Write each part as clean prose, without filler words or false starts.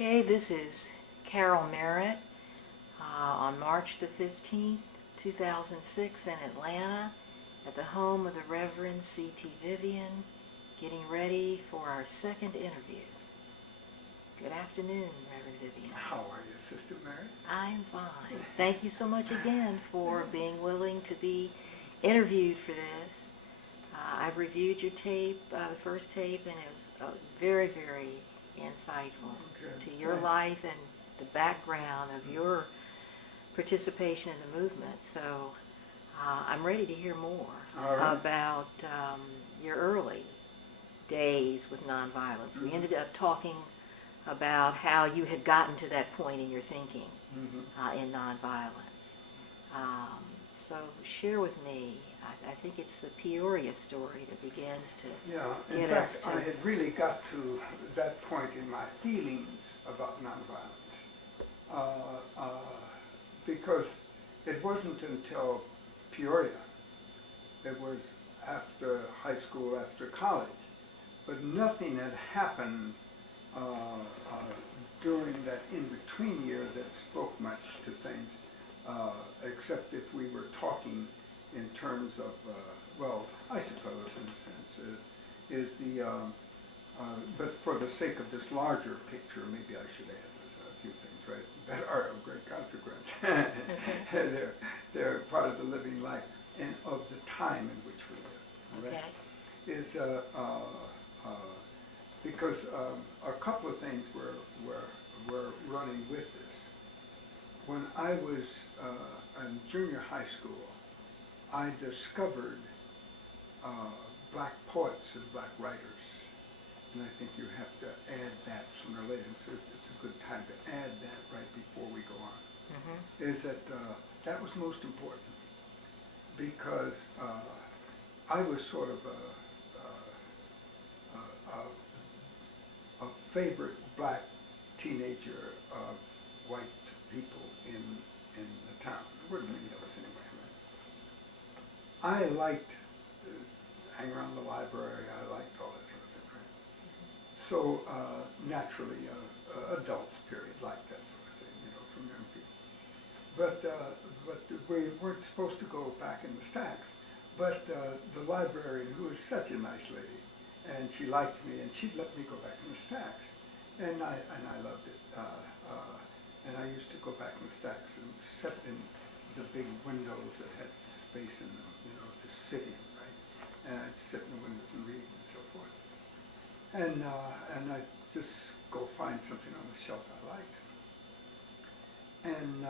Okay, this is Carol Merritt on March the 15th, 2006 in Atlanta at the home of the Reverend C.T. Vivian, getting ready for our second interview. Good afternoon, Reverend Vivian. How are you, Sister Mary? I'm fine. Thank you so much again for being willing to be interviewed for this. I've reviewed your tape, the first tape, and it was very, very insightful to your life and the background of your participation in the movement. So I'm ready to hear more about your early days with nonviolence. We ended up talking about how you had gotten to that point in your thinking in nonviolence. So share with me, I think it's the Peoria story that begins to in fact, I had really got to that point in my feelings about nonviolence because it wasn't until Peoria, it was after high school, after college, but nothing had happened during that in-between year that spoke much to things, except if we were talking in terms of, well, I suppose in a sense is the, but for the sake of this larger picture, maybe I should add a few things, right, that are of great consequence. They're part of the living life and of the time in which we live, right? Is because a couple of things were running with this. When I was in junior high school, I discovered black poets and black writers, and I think you have to add that sooner or later. So it's a good time to add that right before we go on. Is that that was most important because I was sort of a favorite black teenager of white people in the town. There weren't many of us anyway. I liked hanging around the library. I liked all that sort of thing, right? So naturally, adults, period, liked that sort of thing, you know, from young people. But we weren't supposed to go back in the stacks. But the librarian, who was such a nice lady, and she liked me, and she'd let me go back in the stacks, and I loved it. And I used to go back in the stacks and sit in the big windows that had space in them, you know, to sit in, right? And I'd sit in the windows and read and so forth. And I'd just go find something on the shelf I liked. And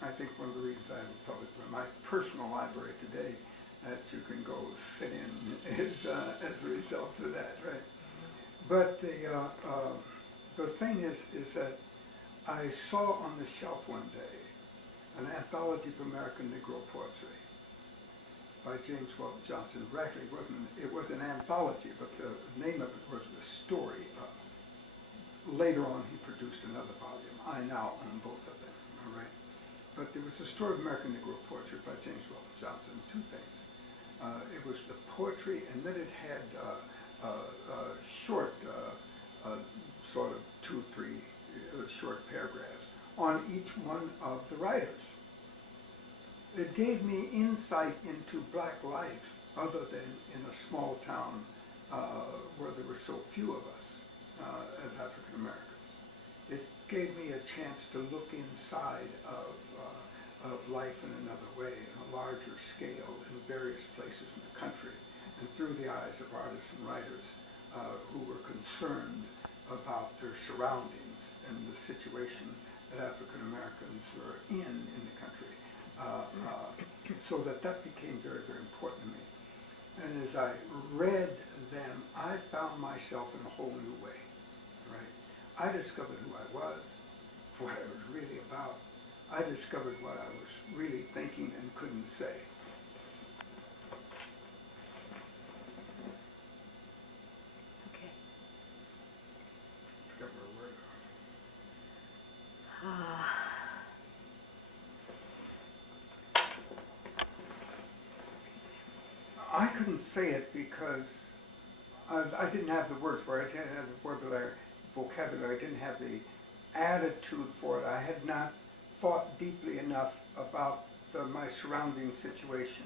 I think one of the reasons I have a public, my personal library today that you can go sit in is as a result of that, right? But the thing is that I saw on the shelf one day an anthology of American Negro poetry by James Weldon Johnson. Actually, it was an anthology, but the name of it was The Story of. Later on, he produced another volume. I now own both of them, all right? But there was The Story of American Negro Poetry by James Weldon Johnson. Two things. It was the poetry, and then it had short, sort of 2-3 short paragraphs on each one of the writers. It gave me insight into black life other than in a small town where there were so few of us as African Americans. It gave me a chance to look inside of life in another way, in a larger scale, in various places in the country, and through the eyes of artists and writers who were concerned about their surroundings and the situation that African Americans were in the country. So that became very, very important to me. And as I read them, I found myself in a whole new way, right? I discovered who I was, what I was really about. I discovered what I was really thinking and couldn't say. Okay. Forgot where we were. I couldn't say it because I didn't have the words for it. I didn't have the vocabulary vocabulary, I didn't have the attitude for it. I had not thought deeply enough about my surrounding situation.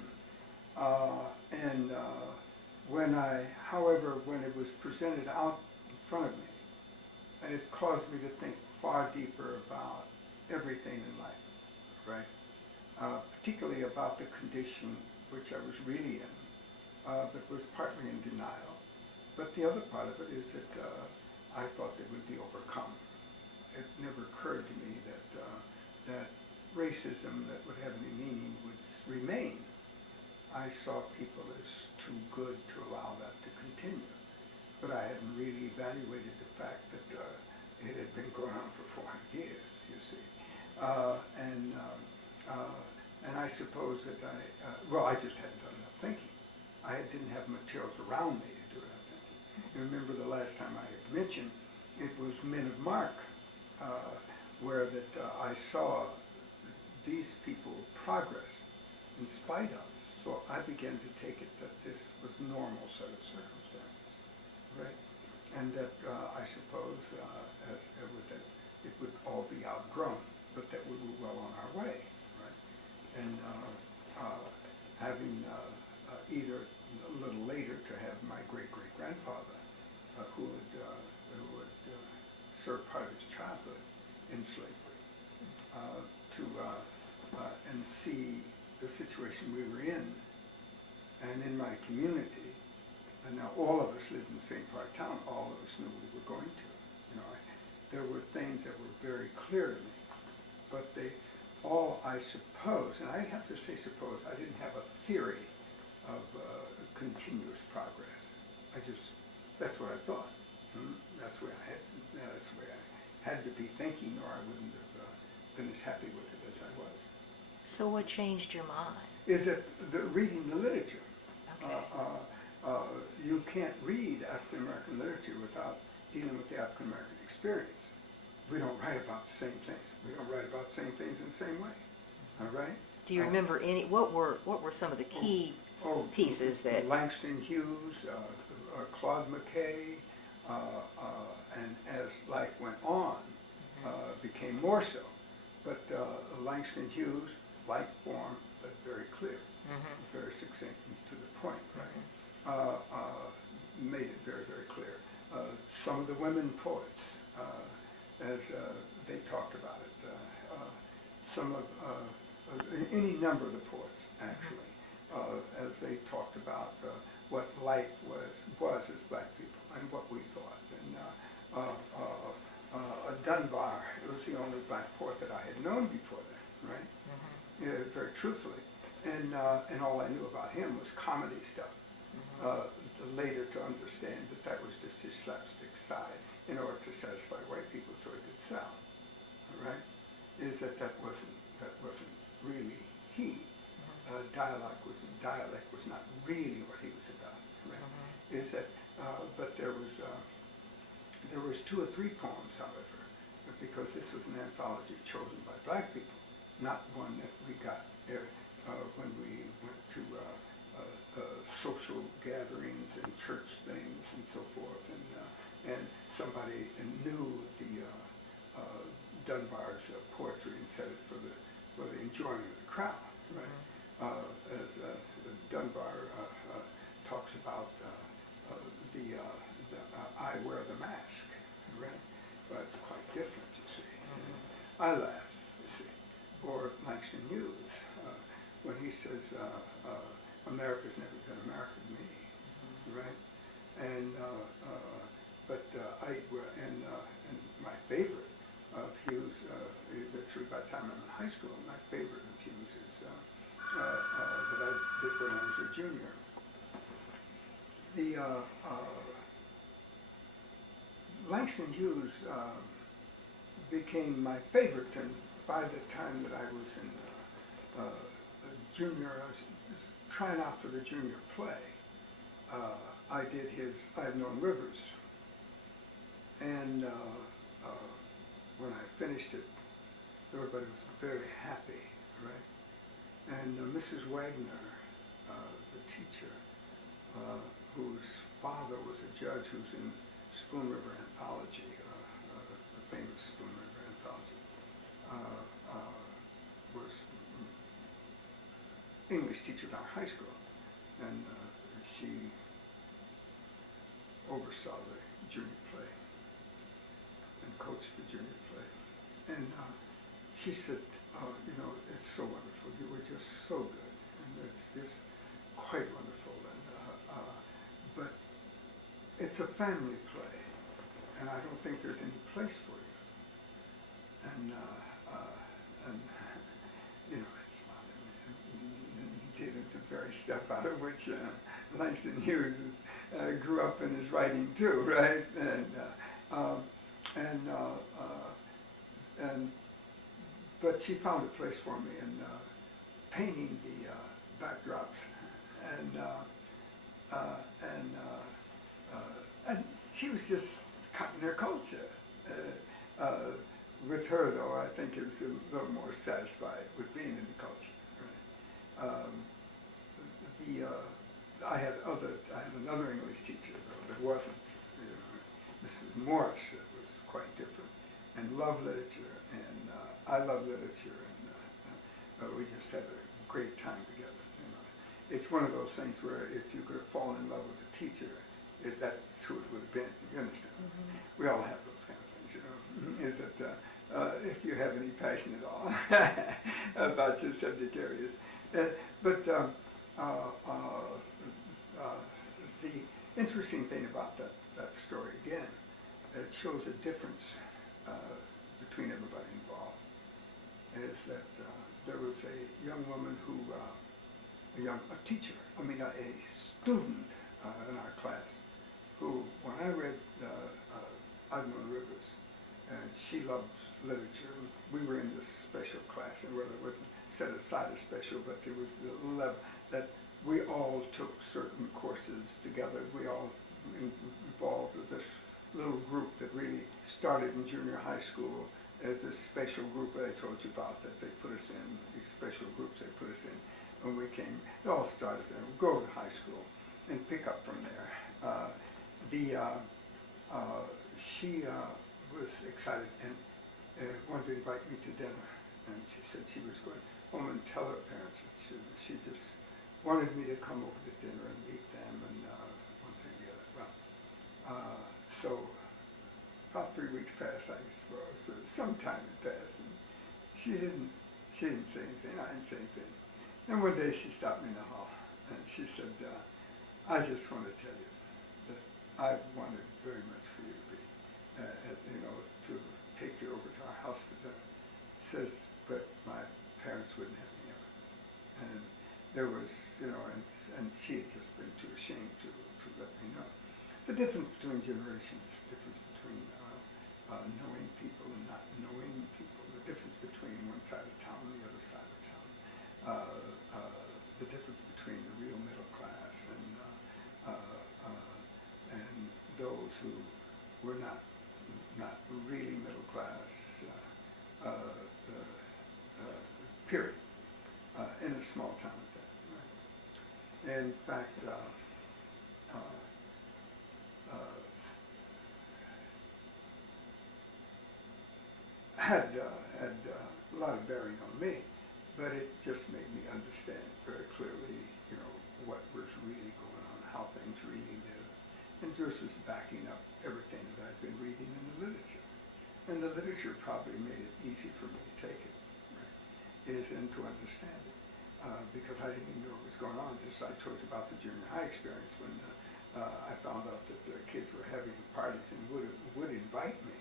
However, when it was presented out in front of me, it caused me to think far deeper about everything in life, right? Particularly about the condition which I was really in, but was partly in denial. But the other part of it is that I thought they would be overcome. It never occurred to me that racism that would have any meaning would remain. I saw people as too good to allow that to continue. But I hadn't really evaluated the fact that it had been going on for 400 years, you see. And I suppose that I just hadn't done enough thinking. I didn't have materials around me to do enough thinking. You remember the last time I had mentioned, it was Men of Mark, where that I saw these people progress in spite of. So I began to take it that this was a normal set of circumstances, right? And that I suppose that it would all be outgrown, but that we were well on our way, right? And having either a little later to have my great-great-grandfather who had served part of his childhood in slavery, and see the situation we were in, and in my community, and now all of us lived in the same part of town, all of us knew we were going to. There were things that were very clear to me, but they all, I suppose, and I have to say suppose, I didn't have a theory of continuous progress. That's what I thought. That's the way I had to be thinking, or I wouldn't have been as happy with it as I was. So what changed your mind? Is that reading the literature. Okay. You can't read African American literature without dealing with the African American experience. We don't write about the same things. We don't write about the same things in the same way. All right? Do you remember what were some of the key pieces that Langston Hughes, Claude McKay, and as life went on, became more so. But Langston Hughes, light form, but very clear, very succinct and to the point, right? Made it very, very clear. Some of the women poets, as they talked about it, some of any number of the poets, actually, as they talked about what life was as black people and what we thought. And Dunbar was the only black poet that I had known before then, right? Very truthfully. And all I knew about him was comedy stuff. Later to understand that was just his slapstick side in order to satisfy white people so he could sell. All right? Is that wasn't really he. Dialect was not really what he was about. Right? Is that but there was 2 or 3 poems, however, because this was an anthology chosen by black people, not one that we got there when we went to social gatherings and church things and so forth, and somebody knew the Dunbar's poetry and said it for the enjoyment of the crowd, right? As Dunbar talks about the I wear the mask, right? But it's quite different, you see. I laugh, you see. Or Langston Hughes, when he says, America's never been America to me, right? And my favorite of Hughes, literally by the time I'm in high school, my favorite of Hughes is that I did when I was a junior. Langston Hughes became my favorite, and by the time that I was in junior, I was trying out for the junior play. I did his I've Known Rivers, and when I finished it, everybody was very happy, right? And Mrs. Wagner, the teacher, whose father was a judge who's in Spoon River Anthology, famous Spoon River anthology, was English teacher at our high school, and she oversaw the junior play and coached the junior play. And she said, you know, it's so wonderful. You were just so good, and it's just quite wonderful. And but it's a family play, and I don't think there's any place for you. And you know, it's did the very stuff out of which Langston Hughes grew up in his writing too, right? But she found a place for me in painting the backdrops, and she was just cutting her culture. With her, though, I think it was a little more satisfied with being in the culture. Right? I had another English teacher though that wasn't, you know, Mrs. Morris, that was quite different, and loved literature, and I love literature, and we just had a great time together. You know, it's one of those things where if you could have fallen in love with a teacher, that's who it would have been. You understand? Mm-hmm. We all have those kind of things, you know. Is that if you have any passion at all about your subject areas, but. The interesting thing about that story, again, it shows a difference between everybody involved, is that there was a young woman who, a student in our class, who, when I read I've known Rivers, and she loved literature, and we were in this special class, and where it wasn't set aside as special, but it was the level that we all took certain courses together. We all involved with this little group that really started in junior high school as this special group that I told you about that they put us in, these special groups they put us in. When we came, it all started there. We'd go to high school and pick up from there. She was excited and wanted to invite me to dinner. And she said she was going home and tell her parents that she just wanted me to come over to dinner and meet them, and one thing or the other. Well, so about 3 weeks passed, I suppose. So some time had passed, and she didn't say anything. I didn't say anything. And one day she stopped me in the hall, and she said, "I just want to tell you that I wanted very much for you to be, to take you over to our house for dinner." Says, "But my parents wouldn't have me ever." And there was, and she had just been too ashamed to let me know. The difference between generations, the difference between knowing people and not knowing people, the difference between one side of town and the other side of town, the difference between the real middle class and those who were not really middle class, period, in a small town at that. Right? In fact, had a lot of bearing on me, but it just made me understand very clearly, what was really going on, how things really live, and just was backing up everything that I'd been reading in the literature. And the literature probably made it easy for me to take it, right? And to understand it, because I didn't even know what was going on. Just I told you about the junior high experience when I found out that the kids were having parties and would invite me,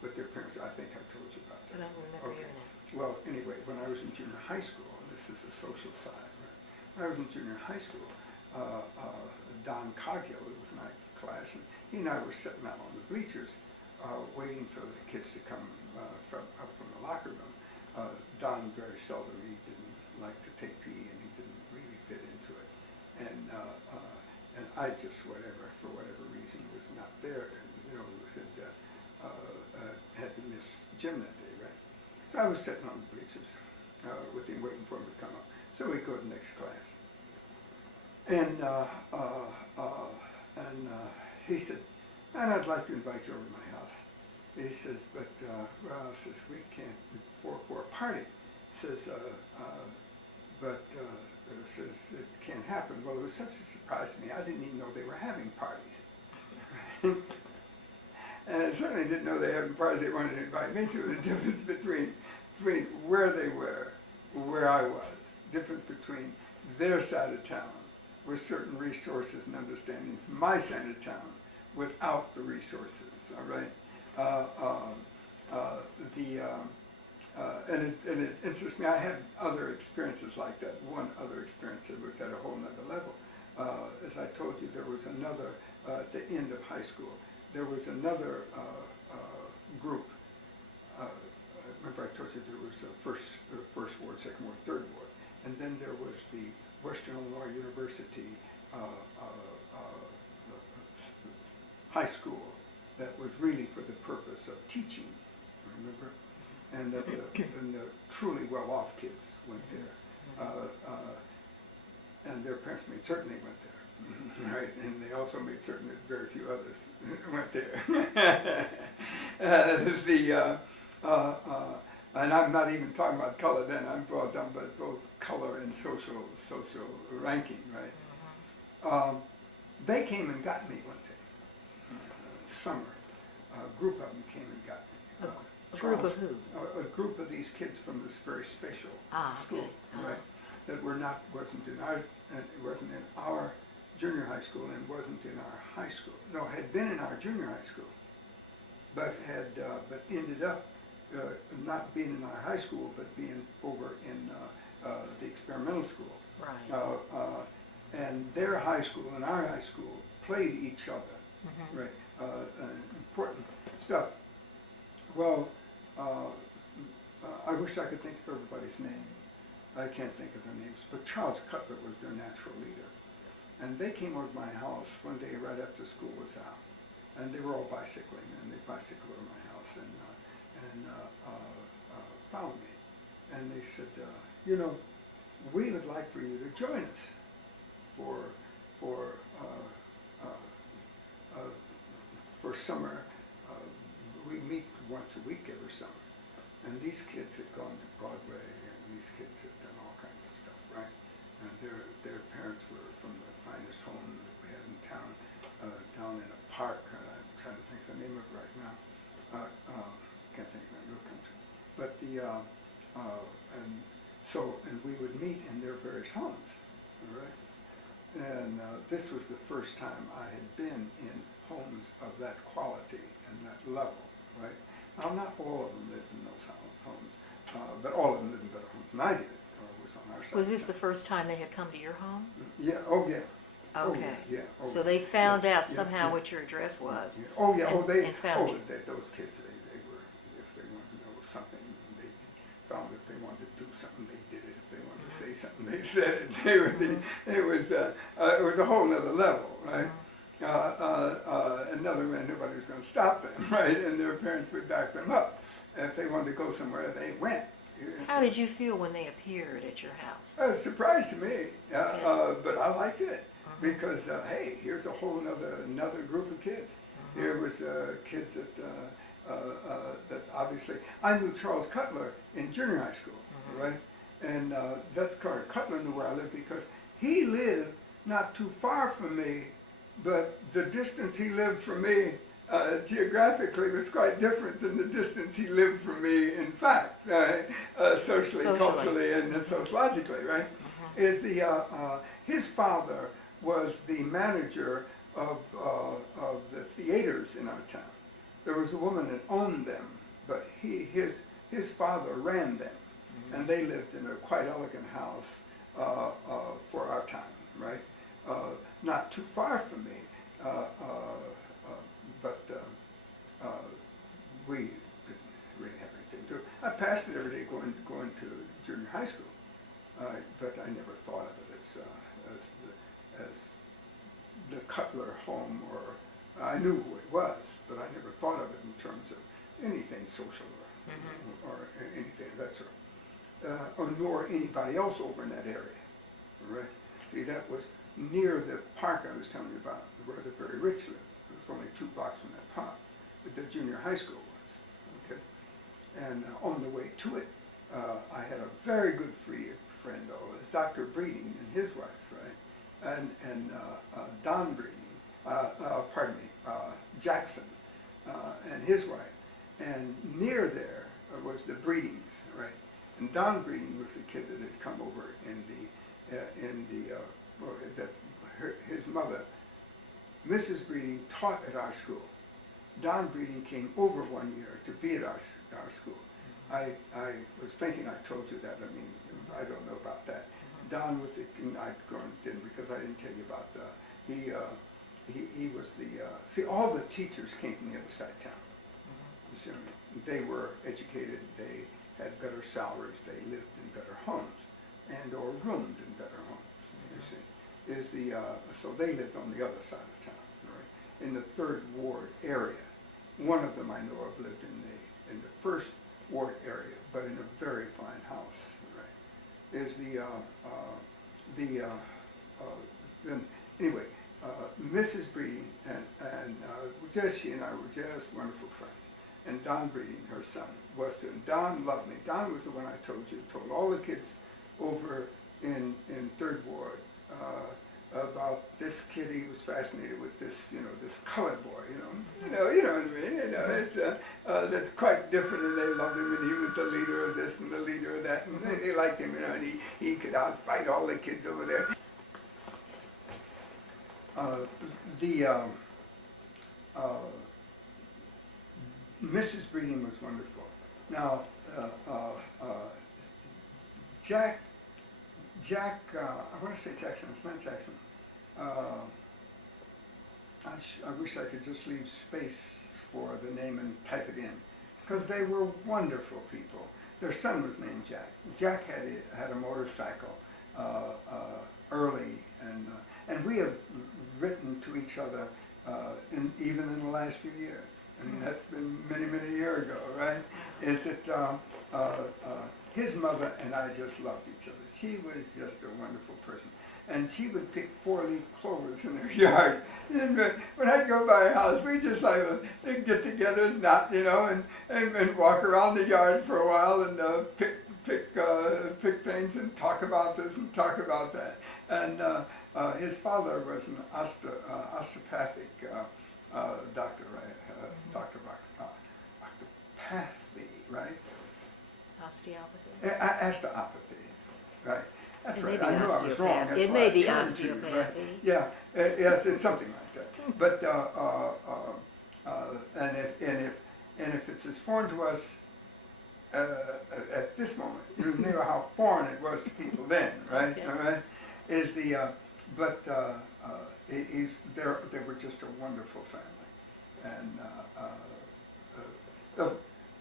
but their parents. I think I told you about that. I don't remember hearing that. Well, anyway, when I was in junior high school, and this is the social side, right? When I was in junior high school, Don Coghill, who was in my class, and he and I were sitting out on the bleachers, waiting for the kids to come from the locker room. Don very seldom, he didn't like to take PE, and he didn't really fit into it. And I just, for whatever reason, was not there, and had to miss gym that day, right? So I was sitting on the bleachers with him, waiting for him to come up. So we go to the next class, and he said, "Man, I'd like to invite you over to my house. he says, but, well, says, we can't, for a party, says, says, it can't happen. Well, it was such a surprise to me. I didn't even know they were having parties. And I certainly didn't know they were having parties they wanted to invite me to. The difference between where they were, where I was, difference between their side of town with certain resources and understandings, my side of town without the resources, all right? And it interests me. I had other experiences like that. One other experience that was at a whole nother level. As I told you, there was another, at the end of high school, there was another group. Remember I told you there was first ward, second ward, third ward. And then there was the Western Illinois University high school that was really for the purpose of teaching, remember? And that the truly well-off kids went there. And their parents made certain they went there, right? And they also made certain that very few others went there. And I'm not even talking about color then, I'm brought down by both color and social ranking, right? They came and got me one day, summer. A group of them came and got me. A group of who? A group of these kids from this very special school, okay. right? That wasn't in our junior high school and wasn't in our high school. No, had been in our junior high school, but ended up not being in our high school, but being over in the experimental school. Right. And their high school and our high school played each other, right? Important stuff. Well, I wish I could think of everybody's name. I can't think of their names, but Charles Cutler was their natural leader. And they came over to my house one day right after school was out. And they were all bicycling, and they bicycled over to my house and found me. And they said, you know, we would like for you to join us for summer. We meet once a week every summer. And these kids had gone to Broadway, and these kids had done all kinds of stuff, right? And their parents were from the finest home that we had in town, down in a park. I'm trying to think of the name of it right now. Can't think of that real country. But and we would meet in their various homes, all right? And this was the first time I had been in homes of that quality and that level, right? Now, not all of them lived in those homes, but all of them lived in better homes than I did, or was on our side. Was this the first time they had come to your home? Yeah, oh yeah. Okay. Oh, yeah. Oh, so they found yeah, out somehow what your address was. Yeah. Oh yeah, and found you. Those kids, they were, if they wanted to know something, they found if they wanted to do something, they did it. If they wanted to say something, they said it. It was a whole nother level, right? Another man, nobody was going to stop them, right? And their parents would back them up. If they wanted to go somewhere, they went. How did you feel when they appeared at your house? A surprise to me, but I liked it because hey, here's a whole another group of kids. Here was kids that obviously I knew Charles Cutler in junior high school, right? And that's Cutler knew where I lived because he lived not too far from me. But the distance he lived from me geographically was quite different than the distance he lived from me in fact, socially, culturally, and sociologically, right? Is his father was the manager of the theaters in our town. There was a woman that owned them, but his father ran them, and they lived in a quite elegant house for our time, right? Not too far from me, but we didn't really have anything to do. I passed it every day going to junior high school, but I never thought of it as the Cutler home, or I knew who it was, but I never thought of it in terms of anything social or anything of that sort, or nor anybody else over in that area, right? See, that was near the park I was telling you about, where the very rich lived. It was only 2 blocks from that park, but the junior high school was. And on the way to it, I had a very good friend, though, is Dr. Breeding and his wife, right? And Don Breeding, Jackson and his wife. And near there was the Breedings, right? And Don Breeding was the kid that had come over his mother, Mrs. Breeding, taught at our school. Don Breeding came over one year to be at our school. I was thinking I told you that. I mean, I don't know about that. Don was didn't because I didn't tell you about he was the see, all the teachers came from the other side of town. You see what I mean? They were educated. They had better salaries. They lived in better homes and or roomed in better homes. You see, so they lived on the other side of town, right? In the 3rd Ward area. One of them I know of lived in the 1st Ward area, but in a very fine house, right? Then anyway, Mrs. Breeding and just she and I were just wonderful friends. And Don Breeding, her son, was too. And Don loved me. Don was the one I told all the kids over in 3rd Ward about this kid. He was fascinated with this, this colored boy, you know what I mean. It's that's quite different, and they loved him, and he was the leader of this and the leader of that, and they liked him, and he could outfight all the kids over there. Mrs. Breeding was wonderful. Now, Jack, I want to say Jackson, it's not Jackson. I wish I could just leave space for the name and type it in, because they were wonderful people. Their son was named Jack. Jack had a motorcycle early, and we have written to each other even in the last few years. And that's been many, many years ago, right? Is that his mother and I just loved each other. She was just a wonderful person. And she would pick 4-leaf clovers in her yard. And when I'd go by her house, we just they'd get together as not, and walk around the yard for a while and pick things and talk about this and talk about that. And his father was an osteopathic doctor, right? Osteopathy, right? Osteopathy. Osteopathy, right? That's It right. may be I knew I was wrong. That's It why may I be turned to you, right? osteopathy. Yeah, yes, it's something like that. But and if it's as foreign to us at this moment, you knew how foreign it was to people then, right? Okay. All right. They were just a wonderful family, and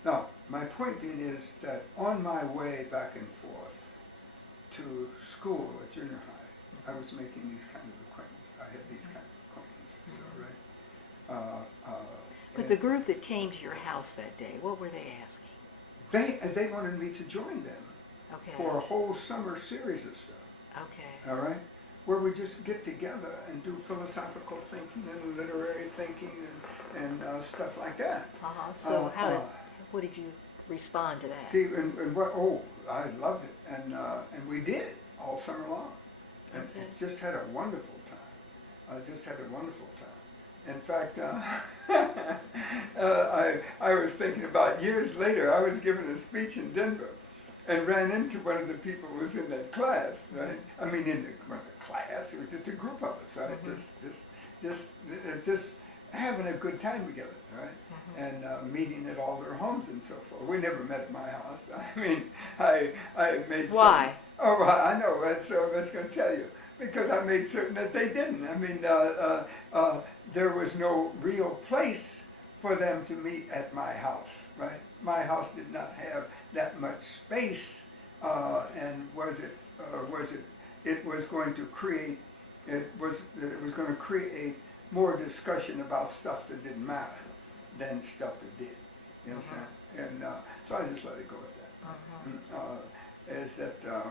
now my point being is that on my way back and forth to school at junior high, I was making these kind of acquaintances. I had these kind of acquaintances, right? But the group that came to your house that day, what were they asking? They wanted me to join them Okay. for a whole summer series of stuff. Okay. All right, where we just get together and do philosophical thinking and literary thinking and stuff like that. So what did you respond to that? See, and what? Oh, I loved it, and we did it all summer long, and Okay. it just had a wonderful time. I just had a wonderful time. In fact, I was thinking about years later. I was giving a speech in Denver, and ran into one of the people who was in that class. Right? I mean, in the class, it was just a group of us. Right? Mm-hmm. Just having a good time together. Right? Mm-hmm. And meeting at all their homes and so forth. We never met at my house. I mean, I made Why? Oh, well, I know. That's going to tell you. Because I made certain that they didn't. I mean, there was no real place for them to meet at my house, right? My house did not have that much space, and it was going to create more discussion about stuff that didn't matter than stuff that did. You know what I'm saying? And so I just let it go at that.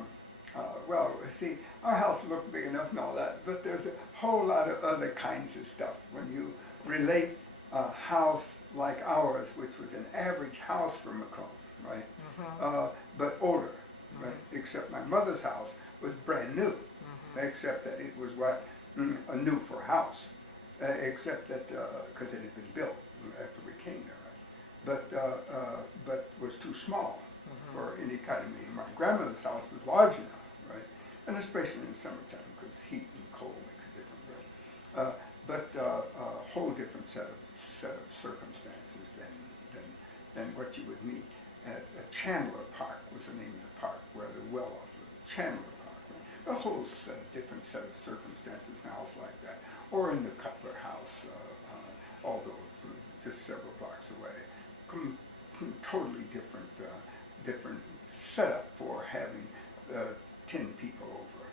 Well, see, our house looked big enough and all that, but there's a whole lot of other kinds of stuff. When you relate a house like ours, which was an average house for Macomb, right? But older, right? Except my mother's house was brand new, except that it was a new for a house, except that because it had been built after we came there, right? But was too small for any kind of meeting. My grandmother's house was large enough, right? And especially in the summertime, because heat and cold makes a difference, right? But a whole different set of circumstances than what you would meet at Chandler Park was the name of the park where the well off of Chandler Park. Right? A whole different set of circumstances in a house like that, or in the Cutler house, although just several blocks away. Totally different setup for having 10 people over.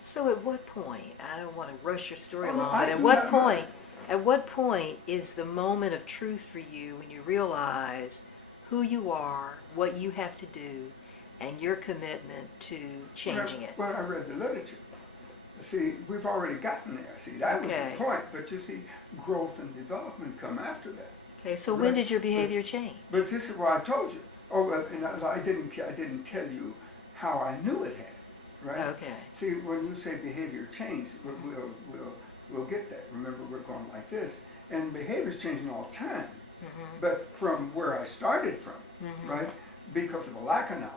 So at what point, I don't want to rush your story Oh, no, along, I but do not mind. at what point is the moment of truth for you when you realize who you are, what you have to do, and your commitment to changing it? When I read the literature, see, we've already gotten there. See, that was Okay. the point. But you see, growth and development come after that. Okay, so when Right. did your behavior change? But this is what I told you. Oh, and I didn't tell you how I knew it had, right? Okay. See, when you say behavior change, we'll get that. Remember, we're going like this, and behavior's changing all the time. But from where I started from, right, because of a lack of knowledge,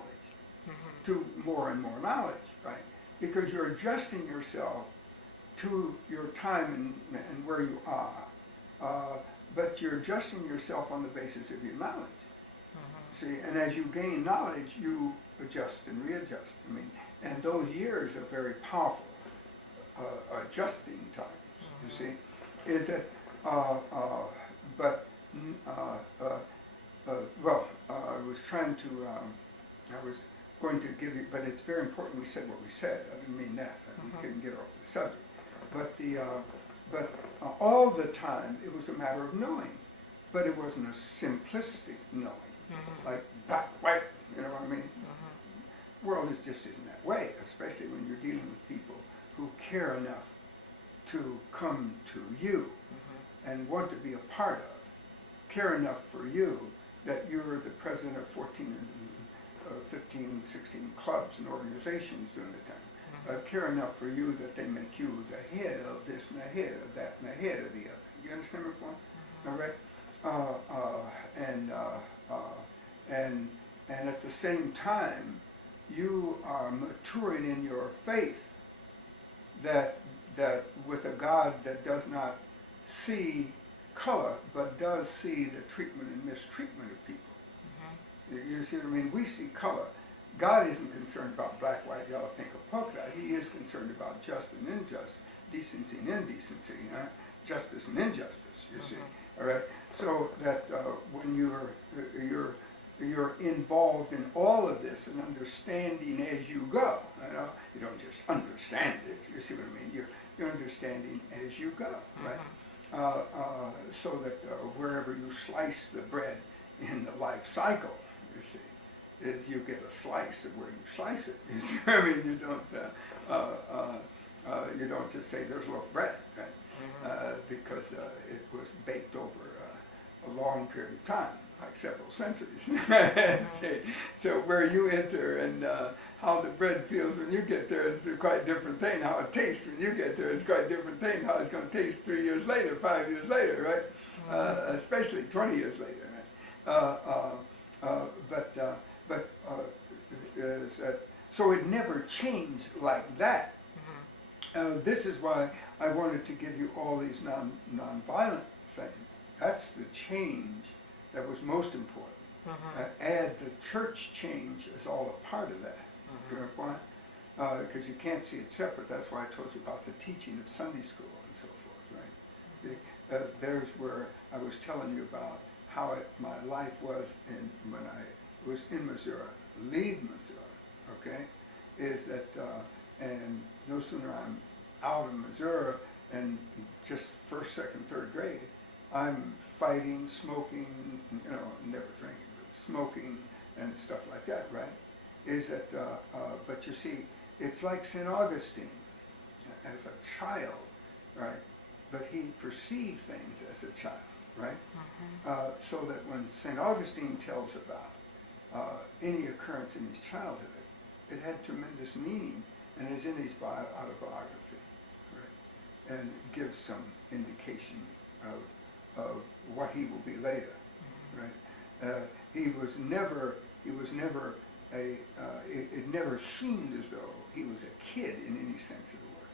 to more and more knowledge, right? Because you're adjusting yourself to your time and where you are, but you're adjusting yourself on the basis of your knowledge. See, and as you gain knowledge, you adjust and readjust. I mean, and those years are very powerful adjusting times. You see, is that I was trying to. I was going to give you, but it's very important we said what we said. I didn't mean that. We couldn't get off the subject. But all the time it was a matter of knowing, but it wasn't a simplistic knowing, like black, white. You know what I mean? World just isn't that way, especially when you're dealing with people who care enough to come to you and want to be a part of, care enough for you that you're the president of 14 15, 16 clubs and organizations during the time. Care enough for you that they make you the head of this and the head of that and the head of the other. You understand my point? All right? And at the same time, you are maturing in your faith that with a God that does not see color, but does see the treatment and mistreatment of people. You see what I mean? We see color. God isn't concerned about black, white, yellow, pink, or polka dot. He is concerned about just and unjust, decency and indecency, justice and injustice. You see, all right. So that when you're involved in all of this and understanding as you go, you don't just understand it. You see what I mean? You're understanding as you go, right? So that wherever you slice the bread in the life cycle, you see, is you get a slice of where you slice it. You see what I mean? You don't just say there's a loaf of bread, right? Because it was baked over a long period of time, like several centuries. So where you enter and how the bread feels when you get there is a quite different thing. How it tastes when you get there is quite a different thing. How it's going to taste 3 years later, 5 years later, right? Especially 20 years later, right? So it never changed like that. This is why I wanted to give you all these non-violent things. That's the change that was most important. Add the church change as all a part of that. You know why? Because you can't see it separate. That's why I told you about the teaching of Sunday school and so forth, right? There's where I was telling you about how my life was when I was in Missouri, leave Missouri, okay? Is that, and no sooner I'm out of Missouri and just first, second, third grade, I'm fighting, smoking, never drinking, but smoking and stuff like that, right? Is that, but you see, it's like St. Augustine as a child, right? But he perceived things as a child, right? So that when St. Augustine tells about any occurrence in his childhood. It had tremendous meaning, and is in his autobiography, right? And gives some indication of what he will be later, right? He was never it never seemed as though he was a kid in any sense of the word.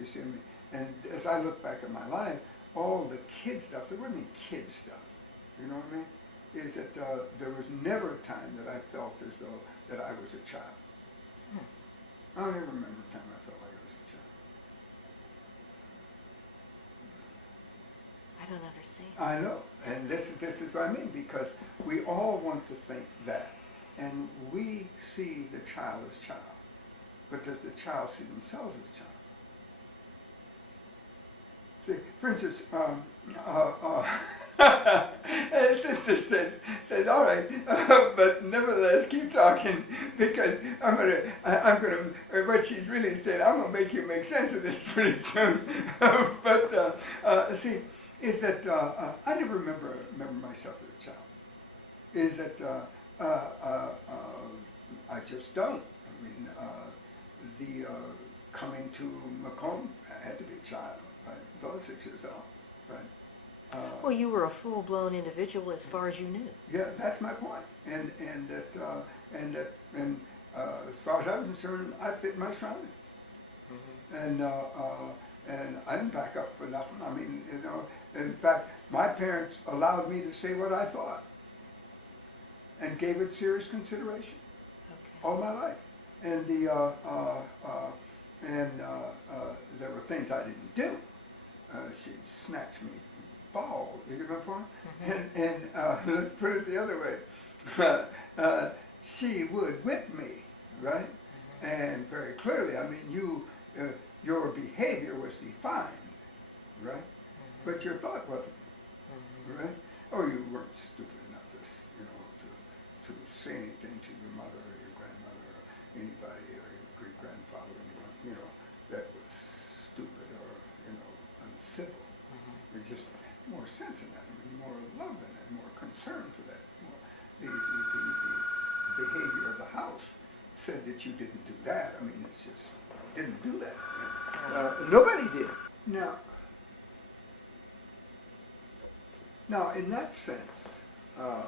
You see what I mean? And as I look back at my life, all the kid stuff, there wasn't any kid stuff, you know what I mean? Is that there was never a time that I felt as though that I was a child. I don't even remember a time I felt like I was a child. I don't understand. I know, and this is what I mean, because we all want to think that, and we see the child as child, but does the child see themselves as child? See, for instance, sister says, all right, but nevertheless, keep talking, because I'm gonna, what she's really said, I'm gonna make you make sense of this pretty soon. But see, is that I never remember myself as a child. Is that I just don't. I mean, the coming to Macomb, I had to be a child. Right? I was only 6 years old. Right? Well, you were a full-blown individual as far as you knew. Yeah, that's my point. And as far as I was concerned, I fit my surroundings. And I didn't back up for nothing. I mean, you know, in fact, my parents allowed me to say what I thought and gave it serious consideration all my life. And there were things I didn't do. She'd snatch me ball, you get my point? And let's put it the other way. She would whip me, right? And very clearly, I mean, your behavior was defined, right? But your thought wasn't, right? Or you weren't stupid enough to, you know, to say anything to your mother or your grandmother or anybody or your great-grandfather, anyone, you know, that was stupid or, you know, uncivil. There's just more sense in that, I mean, more love in it, more concern for that. More, the behavior of the house said that you didn't do that. I mean, it's just, didn't do that. Nobody did. Now, in that sense, I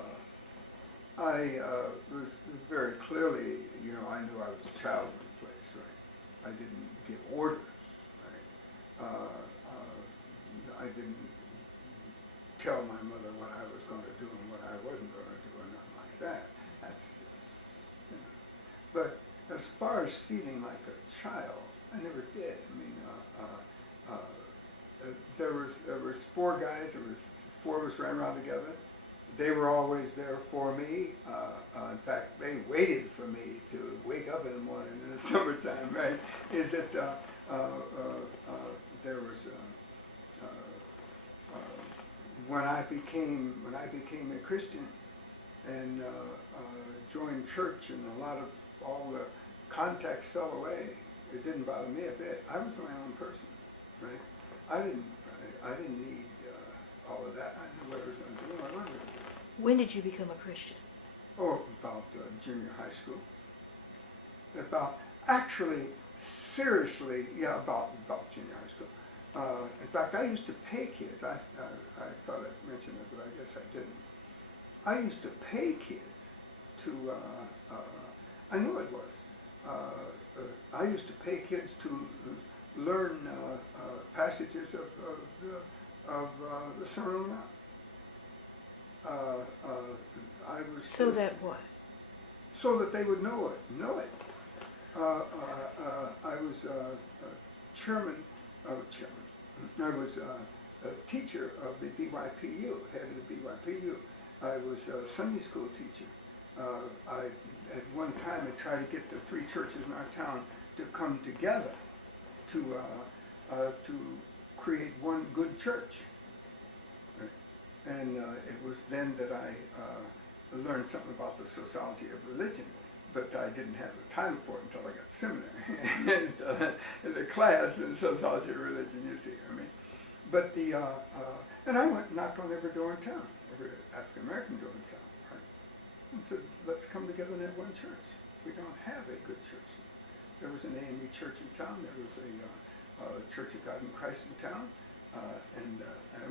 was very clearly, you know, I knew I was a child of the place, right? I didn't give orders, right? I didn't tell my mother what I was going to do and what I wasn't going to do or nothing like that. That's just, you know. But as far as feeling like a child, I never did. I mean, there was 4 guys. There was 4 of us ran around together. They were always there for me. In fact, they waited for me to wake up in the morning in the summertime. Right? Is that there was when I became a Christian and joined church, and all the contacts fell away. It didn't bother me a bit. I was my own person, right? I didn't need all of that. I knew what I was going to do. I learned it. When did you become a Christian? Oh, about junior high school. Actually, seriously, yeah, about junior high school. In fact, I used to pay kids. I thought I'd mention it, but I guess I didn't. I used to pay kids to, I knew it was. I used to pay kids to learn passages of the Sermon on the Mount. I was So that what? So that they would know it. I was chairman. I was a teacher of the BYPU, head of the BYPU. I was a Sunday school teacher. At one time, I tried to get the 3 churches in our town to come together to create one good church. And it was then that I learned something about the sociology of religion, but I didn't have the time for it until I got to seminary. And the class in sociology of religion, you see, I mean. But and I went and knocked on every door in town, every African American door in town, right? and said, let's come together and have one church. We don't have a good church. There was an AME church in town. There was a Church of God in Christ in town, and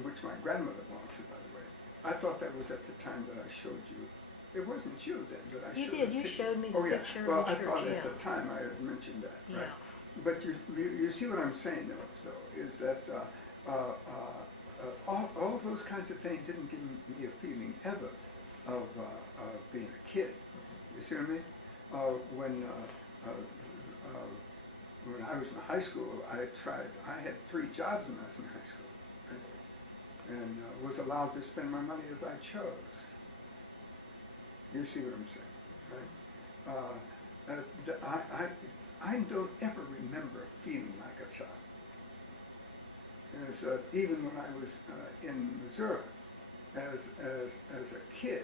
which my grandmother belonged to, by the way. I thought that was at the time that I showed you. It wasn't you then that I You showed. did. You showed me the picture Well, of the church. I thought yeah. at the time I had mentioned that, right? Yeah. But you see what I'm saying, though, is that all those kinds of things didn't give me a feeling ever of being a kid. You see what I mean? When I was in high school, I had 3 jobs when I was in high school, right? And was allowed to spend my money as I chose. You see what I'm saying, right? I don't ever remember feeling like a child. Even when I was in Missouri, as a kid,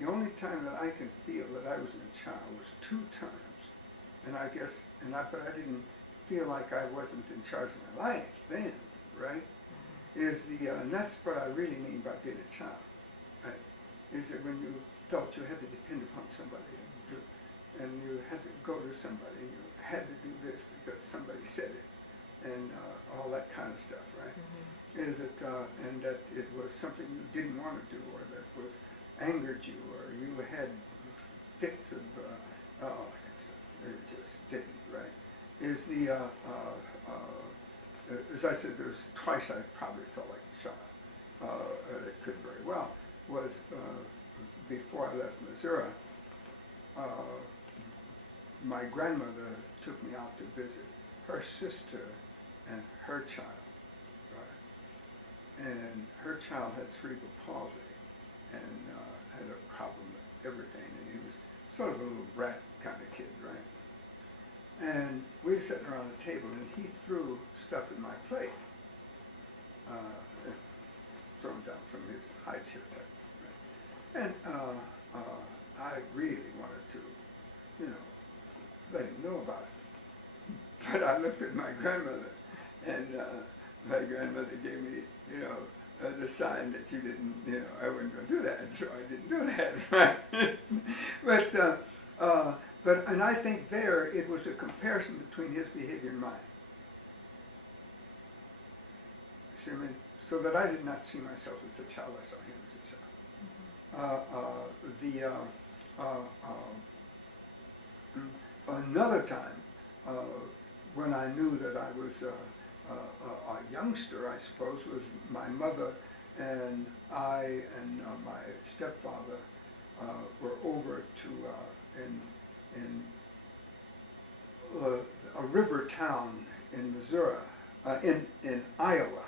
the only time that I can feel that I was a child was 2 times, but I didn't feel like I wasn't in charge of my life then, right? And that's what I really mean by being a child, right? Is that when you felt you had to depend upon somebody, and you had to go to somebody, and you had to do this because somebody said it, and all that kind of stuff, right? Mm-hmm. And that it was something you didn't want to do, or that was angered you, or you had fits of all that kind of stuff. It just didn't, right? As I said, there was twice I probably felt like a child. It could very well was before I left Missouri. My grandmother took me out to visit her sister and her child, right? And her child had cerebral palsy and had a problem with everything, and he was sort of a little brat kind of kid, right? And we were sitting around the table, and he threw stuff in my plate, thrown down from his high chair type, right? And I really wanted to, let him know about it. But I looked at my grandmother, and my grandmother gave me, the sign that you didn't, I wasn't going to do that, so I didn't do that, right? And I think there it was a comparison between his behavior and mine. See what I mean? So that I did not see myself as a child, I saw him as a child. Another time, when I knew that I was a youngster, I suppose, was my mother and I and my stepfather were over to in a river town in Missouri, in Iowa,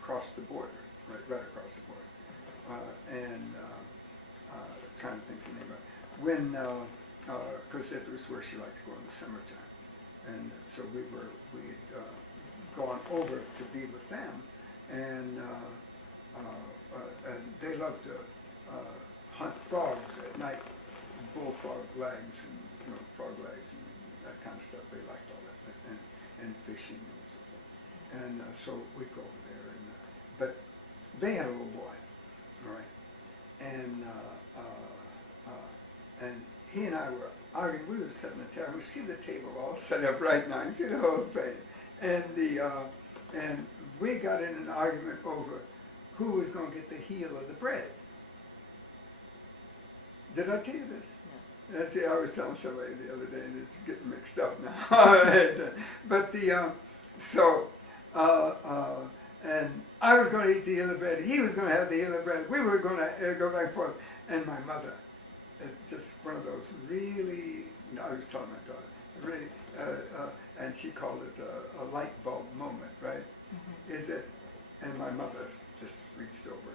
across the border, right across the border, trying to think the name of it. When, because it was where she liked to go in the summertime, and so we'd gone over to be with them, and they loved to hunt frogs at night, bullfrog legs, and frog legs and that kind of stuff. They liked all that, and fishing and so forth. And so we'd go over there, but they had a little boy, right? And he and I were arguing. We were sitting at the table. We see the table all set up right now. You see the whole thing. And and we got in an argument over who was going to get the heel of the bread. Did I tell you this? Yeah. See, I was telling somebody the other day, and it's getting mixed up now. But and I was going to eat the heel of bread. He was going to have the heel of bread. We were going to go back and forth. And my mother, just one of those really, I was telling my daughter, really, and she called it a light bulb moment, right? Mm-hmm. And my mother just reached over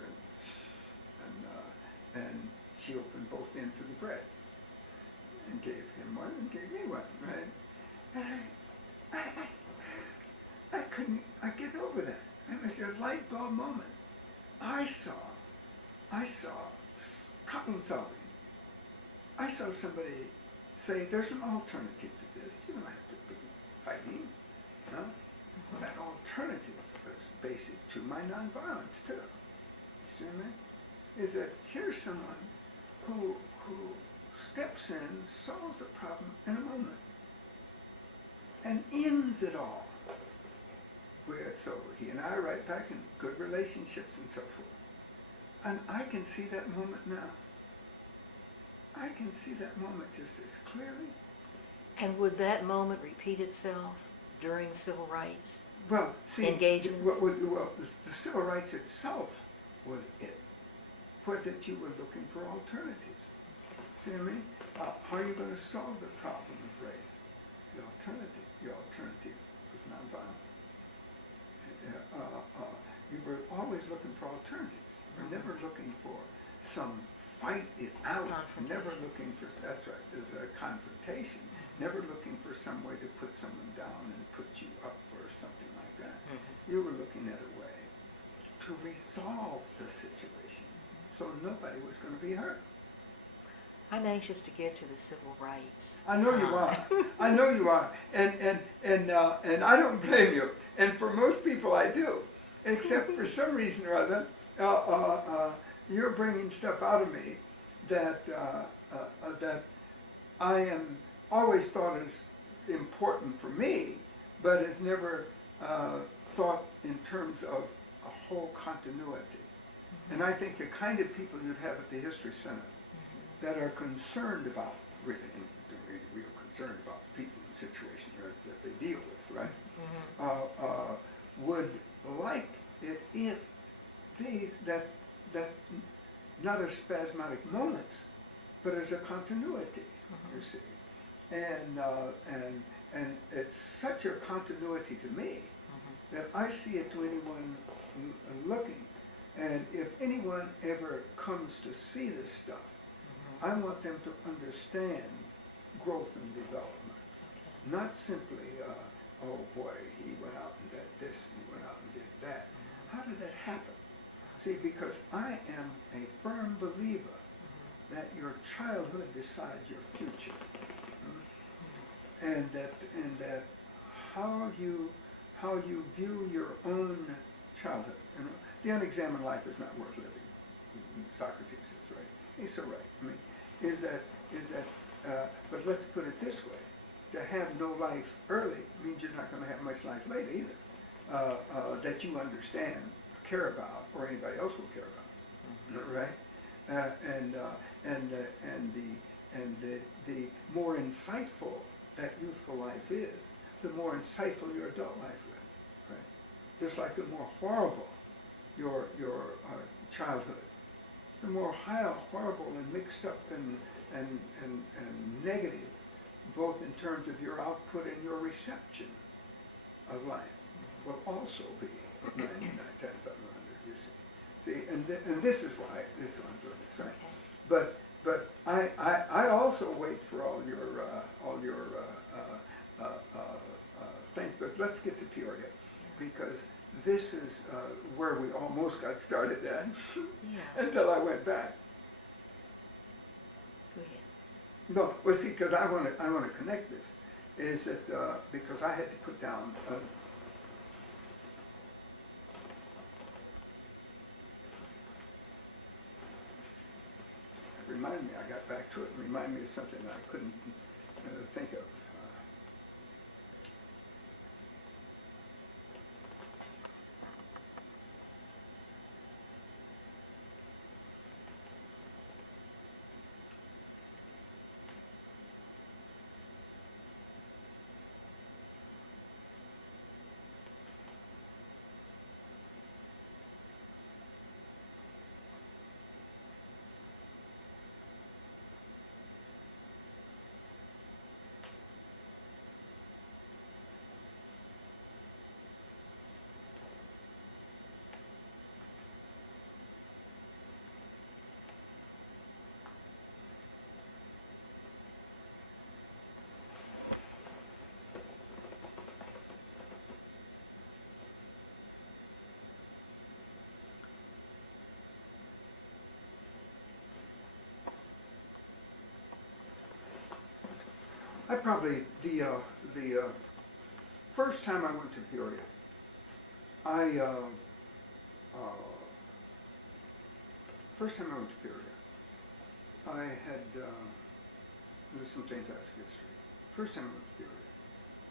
and she opened both ends of the bread and gave him one and gave me one, right? And I couldn't get over that. It was a light bulb moment. I saw problem solving. I saw somebody say, there's an alternative to this. You don't have to be fighting. No? Mm-hmm. That alternative was basic to my nonviolence too. You see what I mean? Is that here's someone who steps in, solves the problem in a moment, and ends it all. So he and I are right back in good relationships and so forth. And I can see that moment now. I can see that moment just as clearly. And would that moment repeat itself during civil rights Well, see, engagements? the civil rights itself was it. Was that you were looking for alternatives. See what I mean? How are you going to solve the problem of race? The alternative was nonviolent. You were always looking for alternatives. You were never looking for some fight it out. Never looking for, that's right, there's a confrontation. Never looking for some way to put someone down and put you up or something like that. You were looking at a way to resolve the situation so nobody was going to be hurt. I'm anxious to get to the civil rights. I know you are. I know you are. And I don't blame you. And for most people I do. Except for some reason or other, you're bringing stuff out of me that I am always thought is important for me, but is never thought in terms of a whole continuity. And I think the kind of people you'd have at the History Center that are concerned about, really real concerned about the people and situation that they deal with, right? Would like it if these, that not as spasmodic moments, but as a continuity, you see. And it's such a continuity to me that I see it to anyone looking. And if anyone ever comes to see this stuff, I want them to understand growth and development. Not simply, oh boy, he went out and did this, and he went out and did that. How did that happen? See, because I am a firm believer that your childhood decides your future. And that how you view your own childhood. You know, the unexamined life is not worth living. Socrates says, right? He's so right. I mean, is that but let's put it this way. To have no life early means you're not going to have much life later either. That you understand, care about, or anybody else will care about, right? The more insightful that youthful life is, the more insightful your adult life is, right? Just like the more horrible your childhood, the more horrible and mixed up and negative, both in terms of your output and your reception of life, will also be 99 times out of 100, you see. See, and this is why I'm doing this, right? But I also wait for all your things. But let's get to Peoria, because this is where we almost got started at until I went back. Go ahead. No, well, see, because I want to connect this, is that because I had to put down. Remind me, I got back to it, and remind me of something that I couldn't think of. I probably, the first time I went to Peoria, first time I went to Peoria, I had there's some things I have to get straight. First time I went to Peoria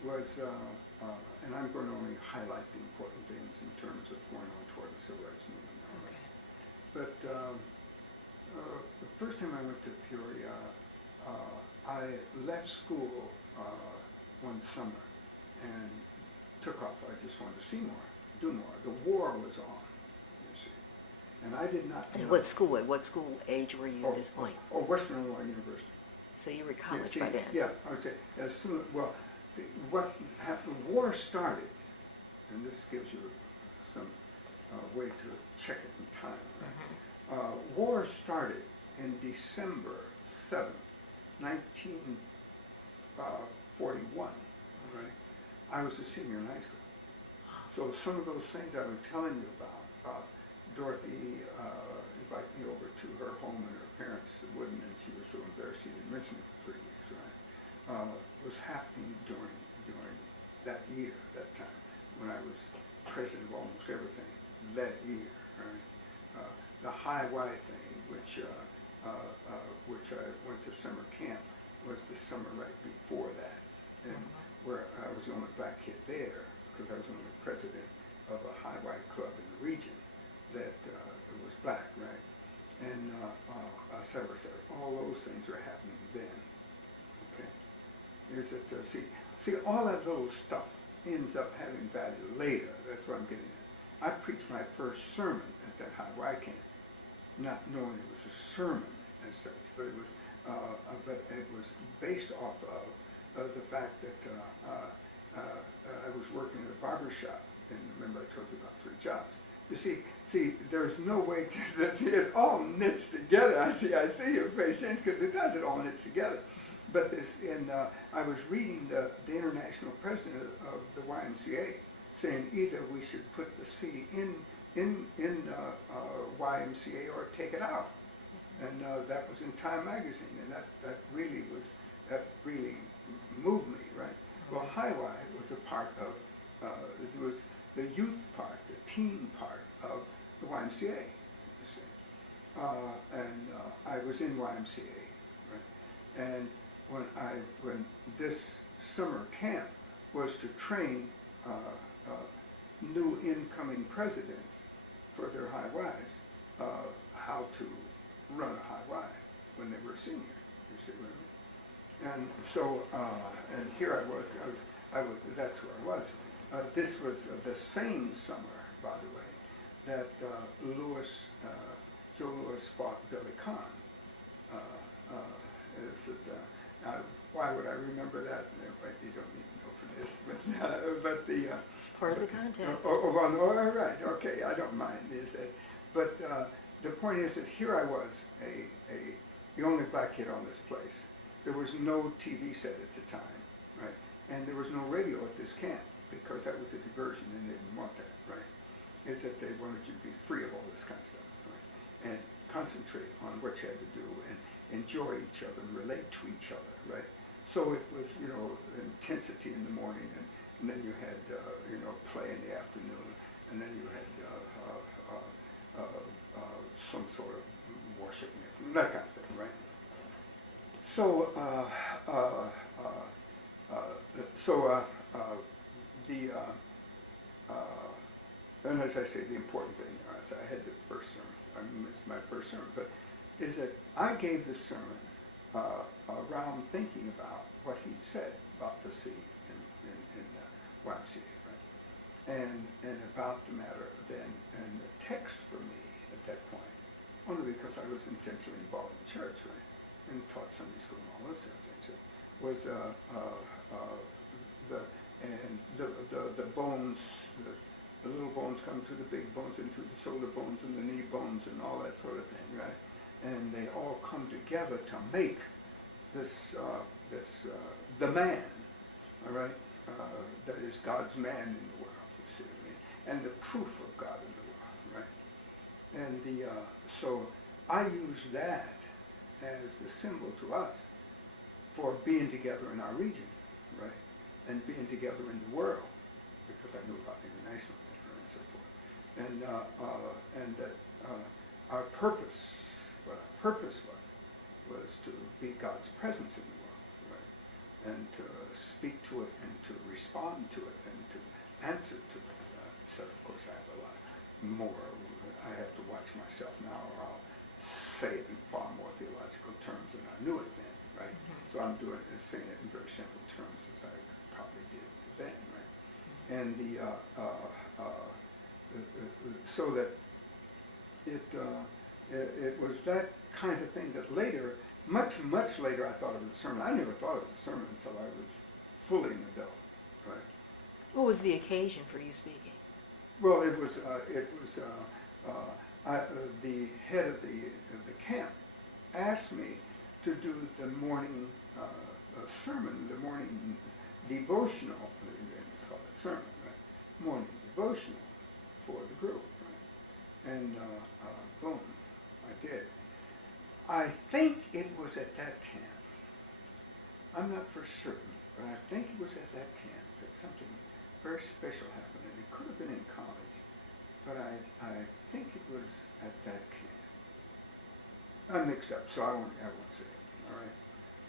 was, and I'm going to only highlight the important things in terms of going on toward the civil rights movement. Okay. But the first time I went to Peoria, I left school one summer and took off. I just wanted to see more, do more. The war was on, you see, and I did not know. And what school age were you at this point? Western Illinois University. So you were Yeah, college see, by then? yeah, I would say, as soon, well, see, what happened, the war started, and this gives you some way to check it in time, right? War started in December 7th, 1941, right? I was a senior in high school. So some of those things I was telling you about Dorothy invited me over to her home and her parents wouldn't, and she was so embarrassed she didn't mention it for 3 weeks, right? Was happening during that year, that time, when I was president of almost everything that year, right? The high Y thing, which I went to summer camp, was the summer right before that, and where I was the only black kid there, because I was the only president of a high Y club in the region that was black, right? And et cetera, et cetera. All those things are happening then, okay? Is it, see, all that little stuff ends up having value later. That's what I'm getting at. I preached my first sermon at that high Y camp, not knowing it was a sermon as such, but it was based off of the fact that I was working at a barber shop, and remember I told you about 3 jobs. You see, there's no way that it all knits together. I see your face change because it does. It all knits together. But I was reading the international president of the YMCA saying either we should put the C in YMCA or take it out, and that was in Time magazine, and that really moved me, right? Well, High Y was a part of it was the youth part, the teen part of the YMCA, you see. And I was in YMCA, right? And when this summer camp was to train new incoming presidents for their high Ys, how to run a high Y when they were senior, you see what I mean? And so, and here I was, that's where I was. This was the same summer, by the way, that Joe Louis fought Billy Kahn. Why would I remember that? You don't need to know for this, but the... It's part of the context. Well, no, all right, okay, I don't mind. But the point is that here I was, the only black kid on this place. There was no TV set at the time, right? And there was no radio at this camp, because that was a diversion and they didn't want that, right? Is that they wanted you to be free of all this kind of stuff, right? And concentrate on what you had to do and enjoy each other and relate to each other, right? So it was, intensity in the morning, and then you had, play in the afternoon, and then you had some sort of worship, that kind of thing, right? So, and as I say, the important thing, so I had the first sermon, it's my first sermon, but is that I gave this sermon around thinking about what he'd said about the sea in YMCA, right? And about the matter then, and the text for me at that point, only because I was intensely involved in church, right? And taught Sunday school and all those sort of things, was the bones, the little bones come to the big bones and to the shoulder bones and the knee bones and all that sort of thing, right? And they all come together to make this, the man, all right, that is God's man in the world, you see what I mean? And the proof of God in the world, right? And so I use that as the symbol to us for being together in our region, right? And being together in the world, because I knew about the international thing and so forth. And that our purpose, what our purpose was to be God's presence in the world, and to speak to it and to respond to it and to answer to it. So of course I have a lot more. I have to watch myself now, or I'll say it in far more theological terms than I knew it then, right? Mm-hmm. So I'm saying it in very simple terms as I probably did then, right? And so that it was that kind of thing that later, much later, I thought it was a sermon. I never thought it was a sermon until I was fully an adult, right? What was the occasion for you speaking? Well, it was the head of the camp asked me to do the morning sermon, the morning devotional. It's called a sermon, right? Morning devotional for the group, right? And boom, I did. I think it was at that camp. I'm not for certain, but I think it was at that camp that something very special happened, and it could have been in college, but I think it was at that camp. I'm mixed up, so I won't say it, all right?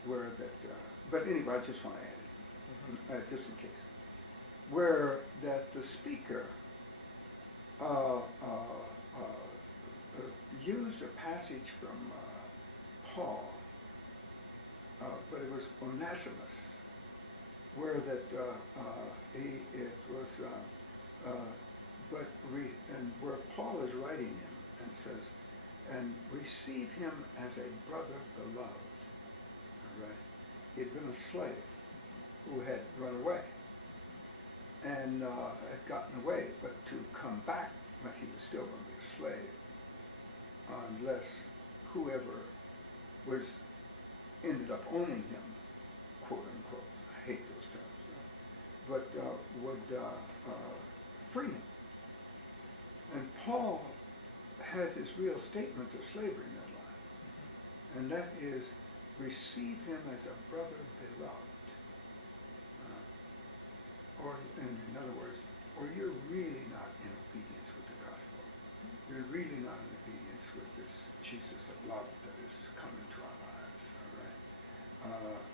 Where that, but anyway, I just want to add it, just in case. Where that the speaker used a passage from Paul, but it was Onesimus, where that and where Paul is writing him and says, and receive him as a brother beloved. All right? He'd been a slave who had run away and had gotten away, but to come back, but he was still going to be a slave unless whoever was ended up owning him, quote unquote. I hate those terms, but would free him. And Paul has his real statement to slavery in that line, and that is, receive him as a brother beloved. Or, in other words, or you're really not in obedience with the gospel. You're really not in obedience with this Jesus of love that is come into our lives, all right,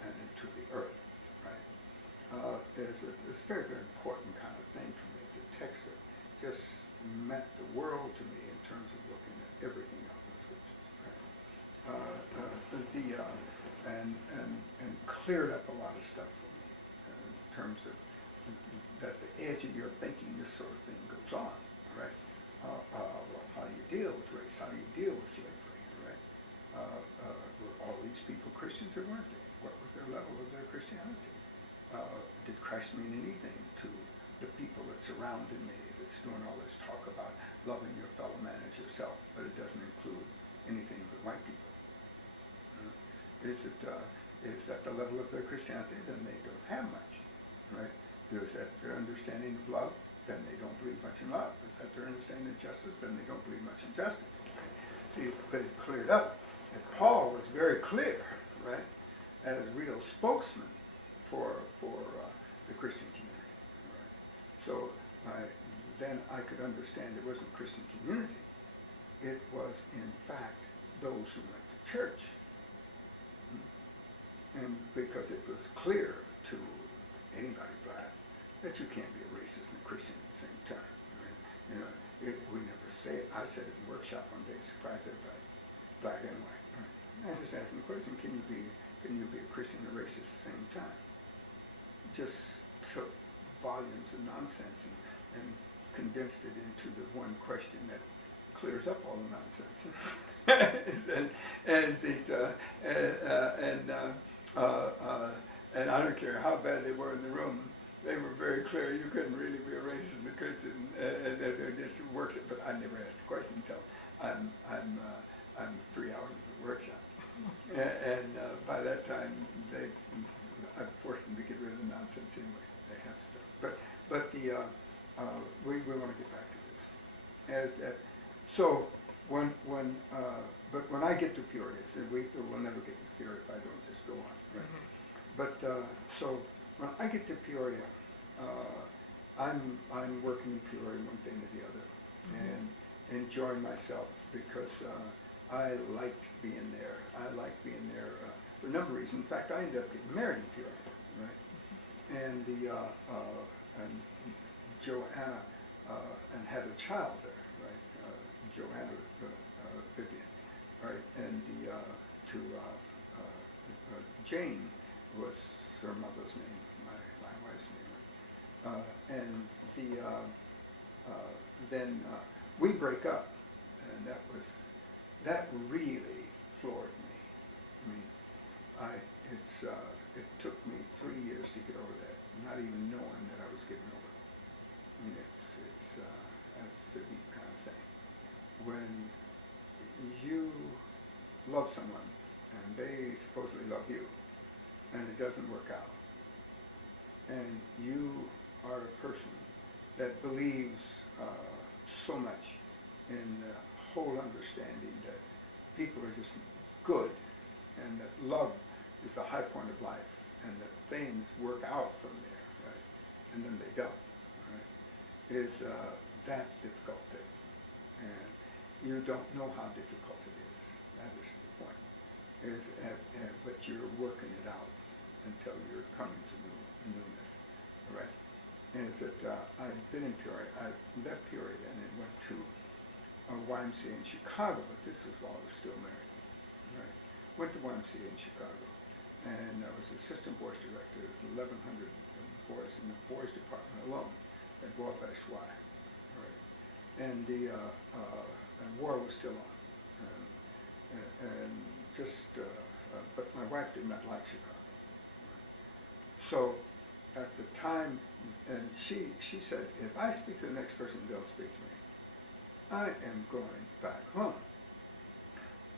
and into the earth, right? It's a very, very important kind of thing for me. It's a text that just meant the world to me in terms of looking at everything else in the scriptures, right? And cleared up a lot of stuff for me in terms of that the edge of your thinking, this sort of thing goes on, right? Well, how do you deal with race? How do you deal with slavery, right? Were all these people Christians or weren't they? What was their level of their Christianity? Did Christ mean anything to the people that surrounded me, that's doing all this talk about loving your fellow man as yourself, but it doesn't include anything but white people? Is that the level of their Christianity? Then they don't have much, right? Is that their understanding of love? Then they don't believe much in love. Is that their understanding of justice? Then they don't believe much in justice. See, but it cleared up. And Paul was very clear, right, as real spokesman for the Christian community. Right? So then I could understand it wasn't Christian community. It was, in fact, those who went to church. And because it was clear to anybody black that you can't be a racist and a Christian at the same time. Right? You know, we never say it. I said it in workshop one day, surprised everybody, black and white. Right? I just asked them the question: Can you be a Christian and a racist at the same time? Just took volumes of nonsense and condensed it into the one question that clears up all the nonsense. And I don't care how bad they were in the room, they were very clear. You couldn't really be a racist and a Christian, and it just works. But I never asked the question until I'm 3 hours into the workshop, and by that time I forced them to get rid of the nonsense anyway. They have to do it. But we want to get back to this as that. So when I get to Peoria, so we'll never get to Peoria if I don't just go on. Right? Mm-hmm. But so when I get to Peoria, I'm working in Peoria one thing or the other, and enjoying myself because I liked being there. I liked being there for a number of reasons. In fact, I ended up getting married in Peoria. right? And and Joanna and had a child there, right? Joanna Vivian, right? And Jane was her mother's name, my wife's name, right? Then we break up, and that really floored me. I mean, it took me 3 years to get over that, not even knowing that I was getting over it. I mean, that's a deep kind of thing. When you love someone and they supposedly love you, and it doesn't work out, and you are a person that believes so much in the whole understanding that people are just good, and that love is the high point of life, and that things work out from there, right? And then they don't, right? That's difficult too. And you don't know how difficult it is. That is the point. But you're working it out until you're coming to newness, right? Is that I've been in Peoria. I left Peoria then and went to a YMCA in Chicago, but this was while I was still married, right? Went to YMCA in Chicago, and I was assistant boys director of 1,100 boys in the boys department alone at Wabash Y, right? And and war was still on, and but my wife did not like Chicago. So at the time, and she said, if I speak to the next person, they'll speak to me. I am going back home.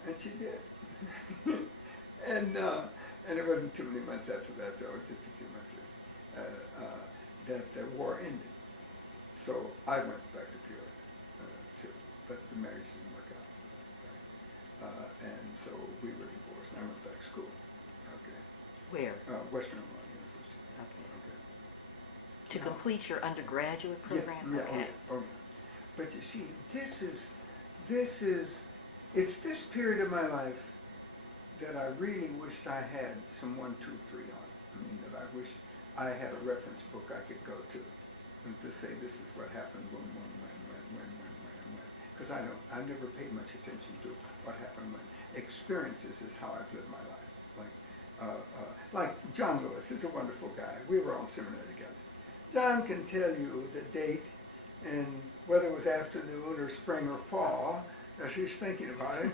And she did. And it wasn't too many months after that, though, just a few months later, that the war ended. So I went back to Peoria, too. But the marriage didn't work out. Right? And so we were divorced, and I went back to school. Okay. Where? Western Illinois University. Okay. Okay. To complete your undergraduate program? Yeah, Okay. oh, yeah. But you see, it's this period of my life that I really wished I had some 1, 2, 3 on. I mean, that I wish I had a reference book I could go to and to say this is what happened when. Because I never paid much attention to what happened when. Experiences is how I've lived my life. Like John Lewis is a wonderful guy. We were all in seminary together. John can tell you the date and whether it was afternoon or spring or fall, as he's thinking about it,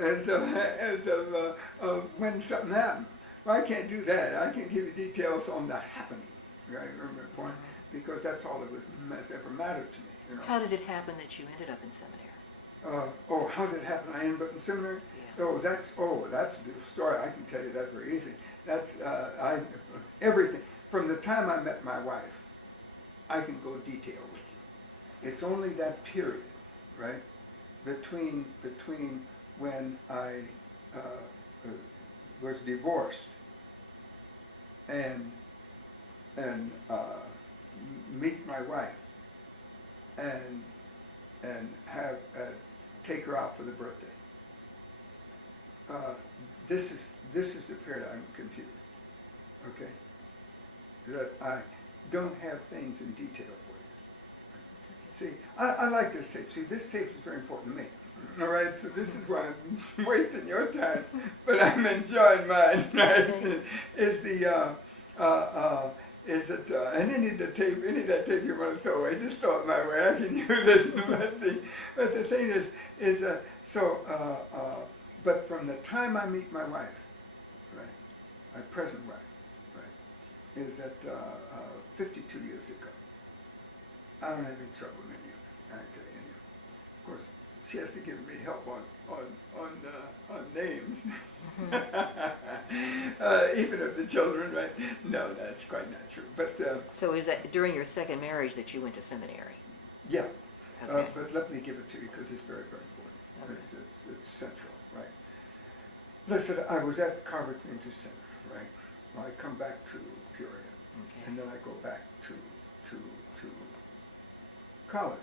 as of when something happened. Well, I can't do that. I can give you details on the happening, right? Remember the point? Because that's all that ever mattered to me. You know. How did it happen that you ended up in seminary? How did it happen? I ended up in seminary. Yeah. That's a beautiful story. I can tell you that very easily. That's everything from the time I met my wife. I can go detail with you. It's only that period, right, between when I was divorced and meet my wife and have take her out for the birthday. This is the period I'm confused. Okay, that I don't have things in detail for you. See, I like this tape. See, this tape is very important to me. All right, so this is why I'm wasting your time, but I'm enjoying mine. Right? And any of that tape you want to throw away, just throw it my way. I can use it. But the thing is, but from the time I meet my wife, right, my present wife, right, is that 52 years ago. I don't have any trouble with any of it. I tell you, of course, she has to give me help on names, even of the children, right? No, that's quite not true. But So is that during your second marriage that you went to seminary? yeah, Okay. but let me give it to you because it's very, very important. Okay. It's central, right? Listen, I was at Harvard Community Center, right? Well, I come back to Peoria, Okay. and then I go back to college.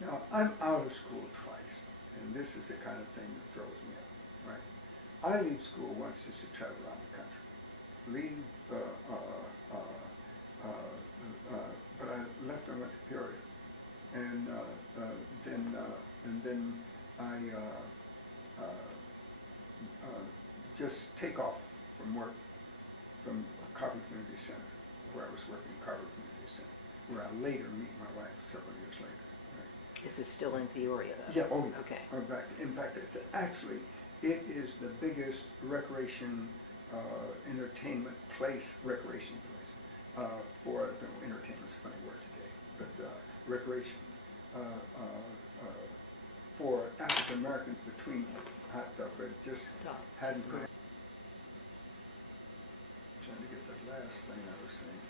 Now, I'm out of school twice, and this is the kind of thing that throws me up, right? I leave school once just to travel around the country, leave, but I left and went to Peoria, and then I just take off from work from Carver Community Center, where I was working in Carver Community Center, where I later meet my wife several years later. Right? This is still in Peoria, though? Yeah, oh yeah. Okay. In fact, it's actually, it is the biggest recreation, entertainment place, recreation place, for, entertainment's a funny word today, but recreation, for African Americans between hot stuff, it just hadn't put in. Trying to get that last thing I was saying.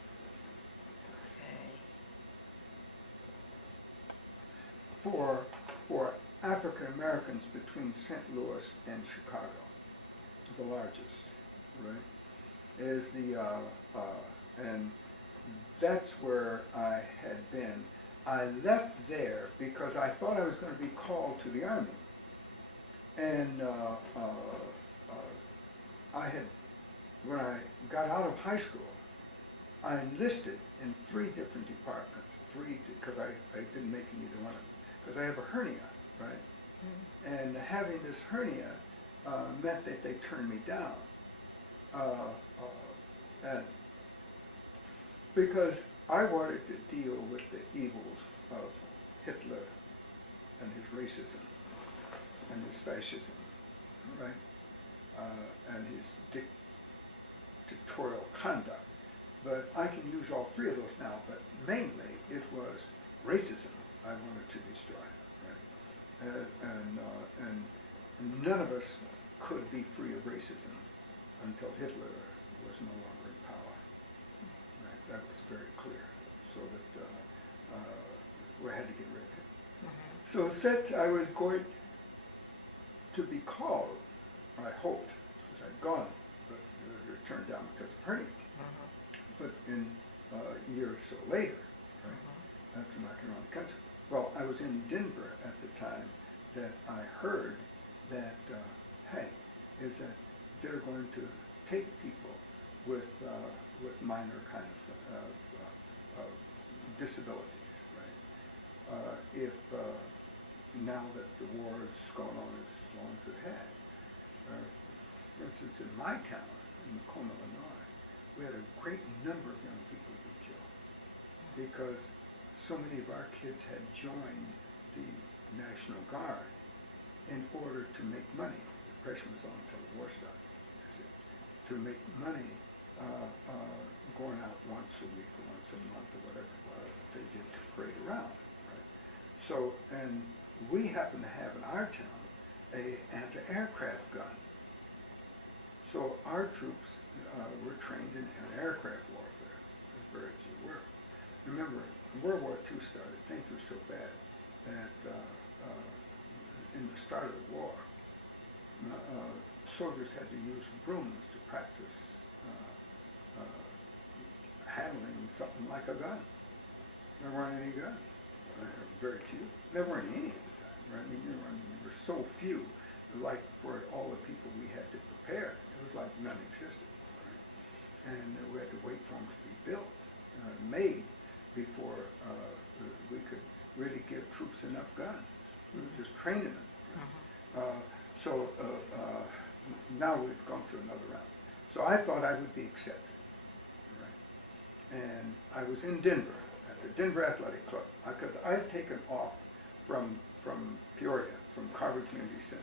Okay. For African Americans between St. Louis and Chicago, the largest, right, is the, and that's where I had been. I left there because I thought I was going to be called to the Army. And I had, when I got out of high school, I enlisted in 3 different departments, because I didn't make it either one of them, because I have a hernia, right? Mm-hmm. And having this hernia meant that they turned me down. And because I wanted to deal with the evils of Hitler and his racism and his fascism, right? And his dictatorial conduct. But I can use all 3 of those now, but mainly it was racism I wanted to destroy, right? And none of us could be free of racism until Hitler was no longer in power. Right? That was very clear, so that we had to get rid of him. Mm-hmm. So since I was going to be called, I hoped, because I'd gone, but it was turned down because of hernia. But in a year or so later, right, after knocking around the country, well, I was in Denver at the time that I heard that, hey, is that they're going to take people with minor kinds of disabilities, right? If now that the war has gone on as long as it had, for instance, in my town, in Macomb, Illinois, we had a great number of young people who were killed because so many of our kids had joined the National Guard in order to make money. The Depression was on until the war started. To make money going out once a week or once a month or whatever it was that they did to parade around. Right? So, and we happen to have in our town an anti-aircraft gun. So our troops were trained in anti-aircraft warfare, as very few were. Remember, when World War II started, things were so bad that in the start of the war, soldiers had to use brooms to practice handling something like a gun. There weren't any guns, right? Very few. There weren't any at the time, right? I mean, there were so few, like for all the people we had to prepare, it was like none existed. And we had to wait for them to be built, made, before we could really give troops enough guns. We were just training them. Right? So now we've gone through another round. So I thought I would be accepted. Right? And I was in Denver, at the Denver Athletic Club, because I'd taken off from Peoria, from Carver Community Center,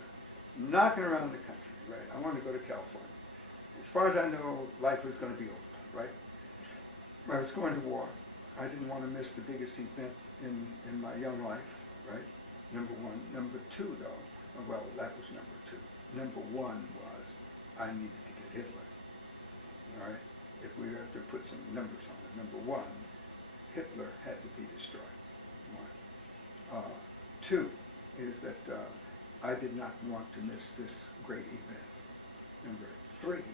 knocking around the country, right? I wanted to go to California. As far as I know, life was going to be over, right? I was going to war. I didn't want to miss the biggest event in my young life, right? Number one. Number two, though, well, that was number two. Number one was I needed to get Hitler, all right? If we have to put some numbers on it. Number one, Hitler had to be destroyed, one. Two is that I did not want to miss this great event. Number three,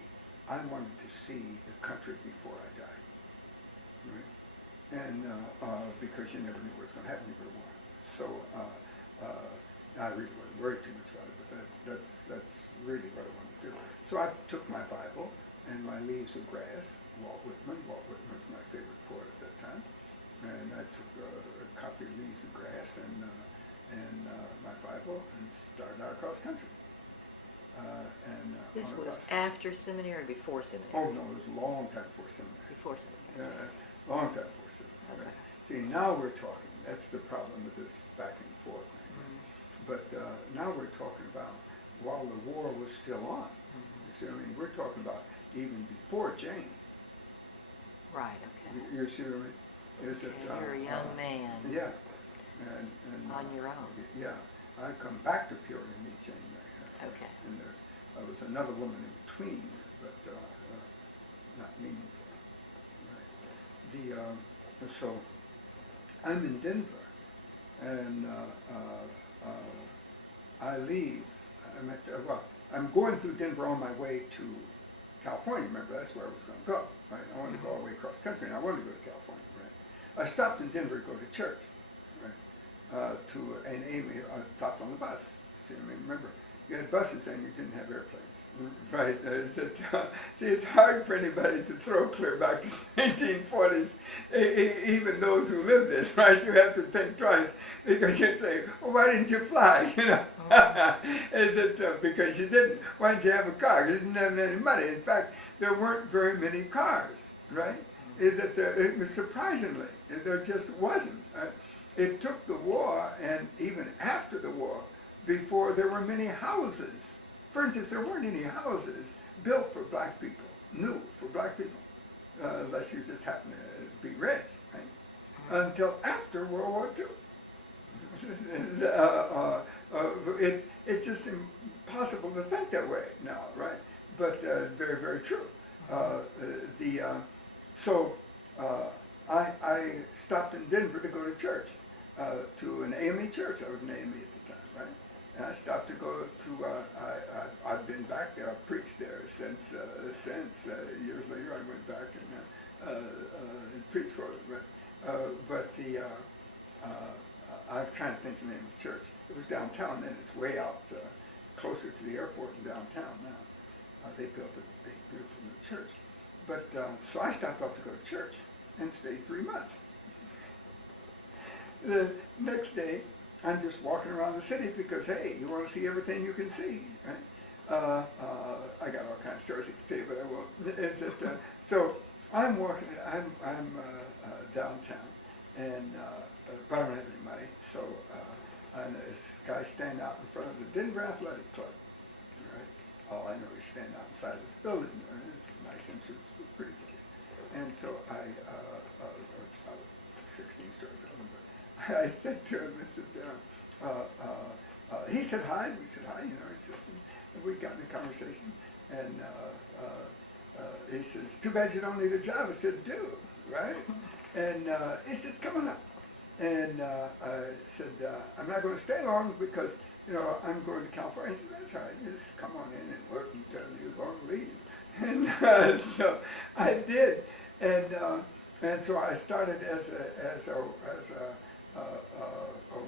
I wanted to see the country before I died, right? And because you never knew what was going to happen if you were war. So I really wasn't worried too much about it, but that's really what I wanted to do. So I took my Bible and My Leaves of Grass, Walt Whitman. Walt Whitman was my favorite poet at that time. And I took a copy of Leaves of Grass and my Bible and started out across country. This on a was bus. after seminary or before seminary? Oh no, it was a long time before seminary. Before seminary. Long time before seminary. Okay. Right? See, now we're talking. That's the problem with this back and forth thing. Right? But now we're talking about while the war was still on. You see what I mean? We're talking about even before Jane. Right, okay. You see what I mean? Is it? And you're a young man. Yeah. And On your own. Yeah. I come back to Peoria and meet Jane there. Okay. And there was another woman in between, but not meaningful. Right. So I'm in Denver, and I leave. I'm going through Denver on my way to California. Remember, that's where I was going to go. Right? I wanted to go all the way across country, and I wanted to go to California. Right? I stopped in Denver to go to church. Right? And Amy stopped on the bus. See, I mean, remember, you had buses and you didn't have airplanes. Right? See, it's hard for anybody to throw clear back to the 1940s, even those who lived it, right? You have to think twice because you'd say, well, why didn't you fly? You know, is it because you didn't? Why didn't you have a car? You didn't have any money. In fact, there weren't very many cars, right? It was surprisingly, there just wasn't. It took the war, and even after the war, before there were many houses. For instance, there weren't any houses built for black people, new for black people, unless you just happen to be rich, right? Until after World War II. It's just impossible to think that way now, right? But very, very true. I stopped in Denver to go to church, to an AME church. I was an AME at the time, right? And I stopped to go to, I've been back there, I've preached there since years later I went back and preached for it. But I'm trying to think of the name of the church. It was downtown then, it's way out closer to the airport than downtown now. They built a big, beautiful new church. But, so I stopped off to go to church and stayed 3 months. The next day, I'm just walking around the city because, hey, you want to see everything you can see, right? I got all kinds of stories I can tell you, but I won't. So I'm walking, I'm downtown, and but I don't have any money. So and this guy standing out in front of the Denver Athletic Club, right? All I know is standing out inside this building. It's a nice entrance, pretty place. And so it's about a 16-story building. I said to him, I said, he said hi, we said hi, you know, he says, and we got in a conversation, and he says, too bad you don't need a job. I said, do, right? And he said, come on up. And I said, I'm not going to stay long because, you know, I'm going to California. He said, that's all right, just come on in and work until you're going to leave. And so I did, and so I started as a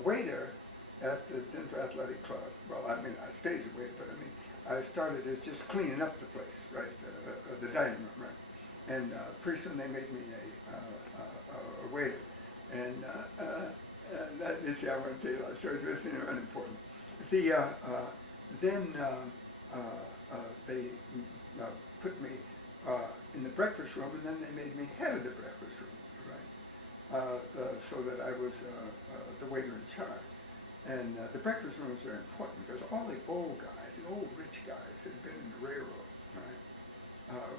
waiter at the Denver Athletic Club. Well, I mean, I stayed as a waiter, but I mean, I started as just cleaning up the place, right, the dining room, right. And pretty soon they made me a waiter. And that is, I want to tell you a lot of stories, but it's unimportant. Then they put me in the breakfast room, and then they made me head of the breakfast room, right? So that I was the waiter in charge. And the breakfast room was very important because all the old guys, the old rich guys that had been in the railroad, right,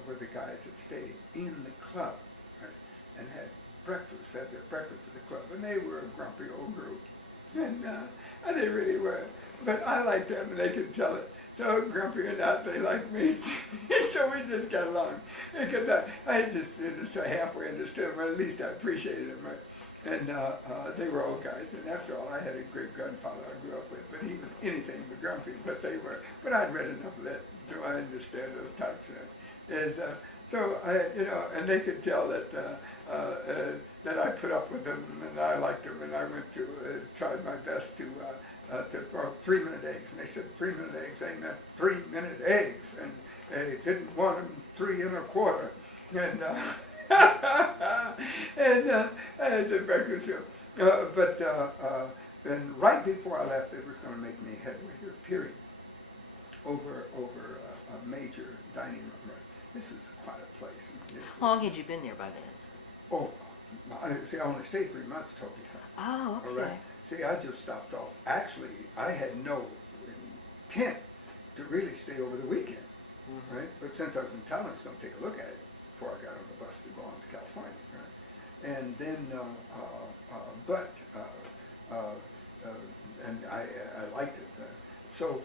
were the guys that stayed in the club, right, and had their breakfast at the club. And they were a grumpy old group. And they really were. But I liked them, and they could tell it. So grumpy or not, they liked me. So we just got along. Because I just halfway understood them, or at least I appreciated them, right? And they were old guys, and after all, I had a great grandfather I grew up with, but he was anything but grumpy. But they were. But I'd read enough of that to understand those types of so I, you know, and they could tell that I put up with them, and I liked them, and I went to tried my best for 3-minute eggs, and they said 3-minute eggs, they meant 3-minute eggs, They didn't want them 3 1/4, and it's a breakfast show. Then right before I left, it was going to make me head waiter, period, over a major dining room. Right? This is quite a place. How long had you been there by then? Oh, I only stayed 3 months total time. Oh, okay. All right. See, I just stopped off. Actually, I had no intent to really stay over the weekend, right? But since I was in town, I was going to take a look at it before I got on the bus to go on to California, right? And then, and I liked it. So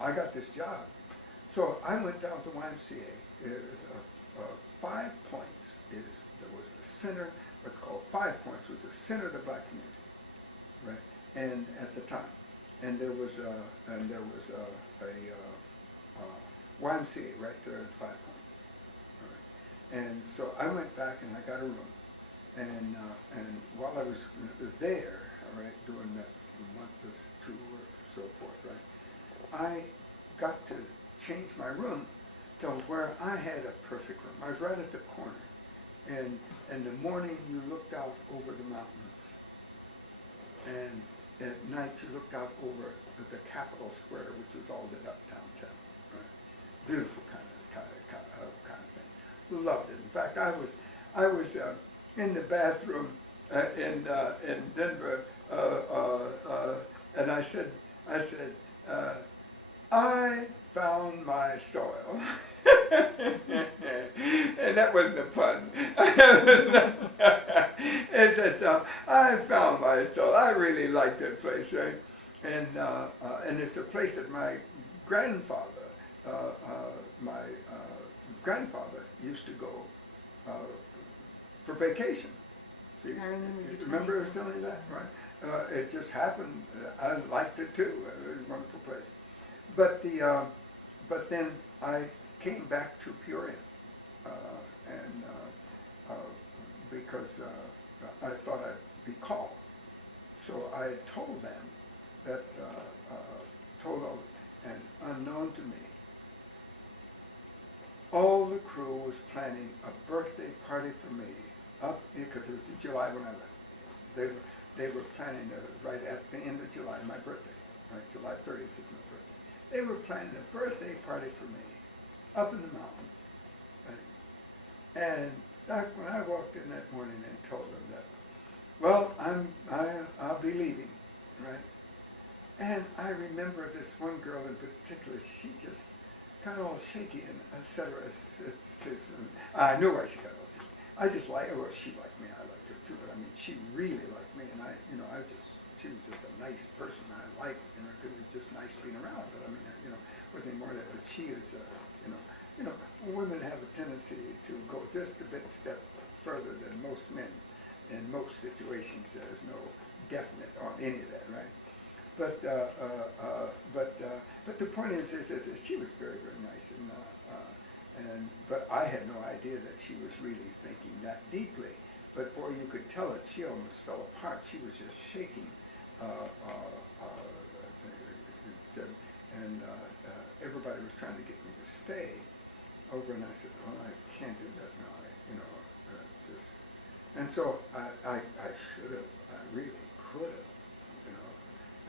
I got this job. So I went down to YMCA. 5 Points there was the center. What's called 5 Points was the center of the black community, right? And at the time, and there was a YMCA right there at 5 Points. All right. And so I went back and I got a room, and while I was there, all right, doing that month or two or so forth, right, I got to change my room to where I had a perfect room. I was right at the corner, and in the morning you looked out over the mountains, and at night you looked out over the Capitol Square, which was all lit up downtown. Right? Beautiful kind of thing. Loved it. In fact, I was in the bathroom in Denver, and I said, I found my soil. And that wasn't a pun. It's that I found my soul. I really like that place, right? And it's a place that my grandfather used to go for vacation. See, I remember I was telling you that, right? It just happened. I liked it too. It was a wonderful place. But then I came back to Peoria, because I thought I'd be called. So I told them that, and unknown to me, all the crew was planning a birthday party for me up, because it was July when I left. They were planning right at the end of July, my birthday, right? July 30th is my birthday. They were planning a birthday party for me up in the mountains. Right? And when I walked in that morning and told them that, well, I'll be leaving, right? And I remember this one girl in particular, she just got all shaky and et cetera. I knew why she got all shaky. I just liked her. Well, she liked me. I liked her too. But I mean, she really liked me, and she was just a nice person. I liked, because it was just nice being around. But I mean, wasn't any more of that. But she is, women have a tendency to go just a bit step further than most men in most situations. There's no definite on any of that, right? But the point is that she was very, very nice, but I had no idea that she was really thinking that deeply. But boy, you could tell it. She almost fell apart. She was just shaking, and everybody was trying to get me to stay over, and I said, well, I can't do that now. It's just, and so I should have. I really could have.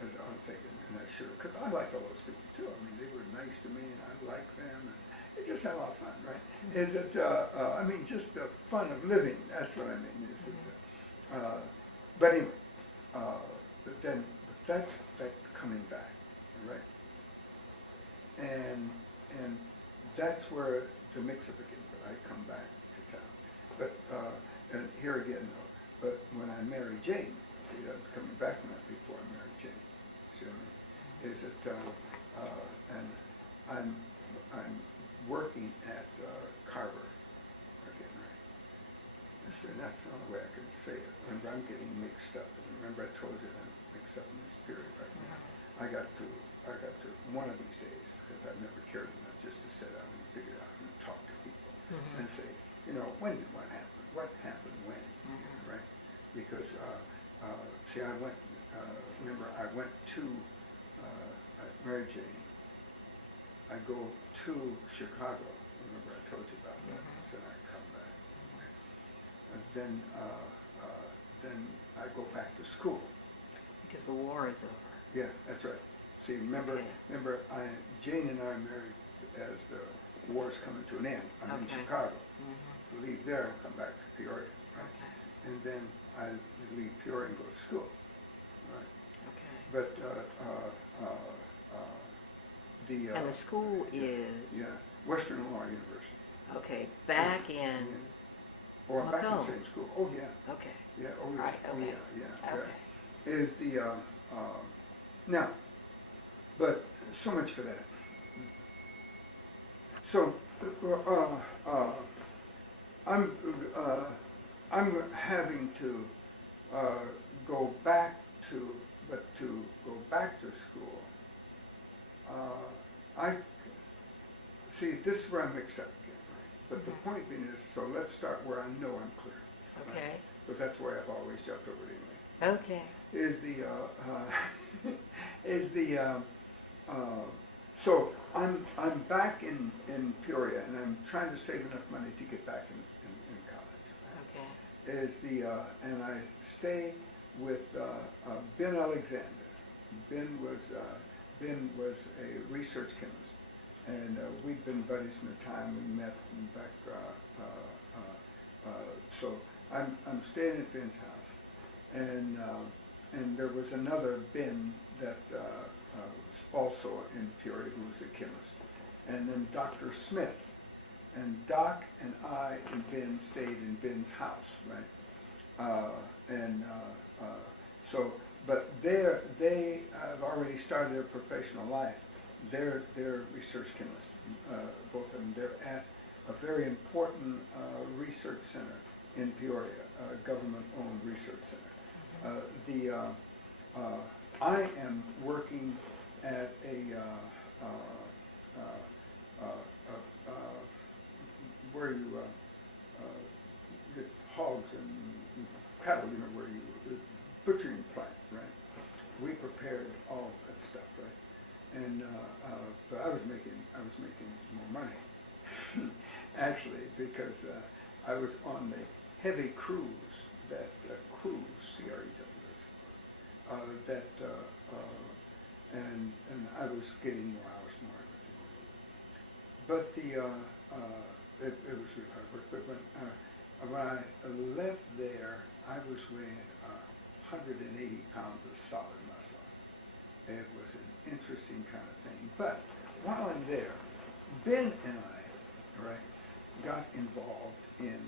As I'm thinking, and I should have, because I liked all those people too. I mean, they were nice to me, and I liked them, and it just had a lot of fun, right? Is it? Just the fun of living. That's what I mean. Is it? But anyway, but that's coming back, right? And that's where the mix-up again. But I come back to town. But and here again, though. But when I married Jane, see, I'm coming back from that before I married Jane. See what I mean? Is it? And I'm working at Carver again, right? And that's the only way I can say it. Remember, I'm getting mixed up. And remember, I told you I'm mixed up in this period right now. I got to one of these days, because I've never cared enough just to sit down and figure out and talk to people and say, when did what happen? What happened when? Right? Because see, I went. Remember, I went to Mary Jane. I go to Chicago. Remember I told you about that. So I come back. And then I go back to school. Because the war is over. Yeah, that's right. See, remember, Jane and I are married as the war's coming to an end. I'm in Chicago. Leave there and come back to Peoria, right? And then I leave Peoria and go to school, right? But and the school is Western Illinois University. Okay, back in. Or back in the same school. Oh yeah. Okay. Yeah. Oh yeah. Right, Oh okay. yeah. Yeah. Okay. Right. Is the now, but so much for that. So I'm having to go back to school. I see. This is where I'm mixed up again. Right? But the point being is, so let's start where I know I'm clear. Okay. Right? Because that's why I've always jumped over it anyway. Okay. So I'm back in Peoria, and I'm trying to save enough money to get back in college. Okay. And I stay with Ben Alexander. Ben was a research chemist, and we'd been buddies from the time we met back. So I'm staying at Ben's house, and there was another Ben that was also in Peoria who was a chemist, and then Dr. Smith, and Doc and I and Ben stayed in Ben's house, right? But they have already started their professional life. They're research chemists, both of them. They're at a very important research center in Peoria, a government-owned research center. I am working at where you get hogs and cattle, where you butchering plant, right? We prepared all that stuff, right? And but I was making more money actually, because I was on the heavy cruise that CREWS, and I was getting more hours, more everything. But it was really hard work. But when I left there, I was weighing 180 pounds of solid muscle. It was an interesting kind of thing. But while I'm there, Ben and I, right, got involved in,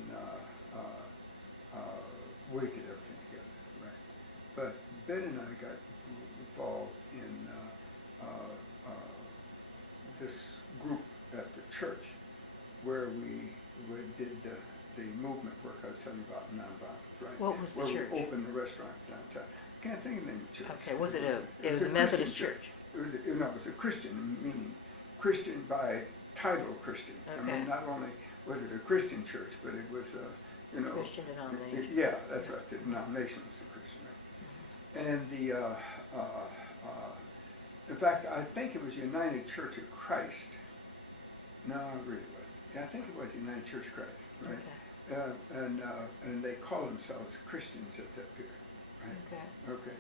we did everything together, right? But Ben and I got involved in this group at the church where we did the movement work I was telling you about, nonviolence, right? What was the church? We opened the restaurant downtown. I can't think of the name of the church. Okay, it was a Methodist church? It was a Christian, meaning Christian by title Christian. Okay. I mean, not only was it a Christian church, but it was Christian denomination. yeah, that's right. The denomination was the Christian. Right? And in fact, I think it was United Church of Christ. No, it really wasn't. Yeah, I think it was United Church of Christ, right? Okay. And they call themselves Christians at that period, right? Okay.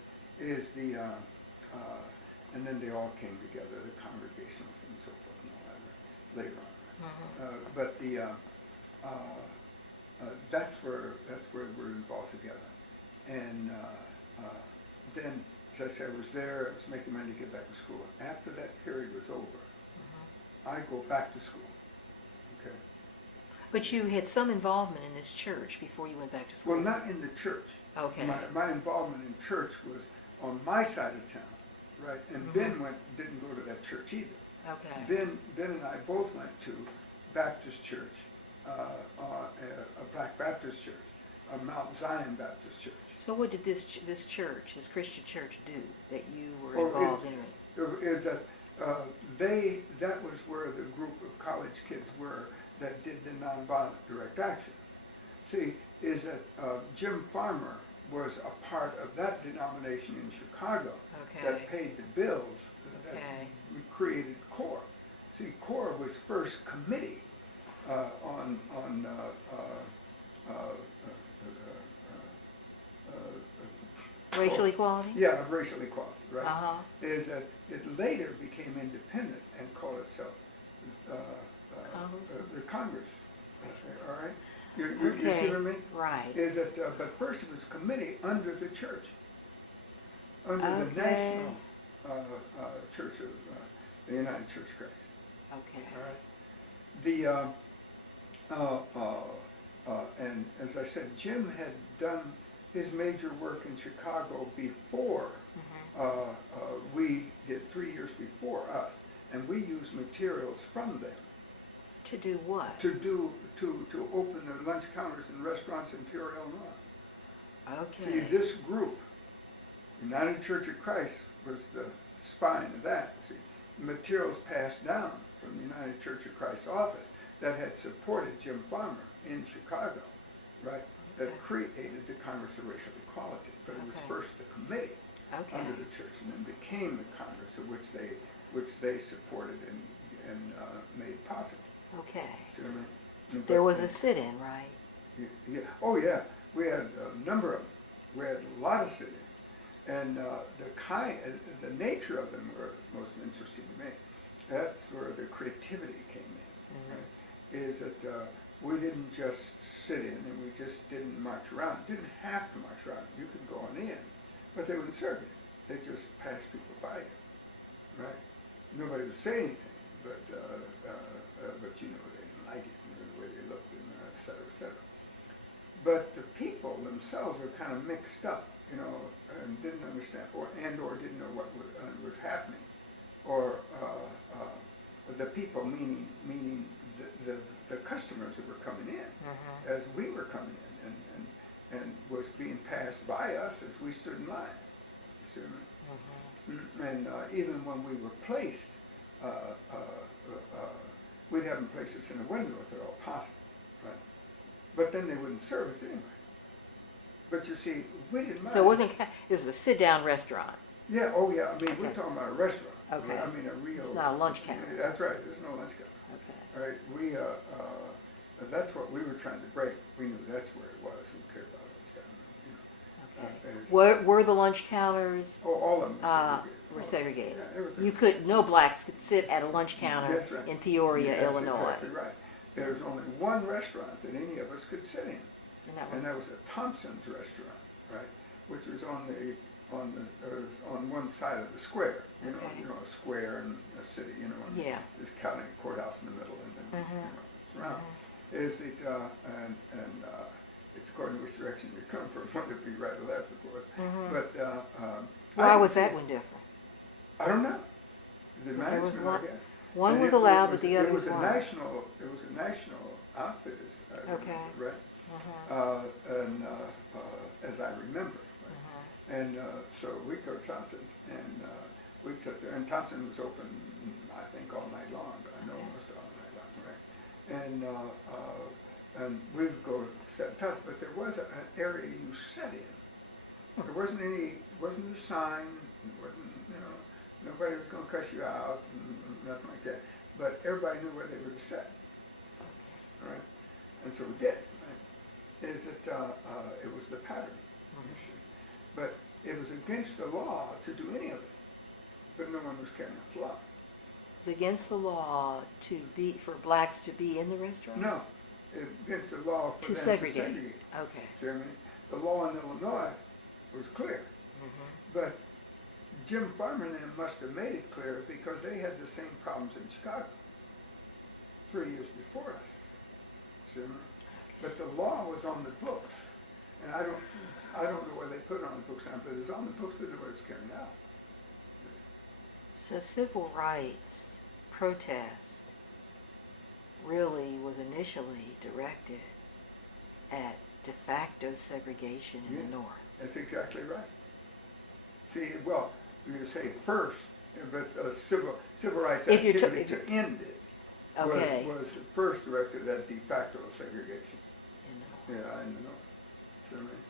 And then they all came together, the congregations and so forth and all that later on. Right? That's where we're involved together. And then, as I said, I was there. I was making money to get back to school. After that period was over, I go back to school. Okay. But you had some involvement in this church before you went back to school. Well, not in the church. Okay. My involvement in church was on my side of town, right? And Ben didn't go to that church either. Okay. Ben and I both went to Baptist church, a Black Baptist church, a Mount Zion Baptist church. So what did this church, this Christian church, do that you were involved in? Is that that was where the group of college kids were that did the nonviolent direct action. See, is that Jim Farmer was a part of that denomination in Chicago that paid the bills that created CORE. See, CORE was first committee on Racial equality? yeah, of racial equality, right? Uh-huh. Is that it later became independent and called itself Congress? the Congress. All right? You see Okay, what I mean? right. Is that, but first it was a committee under the church, under the Okay. National Church of the United Church of Christ. Okay. All right? And as I said, Jim had done his major work in Chicago before we did, 3 years before us, and we used materials from them To do what? to open the lunch counters in restaurants in Peoria, Illinois. Okay. See, this group, United Church of Christ, was the spine of that. See, materials passed down from the United Church of Christ office that had supported Jim Farmer in Chicago, right? That created the Congress of Racial Equality. But it was Okay. first the committee Okay. under the church, and then became the Congress, of which they supported and made possible. Okay. See what I mean? There was a sit-in, right? Yeah. Oh yeah, we had a number of them. We had a lot of sit-ins, and the nature of them was most interesting to me. That's where the creativity came in. Right? Is that we didn't just sit in and we just didn't march around. Didn't have to march around. You could go on in, but they wouldn't serve you. They just passed people by you, right? Nobody would say anything, but you know they didn't like it, you know, the way they looked, and et cetera, et cetera. But the people themselves were kind of mixed up, you know, and didn't understand, or didn't know what was happening, or the people meaning the customers that were coming in, as we were coming in, and was being passed by us as we stood in line. You see what I mean? And even when we were placed, we'd have them place us in a window if at all possible, right? But then they wouldn't serve us anyway. But you see, we didn't mind. So it was a sit-down restaurant. Yeah, oh yeah, I mean, Okay. we're talking about a restaurant. Okay. I mean, a real. It's not a lunch counter. That's right, there's no lunch counter. Okay. All right, that's what we were trying to break. We knew that's where it was. Who cared about lunch counter, you know? Okay. Were the lunch counters All of them were segregated? Yeah, everything. You could, no blacks could sit at a lunch counter That's right. in Peoria, Yeah, Illinois. That's exactly right. There was only one restaurant that any of us could sit in, And that was a Thompson's restaurant, right? Which was on one side of the square. You know, Okay. a square in a city. You know, and Yeah. there's county courthouse in the middle, and then it's around. Is it it's according to which direction you come from, whether it be right or left, of course. But why was that one different? I don't know. The There was management, I guess. One And was it allowed, was- but the other it was was a not. national outfit, as I Okay. remember, right? As I remember, right? And so we'd go to Thompson's, and we'd sit there, and Thompson was open, I think, all night long, but I know almost all night long, right? And we would go sit in Thompson, but there was an area you sat in. There wasn't a sign, there wasn't, nobody was going to cuss you out, and nothing like that. But everybody knew where they were to sit, right? And so we did. Right? Is that it was the pattern, but it was against the law to do any of it. But no one was carrying out the law. It's against the law for blacks to be in the restaurant? No, it's against the law for To them segregate. to segregate. Okay. See what I mean? The law in Illinois was clear, but Jim Farmer and them must have made it clear because they had the same problems in Chicago 3 years before us. See what I mean? But the law was on the books, and I don't know where they put it on the books now, but it was on the books, but it was carried out. So civil rights protest really was initially directed at de facto segregation in the North. That's exactly right. See, well, you say first, but civil rights If you're activity to end it Okay. was first directed at de facto segregation. In the North. Yeah, in the North. See what I mean?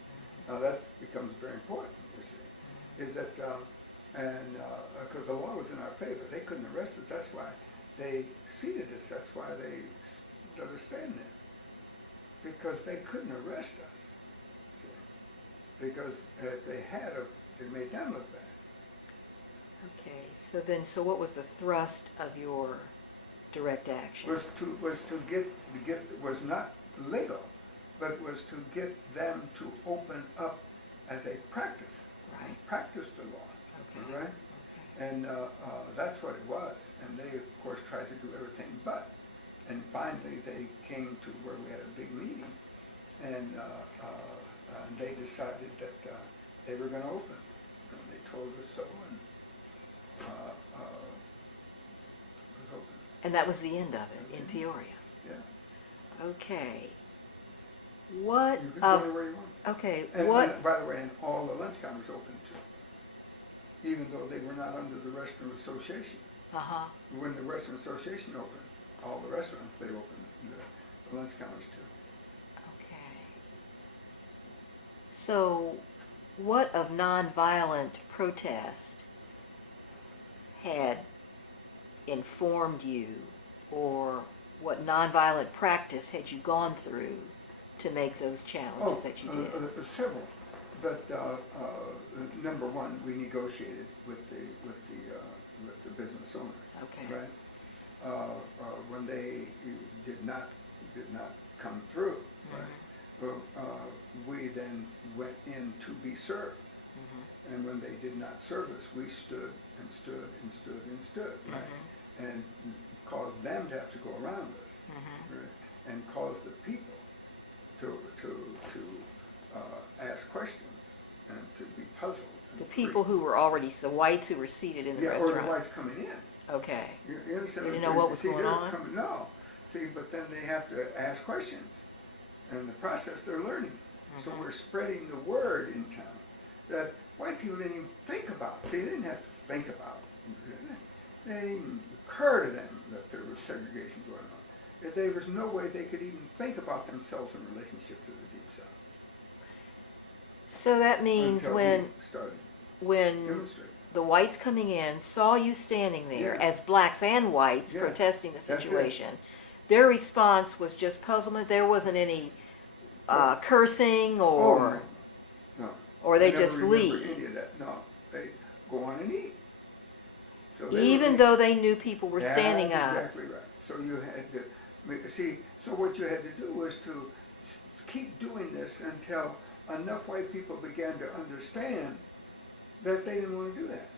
Now that becomes very important, you see, is that, because the law was in our favor, they couldn't arrest us. That's why they seated us. That's why they let us stand there. Because they couldn't arrest us. See? Because if they had, it made them look bad. Okay, so what was the thrust of your direct action? Was not legal, but was to get them to open up as a practice, Right. and practice the law, Okay. right? Okay. And that's what it was. And they, of course, tried to do everything but. And finally, they came to where we had a big meeting, and they decided that they were going to open. And they told us so, and it was open. And that was the end of it in That's it. Peoria. Yeah. Okay. What You could of? go anywhere you want. Okay. And What? by the way, and all the lunch counters open too, even though they were not under the Restaurant Association. When the Restaurant Association opened, all the restaurants, they opened the lunch counters too. Okay. So, what of nonviolent protest had informed you, or what nonviolent practice had you gone through to make those challenges that you did? Several, but number one, we negotiated with the business owners. Okay. Right. When they did not come through, right. Well, we then went in to be served, and when they did not serve us, we stood and stood and stood and stood, right, and caused them to have to go around us, right, and caused the people to ask questions and to be puzzled. The people who were already, the whites who were seated in the or restaurant. the whites coming in. Okay. You understand? They didn't know what was going they're on? No. See, but then they have to ask questions. And in the process, they're learning. So we're spreading the word in town that white people didn't even think about. See, they didn't have to think about it. They didn't even occur to them that there was segregation going on. That there was no way they could even think about themselves in relationship to the Deep South. So that means Until when we started demonstrating. the whites coming in saw you standing there Yeah. as blacks and whites Yeah. protesting the That's it. situation, their response was just puzzlement. There wasn't any cursing or No. or they I never just remember leave. any of that. No, they go on and eat. So Even though they knew people were standing That's up. exactly right. So you had to see. So what you had to do was to keep doing this until enough white people began to understand that they didn't want to do that.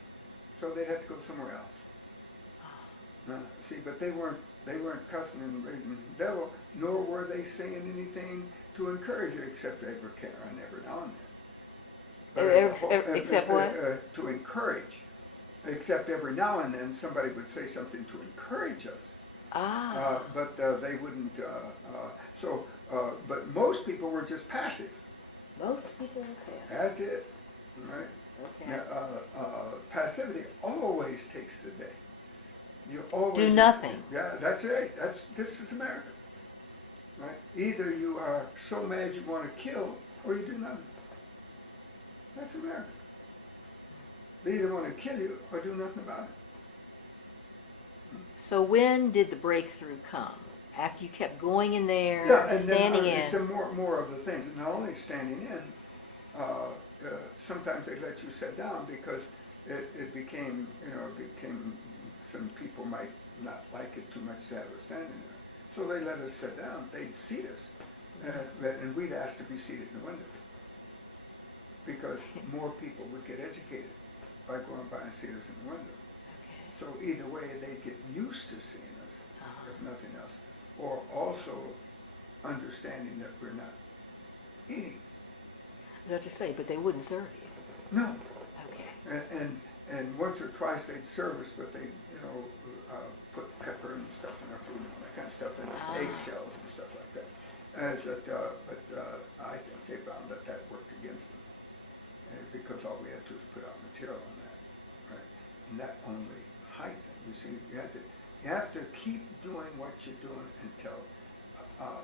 So they'd have to go somewhere else. See, but they weren't cussing and raising the devil, nor were they saying anything to encourage you, except every now and then. Except what? To encourage. Except every now and then somebody would say something to encourage us. But they wouldn't. But most people were just passive. Most people were passive. That's it, right? Okay. Passivity always takes the day. You always Do nothing. Yeah, that's it. This is America, right? Either you are so mad you want to kill, or you do nothing. That's America. They either want to kill you or do nothing about it. So when did the breakthrough come? After you kept going in there, Yeah, and standing then in? it's more of the things. Not only standing in, sometimes they let you sit down because it became, some people might not like it too much to have us standing there. So they let us sit down. They'd seat us, and we'd ask to be seated in the window because more people would get educated by going by and seeing us in the window. Okay. So either way, they'd get used to seeing us, if nothing else, or also understanding that we're not eating. I was about to say, but they wouldn't serve you. No. Okay. And once or twice they'd serve us, but they, put pepper and stuff in our food and all that kind of stuff, and eggshells and stuff like that. But I think they found that worked against them, because all we had to do was put out material on that, right? And that only heightened. You see, you have to keep doing what you're doing until a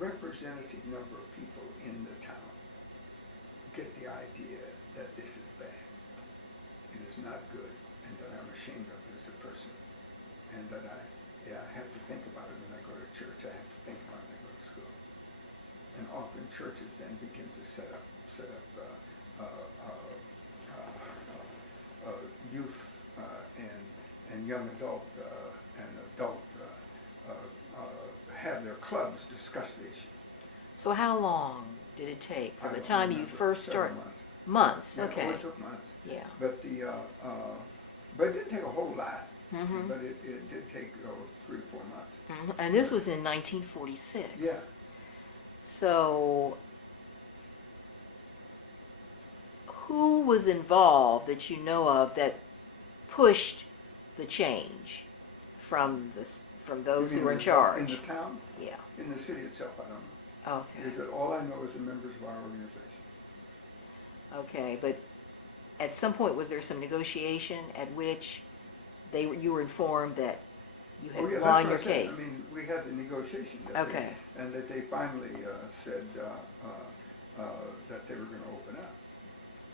representative number of people in the town get the idea that this is bad, it is not good, and that I'm ashamed of it as a person, churches then begin to set up youth and young adult have their clubs discuss the issue. So how long did it take from I the don't time you remember. first Several started? months. Months, Yeah, okay. oh, it took months. Yeah. But but it didn't take a whole lot. Mhm. But it did take 3 or 4 months. Mhm. And this was in 1946. Yeah. So who was involved that you know of that pushed the change from those You who mean were in in charge? the town? Yeah. In the city itself, I don't know. Okay. Is that all I know is the members of our organization. Okay, but at some point was there some negotiation at which you were informed that you had Oh, yeah, won that's your what I said. case? I mean, we had the negotiation that Okay. and that they finally said that they were going to open up.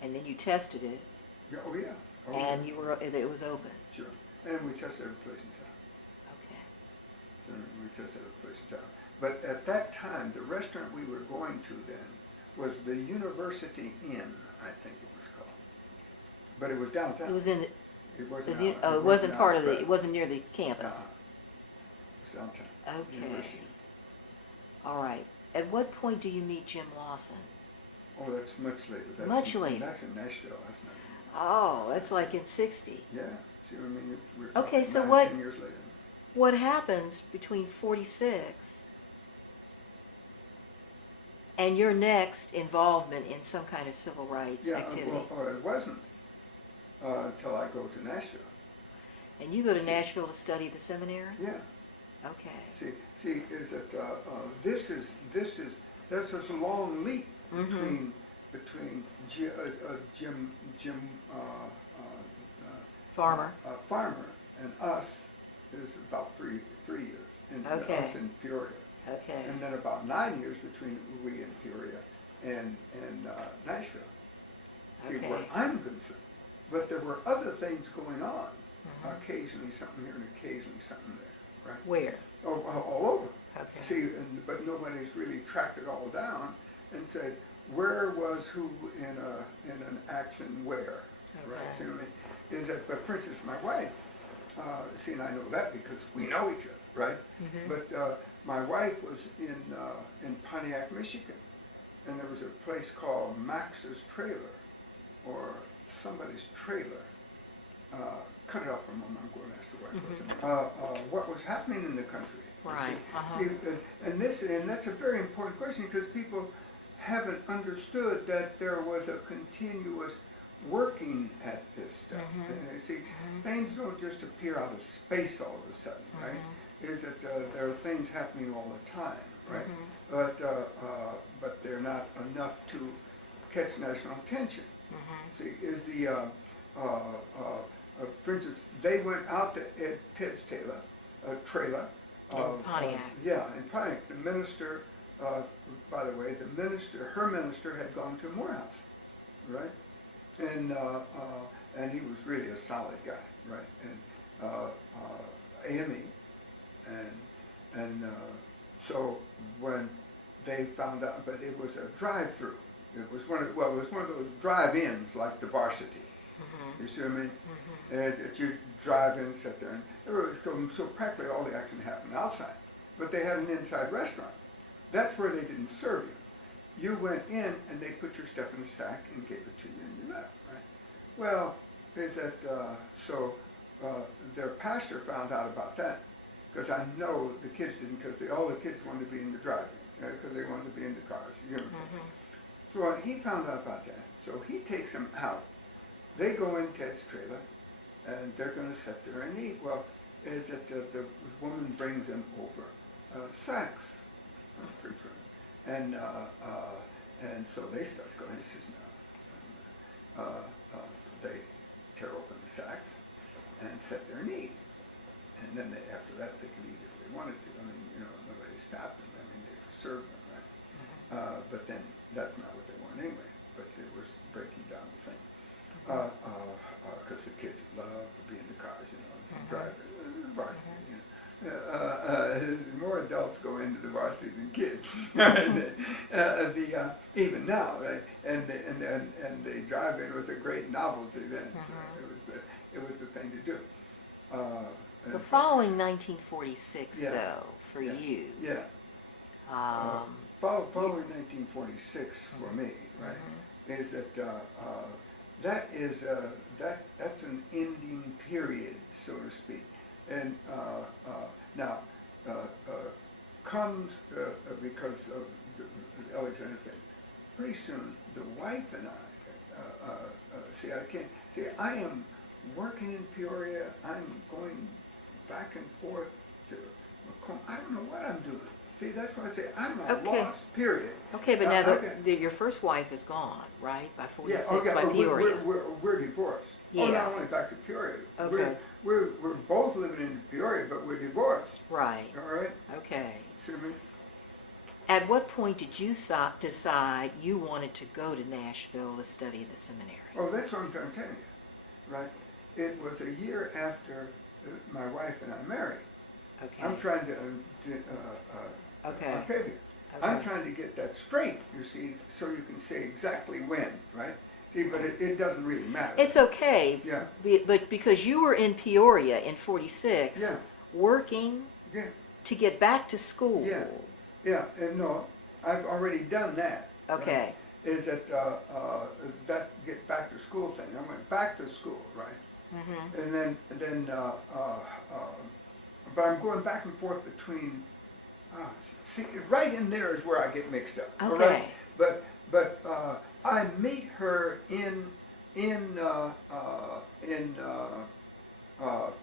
And then you tested it, Yeah, oh, yeah. Oh, and yeah. it was open. Sure. And we tested every place in town. Okay. We tested every place in town. But at that time, the restaurant we were going to then was the University Inn, I think it was called. But it was downtown. It was in. It wasn't. It wasn't part of the. It wasn't near the campus. It's downtown. Okay. University. All right. At what point do you meet Jim Lawson? Oh, that's much later. Much later. That's in Nashville. That's not. Oh, that's like in '60. Yeah. See what I mean? We're Okay, talking so 9, what- 10 years later. What happens between '46 and your next involvement in some kind of civil rights activity? Well, it wasn't until I go to Nashville. And you go to Nashville to study the seminary? Yeah. Okay. See, is that this is there's this long leap Mm-hmm. between Jim Farmer. Farmer and us is about three years, and Okay. us in Peoria, Okay. and then about 9 years between we and Peoria and Nashville. See, Okay. where I'm concerned, but there were other things going on. Mhm. Occasionally something here and occasionally something there, right? Where? Oh, all over. Okay. See, but nobody's really tracked it all down and said where was who in an action where, right? Okay. See what I mean? Is that? But for instance, my wife. See, and I know that because we know each other, right? Mhm. But my wife was in Pontiac, Michigan, and there was a place called Max's Trailer, or somebody's trailer. Cut it off for a moment. I'm going to ask the wife what was happening in the country. you Right. see. Uh-huh. See, and that's a very important question because people haven't understood that there was a continuous working at this stuff. Mhm. And you see, Mhm. things don't just appear out of space all of a sudden, right? Mhm. Is that there are things happening all the time, right? Mhm. But they're not enough to catch national attention. Mhm. See, is for instance, they went out to Ed Ted's trailer. In Pontiac. Yeah, in Pontiac. The minister, by the way, her minister had gone to Morehouse, right? And he was really a solid guy, right? And AME, and so when they found out, but it was a drive-through. It was one of those drive-ins like the Varsity. Mhm. You see what I mean? Mhm. And that you drive in and sit there, and so practically all the action happened outside. But they had an inside restaurant. That's where they didn't serve you. You went in and they put your stuff in a sack and gave it to you and you left, right? Well, is that their pastor found out about that because I know the kids didn't because all the kids wanted to be in the drive-in because they wanted to be in the cars. You know? Mhm. So he found out about that. So he takes them out. They go in Ted's trailer, and they're going to sit there and eat. Well, is that the woman brings them over sacks of free food, and so they start going. He says no. They tear open the sacks and sit there and eat, and then after that they can eat if they wanted to. I mean, nobody stopped them. I mean, they served them, right? But then that's not what they wanted anyway. But they were breaking down the thing. Because the kids love to be in the cars, and drive varsity. More adult adults go into the varsity than kids. Even now, right? And the drive-in was a great novelty then. So it was the thing to do. So following 1946, Yeah. though, for you, Yeah. Following 1946 for me, right, is that that's an ending period, so to speak, and now comes because of the Alexander thing. Pretty soon, the wife and I am working in Peoria. I'm going back and forth to Macomb. I don't know what I'm doing. See, that's why I say I'm a Okay. lost period. Okay, but now Okay. your first wife is gone, right? By 46, Yeah, by but Peoria. we're divorced. Yeah. Oh, not only back to Peoria. Okay. We're both living in Peoria, but we're divorced. Right. All right? Okay. See what I mean? At what point did you decide you wanted to go to Nashville to study at the seminary? Oh, that's what I'm trying to tell you, right? It was a year after my wife and I married. Okay. I'm trying to, Okay. Octavia. Okay. I'm trying to get that straight, you see, so you can say exactly when, right? See, but it doesn't really matter. It's okay, Yeah. but because you were in Peoria in 46, Yeah. working Yeah. to get back to school. Yeah. Yeah, and no, I've already done that. Okay. Right? Is that get back to school thing? I went back to school, right? Mm-hmm. And then, but I'm going back and forth between. See, right in there is where I get mixed up. Okay. All right? But I meet her in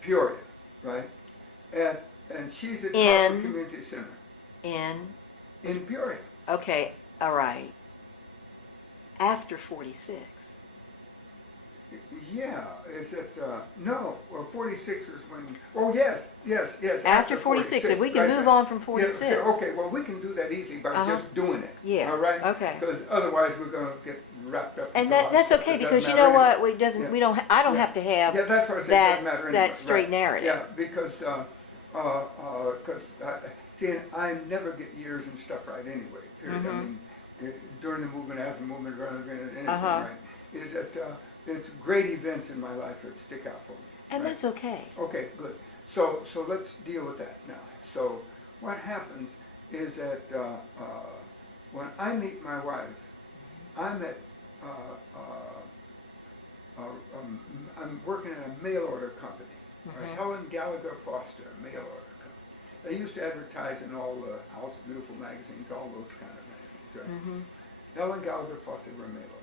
Peoria, right? And she's at Parchment Community Center. In Peoria. Okay, all right. After 46. Yeah, is it, no, well, 46 is when, oh, yes. After 46, if we can move on from 46. Yeah, okay, well, we can do that easily by just doing it. Yeah, all right? okay. Because otherwise we're going to get wrapped up. And into a lot of that's stuff okay, that because doesn't you know matter what, I don't have to have Yeah, that's what I say, it doesn't matter anyway. that straight Right. narrative. Yeah, because, see, I never get years and stuff right anyway, period. I mean, during the movement, after the movement, anything, right? Is that it's great events in my life that stick out for me. And right? that's okay. Okay, good. So let's deal with that now. So what happens is that when I meet my wife, I'm at I'm working at a mail order company, right? Helen Gallagher Foster, mail order company. They used to advertise in all the House of Beautiful magazines, all those kind of magazines, right? Helen Gallagher Foster were a mail order.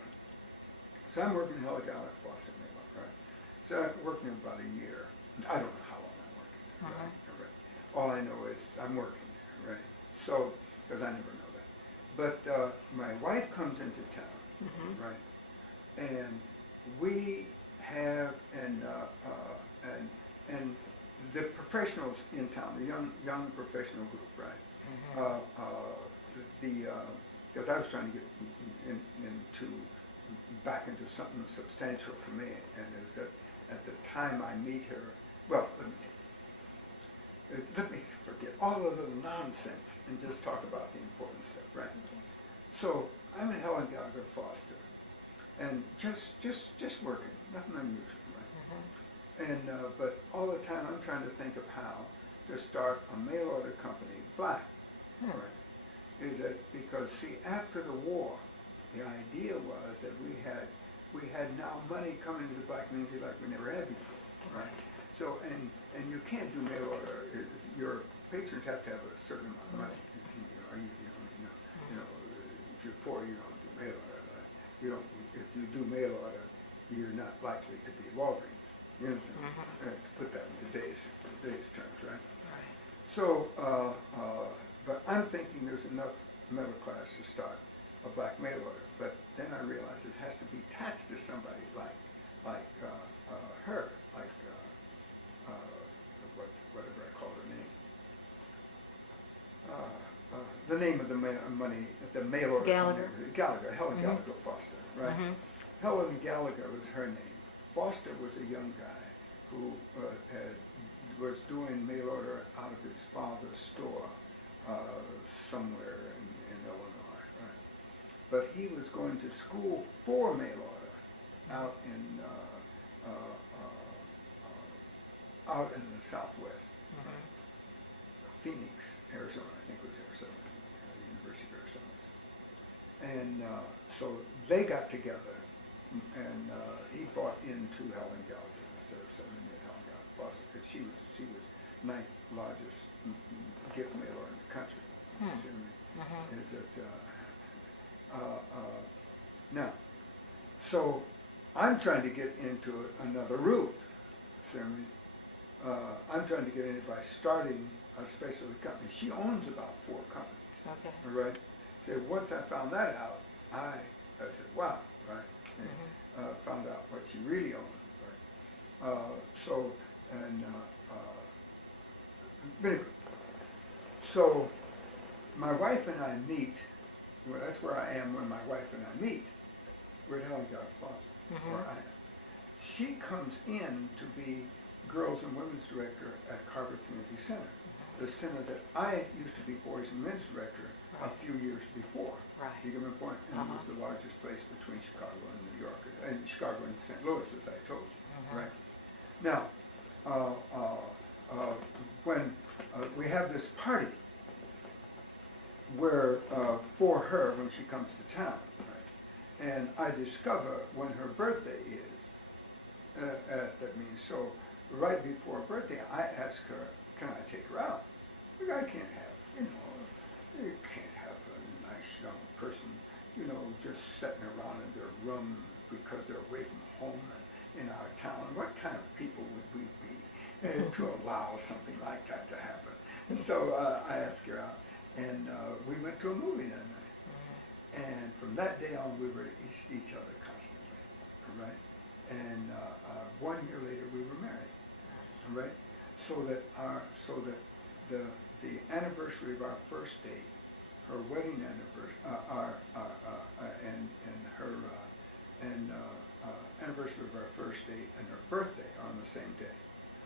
So I'm working at Helen Gallagher Foster mail order, right? So I'm working about a year. I don't know how long I'm working there, right? All I know is I'm working there, right? So, because I never know that. But my wife comes into town, right? And we have, and the professionals in town, the young professional group, right? Because I was trying to get back into something substantial for me, and it was at the time I meet her. Well, let me forget all of the nonsense and just talk about the important stuff, right? So I'm at Helen Gallagher Foster, and just working, nothing unusual, right? And but all the time I'm trying to think of how to start a mail order company, black, right? Is that because see, after the war, the idea was that we had now money coming into the black community like we never had before, right? So and you can't do mail order. Your patrons have to have a certain amount of money. You know, if you're poor, you don't do mail order. You don't. If you do mail order, you're not likely to be Walgreens. You understand? To put that in today's terms, right? Right. So, but I'm thinking there's enough middle class to start a black mail order, but then I realized it has to be attached to somebody like her, like whatever I call her name. The name of the mail order Gallagher? company, Gallagher, Helen Gallagher Foster, right? Helen Gallagher was her name. Foster was a young guy who was doing mail order out of his father's store somewhere in Illinois, right? But he was going to school for mail order out in the Southwest, Phoenix, Arizona. I think it was Arizona, University of Arizona. And so they got together, and he bought into Helen Gallagher instead of sending in Helen Gallagher Foster, because she was ninth largest gift mailer in the country. See what I mean? Is it now? So I'm trying to get into another route. See what I mean? I'm trying to get in it by starting a specialty company. She owns about 4 companies. Okay. All right. So once I found that out, I said, wow, right? And, found out what she really owned, right? Anyway, so my wife and I meet. Well, that's where I am when my wife and I meet. We're at Helen Gallagher Foster, where I am. She comes in to be Girls and Women's Director at Carver Community Center, the center that I used to be Boys and Men's Director a few years before. Right. You get my point? And it was the largest place between Chicago and New York, and Chicago and St. Louis, as I told you. Right. Now, when we have this party where for her when she comes to town, right? And I discover when her birthday is. That means so. Right before her birthday, I ask her, "Can I take her out?" Because I can't have, you can't have a nice young person, just sitting around in their room because they're away from home and in our town. What kind of people would we be to allow something like that to happen? And so I asked her out, and we went to a movie that night. And from that day on, we were each other constantly, right? And 1 year later, we were married, right? So that the anniversary of our first date, her wedding anniversary, anniversary of our first date and her birthday are on the same day.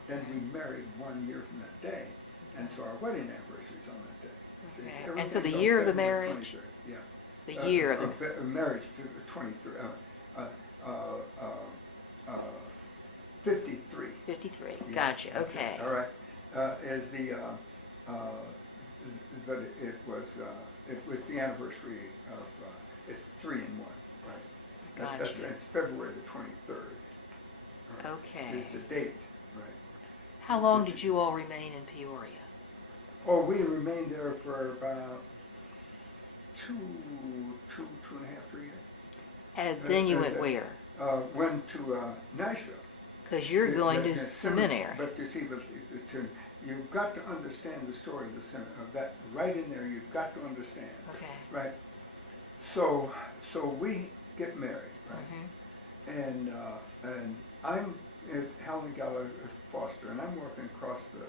Then we married 1 year from that day, and so our wedding anniversary is on that day. Okay. And so the year of the marriage? Yeah. The year of the marriage, 23. 53. 53. Yeah, Gotcha. that's it. Okay. All right. But it was the anniversary of it's 3 in 1, right? Gotcha. It's February the 23rd. Right? Okay. Is the date, right? How long did you all remain in Peoria? Oh, we remained there for about two and a half, 3 years. And then you went where? Went to Nashville. Because you're going to seminary. But you see, you've got to understand the story of the seminary. Of that right in there, you've got to understand. Okay. Right. So we get married, right? And I'm at Helen Gallagher Foster, and I'm working across the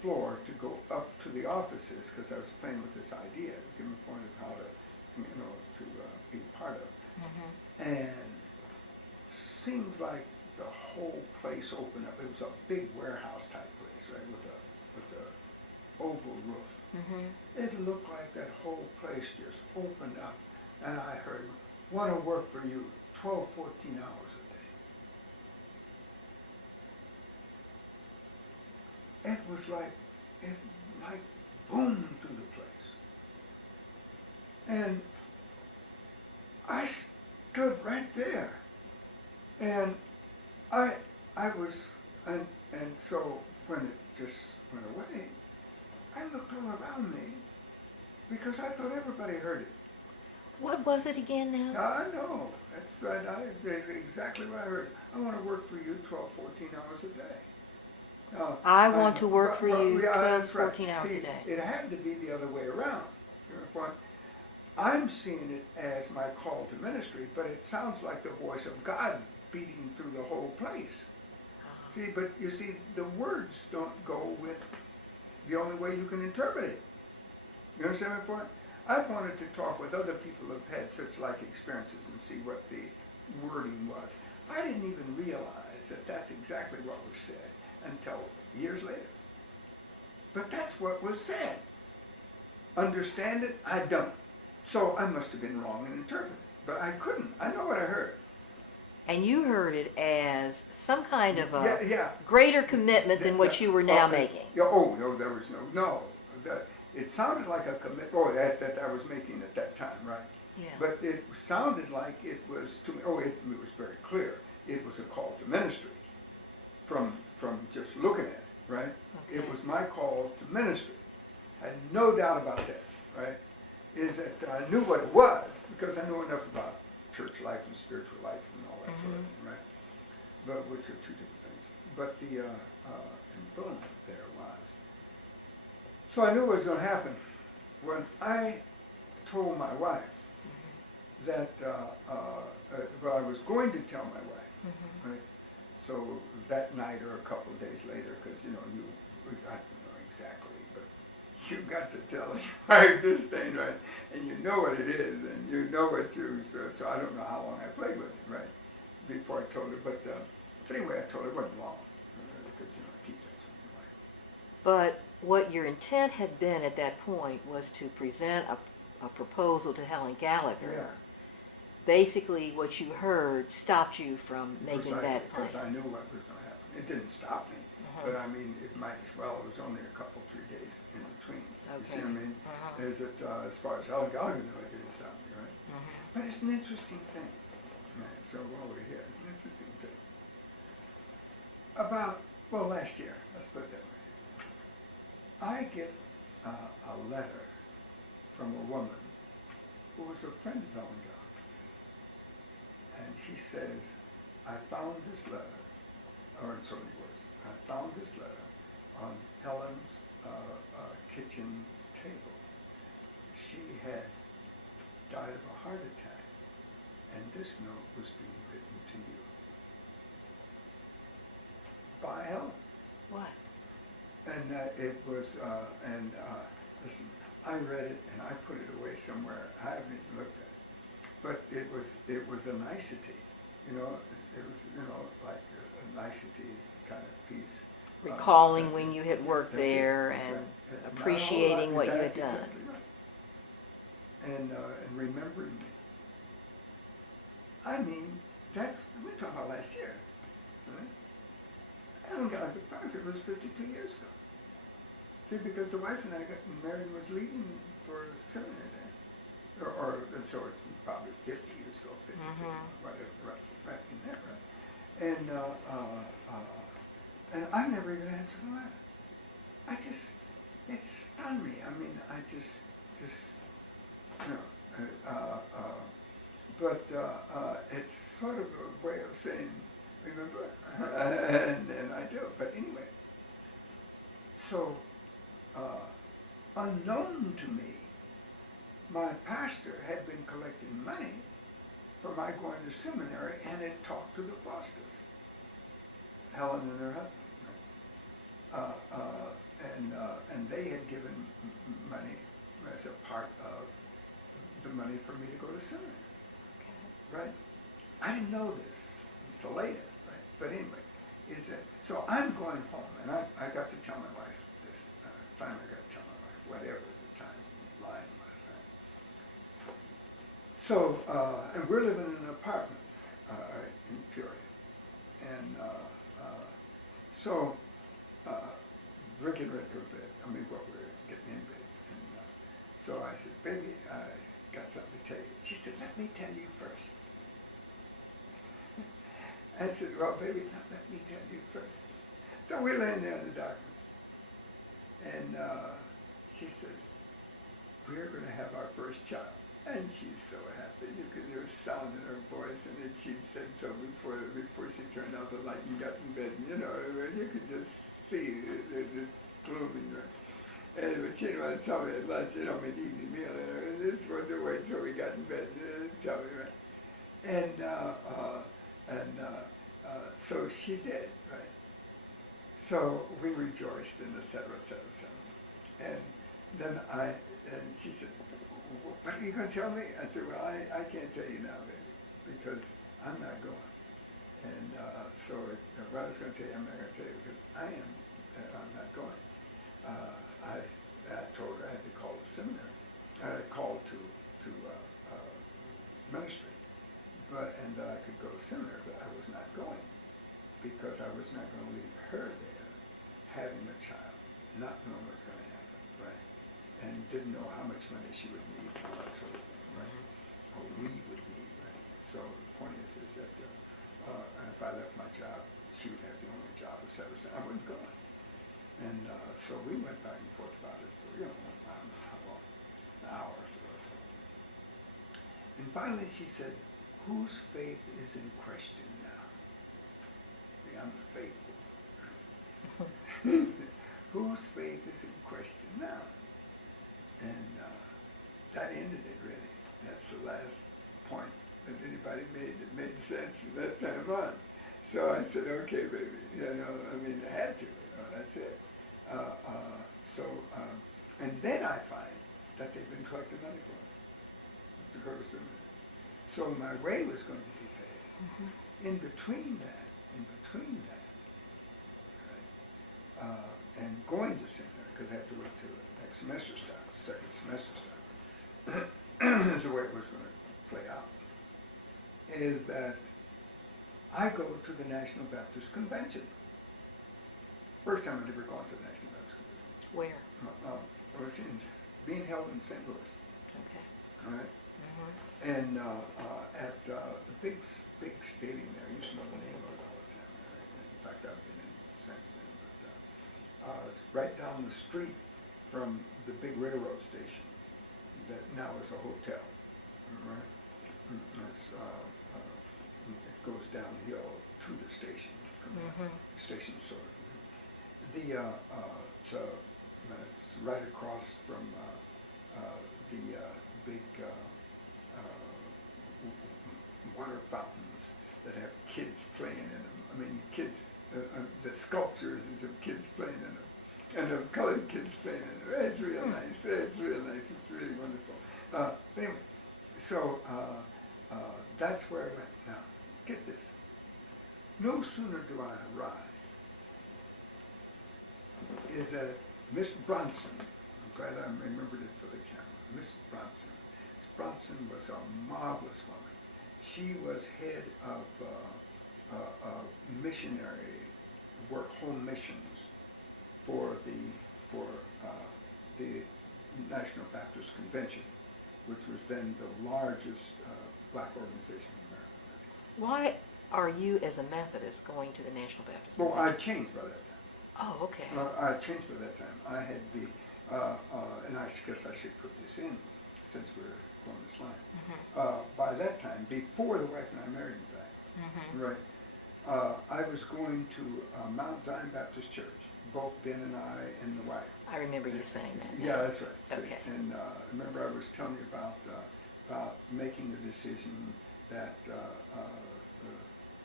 floor to go up to the offices because I was playing with this idea, give me a point of how to, to be part of. And seems like the whole place opened up. It was a big warehouse type place, right, with the oval roof. It looked like that whole place just opened up, and I heard, "Want to work for you 12, 14 hours a day." It was like boomed through the place, and I stood right there, and and so when it just went away, I looked all around me because I thought everybody heard it. What was it again now? I know, that's right. That's exactly what I heard. "I want to work for you 12, 14 hours a day." I want to work for you yeah, 12, that's right. 14 hours See, a day. It had to be the other way around. You know what? I'm seeing it as my call to ministry, but it sounds like the voice of God beating through the whole place. See, but you see, the words don't go with the only way you can interpret it. You understand my point? I wanted to talk with other people who have had such like experiences and see what the wording was. I didn't even realize that that's exactly what was said until years later. But that's what was said. understand it? I don't. So I must have been wrong in interpreting. But I couldn't. I know what I heard. And you heard it as some kind of a Yeah. greater commitment than what you were now Oh, making. Yeah, oh, no, there was no. It sounded like a commitment, oh, that I was making at that time, right? Yeah. But it sounded like it was to me, it was very clear. It was a call to ministry from just looking at it, right? Okay. It was my call to ministry. I had no doubt about that, right? Is that I knew what it was because I knew enough about church life and spiritual life and all that sort of thing, right? But which are two different things. But the and boom, there it was. So I knew what was going to happen when I told my wife that well, I was going to tell my wife, right? So that night or a couple of days later, because I don't know exactly, but you got to tell your wife this thing, right? And you know what it is, and you know what so I don't know how long I played with it, right? Before I told her, but anyway, I told her it wasn't long, because I keep that from your wife. But what your intent had been at that point was to present a proposal to Helen Gallagher. Yeah. Basically, what you heard stopped you from making Precisely, that plan. because I knew what was going to happen. It didn't stop me, but I mean, it might as well. It was only a couple, 3 days in between. You see what I mean? Is it as far as Helen Gallagher knew, it didn't stop me, right? But it's an interesting thing. Right? So while we're here, it's an interesting thing. Last year, let's put it that way. I get a letter from a woman who was a friend of Helen Gallagher. And she says, I found this letter, or in so many words, I found this letter on Helen's kitchen table. She had died of a heart attack, and this note was being written to you. By Helen. What? And it was, listen, I read it and I put it away somewhere. I haven't even looked at it. But it was a nicety, it was, like a nicety kind of piece. Recalling when you had worked That's there it, that's and right. appreciating what you had That's done. exactly right. And remembering me. I mean, we're talking about last year, right? I don't got a big fact, it was 52 years ago. See, because the wife and I got married and was leaving for seminary then. So it's probably 50 years ago, 50, right in there, right? And I never even answered the letter. It stunned me. I mean, but it's sort of a way of saying, remember? and I do. But anyway, so unknown to me, my pastor had been collecting money for my going to seminary, and had talked to the Fosters, Helen and her husband, and they had given money as a part of the money for me to go to seminary. Right? I didn't know this until later, right? But anyway, so I'm going home, and I got to tell my wife this. Finally got to tell my wife, whatever the timeline was, right? So, and we're living in an apartment in Peoria. And so, Rick and Red go to bed. We're getting in bed. And so I said, baby, I got something to tell you. She said, let me tell you first. I said, well, baby, no, let me tell you first. So we're laying there in the darkness. And she says, we're going to have our first child. And she's so happy. You could hear a sound in her voice, and then she'd said so before she turned out the light and got in bed. You could just see this glooming, right? But she didn't want to tell me at lunch, the evening meal. I just wanted to wait until we got in bed to tell me, right? And so she did, right? So we rejoiced, and et cetera, et cetera, et cetera. And then she said, what are you going to tell me? I said, well, I can't tell you now, baby, because I'm not going. And so if I was going to tell you, I'm not going to tell you, because I'm not going. I told her I had to call the seminary, called to ministry, and that I could go to seminary, but I was not going because I was not going to leave her there having a child, not knowing what's going to happen, right? And didn't know how much money she would need, all that sort of thing, right? Or we would need, right? So the point is that if I left my job, she would have the only job, etc. I wasn't going. And so we went back and forth about it for, I don't know how long, an hour or so. And finally she said, whose faith is in question now? The unfaithful. Whose faith is in question now? And that ended it, really. That's the last point that anybody made that made sense from that time on. So I said, okay, baby, I had to, that's it. And then I find that they've been collecting money for me to go to seminary. So my way was going to be paid. Mm-hmm. In between that, right, and going to seminary, because I have to wait till the next semester starts, second semester starts, is the way it was going to play out, is that I go to the National Baptist Convention. First time I'd ever gone to the National Baptist Convention. Where? Well, it's being held in St. Louis. Okay. All right. Mm-hmm. And at the big stadium there, I used to know the name of it all the time. Right? In fact, I've been in it since then. But it's right down the street from the big railroad station that now is a hotel. Right? It goes downhill to the station from the station sort of. It's right across from the big water fountains that have kids playing in them. I mean, the sculptures is of kids playing in them, and of colored kids playing in them. It's real nice. It's real nice. It's really wonderful. But anyway, so that's where I went. Now, get this. No sooner do I arrive is that Miss Bronson, I'm glad I remembered it for the camera, Miss Bronson. Miss Bronson was a marvelous woman. She was head of missionary work, home missions for the National Baptist Convention, which was then the largest black organization in America. Why are you, as a Methodist, going to the National Baptist Well, Convention? I changed by that time. Oh, okay. I changed by that time. I had and I guess I should put this in since we're on this line. Mm-hmm. By that time, before the wife and I married, in fact, right, I was going to Mount Zion Baptist Church, both Ben and I and the wife. I remember you saying that. Yeah, that's right. Okay. And remember I was telling you about making the decision that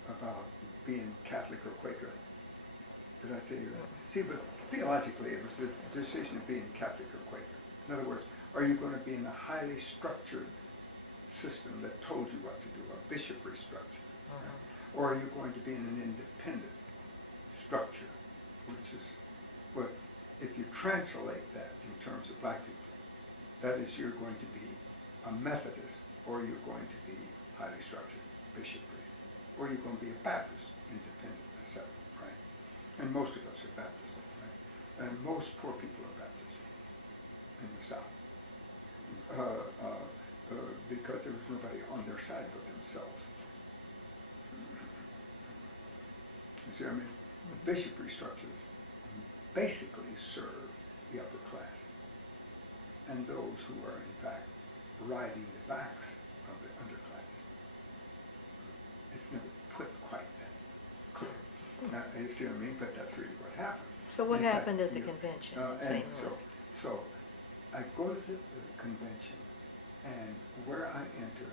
about being Catholic or Quaker. Did I tell you that? See, but theologically, it was the decision of being Catholic or Quaker. In other words, are you going to be in a highly structured system that told you what to do, a bishopric structure? Right? Or are you going to be in an independent structure, which is what, if you translate that in terms of black people, that is, you're going to be a Methodist, or you're going to be highly structured, bishopric, or you're going to be a Baptist, independent, etc. Right? And most of us are Baptists, right? And most poor people are Baptists in the South, because there was nobody on their side but themselves. You see what I mean? The bishopric structures basically serve the upper class and those who are in fact riding the backs of the underclass. It's never put quite that clear. Now, you see what I mean? But that's really what happened. So what happened at the convention in St. Louis? So I go to the convention, and where I enter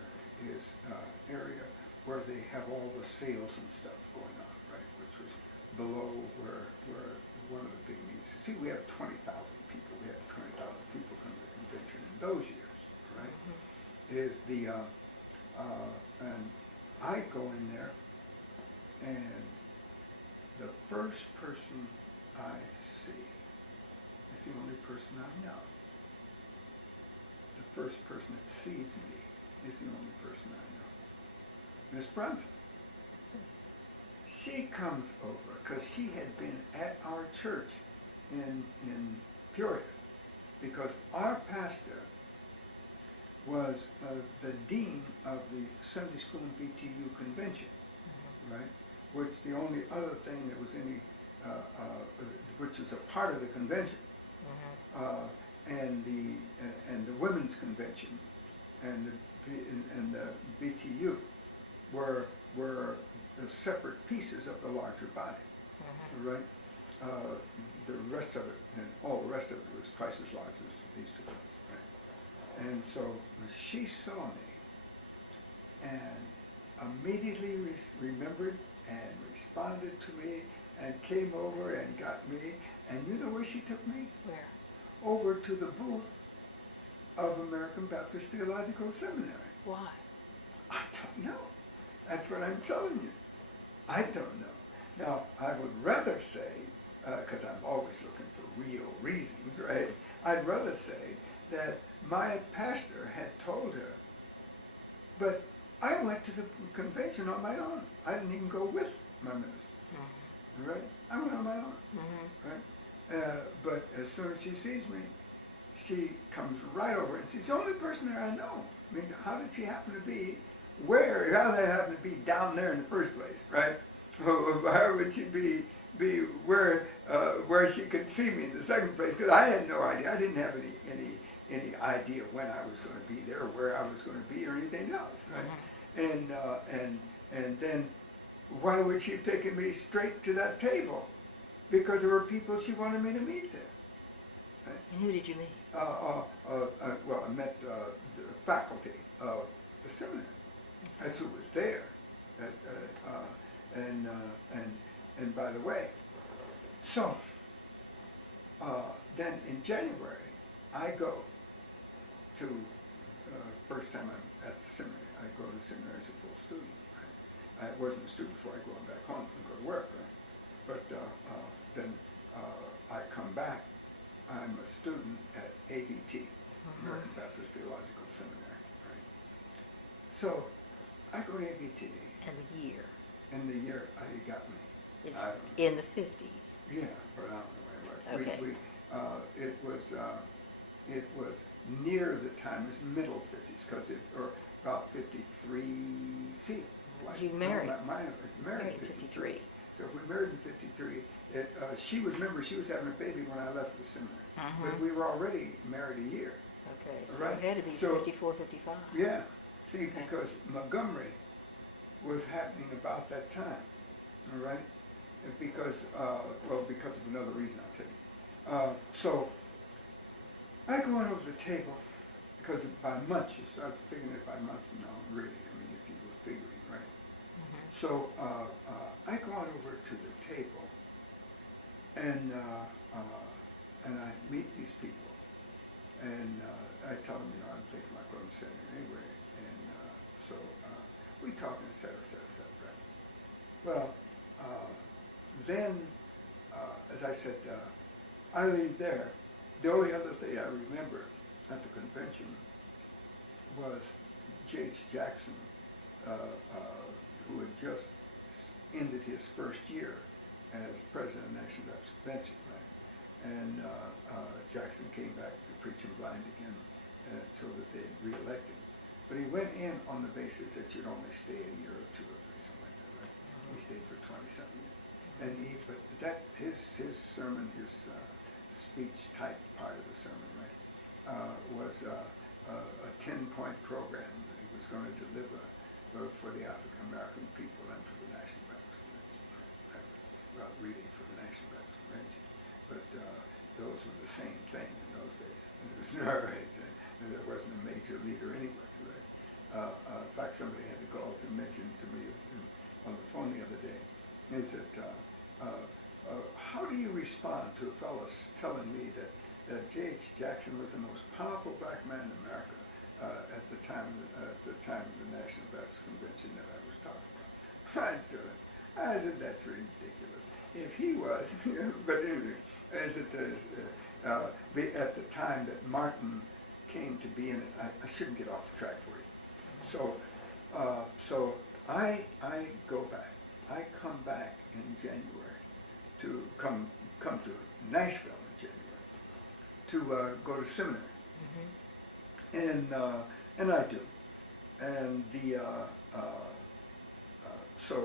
is an area where they have all the sales and stuff going on, right? Which was below where one of the big meetings. See, we have 20,000 people. We had 20,000 people come to the convention in those years, right? Is the and I go in there, and the first person I see is the only person I know. first person that sees me is the only person I know. Miss Brunson. She comes over because she had been at our church in Peoria, because our pastor was the dean of the Sunday School and BTU convention, right? Which the only other thing that was any, which was a part of the convention, and the women's convention, and the BTU were separate pieces of the larger body, right? The rest of it, and all the rest of it, was twice as large as these two things, right? And so she saw me and immediately remembered and responded to me and came over and got me. And you know where she took me? Where? Over to the booth of American Baptist Theological Seminary. Why? I don't know. That's what I'm telling you. I don't know. Now, I would rather say, because I'm always looking for real reasons, right? I'd rather say that my pastor had told her, but I went to the convention on my own. I didn't even go with my minister, right? I went on my own, right? But as soon as she sees me, she comes right over, and she's the only person there I know. I mean, how did she happen to be how did they happen to be down there in the first place, right? How would she be where she could see me in the second place? Because I had no idea. I didn't have any idea when I was going to be there, or where I was going to be, or anything else, right? And then why would she have taken me straight to that table? Because there were people she wanted me to meet there. Right? And who did you meet? Well, I met the faculty of the seminary. That's who was there. And by the way, so then in January, I go to, first time I'm at the seminary, I go to the seminary as a full student. Right? I wasn't a student before I go back home and go to work, right? But then I come back, I'm a student at ABT, American Baptist Theological Seminary, right? So I go to ABT. And the year? In the year he got me. It's in the 50s. Yeah, but I don't know when it was. Okay. It was near the time, it was middle 50s, or about 53. See, You married. I was married in 53. So if we married in 53, she was having a baby when I left the seminary. But we were already married a year. Okay, so Right? it had to be So- 54, 55. Yeah. See, because Montgomery was happening about that time. All right? Because of another reason, I'll tell you. So I go on over the table, because by month, you start figuring it by month now, really. I mean, if you were figuring, right? So I go on over to the table, and I meet these people, and I tell them, I'm thinking about going to seminary anyway, and so we talk, and et cetera, et cetera, et cetera. Right? Well, then, as I said, I leave there. The only other thing I remember at the convention was J.H. Jackson, who had just ended his first year as president of the National Baptist Convention, right? And Jackson came back to preaching blind again, so that they re-elected him. But he went in on the basis that you'd only stay a year or two or three, something like that, right? He stayed for 20-something years. And but that his sermon, his speech type part of the sermon, right, was a 10-point program that he was going to deliver for the African American people and for the National Baptist Convention. Right? That was really for the National Baptist Convention, but those were the same thing in those days. It was all right. There wasn't a major leader anywhere. Right? In fact, somebody had the gall to mention to me on the phone the other day, is that how do you respond to a fellow telling me that J.H. Jackson was the most powerful black man in America at the time of the National Baptist Convention that I was talking about? I said, that's ridiculous. If he was, but anyway, at the time that Martin came to be in it, I shouldn't get off the track for you. So I go back. I come back in January to come to Nashville in January to go to seminary, and I do, and so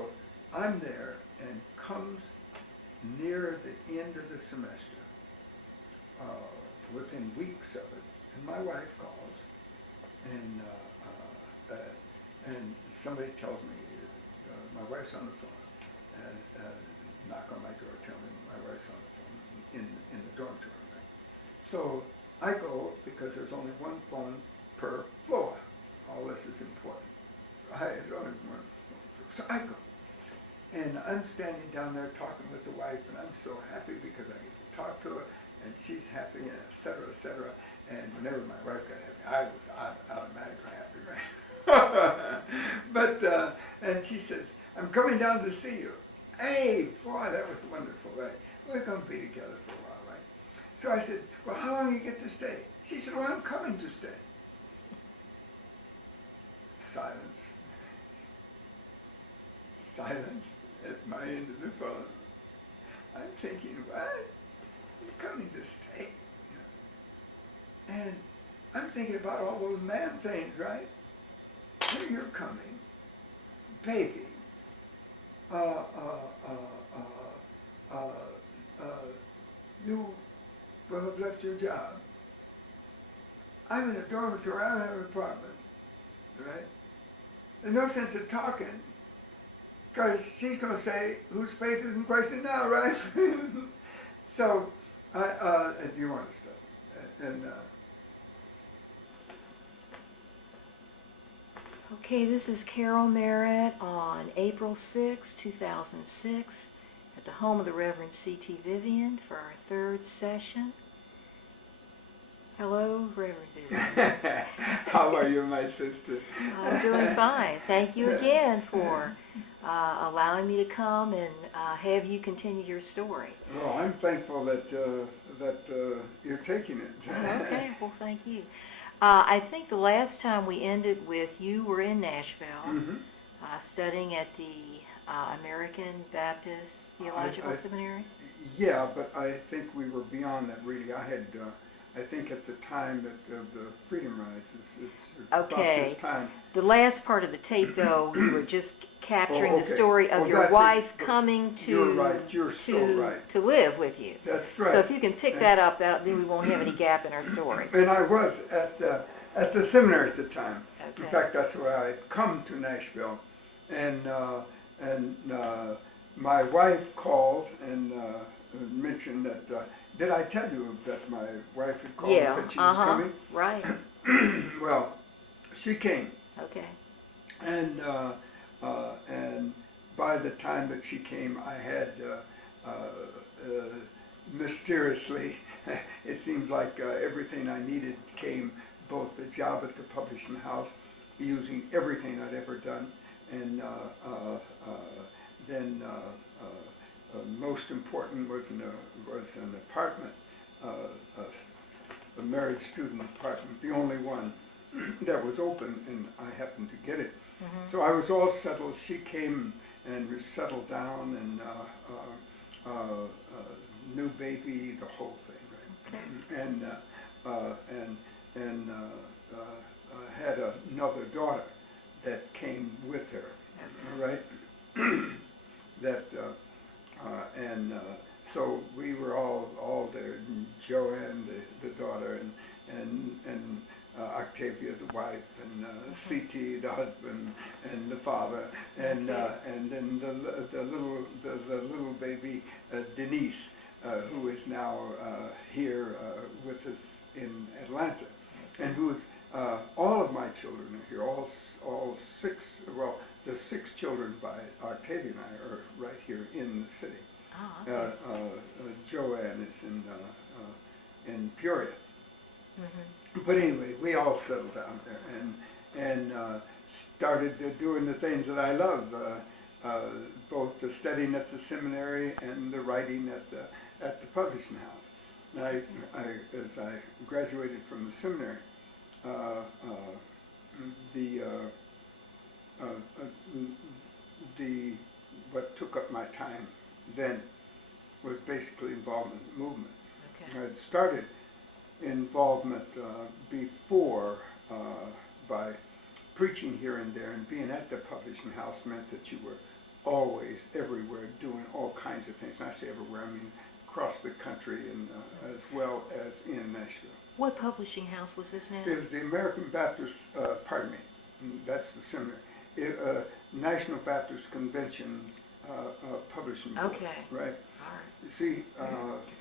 I'm there, and comes near the end of the semester, within weeks of it, and my wife calls, and somebody tells me, my wife's on the phone, knock on my door, tell me my wife's on the phone in the dormitory, right? So I go, because there's only one phone per floor. All this is important. There's only one phone. So I go. And I'm standing down there talking with the wife, and I'm so happy because I get to talk to her, and she's happy, and et cetera, et cetera. And whenever my wife got happy, I was automatically happy, right? But, and she says, I'm coming down to see you. Hey, boy, that was wonderful, right? We're going to be together for a while, right? So I said, well, how long do you get to stay? She said, well, I'm coming to stay. Silence. Silence at my end of the phone. I'm thinking, what? You're coming to stay. You know? And I'm thinking about all those man things, right? Here you're coming, baby. You will have left your job. I'm in a dormitory, I don't have an apartment, right? There's no sense of talking, because she's going to say, whose faith is in question now, right? So, do you want to stop? And Okay, this is Carol Merritt on April 6, 2006, at the home of the Reverend C.T. Vivian for our third session. Hello, Reverend Vivian. How are you, my sister? I'm doing fine. Thank you again for allowing me to come and have you continue your story. Well, I'm thankful that you're taking it. Okay, well, thank you. I think the last time we ended with you were in Nashville, studying at the American Baptist Theological Seminary. Yeah, but I think we were beyond that, really. I had, I think at the time that the Freedom Rides, it's about this time. The last part of the tape, though, you were just capturing the story of your that's wife coming to You're right. You're so right. to live with you. That's right. So if you can pick that up, then we won't have any gap in our story. And I was at the seminary at the time. Okay. In fact, that's where I'd come to Nashville, and my wife called and mentioned that. Did I tell you that my wife had called and said she was coming? Right. Well, she came. Okay. And by the time that she came, I had mysteriously, it seems like everything I needed came, both the job at the publishing house, using everything I'd ever done, and then most important was an apartment, a married student apartment, the only one that was open, and I happened to get it. So I was all settled. She came and we settled down, and new baby, the whole thing, right? Okay. And had another daughter that came with her, right? So we were all there. And Joanne, the daughter, and Octavia, the wife, and C.T., the husband, and the father, and then the little baby Denise, who is now here with us in Atlanta, and who is all of my children are here. All six. Well, the 6 children by Octavia and I are right here in the city. Oh, okay. Joanne is in Peoria. But anyway, we all settled down there and started doing the things that I love, both the studying at the seminary and the writing at the publishing house. And as I graduated from the seminary, the uh, uh, the what took up my time then was basically involvement in the movement. Okay. I had started involvement before by preaching here and there, and being at the publishing house meant that you were always everywhere doing all kinds of things. And I say everywhere, I mean across the country and as well as in Nashville. What publishing house was this now? It was the American Baptist, pardon me, that's the seminary, National Baptist Convention's publishing board. Okay. Right? All right. You see,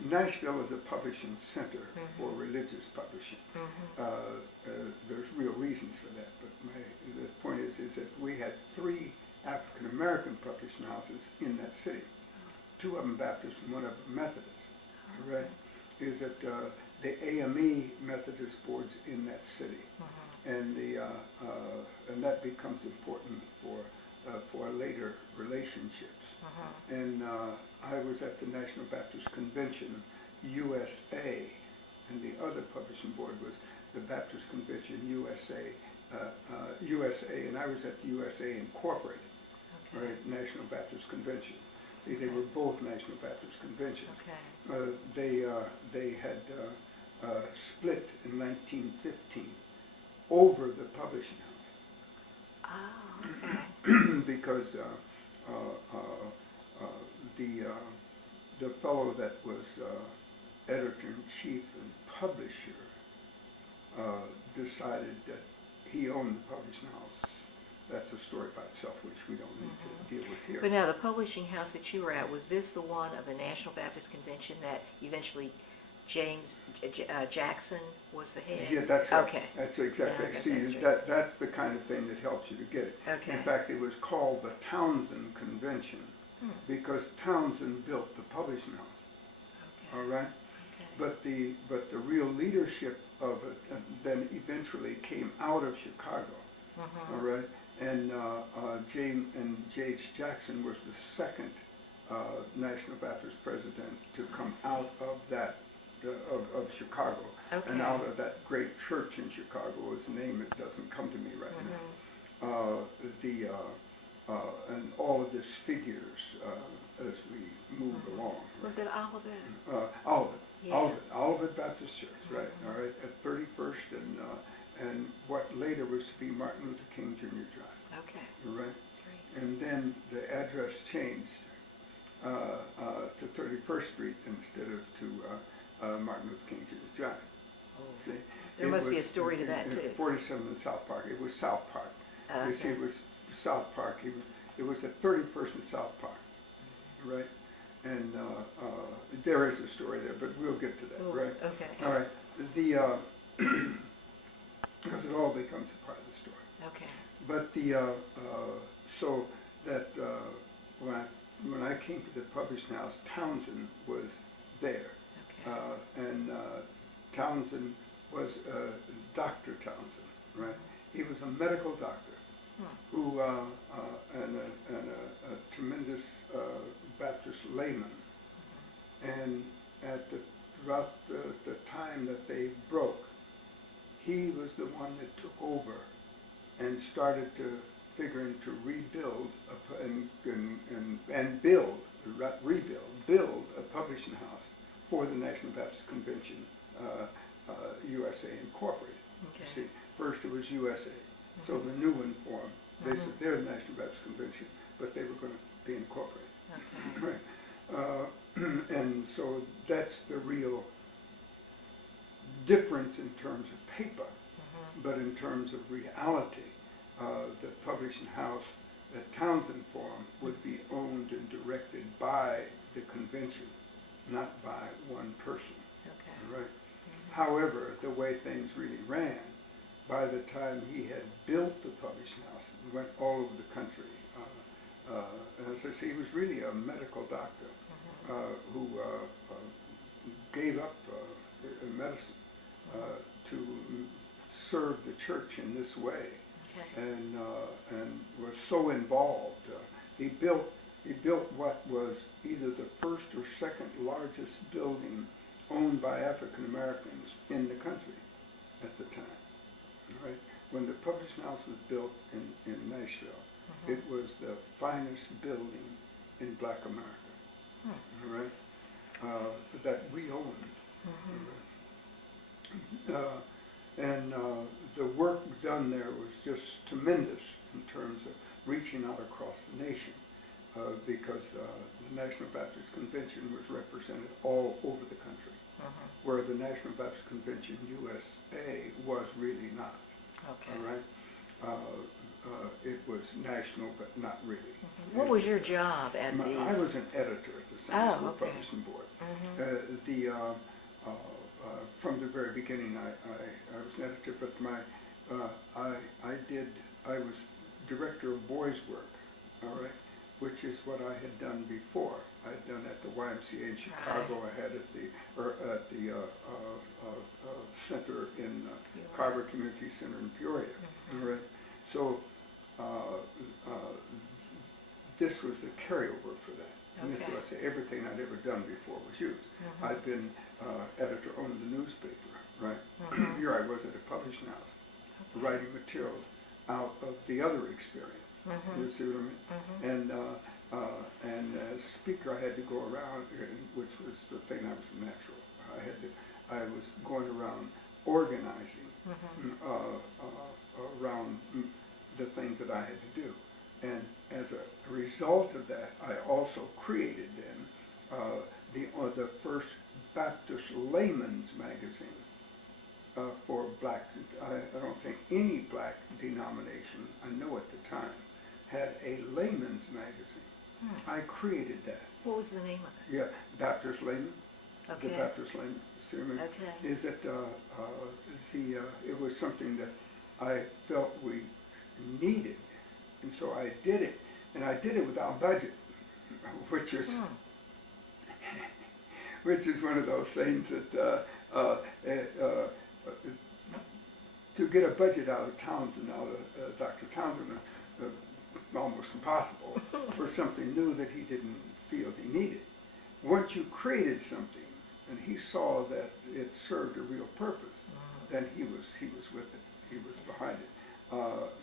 Nashville is a publishing center for religious publishing. There's real reasons for that, but the point is that we had 3 African American publishing houses in that city. 2 of them Baptist and 1 of them Methodist. Right? Is that the AME Methodist boards in that city, and and that becomes important for later relationships. And I was at the National Baptist Convention USA, and the other publishing board was the Baptist Convention USA, and I was at the USA Incorporated, right, National Baptist Convention. See, they were both National Baptist Conventions. They had split in 1915 over the publishing house. Oh, okay. Because the fellow that was editor-in-chief and publisher decided that he owned the publishing house. That's a story by itself, which we don't need to deal with here. But now, the publishing house that you were at, was this the one of the National Baptist Convention that eventually James Jackson was the head? Yeah, that's right. Okay. That's exactly. Yeah, See, that's right. that's the kind of thing that helps you to get it. Okay. In fact, it was called the Townsend Convention because Townsend built the publishing house. Okay. All right. Okay. But the real leadership of it then eventually came out of Chicago. All right. And J.H. Jackson was the second National Baptist president to come out of that of Chicago, and out of that great church in Chicago. Its name, it doesn't come to me right now. And all of this figures as we move along. Was it Olivet? Olivet Baptist Church, right? All right, at 31st and what later was to be Martin Luther King Jr. Drive. Okay. Right. Great. And then the address changed to 31st Street instead of to Martin Luther King Jr. Drive. Oh. See, There must be a story to that too. 47 in South Park. It was South Park. You see, Okay. it was South Park. It was at 31st and South Park, right? And there is a story there, but we'll get to that, Oh, right? okay. All right. Because it all becomes a part of the story. Okay. But so that when I came to the publishing house, Townsend was there, and Townsend was Dr. Townsend, right? He was a medical doctor who and a tremendous Baptist layman, and throughout the time that they broke, he was the one that took over and started to figuring to rebuild build a publishing house for the National Baptist Convention, USA Incorporated. Okay. See, first it was USA, so the new one formed. They said they're the National Baptist Convention, but they were going to be incorporated. Okay. Right. And so that's the real difference in terms of paper, but in terms of reality, the publishing house that Townsend formed would be owned and directed by the convention, not by one person. Okay. Right. However, the way things really ran, by the time he had built the publishing house, and went all over the country. As I say, he was really a medical doctor who gave up medicine to serve the church in this way, and was so involved. He built what was either the first or second largest building owned by African Americans in the country at the time. when the publishing house was built in Nashville, it was the finest building in Black America, all right, that we owned. And the work done there was just tremendous in terms of reaching out across the nation, because the National Baptist Convention was represented all over the country, where the National Baptist Convention USA was really not. Okay. All right, it was national, but not really. What was your job at the? I was an editor at the Seminary okay. Publishing Board. From the very beginning, I was an editor, but I was director of boys' work, all right, which is what I had done before. I had done at the YMCA in Chicago. I had at the center in Carver Community Center in Peoria. All right, so this was the carryover for that. And this was everything I'd ever done before was used. I'd been editor on the newspaper, right? Here I was at a publishing house, writing materials out of the other experience. You see what I mean? And as speaker, I had to go around, which was the thing I was natural. I was going around organizing around the things that I had to do. And as a result of that, I also created then the first Baptist layman's magazine for black. I don't think any black denomination I know at the time had a layman's magazine. I created that. What was the name of it? Yeah, Baptist Layman. Okay. The Baptist Layman. Okay. Is that it was something that I felt we needed, and so I did it, and I did it without budget, which is which is one of those things that to get a budget out of Townsend, out of Dr. Townsend, almost impossible for something new that he didn't feel he needed. Once you created something and he saw that it served a real purpose, then he was with it. He was behind it.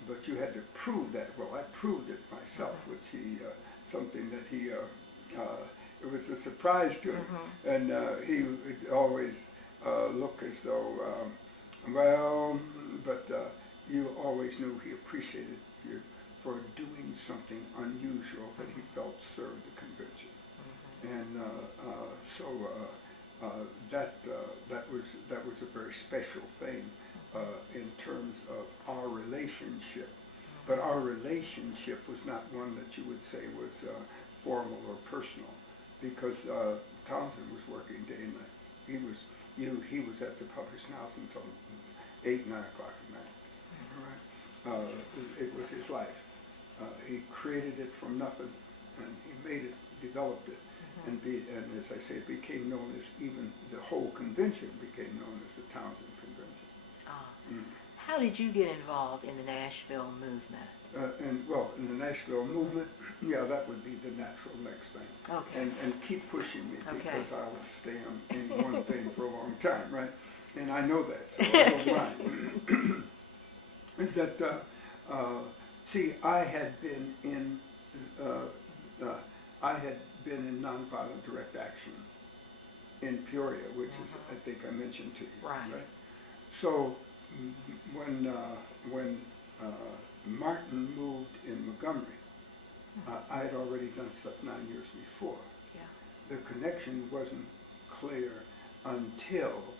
But you had to prove that. Well, I proved it myself, which he something that he it was a surprise to him, and he would always look as though but you always knew he appreciated you for doing something unusual that he felt served the convention. And that was a very special thing in terms of our relationship. But our relationship was not one that you would say was formal or personal, because Townsend was working day and night. He was at the publishing house until 8, 9 o'clock at night. Right? It was his life. He created it from nothing, and he made it, developed it, and as I say, it became known as, even the whole convention became known as the Townsend Convention. How did you get involved in the Nashville movement? In the Nashville movement, yeah, that would be the natural next thing. Okay. And keep pushing me, because I will stay in one thing for a long time, right? And I know that, so I don't mind. Is that, see, I had been in nonviolent direct action in Peoria, which is, I think I mentioned to you, right? So when Martin moved in Montgomery, I had already done stuff 9 years before. Yeah. The connection wasn't clear until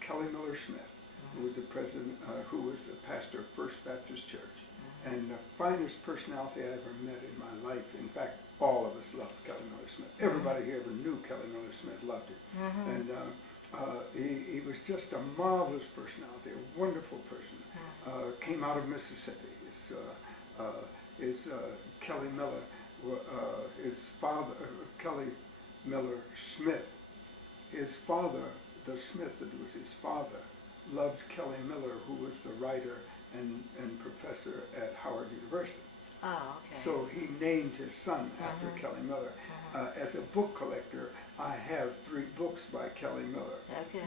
Kelly Miller Smith, who was the president, who was the pastor of First Baptist Church, and the finest personality I ever met in my life. In fact, all of us loved Kelly Miller Smith. Everybody here ever knew Kelly Miller Smith loved him. And he was just a marvelous personality, a wonderful person. Came out of Mississippi. Kelly Miller, his father, Kelly Miller Smith, his father, the Smith that was his father, loved Kelly Miller, who was the writer and professor at Howard University. Oh, okay. So he named his son after Kelly Miller. As a book collector, I have 3 books by Kelly Miller. Okay.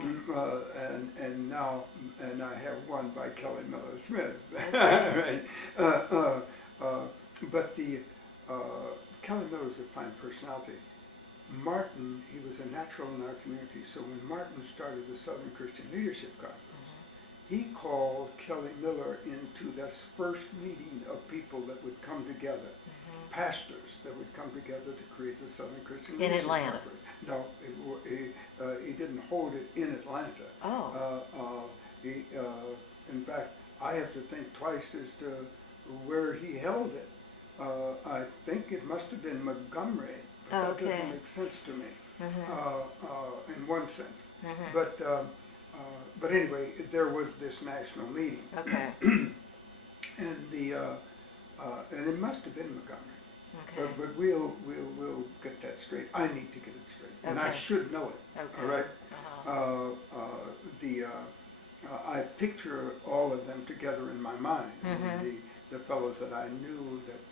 And I have one by Kelly Miller Smith. Okay. Right. But the Kelly Miller was a fine personality. Martin, he was a natural in our community. So when Martin started the Southern Christian Leadership Conference, he called Kelly Miller into this first meeting of people that would come together, pastors that would come together to create the Southern Christian Leadership Atlanta? Conference. No, he didn't hold it in Atlanta. Oh. In fact, I have to think twice as to where he held it. I think it must have been Montgomery, but that doesn't make sense to me in one sense. But anyway, there was this national meeting. Okay. And it must have been Montgomery. Okay. But we'll get that straight. I need to get it straight, and I Okay. should know it. Okay. All right. I picture all of them together in my mind. The fellows that I knew that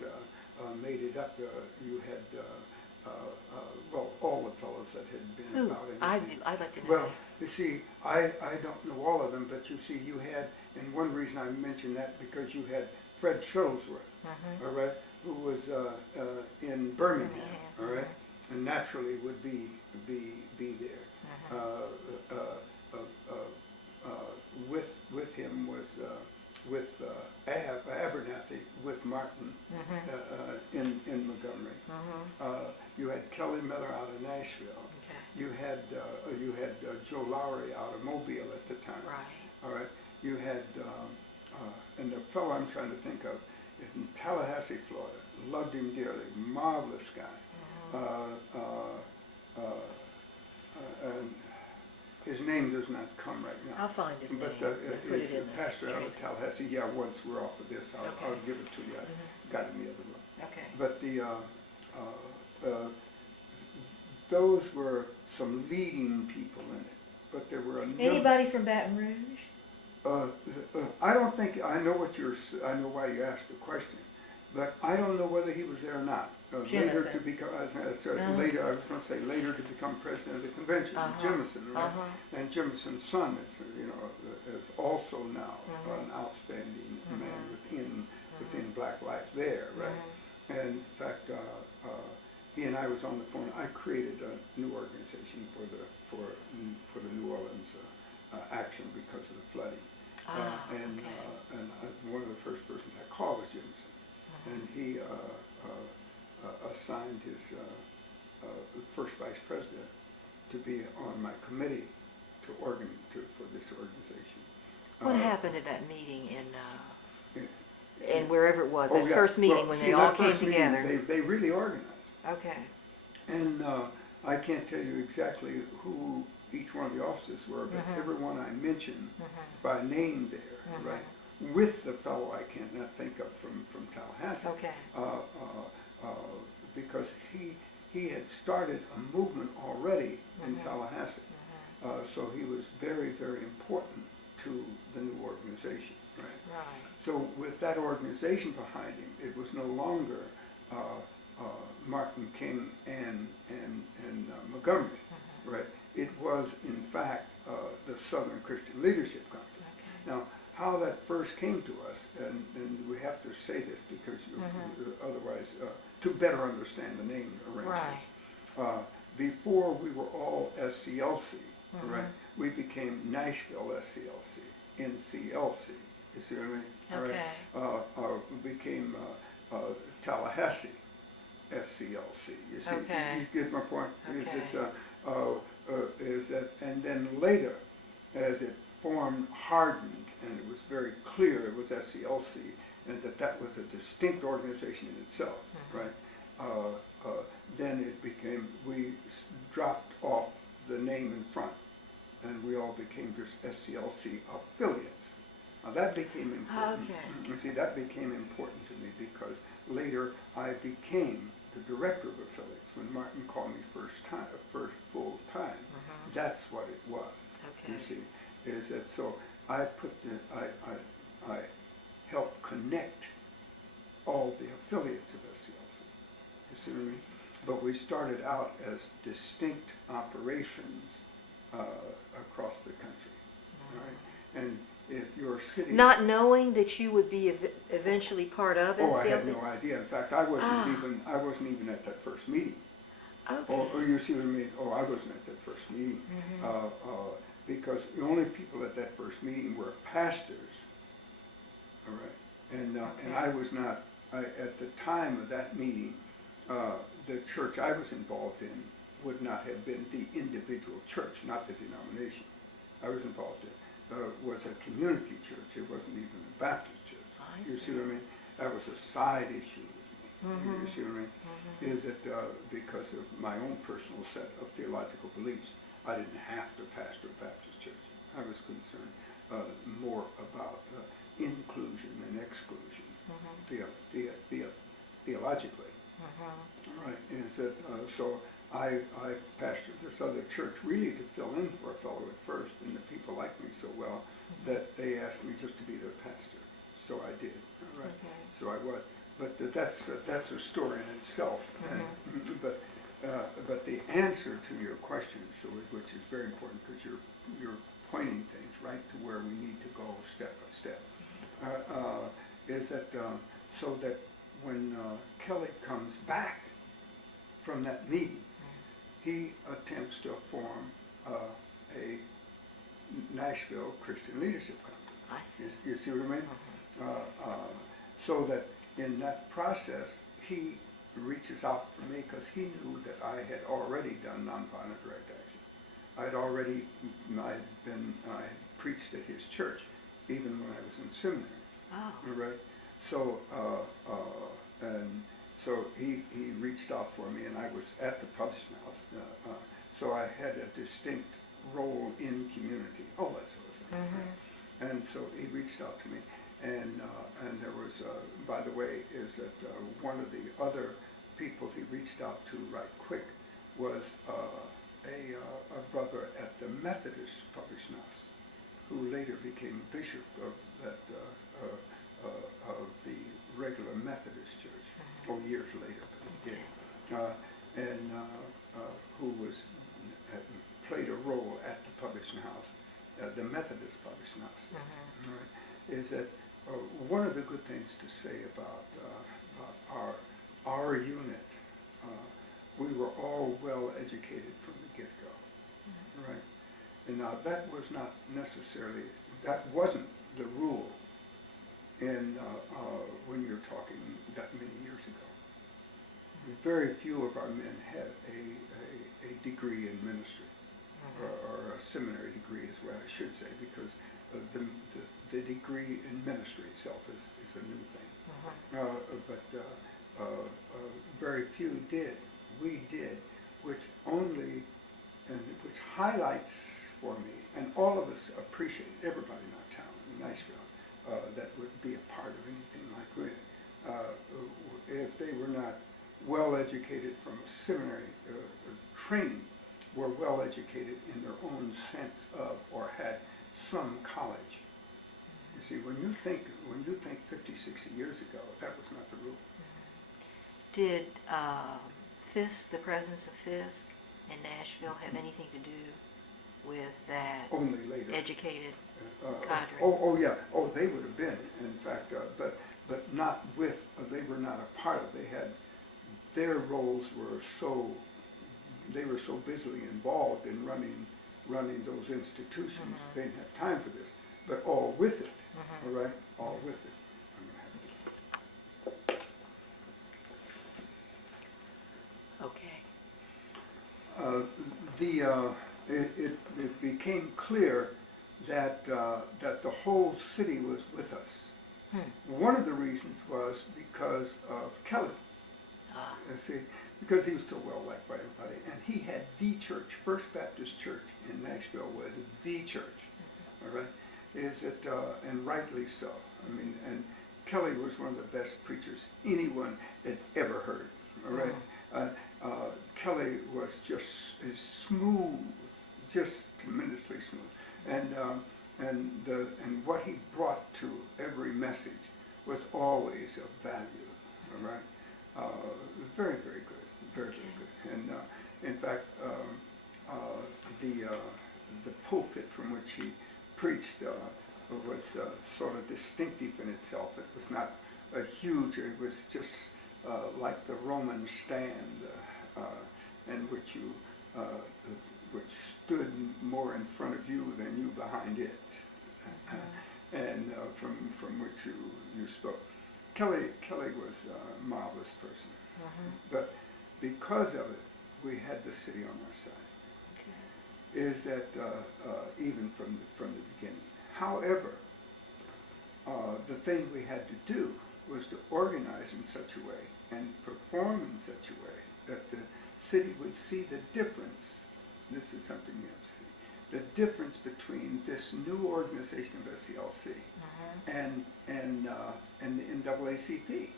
made it up. You had all the fellows that had been Ooh, about anything. I'd like to know. Well, you see, I don't know all of them, but you see, you had, and one reason I mentioned that because you had Fred Shuttlesworth, all right, who was in Birmingham, all right, and naturally would be there. With him was with Abernathy, with Martin in Montgomery. You had Kelly Miller out of Nashville. Okay. You had Joe Lowry out of Mobile at the time. Right. All right. You had and the fellow I'm trying to think of is in Tallahassee, Florida. Loved him dearly. Marvelous guy. And his name does not come right now. I'll find his But name. And put it's it in a the pastor out of transcript. Tallahassee. Yeah, once we're off of this, I'll give it to you. I got it in the other room. Okay. But those were some leading people in it. But there were a number. Anybody from Baton Rouge? I don't think I know I know why you asked the question, but I don't know whether he was there or not. Later to become, later I was going to say later to become president of the convention, Jemison, right? And Jemison's son is also now an outstanding man within Black life there, right? And in fact, he and I was on the phone. I created a new organization for the New Orleans action because of the flooding. And one of the first persons I called was Jemison, and he assigned his first vice president to be on my committee for this organization. What happened at that meeting in wherever it was, that yeah. first meeting Well, when see, they all that came first meeting, together? They really organized. Okay. And I can't tell you exactly who each one of the officers were, but everyone I mentioned by name there, right? With the fellow I cannot think of from Tallahassee. Okay. Because he had started a movement already in Tallahassee. So he was very, very important to the new organization, right? Right. So with that organization behind him, it was no longer Martin King and Montgomery, right? It was in fact the Southern Christian Leadership Conference. Okay. Now, how that first came to us, and we have to say this because otherwise, to better understand the name arrangements. Right. Before we were all SCLC, right? We became Nashville SCLC, NCLC. You see what I mean? Okay. All right. We became Tallahassee SCLC. You see? Okay. You get my point? Okay. Is that, and then later, as it formed, hardened, and it was very clear it was SCLC, and that was a distinct organization in itself, right? Then it became, we dropped off the name in front, and we all became just SCLC affiliates. Now that became important. Okay. You see, that became important to me because later I became the director of affiliates when Martin called me first full time. That's what it was. Okay. You see, is that so? I helped connect all the affiliates of SCLC. You see what I mean? but we started out as distinct operations across the country. All right? And if your city... Not knowing that you would be eventually part of SCLC? Oh, I had no idea. In fact, I wasn't even at that first meeting. Okay. Or you see what I mean? Oh, I wasn't at that first meeting. Because the only people at that first meeting were pastors. All right? And I was not, at the time of that meeting, the church I was involved in would not have been the individual church, not the denomination I was involved in. Was a community church. It wasn't even a Baptist church. You see what I mean? That was a side issue with me. You see what I mean? Is it because of my own personal set of theological beliefs, I didn't have to pastor a Baptist church. I was concerned more about inclusion and exclusion, theologically. Right? Is that so? I pastored this other church really to fill in for a fellow at first, and the people liked me so well that they asked me just to be their pastor. So I did. All right. So I was. But that's a story in itself. And, but the answer to your question, so which is very important because you're pointing things right to where we need to go step by step, is that so that when Kelly comes back from that meeting, he attempts to form a Nashville Christian Leadership Conference. I see. You see what I mean? So that in that process, he reaches out for me because he knew that I had already done nonviolent direct action. I had preached at his church even when I was in seminary. Oh. Right? So, and so he reached out for me, and I was at the publishing house. So I had a distinct role in community, all that sort of thing. Right? And so he reached out to me, and there was, by the way, is that one of the other people he reached out to right quick was a brother at the Methodist publishing house, who later became bishop of that of the regular Methodist church. Years later, but he did, and who played a role at the publishing house, the Methodist publishing house. Right, is that one of the good things to say about our unit? We were all well educated from the get-go, right? And now that was not necessarily, that wasn't the rule in when you're talking that many years ago. Very few of our men had a degree in ministry, or a seminary degree is what I should say, because the degree in ministry itself is a new thing. But very few did. We did, which highlights for me, and all of us appreciate, everybody in our town, in Nashville, that would be a part of anything like we. If they were not well educated from a seminary training, were well educated in their own sense of, or had some college. You see, when you think 50, 60 years ago, that was not the rule. Did Fisk, the presence of Fisk in Nashville, have anything to do with that? Only later. Educated cadre? Oh yeah. Oh, they would have been, in fact, but not with. They were not a part of. They had their roles were so. They were so busily involved in running those institutions. They didn't have time for this. But all with it. All right. All with it. It became clear that the whole city was with us. One of the reasons was because of Kelly. See, because he was so well liked by everybody, and he had the church, First Baptist Church in Nashville was the church. All right, is it and rightly so. I mean, and Kelly was one of the best preachers anyone has ever heard. All right. Kelly was just smooth, just tremendously smooth, and what he brought to every message was always of value. All right, very, very good, very, very good. And in fact, the pulpit from which he preached was sort of distinctive in itself. It was not a huge, it was just like the Roman stand, in which you, which stood more in front of you than you behind it, and from which you spoke. Kelly was a marvelous person, but because of it, we had the city on our side. Is that even from the beginning. However, the thing we had to do was to organize in such a way and perform in such a way that the city would see the difference. This is something you have to see. The difference between this new organization of SCLC and the NAACP. Okay.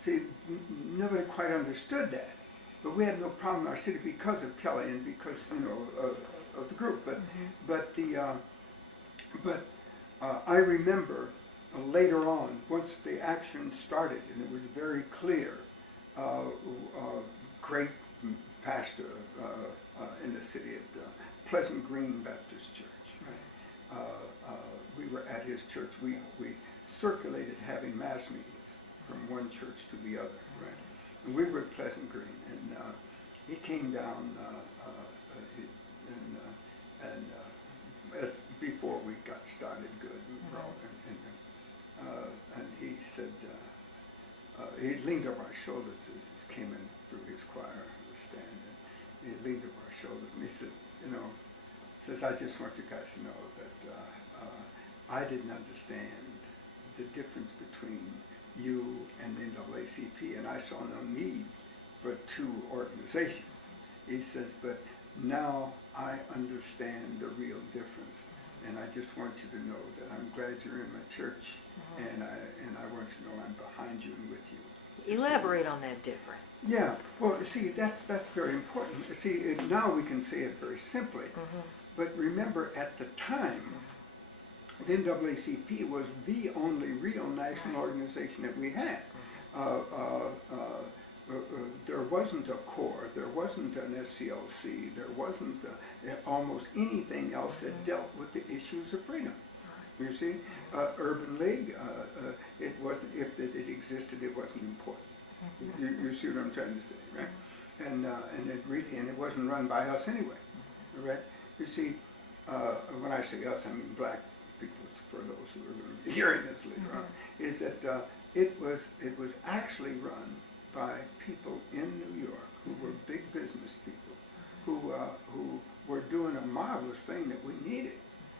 See, nobody quite understood that. But we had no problem in our city because of Kelly and because, you know, of the group. But I remember later on, once the action started and it was very clear, great pastor in the city at Pleasant Green Baptist Church. Right? We were at his church. We circulated having mass meetings from one church to the other. Right? And we were at Pleasant Green, and he came down, as before we got started good, and he said, he leaned over our shoulders, he came in through his choir stand, and he leaned over our shoulders, and he said, you know, says, I just want you guys to know that I didn't understand the difference between you and the NAACP, and I saw no need for two organizations. He says, but now I understand the real difference, and I just want you to know that I'm glad you're in my church, and I want you to know I'm behind you and with you. Elaborate on that difference. Yeah, well, see, that's very important. See, now we can say it very simply, but remember at the time, the NAACP was the only real national organization that we had. There wasn't a core, there wasn't an SCLC, there wasn't almost anything else that dealt with the issues of freedom. You see, Urban League, it wasn't, if it existed, it wasn't important. You see what I'm trying to say, right? And it really, and it wasn't run by us anyway, right? You see, when I say us, I mean black people, for those who are going to be hearing this later on, is that it was actually run by people in New York who were big business people, who were doing a marvelous thing that we needed.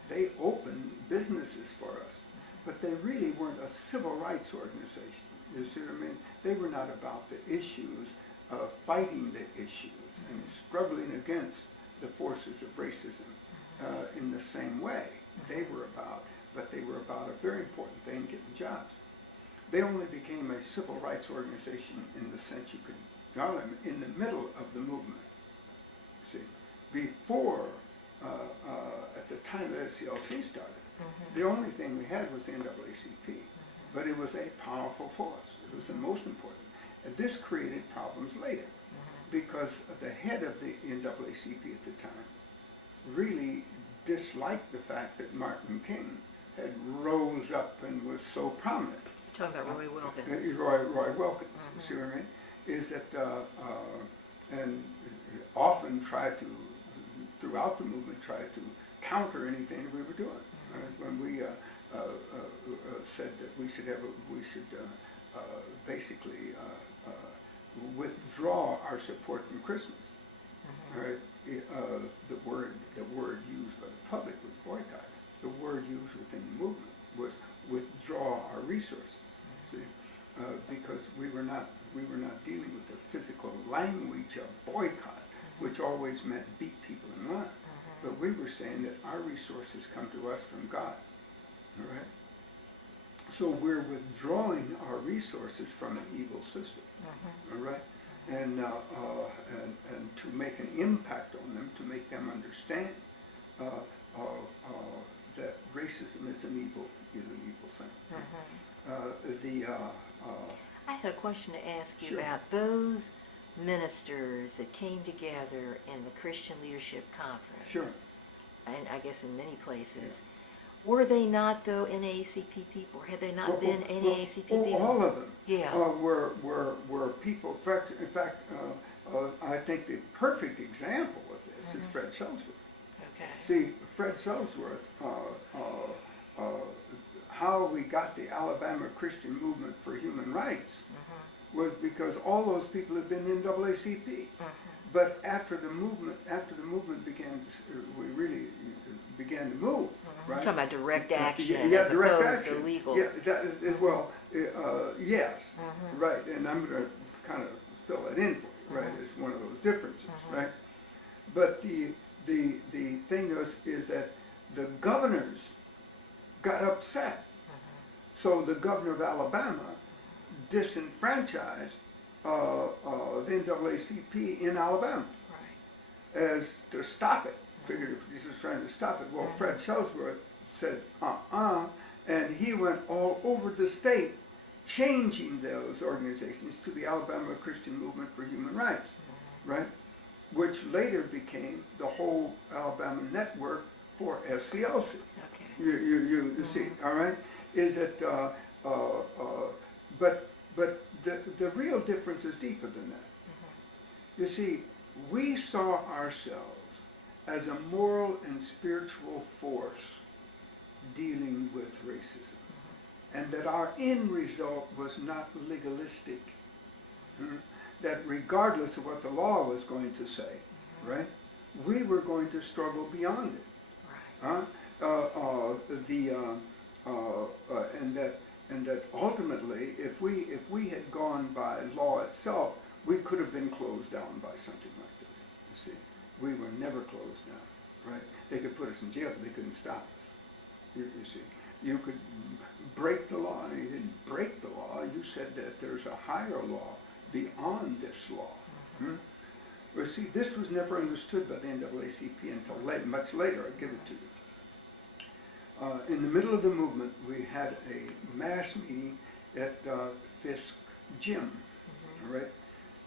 They opened businesses for us, but they really weren't a civil rights organization. You see what I mean? They were not about the issues of fighting the issues and struggling against the forces of racism in the same way they were about, but they were about a very important thing, getting jobs. They only became a civil rights organization in the sense you could call them in the middle of the movement. See, before, at the time the SCLC started, the only thing we had was the NAACP, but it was a powerful force. It was the most important. And this created problems later, because the head of the NAACP at the time really disliked the fact that Martin King had rose up and was so prominent. You're talking about Roy Wilkins. Roy Wilkins, you see what I mean? Is that, and often tried to, throughout the movement, tried to counter anything that we were doing. When we said that we should basically withdraw our support from Christmas. Right? The word used by the public was boycott. The word used within the movement was withdraw our resources. See, because we were not dealing with the physical language of boycott, which always meant beat people in line. But we were saying that our resources come to us from God. All right? So we're withdrawing our resources from an evil system. All right? And to make an impact on them, to make them understand that racism is an evil thing. I had a question to ask you Sure. about those ministers that came together in the Christian Leadership Conference. Sure. And I guess in many places. Were they not, though, NAACP people? Had they not been NAACP people? All of them Yeah. were people. In fact, I think the perfect example of this is Fred Shellsworth. Okay. See, Fred Shellsworth, how we got the Alabama Christian Movement for Human Rights was because all those people had been in NAACP. But after the movement began, we really began to move. Right? You're talking about direct action yeah, as direct opposed action. to legal. Yeah, yes, right. And I'm going to kind of fill that in for you, right? It's one of those differences, right? But the thing is that the governors got upset. So the governor of Alabama disenfranchised the NAACP in Alabama as to stop it. Figured if he was trying to stop it. Well, Fred Shellsworth said, and he went all over the state changing those organizations to the Alabama Christian Movement for Human Rights, right? Which later became the whole Alabama network for SCLC. Okay. You see, all right? Is that, but the real difference is deeper than that. You see, we saw ourselves as a moral and spiritual force dealing with racism, and that our end result was not legalistic, that regardless of what the law was going to say, right, we were going to struggle beyond it. And that ultimately, if we had gone by law itself, we could have been closed down by something like this. You see, we were never closed down, right? They could put us in jail, but they couldn't stop us. You see, you could break the law, and you didn't break the law. You said that there's a higher law beyond this law. Well, see, this was never understood by the NAACP until much later. I'll give it to you. In the middle of the movement, we had a mass meeting at Fisk Gym, right?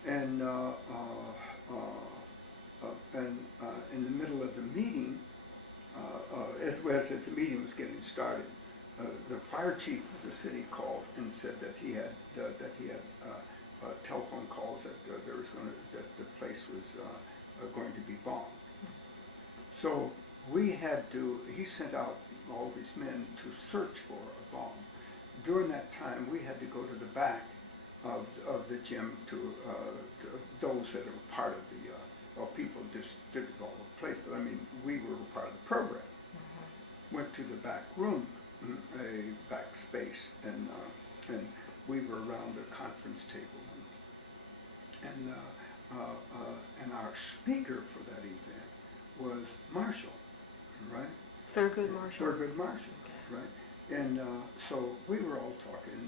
And in the middle of the meeting, as the meeting was getting started, the fire chief of the city called and said that he had telephone calls that that the place was going to be bombed. So he sent out all of his men to search for a bomb. During that time, we had to go to the back of the gym to those that are part of the people distributed all over the place, but I mean, we were part of the program. Went to the back room, a back space, and we were around a conference table, and our speaker for that event was Marshall, right? Thurgood Marshall. Thurgood Marshall, right? And so we were all talking,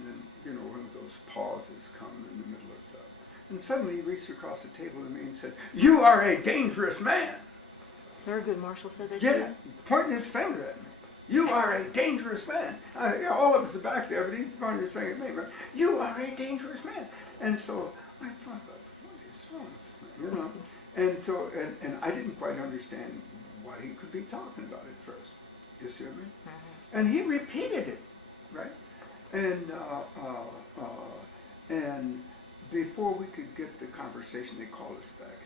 and one of those pauses come in the middle of stuff. And suddenly he reached across the table to me and said, "You are a dangerous man." Thurgood Marshall said that? Yeah, pointing his finger at me. "You are a dangerous man." All of us are back there, but he's pointing his finger at me, right? "You are a dangerous man." And so I thought, what is wrong with this man, And so, and I didn't quite understand what he could be talking about at first. You see what I mean? And he repeated it, right? And before we could get the conversation, they called us back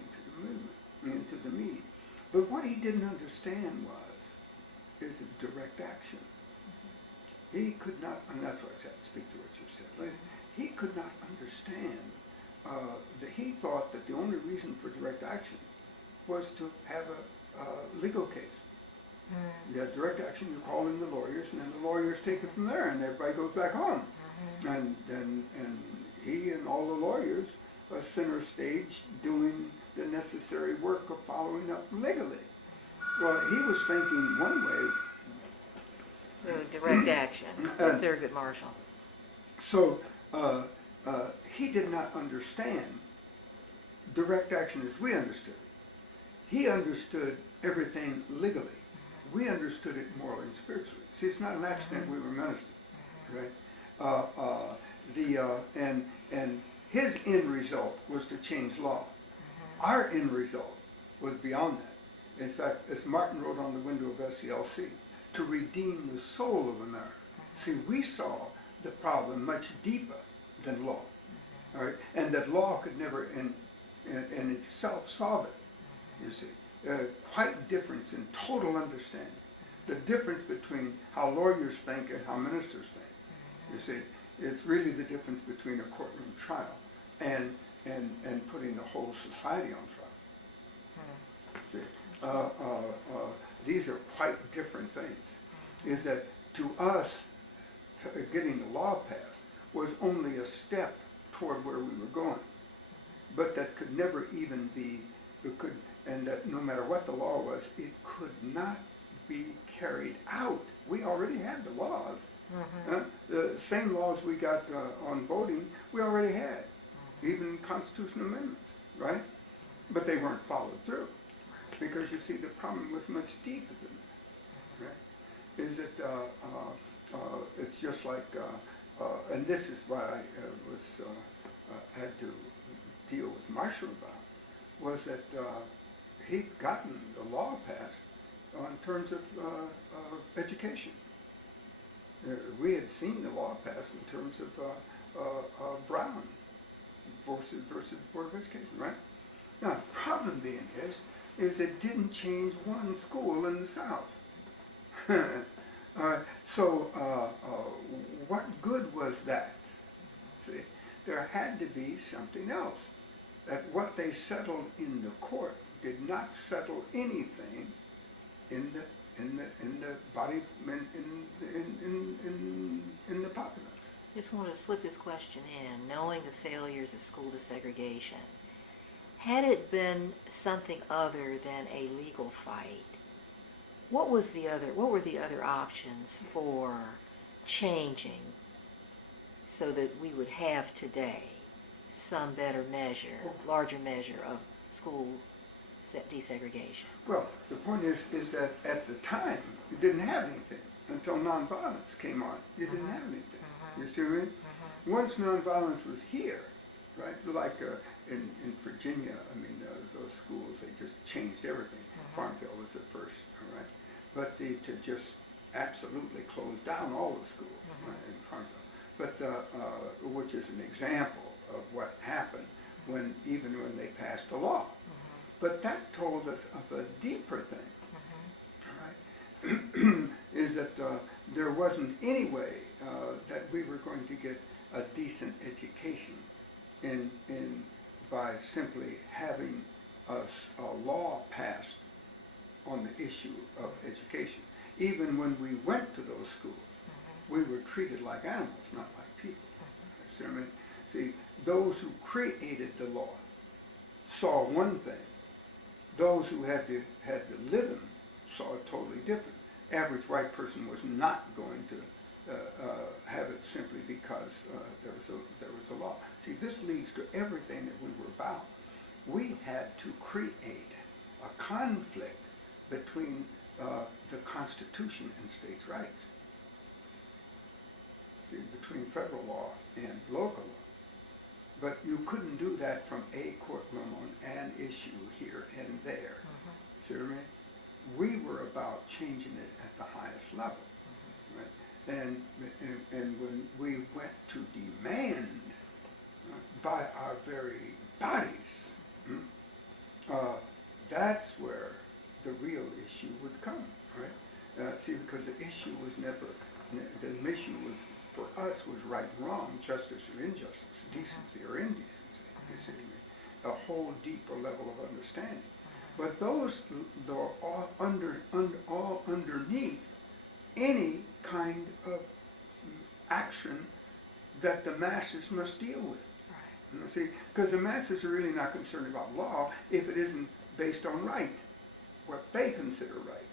into the meeting. But what he didn't understand is a direct action. He could not, and that's why I said, speak to what you said later. He could not understand that he thought that the only reason for direct action was to have a legal case. You have direct action, you call in the lawyers, and then the lawyers take it from there, and everybody goes back home. And he and all the lawyers center stage doing the necessary work of following up legally. Well, he was thinking one way. So direct action, Thurgood Marshall. So he did not understand direct action as we understood it. He understood everything legally. We understood it morally and spiritually. See, it's not an accident we were ministers, right? His end result was to change law. Our end result was beyond that. In fact, as Martin wrote on the window of SCLC, to redeem the soul of America. See, we saw the problem much deeper than law, all right? And that law could never in itself solve it, you see. Quite difference in total understanding. The difference between how lawyers think and how ministers think, you see. It's really the difference between a courtroom trial and putting the whole society on trial. See, these are quite different things. Is that to us, getting the law passed was only a step toward where we were going, but that could never even be, and that no matter what the law was, it could not be carried out. We already had the laws. The same laws we got on voting, we already had, even constitutional amendments, right? But they weren't followed through, because you see, the problem was much deeper than that, right? Is it, it's just like, and this is why I had to deal with Marshall about, was that he'd gotten the law passed in terms of education. We had seen the law passed in terms of Brown versus Board of Education, right? Now, the problem being is it didn't change one school in the South. So what good was that? See, there had to be something else. That what they settled in the court did not settle anything in the body in the populace. Just wanted to slip this question in, knowing the failures of school desegregation. Had it been something other than a legal fight, what were the other options for changing so that we would have today some better measure, larger measure of school desegregation? Well, the point is that at the time, you didn't have anything until nonviolence came on. You didn't have anything. You see what I mean? Once nonviolence was here, right? Like in Virginia, I mean, those schools, they just changed everything. Farmville was the first, all right? But to just absolutely close down all the schools right, in Farmville. But which is an example of what happened even when they passed the law. But that told us of a deeper thing, all right? Is that there wasn't any way that we were going to get a decent education by simply having a law passed on the issue of education. Even when we went to those schools, we were treated like animals, not like people. See what I mean? See, those who created the law saw one thing. Those who had to live them saw it totally different. Average white person was not going to have it simply because there was a law. See, this leads to everything that we were about. We had to create a conflict between the Constitution and states' rights. See, between federal law and local law. But you couldn't do that from a courtroom on an issue here and there. See what I mean? We were about changing it at the highest level. Right? And when we went to demand by our very bodies, that's where the real issue would come, right? See, because the issue was never, the issue was, for us, was right and wrong, justice or injustice, decency or indecency, you see what I mean? A whole deeper level of understanding. But those are all underneath any kind of action that the masses must deal with. Right. You see, because the masses are really not concerned about law if it isn't based on right, what they consider right.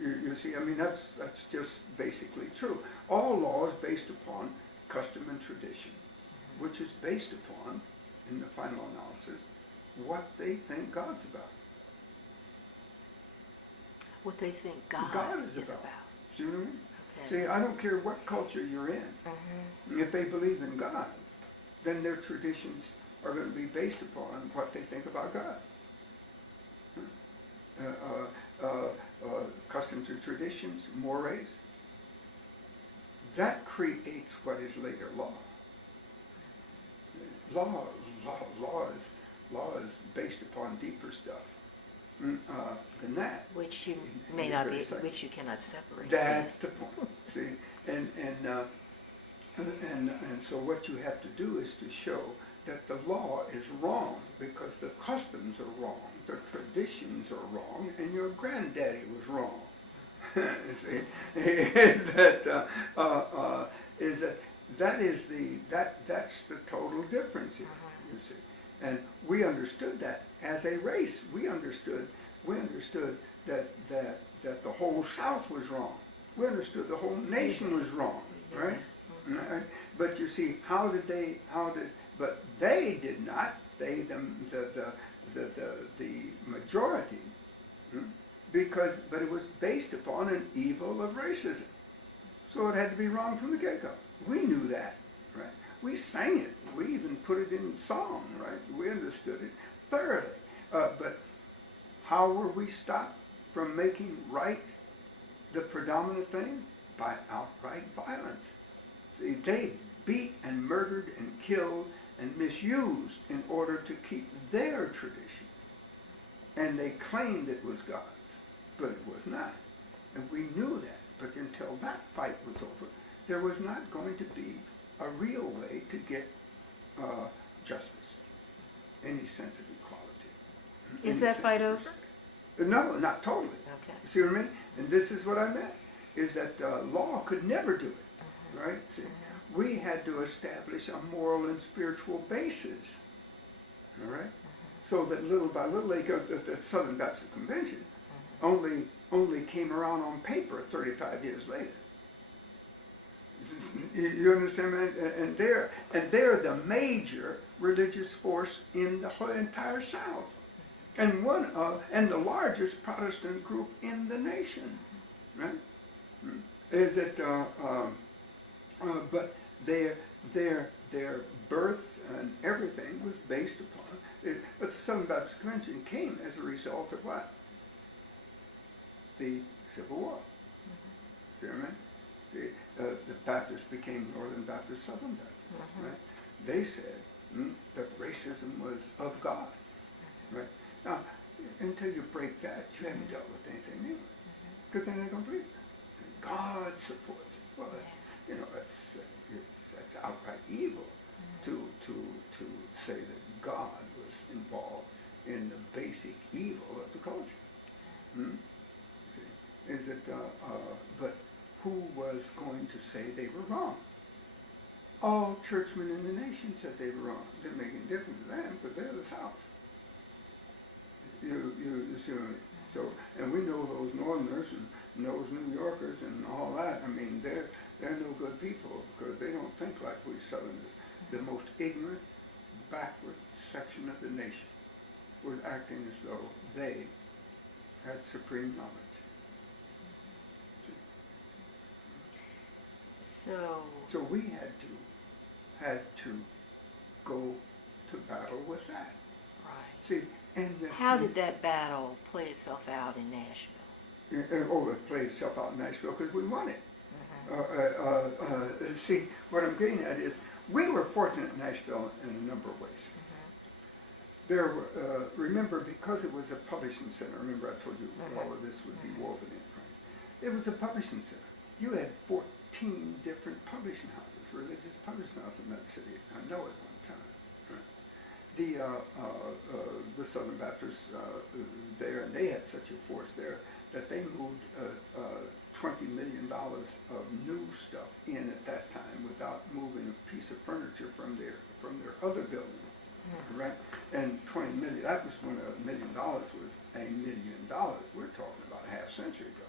You see, I mean, that's just basically true. All law is based upon custom and tradition, which is based upon, in the final analysis, what they think God's about. What they think God is about. See what I mean? Okay. See, I don't care what culture you're in. If they believe in God, then their traditions are going to be based upon what they think about God. Customs and traditions, mores, that creates what is later law. Law is based upon deeper stuff than that. Which you may not be, which you cannot separate. That's the point. See, and so what you have to do is to show that the law is wrong because the customs are wrong, the traditions are wrong, and your granddaddy was wrong. See, that's the total difference here. You see, and we understood that as a race. We understood that the whole South was wrong. We understood the whole nation was wrong, right? But you see, but they did not. The majority, but it was based upon an evil of racism. So it had to be wrong from the get-go. We knew that, right? We sang it. We even put it in song, right? We understood it thoroughly. But how were we stopped from making right the predominant thing? By outright violence. See, they beat and murdered and killed and misused in order to keep their tradition. And they claimed it was God's, but it was not. And we knew that. But until that fight was over, there was not going to be a real way to get justice, any sense of equality. Is that fight over? No, not totally. Okay. See what I mean? And this is what I meant, is that law could never do it, right? See, we had to establish a moral and spiritual basis, all right? So that little by little, the Southern Baptist Convention only came around on paper 35 years later. You understand, man? And they're the major religious force in the whole entire South, and the largest Protestant group in the nation, right? Is it? But their birth and everything was based upon it. But the Southern Baptist Convention came as a result of what? The Civil War. See what I mean? The Baptists became Northern Baptist, Southern Baptist, right? They said that racism was of God, right? Now, until you break that, you haven't dealt with anything new, because they're not going to believe it. God supports it. Well, that's outright evil to say that God was involved in the basic evil of the culture. See, is it? But who was going to say they were wrong? All churchmen in the nation said they were wrong. It didn't make any difference to them, but they're the South. You see what I mean? So, and we know those Northerners and those New Yorkers and all that. I mean, they're no good people because they don't think like we Southerners. The most ignorant, backward section of the nation was acting as though they had supreme knowledge. So we had to go to battle with that. Right. See, and how did that battle play itself out in Nashville? It played itself out in Nashville because we won it. See, what I'm getting at is we were fortunate in Nashville in a number of ways. There were, remember, because it was a publishing center, remember I told you all of this would be woven in, right? It was a publishing center. You had 14 different publishing houses, religious publishing houses in that city. I know at one time. Right? The Southern Baptists there, and they had such a force there that they moved $20 million of new stuff in at that time without moving a piece of furniture from their other building, right? And 20 million, that was when $1 million was $1 million. We're talking about a half century ago.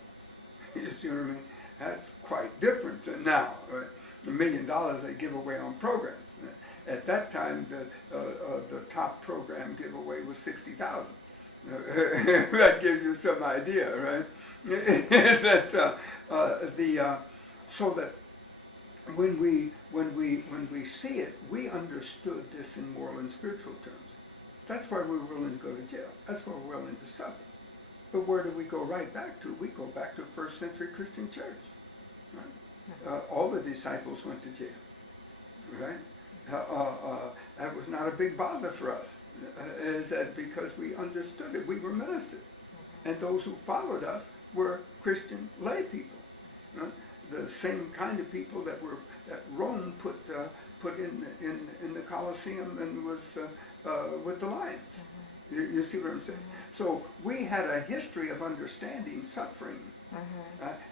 You see what I mean? That's quite different than now, right? $1 million they give away on programs. At that time, the top program giveaway was $60,000. That gives you some idea, right? Is that so that when we see it, we understood this in moral and spiritual terms. That's why we're willing to go to jail. That's why we're willing to suffer. But where do we go right back to? We go back to a first century Christian church. Right? All the disciples went to jail. Right? That was not a big bother for us. Is that because we understood it? We were ministers. And those who followed us were Christian lay people. Right? The same kind of people that Rome put in the Colosseum and was with the lions. You see what I'm saying? So we had a history of understanding suffering,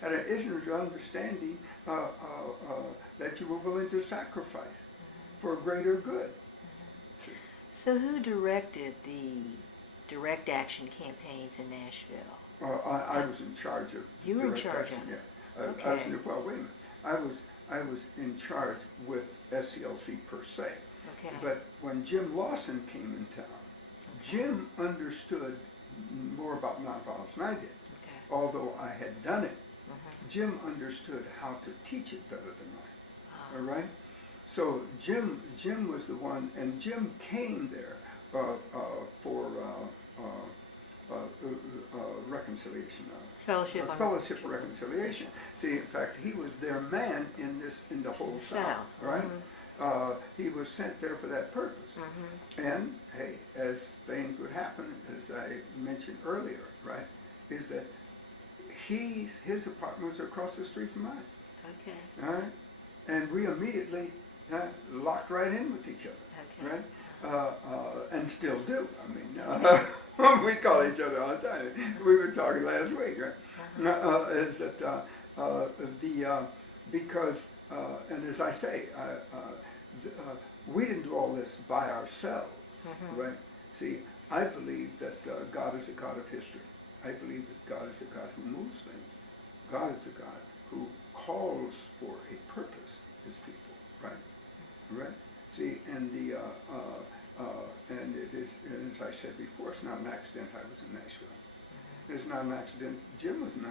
had a history of understanding that you were willing to sacrifice for a greater good. So who directed the direct action campaigns in Nashville? I was in charge of You were in direct charge action, of it. yeah. Okay. I was in, well, wait a minute. I was in charge with SCLC per se. Okay. But when Jim Lawson came in town, Jim understood more about nonviolence than I did. Okay. Although I had done it, Jim understood how to teach it better than I. All right? So Jim was the one, and Jim came there for reconciliation. Fellowship on Fellowship of Reconciliation. See, in fact, he was their man in the whole South, right? He was sent there for that purpose. And, hey, as things would happen, as I mentioned earlier, right, is that his apartment was across the street from mine. Okay. All right? And we immediately locked right in with each other, Okay. right? And still do. I mean, we call each other all the time. We were talking last week, right? Is that because, and as I say, we didn't do all this by ourselves, right? See, I believe that God is a God of history. I believe that God is a God who moves things. God is a God who calls for a purpose, his people, right? Right? See, and and it is, and as I said before, it's not an accident I was in Nashville. It's not an accident Jim was in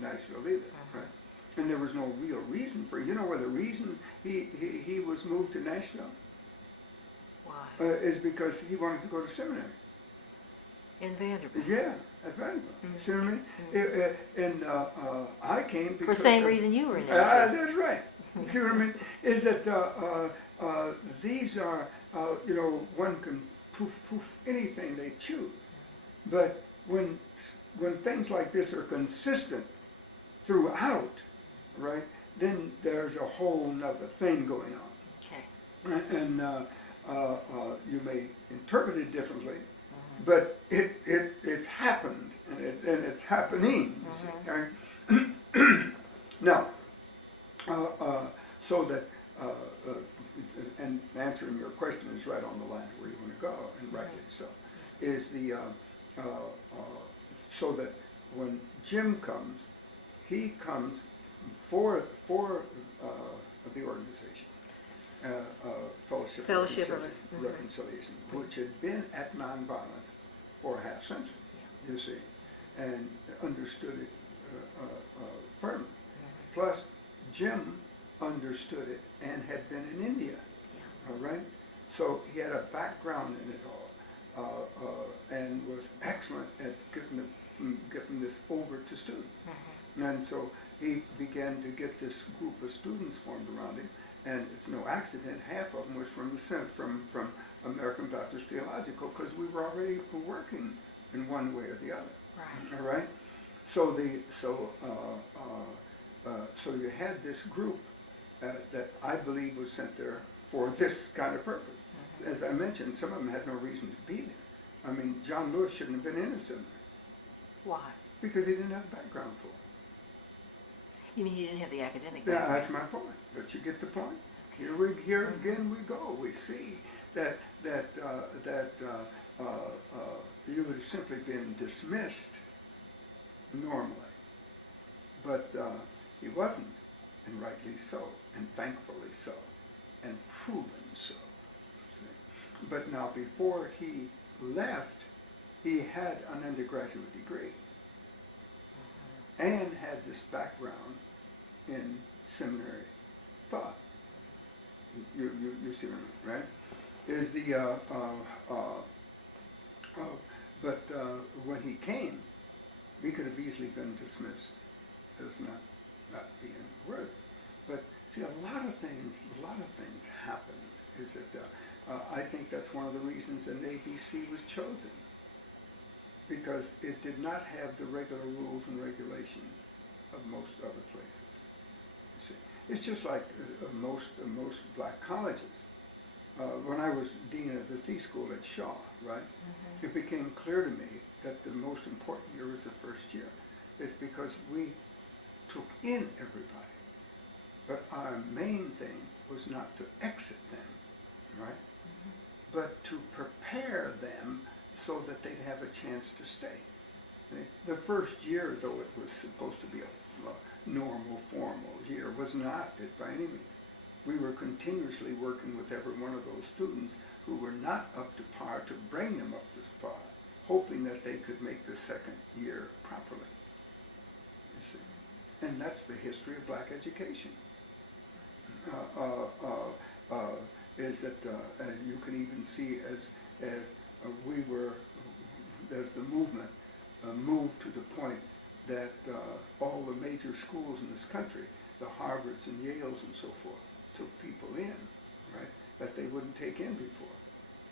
Nashville either, right? And there was no real reason for it. You know where the reason he was moved to Nashville? Why? Is because he wanted to go to seminary. In Vanderbilt. Yeah, at Vanderbilt. See what I mean? And I came because... For the same reason you were in Nashville. That's right. See what I mean? Is that these are, one can poof anything they choose. But when things like this are consistent throughout, right, then there's a whole nother thing going on. Okay. And you may interpret it differently, but it's happened, and it's happening, you see. Right? Now, so that, and answering your question is right on the line where you want to go, and rightly so, is so that when Jim comes, he comes for the organization, Fellowship of Reconciliation, which had been at nonviolence for a half century, you see, and understood it firmly. Plus, Jim understood it and had been in India, all right? So he had a background in it all, and was excellent at getting this over to students. And so he began to get this group of students formed around him, and it's no accident, half of them was from American Baptist Theological, because we were already working in one way or the other. Right. All right? So so you had this group that I believe was sent there for this kind of purpose. As I mentioned, some of them had no reason to be there. I mean, John Lewis shouldn't have been in a seminary. Why? Because he didn't have a background for it. You mean you didn't have the academic Yeah, background? that's my point. But you get the point. Here again we go. We see that you would have simply been dismissed normally, but he wasn't, and rightly so, and thankfully so, and proven so. See? But now, before he left, he had an undergraduate degree and had this background in seminary see what I mean, right? Is the, but when he came, we could have easily been dismissed as not being worthy. But see, a lot of things happen. Is that I think that's one of the reasons an ABC was chosen, because it did not have the regular rules and regulations of most other places. You see, it's just like most black colleges. When I was dean of the thesis school at Shaw, right, it became clear to me that the most important year was the first year. It's because we took in everybody. But our main thing was not to exit them, right, but to prepare them so that they'd have a chance to stay. The first year, though it was supposed to be a normal, formal year, was not it by any means. We were continuously working with every one of those students who were not up to par to bring them up to par, hoping that they could make the second year properly. You see? And that's the history of black education. Is that you can even see as we were, as the movement moved to the point that all the major schools in this country, the Harvards and Yales and so forth, took people in, right, that they wouldn't take in before.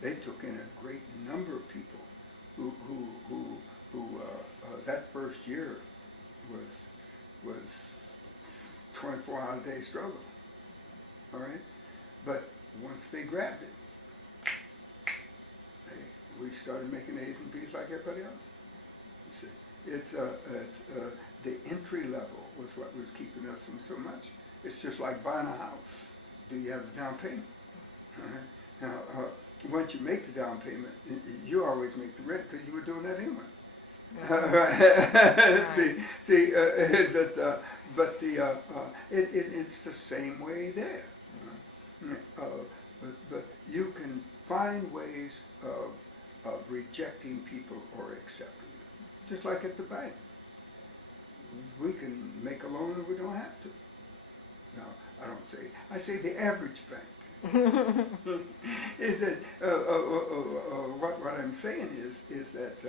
They took in a great number of people who that first year was 24-hour-a-day struggle. All right, but once they grabbed it, we started making A's and B's like everybody else. You see, it's the entry level was what was keeping us from so much. It's just like buying a house. Do you have the down payment? All right. Now, once you make the down payment, you always make the rent because you were doing that anyway. But it's the same way there. But you can find ways of rejecting people or accepting them. Just like at the bank. We can make a loan or we don't have to. No, I say the average bank. Is that what I'm saying is that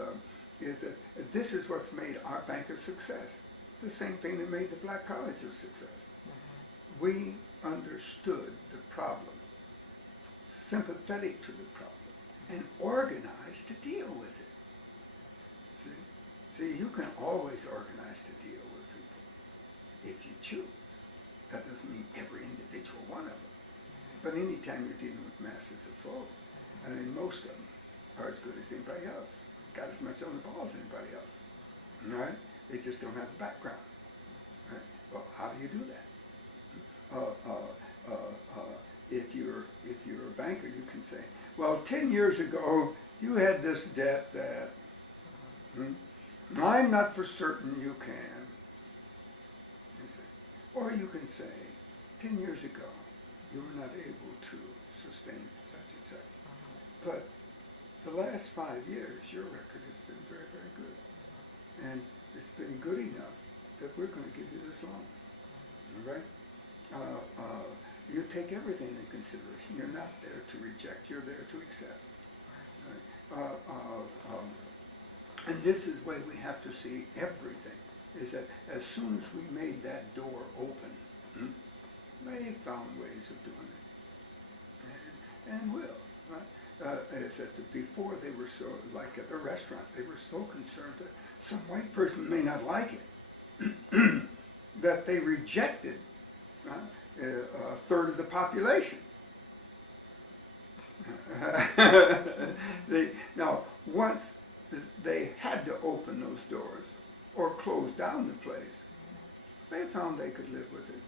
this is what's made our bank a success. The same thing that made the black college a success. We understood the problem, sympathetic to the problem, and organized to deal with it. See, you can always organize to deal with people if you choose. That doesn't mean every individual one of them. But anytime you're dealing with masses of folk, I mean, most of them are as good as anybody else, got as much on the ball as anybody else. All right? They just don't have the background. Right? Well, how do you do that? If you're a banker, you can say, well, 10 years ago, you had this debt that I'm not for certain you can. You see. Or you can say, 10 years ago, you were not able to sustain such and such. But the last 5 years, your record has been very, very good. And it's been good enough that we're going to give you this loan. All right? You take everything into consideration. You're not there to reject, you're there to accept. Right? And this is the way we have to see everything, is that as soon as we made that door open, they found ways of doing it. And will. Right? Is that before they were so, like at the restaurant, they were so concerned that some white person may not like it, that they rejected a third of the population. Now, once they had to open those doors or close down the place, they found they could live with it,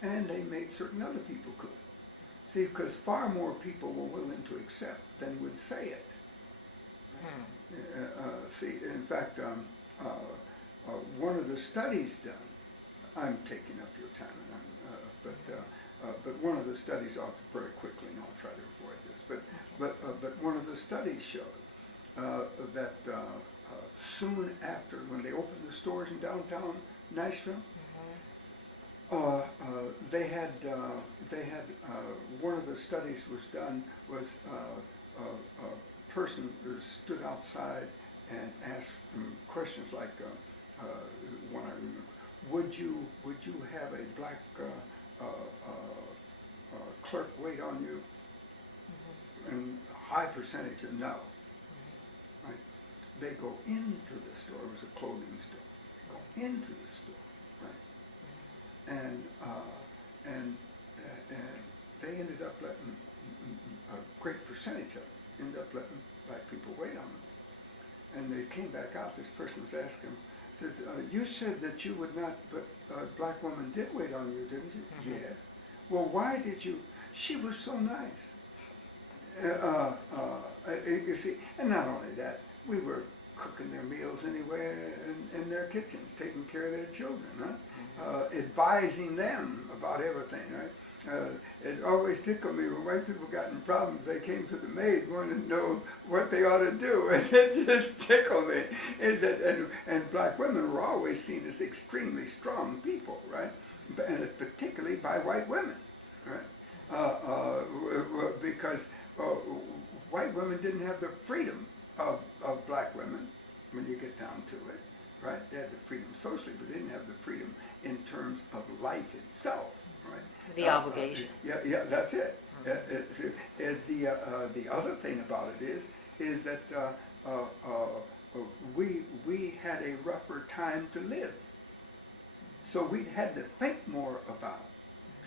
and they made certain other people could. See, because far more people were willing to accept than would say it. See, in fact, one of the studies done, I'm taking up your time, but one of the studies, very quickly, and I'll try to avoid this, but one of the studies showed that soon after, when they opened the stores in downtown Nashville, they had they had, one of the studies was done was a person who stood outside and asked questions like, one I remember, would you have a black clerk wait on you? And a high percentage of no. Right? They go into the store. It was a clothing store. They go into the store, right? And they ended up letting a great percentage of it ended up letting black people wait on them. And they came back out. This person was asking them, says, "You said that you would not, but a black woman did wait on you, didn't you?" Yes. Well, why did you? She was so nice. You see, and not only that, we were cooking their meals anyway in their kitchens, taking care of their children, huh? Advising them about everything, right? It always tickled me when white people got in problems, they came to the maid wanting to know what they ought to do, and it just tickled me. Is that, and black women were always seen as extremely strong people, right? And particularly by white women, right? Because white women didn't have the freedom of black women when you get down to it, right? They had the freedom socially, but they didn't have the freedom in terms of life itself, right? The obligation. Yeah, that's it. The other thing about it is that we had a rougher time to live, so we had to think more about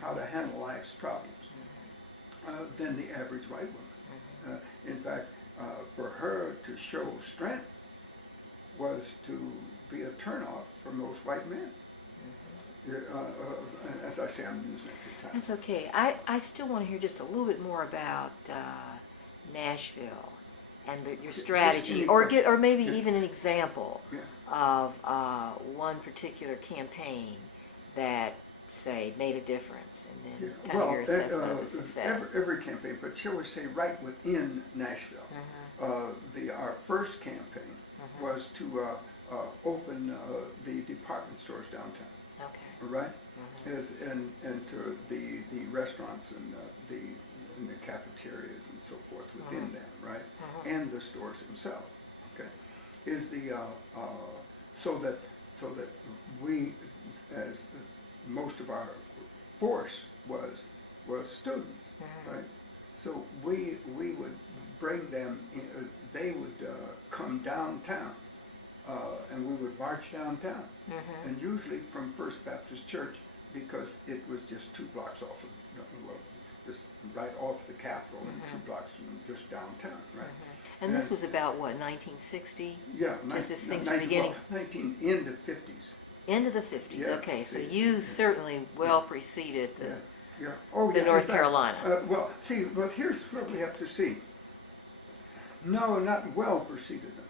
how to handle life's problems than the average white woman. In fact, for her to show strength was to be a turnoff for most white men. As I say, I'm using it for time. That's okay. I still want to hear just a little bit more about Nashville and your strategy, or maybe even an example of one particular campaign that, say, made a difference, and then kind of your assessment of the success. Every campaign, but shall we say right within Nashville. Our first campaign was to open the department stores downtown. Okay. Right? And to the restaurants and the cafeterias and so forth within them, right? And the stores themselves. Okay. Is the so that we, as most of our force was students, right? So we would bring them in, they would come downtown, and we would march downtown, and usually from First Baptist Church, because it was just 2 blocks off of, well, just right off the Capitol, and 2 blocks from just downtown, right? And this was about what, 1960? Yeah, Because this thing's beginning. 19 into 50s. Into the 50s. Yeah, Okay, so you certainly well preceded the Oh, the yeah, North in fact, Carolina. well, see, but here's what we have to see. No, not well preceded them.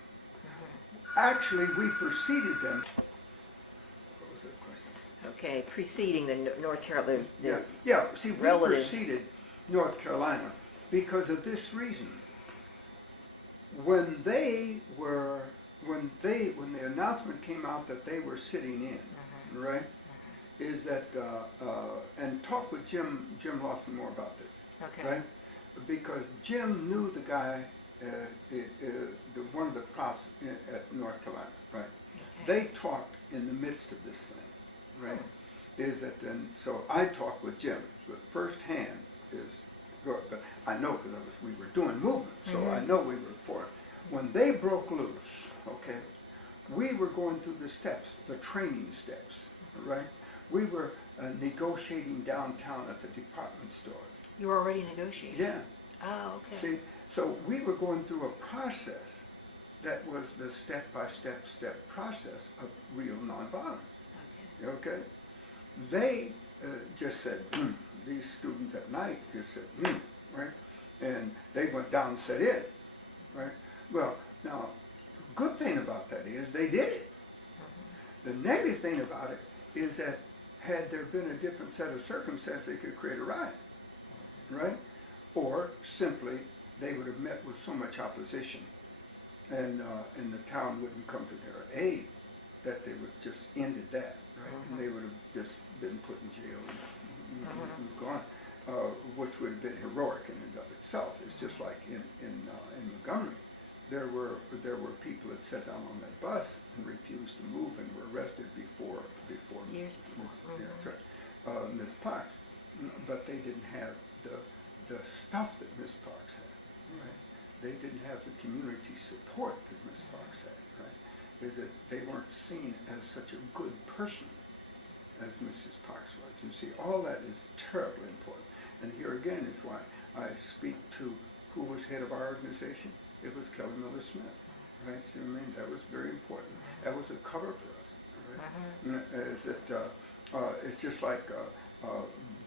Actually, we preceded them. What was that question? Okay, preceding the North Carolina. Yeah. See, we relative. preceded North Carolina because of this reason. When the announcement came out that they were sitting in, right? Is that and talk with Jim Lawson more about this, Okay. right? Because Jim knew the guy, one of the profs at North Carolina, right? Okay. They talked in the midst of this thing, right? Is that then? So I talked with Jim, but firsthand is good. But I know because we were doing movement, so I know we were for it. When they broke loose, okay, we were going through the steps, the training steps, right? We were negotiating downtown at the department stores. You were already negotiating? Yeah. Oh, okay. See, so we were going through a process that was the step-by-step process of real nonviolence. Okay. Okay? They just said, these students at night just said, right? And they went down and said it, right? Well, now, good thing about that is they did it. The negative thing about it is that had there been a different set of circumstances, they could create a riot, right? Or simply, they would have met with so much opposition, and the town wouldn't come to their aid, that they would just ended that, right? And they would have just been put in jail and gone. which would have been heroic in and of itself. It's just like in Montgomery, there were people that sat down on that bus and refused to move and were arrested before Years before. Yeah, that's right, Miss Parks. But they didn't have the stuff that Miss Parks had, right? They didn't have the community support that Miss Parks had, right? Is that they weren't seen as such a good person as Mrs. Parks was. You see, all that is terribly important. And here again is why I speak to who was head of our organization. It was Kelly Miller Smith, right? See what I mean? That was very important. That was a cover for us, right? Is it, it's just like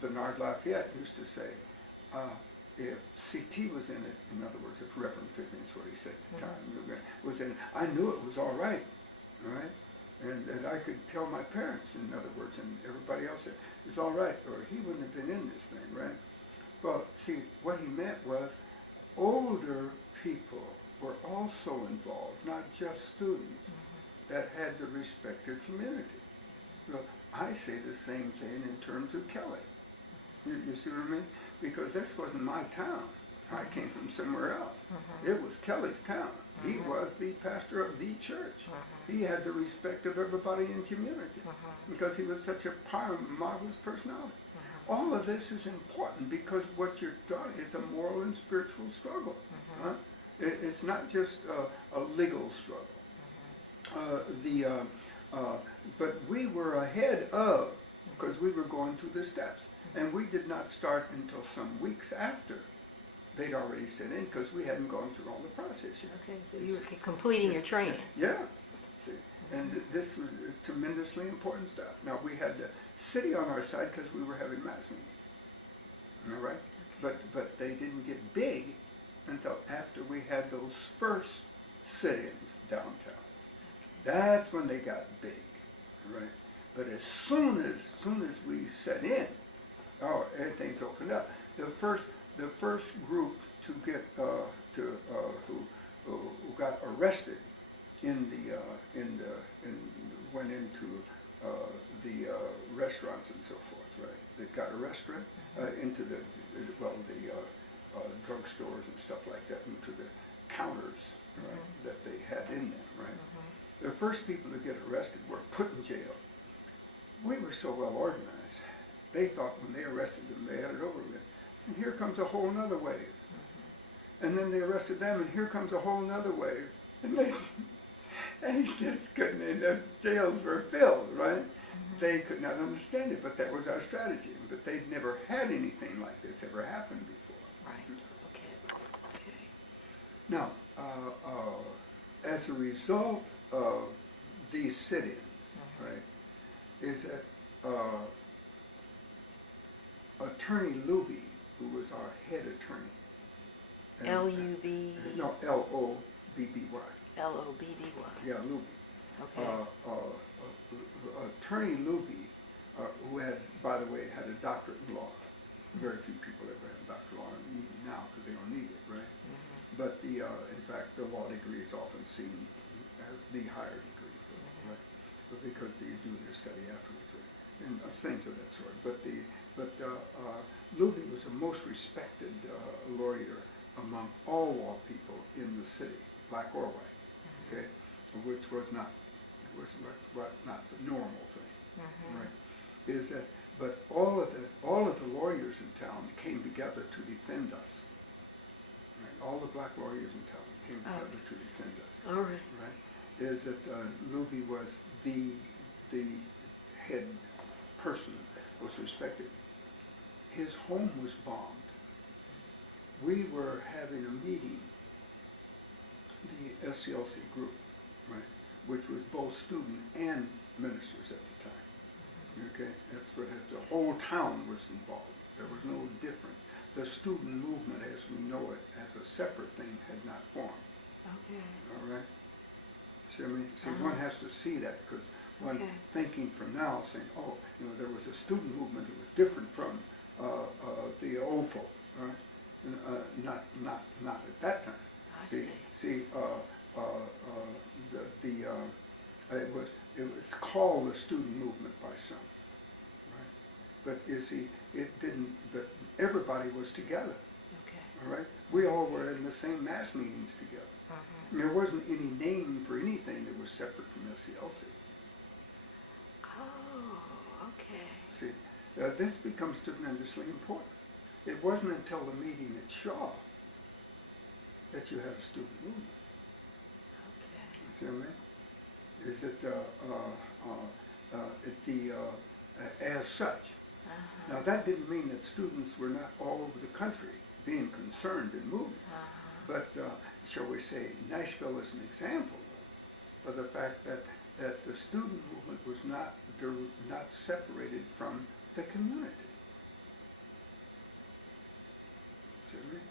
Bernard Lafayette used to say, if C.T. was in it, in other words, if Reverend Vivian is what he said at the time, was in it, I knew it was all right? And I could tell my parents, in other words, and everybody else, it was all right, or he wouldn't have been in this thing, right? Well, see, what he meant was older people were also involved, not just students, that had the respected community. So I say the same thing in terms of Kelly. You see what I mean? Because this wasn't my town. I came from somewhere else. It was Kelly's town. He was the pastor of the church. He had the respect of everybody in community because he was such a marvelous personality. All of this is important because what you're doing is a moral and spiritual struggle. It's not just a legal struggle. But we were ahead of, because we were going through the steps. And we did not start until some weeks after they'd already set in because we hadn't gone through all the process yet. Okay, so you were completing your training. Yeah. See, and this was tremendously important stuff. Now we had the city on our side because we were having mass meetings. All right? But they didn't get big until after we had those first sit-ins downtown. That's when they got big, right? But as soon as we set in, everything's opened up. The first group to get who got arrested went into the restaurants and so forth, right? That got arrested into the drugstores and stuff like that, into the counters, right, that they had in them, right? The first people to get arrested were put in jail. We were so well organized. They thought when they arrested them, they had it over with. And here comes a whole nother wave. And then they arrested them, and here comes a whole nother wave. And they just couldn't, and the jails were filled, right? They could not understand it, but that was our strategy. But they'd never had anything like this ever happen before. Right, okay. Now, as a result of these sit-ins, right, is that Attorney Luby, who was our head attorney. L-U-B? No, L-O-B-B-Y. L-O-B-B-Y. Yeah, Luby. Okay. Attorney Luby, who had, by the way, had a doctorate in law. Very few people ever have a doctorate in law, and even now, because they don't need it, right? But in fact, the law degree is often seen as the higher degree, right? But because you do their study afterwards, right? And things of that sort. But Luby was the most respected lawyer among all law people in the city, black or white, okay? Which was not the normal thing, right? Is that, but all of the lawyers in town came together to defend us. Right? All the black lawyers in town came together to defend us. All right. Right? Is that Luby was the head person, was respected. His home was bombed. We were having a meeting, the SCLC group, right, which was both student and ministers at the time. Okay, that's what the whole town was involved. There was no difference. The student movement, as we know it, as a separate thing, had not formed. Okay. All right. See, I mean, one has to see that because one thinking from now, saying, "Oh, there was a student movement that was different from the old folk." Right? Not at that time. It was called the student movement by some, right? but you see, it didn't, but everybody was together, Okay. all right? We all were in the same mass meetings together. There wasn't any name for anything that was separate from SCLC. Oh, okay. See, this becomes tremendously important. It wasn't until the meeting at Shaw that you had a student movement. Okay. You see what I mean? Is it as such? Now that didn't mean that students were not all over the country being concerned and moving. But shall we say, Nashville is an example of the fact that the student movement was not separated from the community. See what I mean?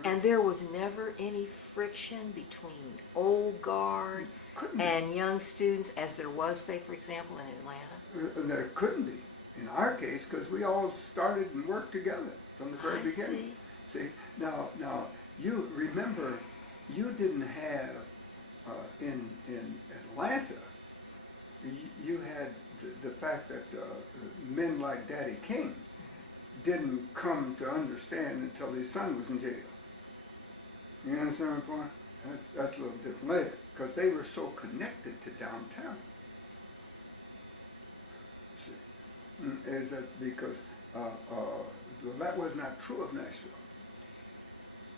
Okay. And there was never any friction between old guard Couldn't be. and young students, as there was, say, for example, in Atlanta? And there couldn't be in our case because we all started and worked together from the very beginning. See, now you remember, you didn't have in Atlanta. You had the fact that men like Daddy King didn't come to understand until his son was in jail. You understand my point? That's a little different later because they were so connected to downtown. See, is that because well, that was not true of Nashville.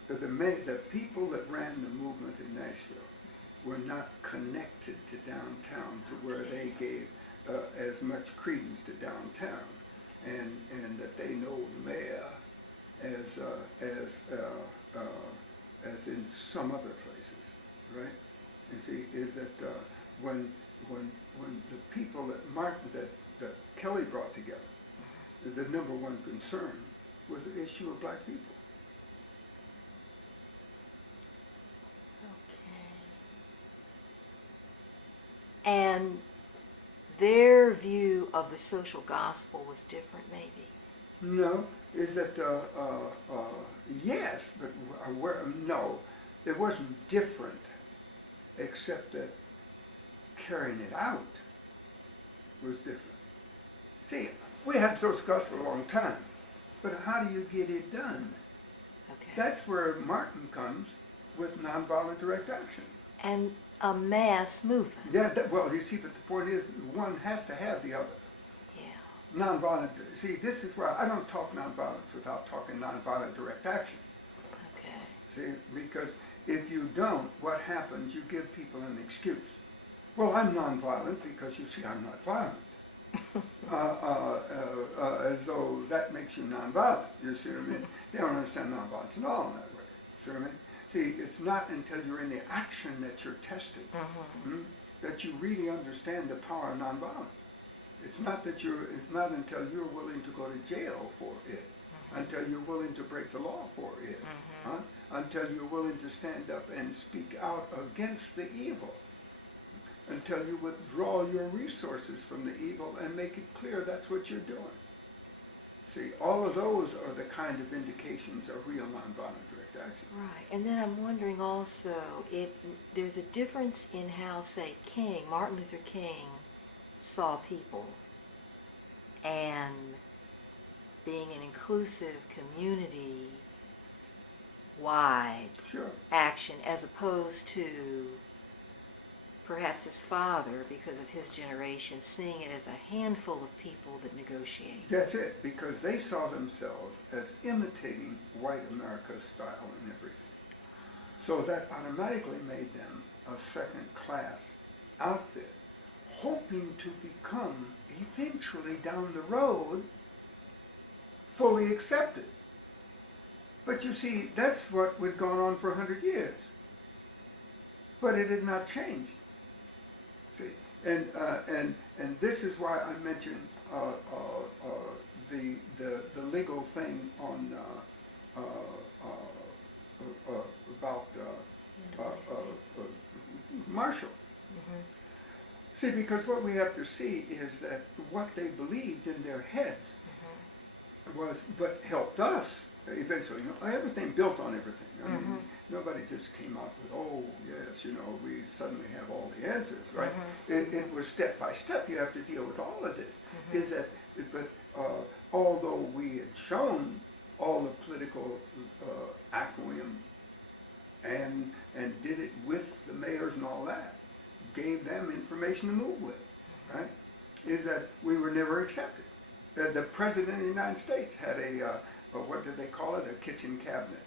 The people that ran the movement in Nashville were not connected to downtown to where they gave as much credence to downtown, and that they know the mayor as in some other places, right? You see, is that when the people that Kelly brought together, the number one concern was the issue of black people. And their view of the social gospel was different, maybe? No, is that, yes, but no, it wasn't different, except that carrying it out was different. See, we had social gospel for a long time, but how do you get it done? Okay. That's where Martin comes with nonviolent direct action. And a mass movement. Yeah, well, you see, but the point is, one has to have the other. Yeah. Nonviolent, see, this is where I don't talk nonviolence without talking nonviolent direct action. Okay. See, because if you don't, what happens, you give people an excuse. Well, I'm nonviolent because, you see, I'm not violent. As though that makes you nonviolent, you see what I mean? They don't understand nonviolence at all in that way, see what I mean? See, it's not until you're in the action that you're tested, that you really understand the power of nonviolence. It's not until you're willing to go to jail for it, until you're willing to break the law for it, until you're willing to stand up and speak out against the evil, until you withdraw your resources from the evil and make it clear that's what you're doing. See, all of those are the kind of indications of real nonviolent direct action. Right, and then I'm wondering also, there's a difference in how, say, Martin Luther King saw people and being an inclusive community-wide Sure. action, as opposed to perhaps his father, because of his generation, seeing it as a handful of people that negotiate. That's it, because they saw themselves as imitating white America's style and everything. So that automatically made them a second-class outfit, hoping to become, eventually down the road, fully accepted. But you see, that's what had gone on for 100 years. But it had not changed. See, and this is why I mentioned the legal thing on about Marshall. See, because what we have to see is that what they believed in their heads was, but helped us eventually. You know, everything built on everything. I mean, nobody just came out with, oh yes, you know, we suddenly have all the answers, right? It was step by step. You have to deal with all of this. Is that, but although we had shown all the political acronym and did it with the mayors and all that, gave them information to move with, right? Is that we were never accepted. The President of the United States had what did they call it, a kitchen cabinet,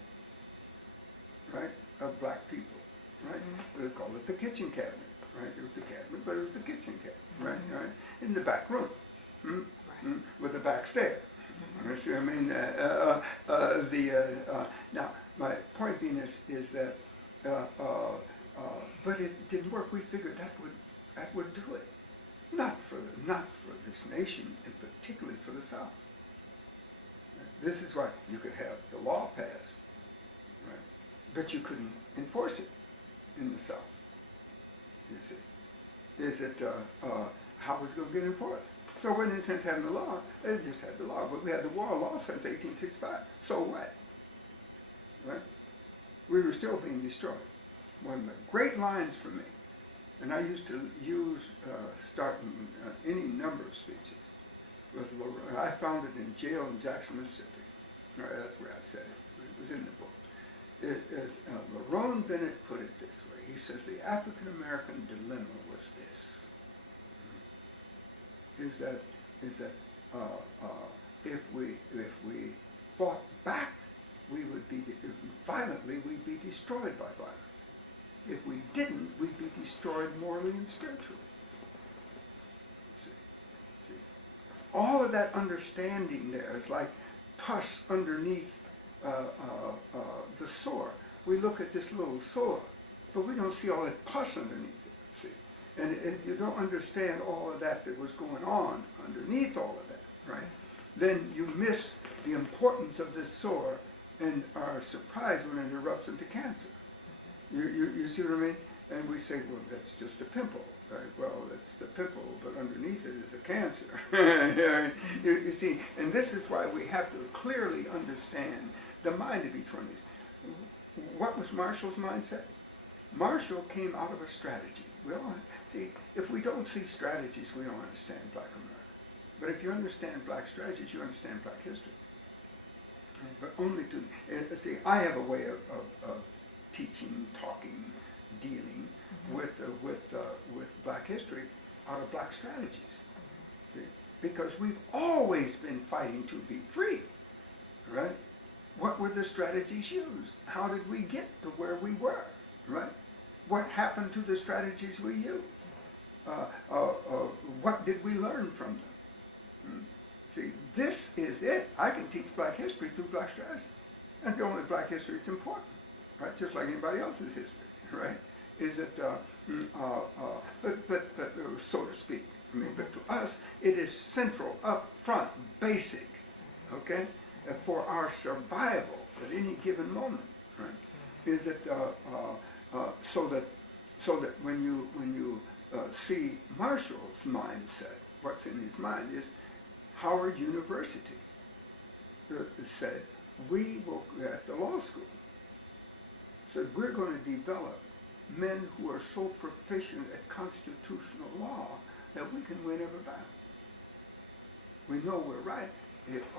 right, of black people, right? Mm-hmm. They called it the kitchen cabinet, right? It was the cabinet, but it was the kitchen cabinet, right? Right? In the back room, with the back stair. You see what I mean? Now, my point being is that, but it didn't work. We figured that would do it. Not for this nation, and particularly for the South. This is why you could have the law passed, right? But you couldn't enforce it in the South. You see, is it how was it going to get enforced? So when in a sense having the law, they just had the law, but we had the war law since 1865. So what? Right? We were still being destroyed. One of the great lines for me, and I used to use starting any number of speeches, was I found it in jail in Jackson, Mississippi. That's where I said it. It was in the book. Lerone Bennett put it this way. He says the African American dilemma was this: is that if we fought back, we would be violently. We'd be destroyed by violence. If we didn't, we'd be destroyed morally and spiritually. See? All of that understanding there is like pus underneath the sore. We look at this little sore, but we don't see all that pus underneath it. See, and if you don't understand all of that was going on underneath all of that, right? Then you miss the importance of this sore and are surprised when it erupts into cancer. You see what I mean? And we say, well, that's just a pimple, right? Well, that's the pimple, but underneath it is a cancer. you see, and this is why we have to clearly understand the mind of each one of these. What was Marshall's mindset? Marshall came out of a strategy. Well, see, if we don't see strategies, we don't understand Black America. But if you understand black strategies, you understand black history. But only to, see, I have a way of teaching, talking, dealing with black history out of black strategies. See? Because we've always been fighting to be free, right? What were the strategies used? How did we get to where we were, right? What happened to the strategies we used? What did we learn from them? See, this is it. I can teach black history through black strategies. And the only black history that's important, right? Just like anybody else's history, right? Is it, but so to speak. I mean, but to us, it is central, up front, basic, okay, for our survival at any given moment, right? Is it so that when you see Marshall's mindset, what's in his mind is Howard University said, we will, at the law school, said we're going to develop men who are so proficient at constitutional law that we can win every battle. We know we're right.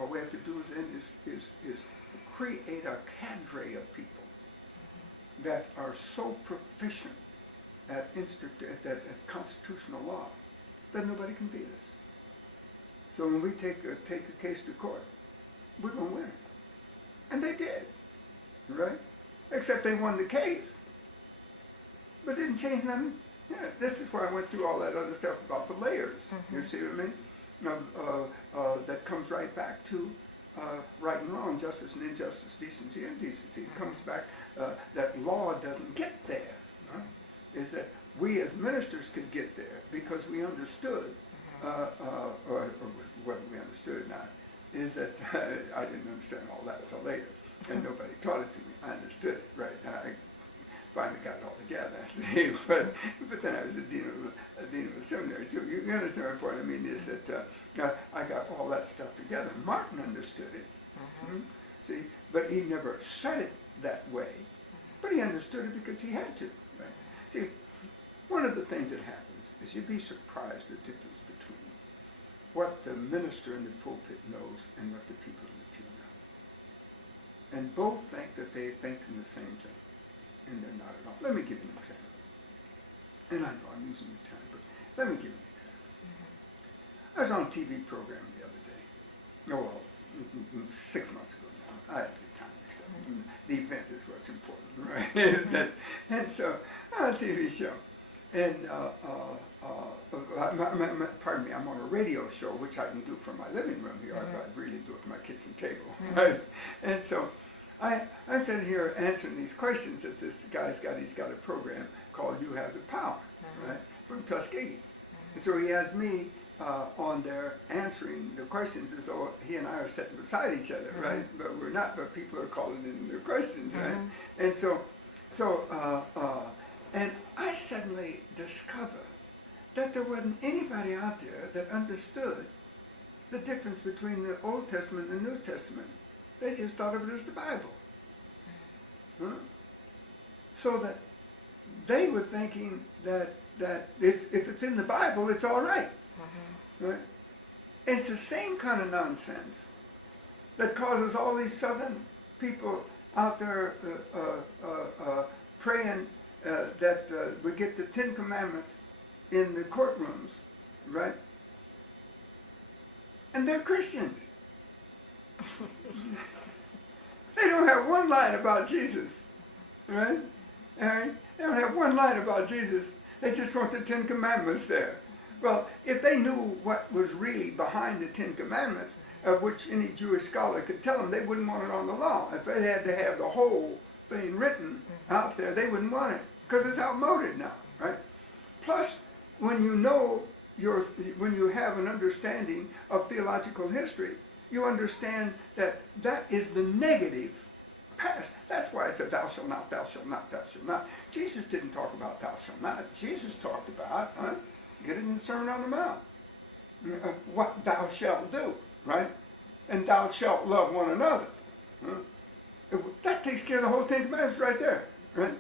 All we have to do is create a cadre of people that are so proficient at constitutional law that nobody can beat us. So when we take a case to court, we're going to win it. And they did, right? Except they won the case. But it didn't change nothing. Yeah, this is where I went through all that other stuff about the layers. You see what I mean? That comes right back to right and wrong, justice and injustice, decency and indecency. It comes back that law doesn't get there. Right? Is that we as ministers could get there because we understood, or whether we understood or not, is that I didn't understand all that until later, and nobody taught it to me. I understood it, right? I finally got it all together, see, but then I was a dean of a seminary too. You understand my point? I mean, is that I got all that stuff together. Martin understood it, see, but he never said it that way, but he understood it because he had to, right? See, one of the things that happens is you'd be surprised the difference between what the minister in the pulpit knows and what the people in the pew know. And both think that they think in the same thing, and they're not at all. Let me give you an example. And I know I'm using your time, but let me give you an example. I was on a TV program the other day. Oh, well, 6 months ago now. I have the time mixed up. The event is what's important, right? And so, on a TV show. And, pardon me, I'm on a radio show, which I can do from my living room here. I really do it at my kitchen table, right? And so, I'm sitting here answering these questions that this guy's got. He's got a program called You Have the Power, right, from Tuskegee. And so he has me on there answering the questions as though he and I are sitting beside each other, right? But we're not, but people are calling in their questions, right? And and I suddenly discover that there wasn't anybody out there that understood the difference between the Old Testament and the New Testament. They just thought of it as the Bible. So that they were thinking that if it's in the Bible, it's all right. Right? It's the same kind of nonsense that causes all these Southern people out there praying that we get the 10 Commandments in the courtrooms, right? And they're Christians. They don't have one line about Jesus, right? All right? They don't have one line about Jesus. They just want the 10 Commandments there. Well, if they knew what was really behind the 10 Commandments, of which any Jewish scholar could tell them, they wouldn't want it on the law. If they had to have the whole thing written out there, they wouldn't want it, because it's outmoded now, right? Plus, when when you have an understanding of theological history, you understand that that is the negative past. That's why it's a thou shalt not, thou shalt not, thou shalt not. Jesus didn't talk about thou shalt not. Jesus talked about, get it in the Sermon on the Mount, what thou shalt do, right? And thou shalt love one another. That takes care of the whole 10 Commandments right there, right?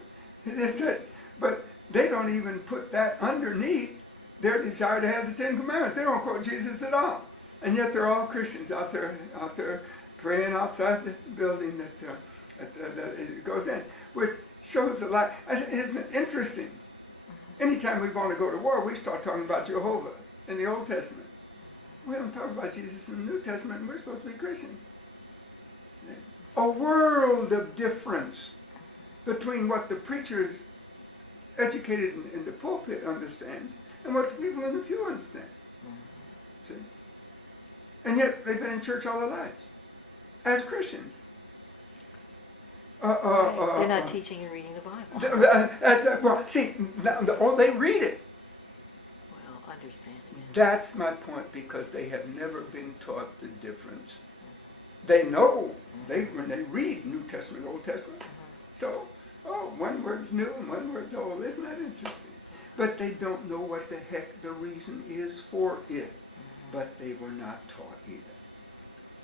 That's it. But they don't even put that underneath their desire to have the 10 Commandments. They don't quote Jesus at all. And yet they're all Christians out there praying outside the building that it goes in, which shows a lot. Isn't it interesting? Anytime we want to go to war, we start talking about Jehovah in the Old Testament. We don't talk about Jesus in the New Testament, and we're supposed to be Christians. A world of difference between what the preachers educated in the pulpit understands and what the people in the pew understand. See? And yet they've been in church all their lives as Christians. They're not teaching and reading the Bible. Well, see, they read it. Well, understanding it. That's my point, because they have never been taught the difference. They know when they read New Testament, Old Testament. So, one word's new and one word's old. Isn't that interesting? But they don't know what the heck the reason is for it. But they were not taught either.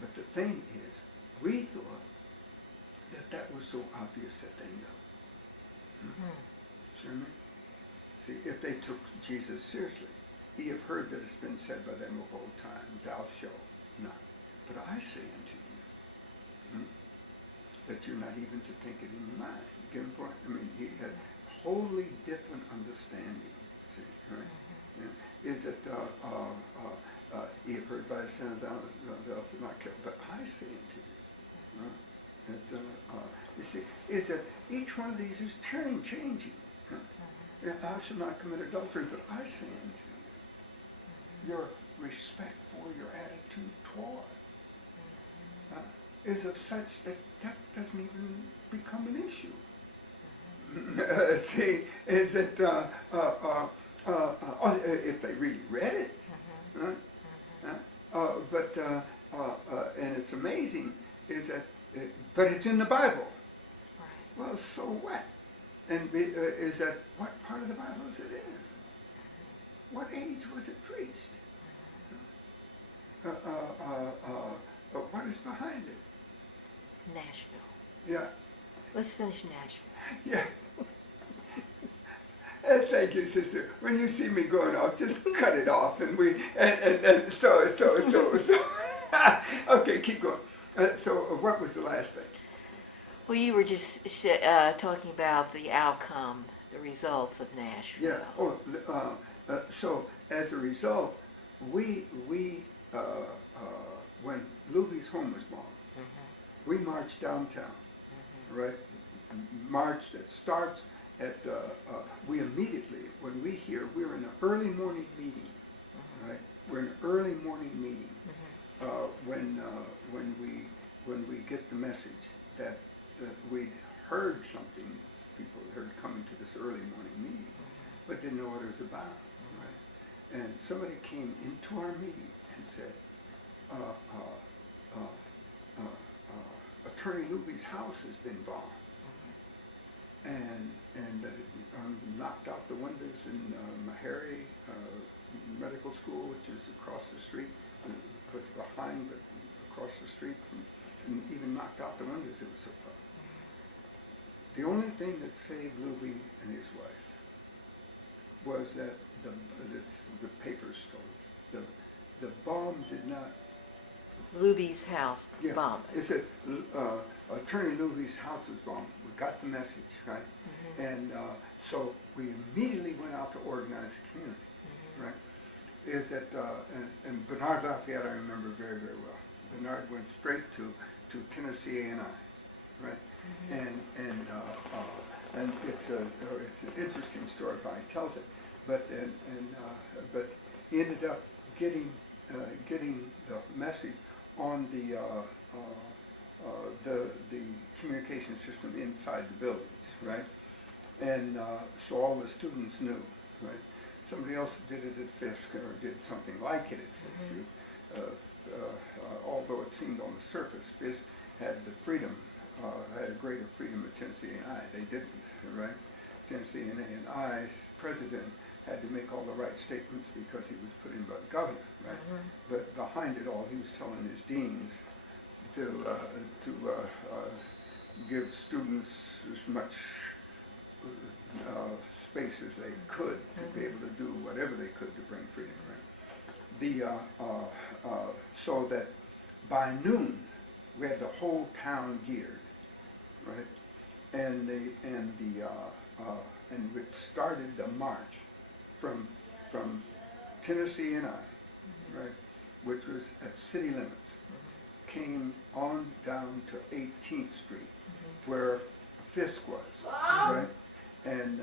But the thing is, we thought that was so obvious that they knew. See what I mean? See, if they took Jesus seriously, ye have heard that it's been said by them of old time, thou shalt not. But I say unto you, that you're not even to think it in your mind. You get the point? I mean, he had wholly different understanding. See, right? Yeah. Is that ye have heard by the son of thou shalt not kill. But I say unto you, right? That, you see, is that each one of these is changing. Thou shalt not commit adultery, but I say unto you, your respect for your attitude toward is of such that doesn't even become an issue. See, is that if they really read it, and it's amazing, is that, but it's in the Bible. Right. Well, so what? And is that, what part of the Bible is it in? What age was it preached? What is behind it? Nashville. Yeah. Let's finish Nashville. Yeah. Thank you, sister. When you see me going off, just cut it off, and so. Okay, keep going. So, what was the last thing? Well, you were just talking about the outcome, the results of Nashville. Yeah. Oh, so as a result, we when Luby's home was bombed, we marched downtown, right? Marched. It starts at we immediately, when we hear, we're in an early morning meeting, right? We're in an early morning meeting when we get the message that we'd heard something, people had heard coming to this early morning meeting, but didn't know what it was about, right? And somebody came into our meeting and said, Attorney Luby's house has been bombed, and that it knocked out the windows in Meharry Medical School, which is across the street. It was behind, but across the street from, and even knocked out the windows. It was so tough. The only thing that saved Luby and his wife was that the papers told us the bomb did not. Luby's house bombed. It said Attorney Luby's house was bombed. We got the message, right? And so we immediately went out to organize the community, right? Is that and Bernard Lafayette I remember very, very well. Bernard went straight to Tennessee A&I, right? And it's an interesting story how he tells it, but he ended up getting the message on the communication system inside the buildings, right? And so all the students knew, right? Somebody else did it at Fisk or did something like it at Fisk. Although it seemed on the surface, Fisk had the freedom, had a greater freedom at Tennessee A&I. They didn't, right? Tennessee A&I's president had to make all the right statements because he was put in by the governor, right? But behind it all, he was telling his deans to give students as much space as they could to be able to do whatever they could to bring freedom, right? So that by noon we had the whole town geared, right? And it started the march from Tennessee and I, right, which was at city limits, came on down to 18th Street, where Fisk was, right, and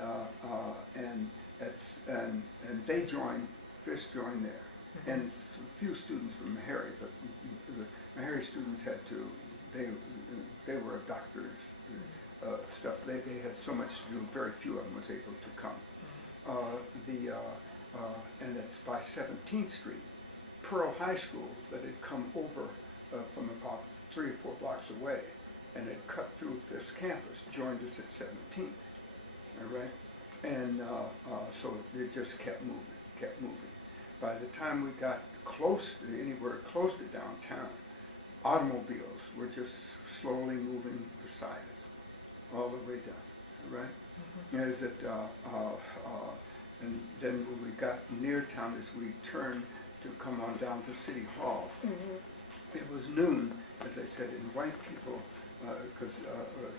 they joined. Fisk joined there, and a few students from Meharry, but the Meharry students had to. They were doctors. Stuff. They had so much to do. Very few of them was able to come. And it's by 17th Street, Pearl High School that had come over from about 3 or 4 blocks away, and had cut through Fisk campus, joined us at 17th. All right, and so it just kept moving. By the time we got anywhere close to downtown, automobiles were just slowly moving beside us, all the way down, right? As it, and then when we got near town, as we turned to come on down to City Hall, it was noon, as I said, and white people, because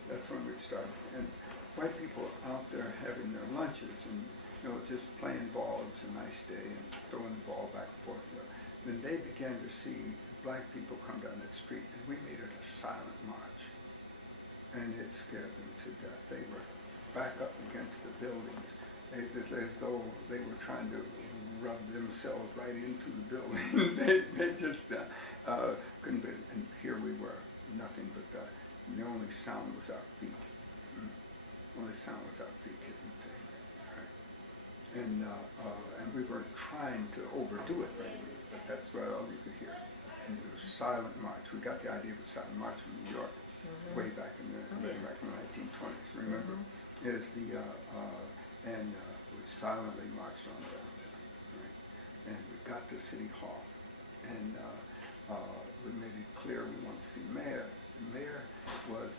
that's when we started, and white people out there having their lunches and just playing ball. It was a nice day and throwing the ball back and forth. Then they began to see black people come down that street, and we made it a silent march. And it scared them to death. They were back up against the buildings, as though they were trying to rub themselves right into the building. they just couldn't be. And here we were, nothing but the only sound was our feet. Only sound was our feet hitting the pavement. Right? And we weren't trying to overdo it, but that's all you could hear. And it was silent march. We got the idea of a silent march from New York. Way back in the 1920s, remember? Is the and we silently marched on downtown, right? And we got to City Hall, and we made it clear we wanted to see the mayor. The mayor was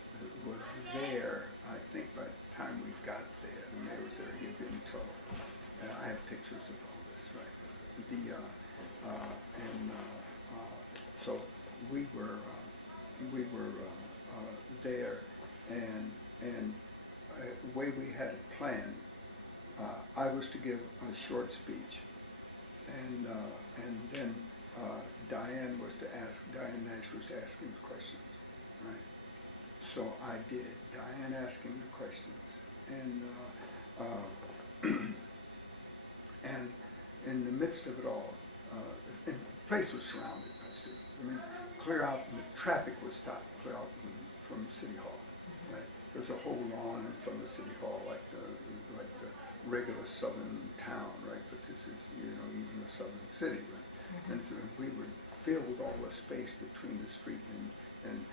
there. I think by the time we got there, the mayor was there. He had been told. we were there, and the way we had it planned, I was to give a short speech, and then Diane Nash was to ask him questions, right? So I did. Diane asked him the questions, and in the midst of it all, the place was surrounded by students. I mean, clear out, and the traffic was stopped clear out from City Hall, right? There's a whole lawn in front of City Hall, like the regular southern town, right? But this is, even a southern city, right? And so we were filled with all the space between the street and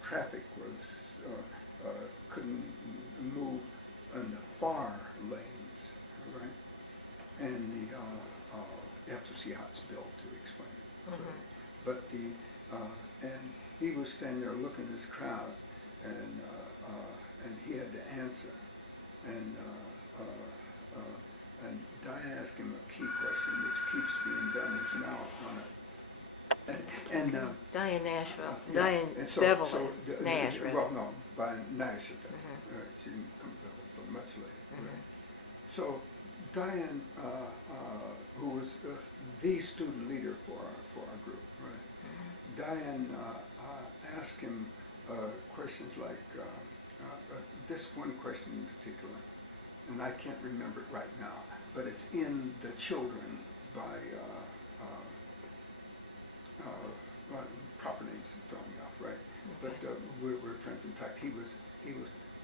traffic was couldn't move in the far lanes, right? And you have to see how it's built to explain it. So, but and he was standing there looking at this crowd, and he had to answer, and Diane asked him a key question, which keeps being done, is now on it. Diane Nashville. Yeah, Diane and so- Bevel so is Nash, right? Well, no, by Nash at that. She didn't come till much later. Right? So Diane, who was the student leader for our group, right? Diane asked him questions like this one question in particular, and I can't remember it right now, but it's in The Children by proper names are throwing me off, right? But we're friends. In fact, he was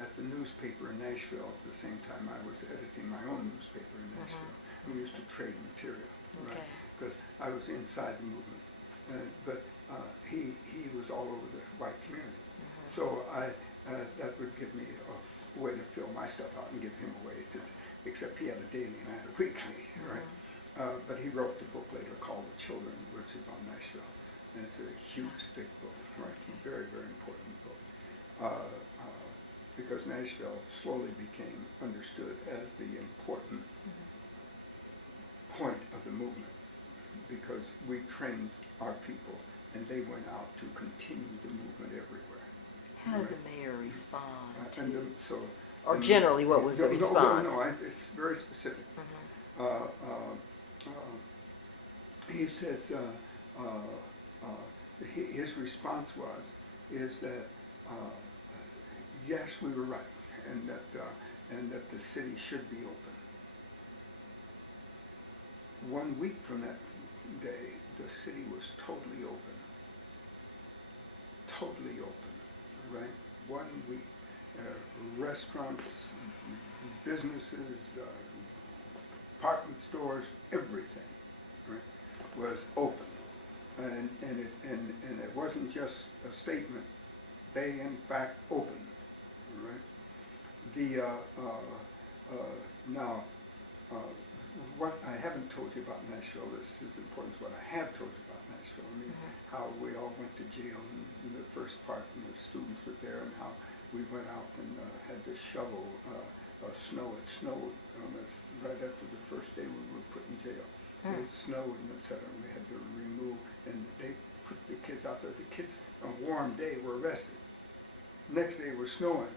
at the newspaper in Nashville at the same time I was editing my own newspaper in Nashville. We used to trade material, right? Because I was inside the movement, but he was all over the white community. So that would give me a way to fill my stuff out and give him away. Except he had a daily and I had a weekly, right? But he wrote the book later called The Children, which is on Nashville. And it's a huge, thick book, right? A very, very important book. Because Nashville slowly became understood as the important point of the movement, because we trained our people and they went out to continue the movement everywhere. How did the mayor respond? Or generally, what was the response? No, it's very specific. He says his response is that yes, we were right, and that the city should be open. 1 week from that day, the city was totally open. Totally open, right? 1 week. Restaurants, businesses, apartment stores, everything, right, was open, and it wasn't just a statement. They in fact opened, right? What I haven't told you about Nashville is important. What I have told you about Nashville. I mean, how we all went to jail in the first part, and the students were there, and how we went out and had to shovel snow. It snowed right after the first day we were put in jail. It snowed and etc. And we had to remove, and they put the kids out there. The kids on a warm day were arrested. Next day it was snowing,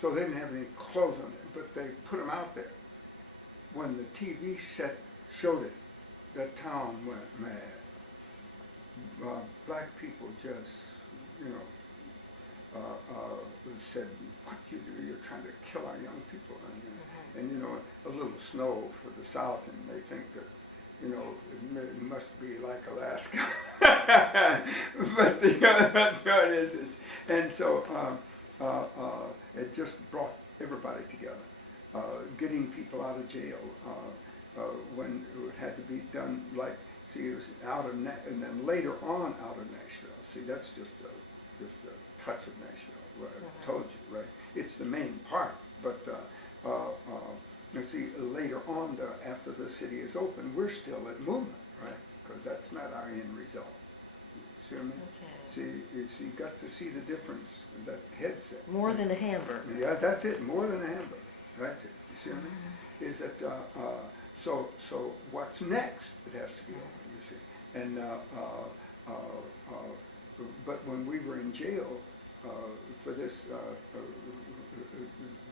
so they didn't have any clothes on them, but they put them out there. When the TV set showed it, the town went mad. Black people just, said, what you do, you're trying to kill our young people. And a little snow for the South, and they think that, it must be like Alaska. But it is. And so it just brought everybody together. Getting people out of jail when it had to be done, like, see, it was out of, and then later on out of Nashville. See, that's just a touch of Nashville, what I told you, right? It's the main part, but you see, later on, after the city is open, we're still at movement, right? Because that's not our end result. You see what I mean? See, you got to see the difference in that headset. More than a hamburger. Yeah, that's it. More than a hamburger. That's it. You see what I mean? Is that so what's next? It has to be open. You see, and but but when we were in jail for this,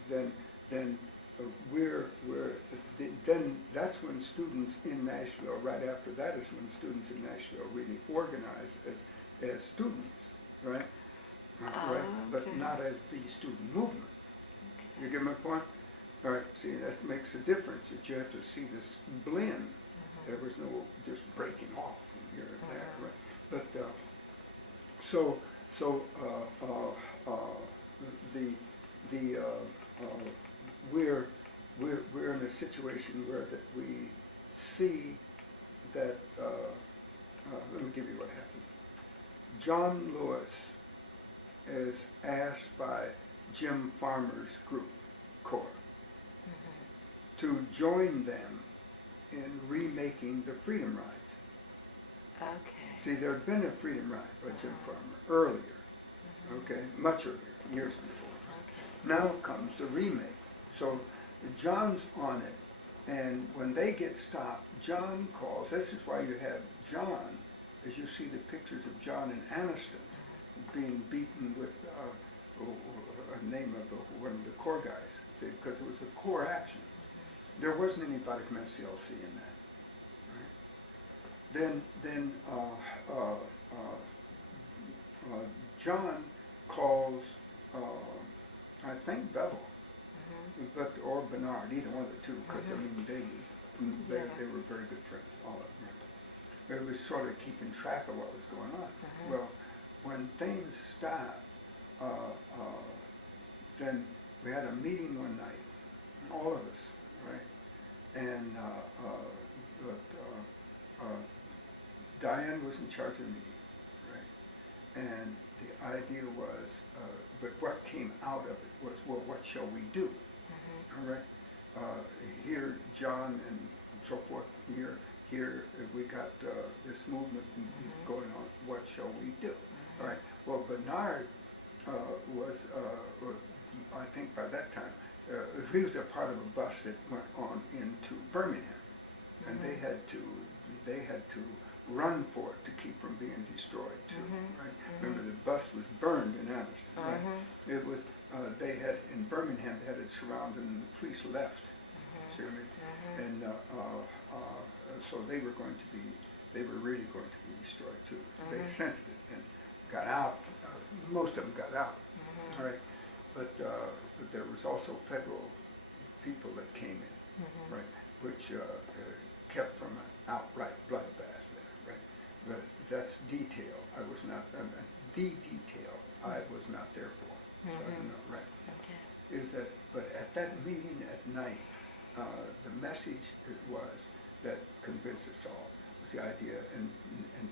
then then that's when students in Nashville, right after that is when students in Nashville really organized as students, right? Right, but okay. not as the student movement. You get my point? All right, see, that makes a difference, that you have to see this blend. There was no just breaking off from here and there, right? But, we're in a situation where that we see that, let me give you what happened. John Lewis is asked by Jim Farmer's group, CORE, to join them in remaking the Freedom Rides. Okay. See, there had been a Freedom Ride by Jim Farmer earlier, okay, much earlier, years before. Okay. Now comes the remake. So John's on it, and when they get stopped, John calls. This is why you have John, as you see the pictures of John and Aniston being beaten with a name of one of the CORE guys, because it was a CORE action. There wasn't anybody from SCLC in that. Right? Then John calls, I think Bevel, but or Bernard, either one of the two, because I mean they were very good friends, all of them. Right? They was sort of keeping track of what was going on. Well, when things stopped, then we had a meeting one night, all of us, right? And Diane was in charge of the meeting, right? And the idea was, but what came out of it was, well, what shall we do? All right. Here, John and so forth. Here we got this movement going on. What shall we do? All right. Well, Bernard was, I think by that time, he was a part of a bus that went on into Birmingham, and they had to run for it to keep from being destroyed too. Right. Remember, the bus was burned in Aniston. Right. It was. They had in Birmingham. They had it surrounded, and the police left. See what I mean? And so they were really going to be destroyed too. They sensed it and got out. Most of them got out. All right, but there was also federal people that came in, right, which kept from an outright bloodbath there, right. But that's detail. I was not the detail. I was not there for. So I don't know, right? Okay. Is that? But at that meeting at night, the message was that convinced us all was the idea, and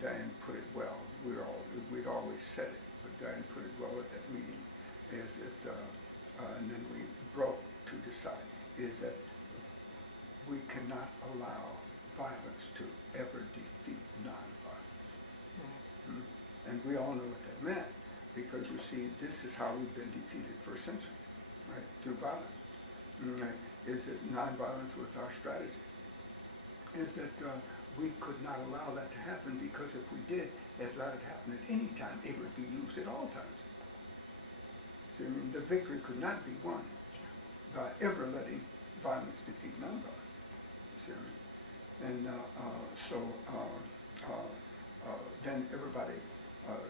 Diane put it well. We'd always said it, but Diane put it well at that meeting. Is that, and then we broke to decide is that we cannot allow violence to ever defeat nonviolence. And we all know what that meant. Because you see, this is how we've been defeated for centuries, right? Through violence. Right? Is that nonviolence was our strategy? Is that we could not allow that to happen, because if we did, it let it happen at any time, it would be used at all times. See, I mean, the victory could not be won by ever letting violence defeat nonviolence. See what I mean? And then everybody,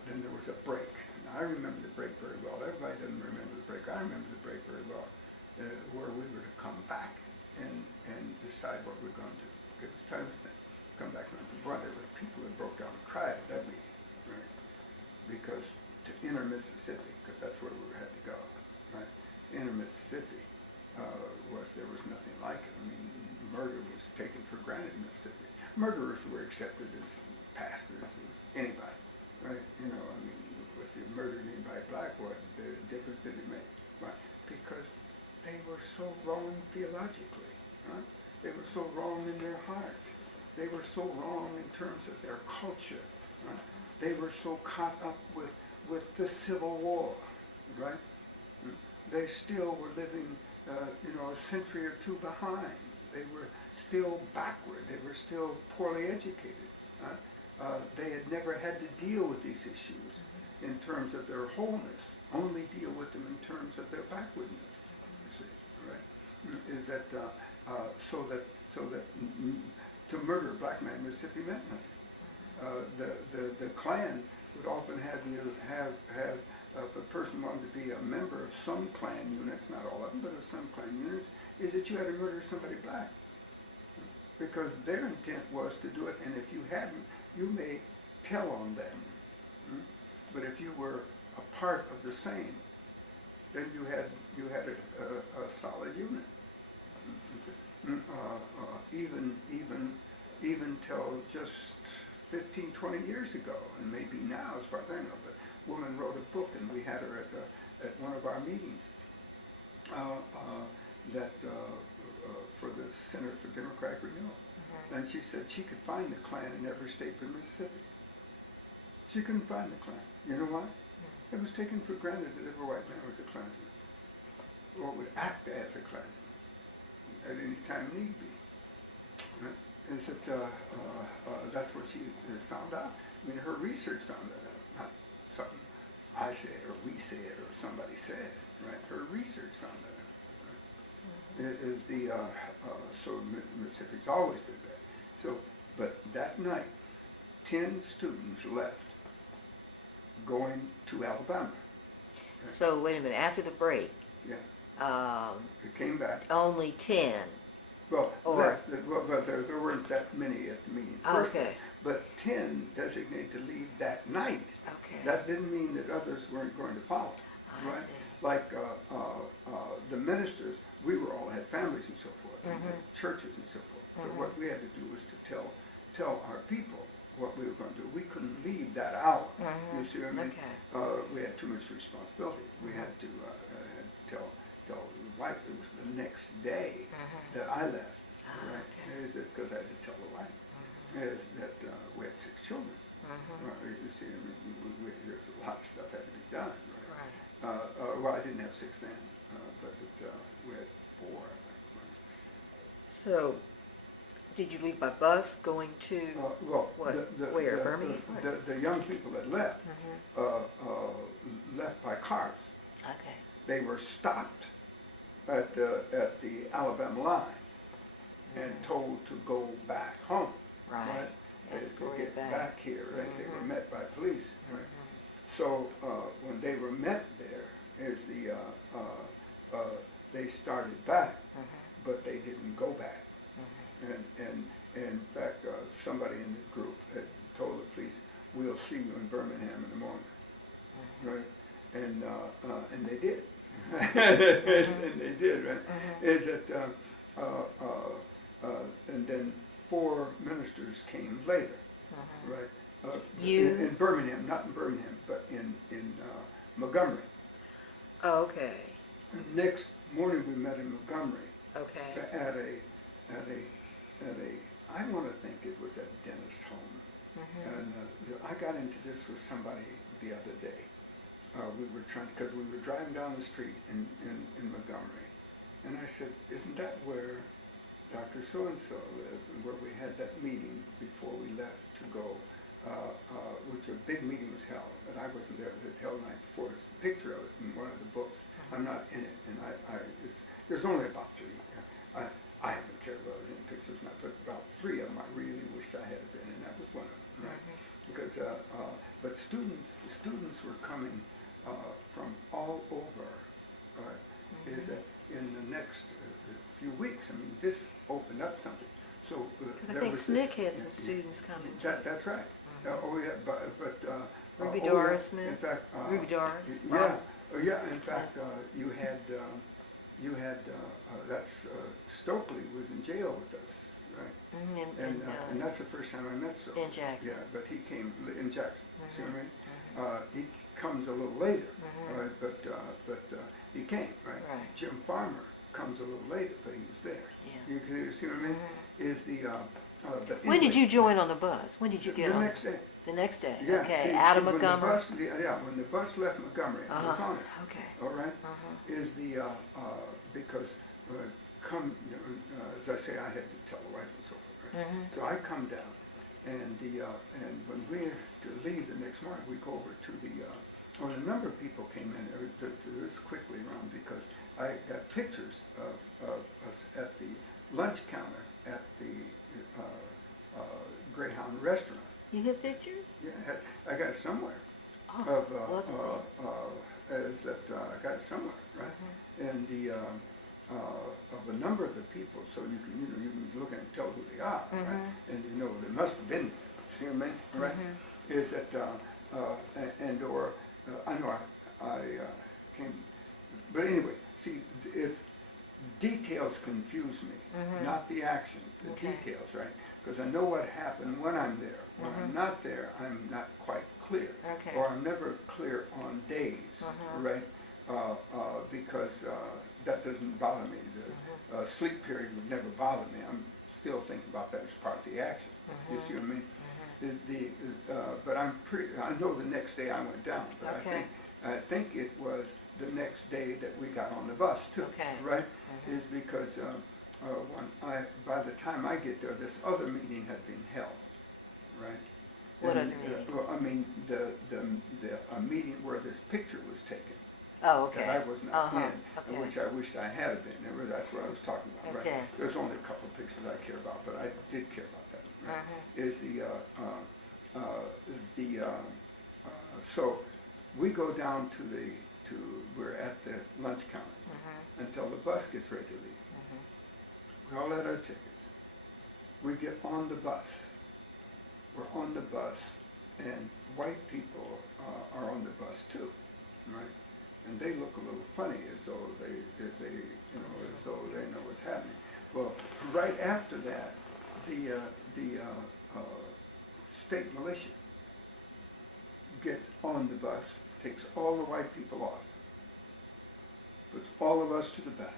then there was a break. I remember the break very well. Everybody doesn't remember the break. I remember the break very well, where we were to come back and decide what we're going to do. It was time to think. Come back and boy, there were people that broke down and cried at that meeting, right? Because to inner Mississippi, because that's where we had to go, right? Inner Mississippi there was nothing like it. I mean, murder was taken for granted in Mississippi. Murderers were accepted as pastors, as anybody, right? You know, I mean, if you murdered anybody black, what difference did it make? Right? Because they were so wrong theologically. Right? They were so wrong in their heart. They were so wrong in terms of their culture. Right? They were so caught up with the Civil War. Right? They still were living, a century or two behind. They were still backward. They were still poorly educated. Right? They had never had to deal with these issues in terms of their wholeness, only deal with them in terms of their backwardness. You see, right? Is that to murder a black man in Mississippi meant nothing. The Klan would often have if a person wanted to be a member of some Klan units, not all of them, but of some Klan units, is that you had to murder somebody black. Because their intent was to do it, and if you hadn't, you may tell on them. But if you were a part of the same, then you had a solid unit. Even till just 15, 20 years ago, and maybe now, as far as I know, but a woman wrote a book, and we had her at one of our meetings, for the Center for Democratic Renewal. And she said she could find the Klan in every state but Mississippi. She couldn't find the Klan. You know why? It was taken for granted that every white man was a Klansman, or would act as a Klansman at any time need be. Right? Is that that's what she found out? I mean, her research found that out, not something I said or we said or somebody said. Right? Her research found that out. Right? Is the so Mississippi's always been bad. So, but that night, 10 students left, going to Alabama. Right? So wait a minute. After the break, It came back. only 10. Well, but there weren't that many at the meeting. Okay. But 10 designated to leave that night. Okay. That didn't mean that others weren't going to follow. I Right? see. Like the ministers, we were all had families and so forth, and had churches and so forth. So what we had to do was to tell our people what we were going to do. We couldn't leave that hour. You see what I mean? Okay. We had too much responsibility. We had to tell the wife. It was the next day that I left. Right? Okay. Is it because I had to tell the wife? Is that we had 6 children. You see, I mean, there's a lot of stuff had to be done. Right? Well, I didn't have 6 then, but we had 4, I think. So, did you leave by bus going to Well, what? Where? Birmingham? The young people that left left by cars. Okay. They were stopped at the Alabama line and told to go back home. Right. They could Escorted get back here. Right. They were met by police. Right. So when they were met there, is they started back, but they didn't go back. And in fact, somebody in the group had told the police, "We'll see you in Birmingham in the morning." Right? And they did. And they did. Right? Is that and then 4 ministers came later. Right? In Birmingham, not in Birmingham, but in Montgomery. Oh, okay. Next morning we met in Montgomery Okay. at a I want to think it was a dentist home. And I got into this with somebody the other day. We were because we were driving down the street in Montgomery, and I said, "Isn't that where Dr. So-and-so lived?" And where we had that meeting before we left to go, which a big meeting was held, and I wasn't there. It was held the night before. There's a picture of it in one of the books. I'm not in it, and there's only about 3. I haven't cared about it in pictures, and I put about 3 of them I really wished I had been, and that was one of them. Right? Because but the students were coming from all over. Right? Is that in the next few weeks? I mean, this opened up something. So Because I think SNCC had some students coming. That's right. But Ruby Doris Smith. In fact, Ruby Doris. Yeah. In fact, you had that's Stokely was in jail with us, right? And that's the first time I met Stokely. In Jackson. Yeah, but he came in Jackson. See what I mean? He comes a little later, right? But he came, right? Jim Farmer comes a little later, but he was there. Yeah. You see what I mean? Is the but When anyway, did you join on the bus? When did you get on? The next day. The next day. Yeah. Okay. See, Out of when the Montgomery. bus, when the bus left Montgomery, I was on it. Okay. All right. Is the because as I say, I had to tell the wife and so forth. Right? So I come down, and when we're to leave the next morning, we go over to the Well, a number of people came in, this quickly run, because I got pictures of us at the lunch counter at the Greyhound restaurant. You have pictures? Yeah, I got it somewhere. Oh, Of, love to see. I got it somewhere, right? And the, of a number of the people, so you can look and tell who they are, right? And you know, they must have been, see what I mean, right? Is that, I know I came, but anyway, see, it's, details confuse me, not the actions, the details, right? Because I know what happened when I'm there. When I'm not there, I'm not quite clear. Okay. Or I'm never clear on days, right? Because that doesn't bother me. The sleep period would never bother me. I'm still thinking about that as part of the action. You see what I mean? But I know the next day I went down, but I think it was the next day that we got on the bus too, right? Is because by the time I get there, this other meeting had been held, right? What other meeting? Well, I mean, a meeting where this picture was taken. Oh, okay. That I was not in, which I wished I had been. That's what I was talking about, right? There's only a couple of pictures I care about, but I did care about that. Right? Is so we go down we're at the lunch counter until the bus gets ready to leave. We all had our tickets. We get on the bus. We're on the bus, and white people are on the bus too, right? And they look a little funny, as though as though they know what's happening. Well, right after that, the state militia gets on the bus, takes all the white people off, puts all of us to the back.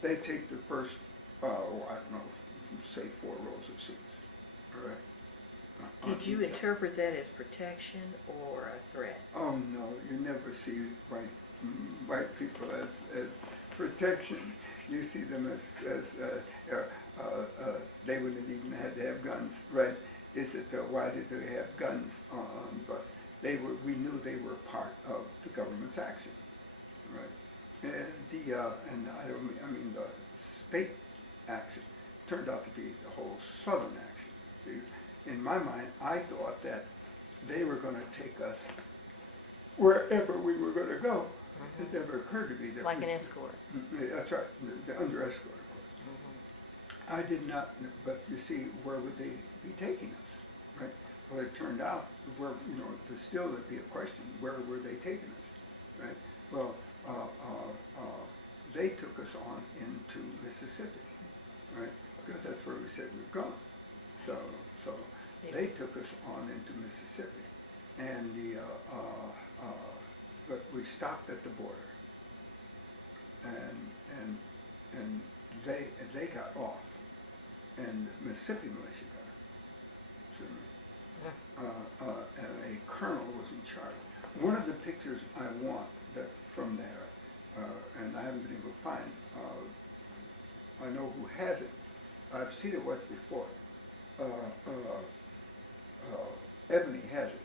They take the first, I don't know, say 4 rows of seats, all right? Did you interpret that as protection or a threat? Oh no, you never see white people as protection. You see them as they wouldn't have even had to have guns, right? Is it why did they have guns on the bus? We knew they were part of the government's action, right? And the state action turned out to be the whole Southern action. See, in my mind, I thought that they were going to take us wherever we were going to go. It never occurred to me that like an escort. That's right, under escort, of course. I did not, but you see, where would they be taking us, right? Well, it turned out, there's still would be a question, where were they taking us, right? Well, they took us on into Mississippi, right? Because that's where we said we were going. So they took us on into Mississippi, and but we stopped at the border, and they got off, and the Mississippi militia got off. And a colonel was in charge. One of the pictures I want from there, and I haven't been able to find. I know who has it. I've seen it once before. Ebony has it.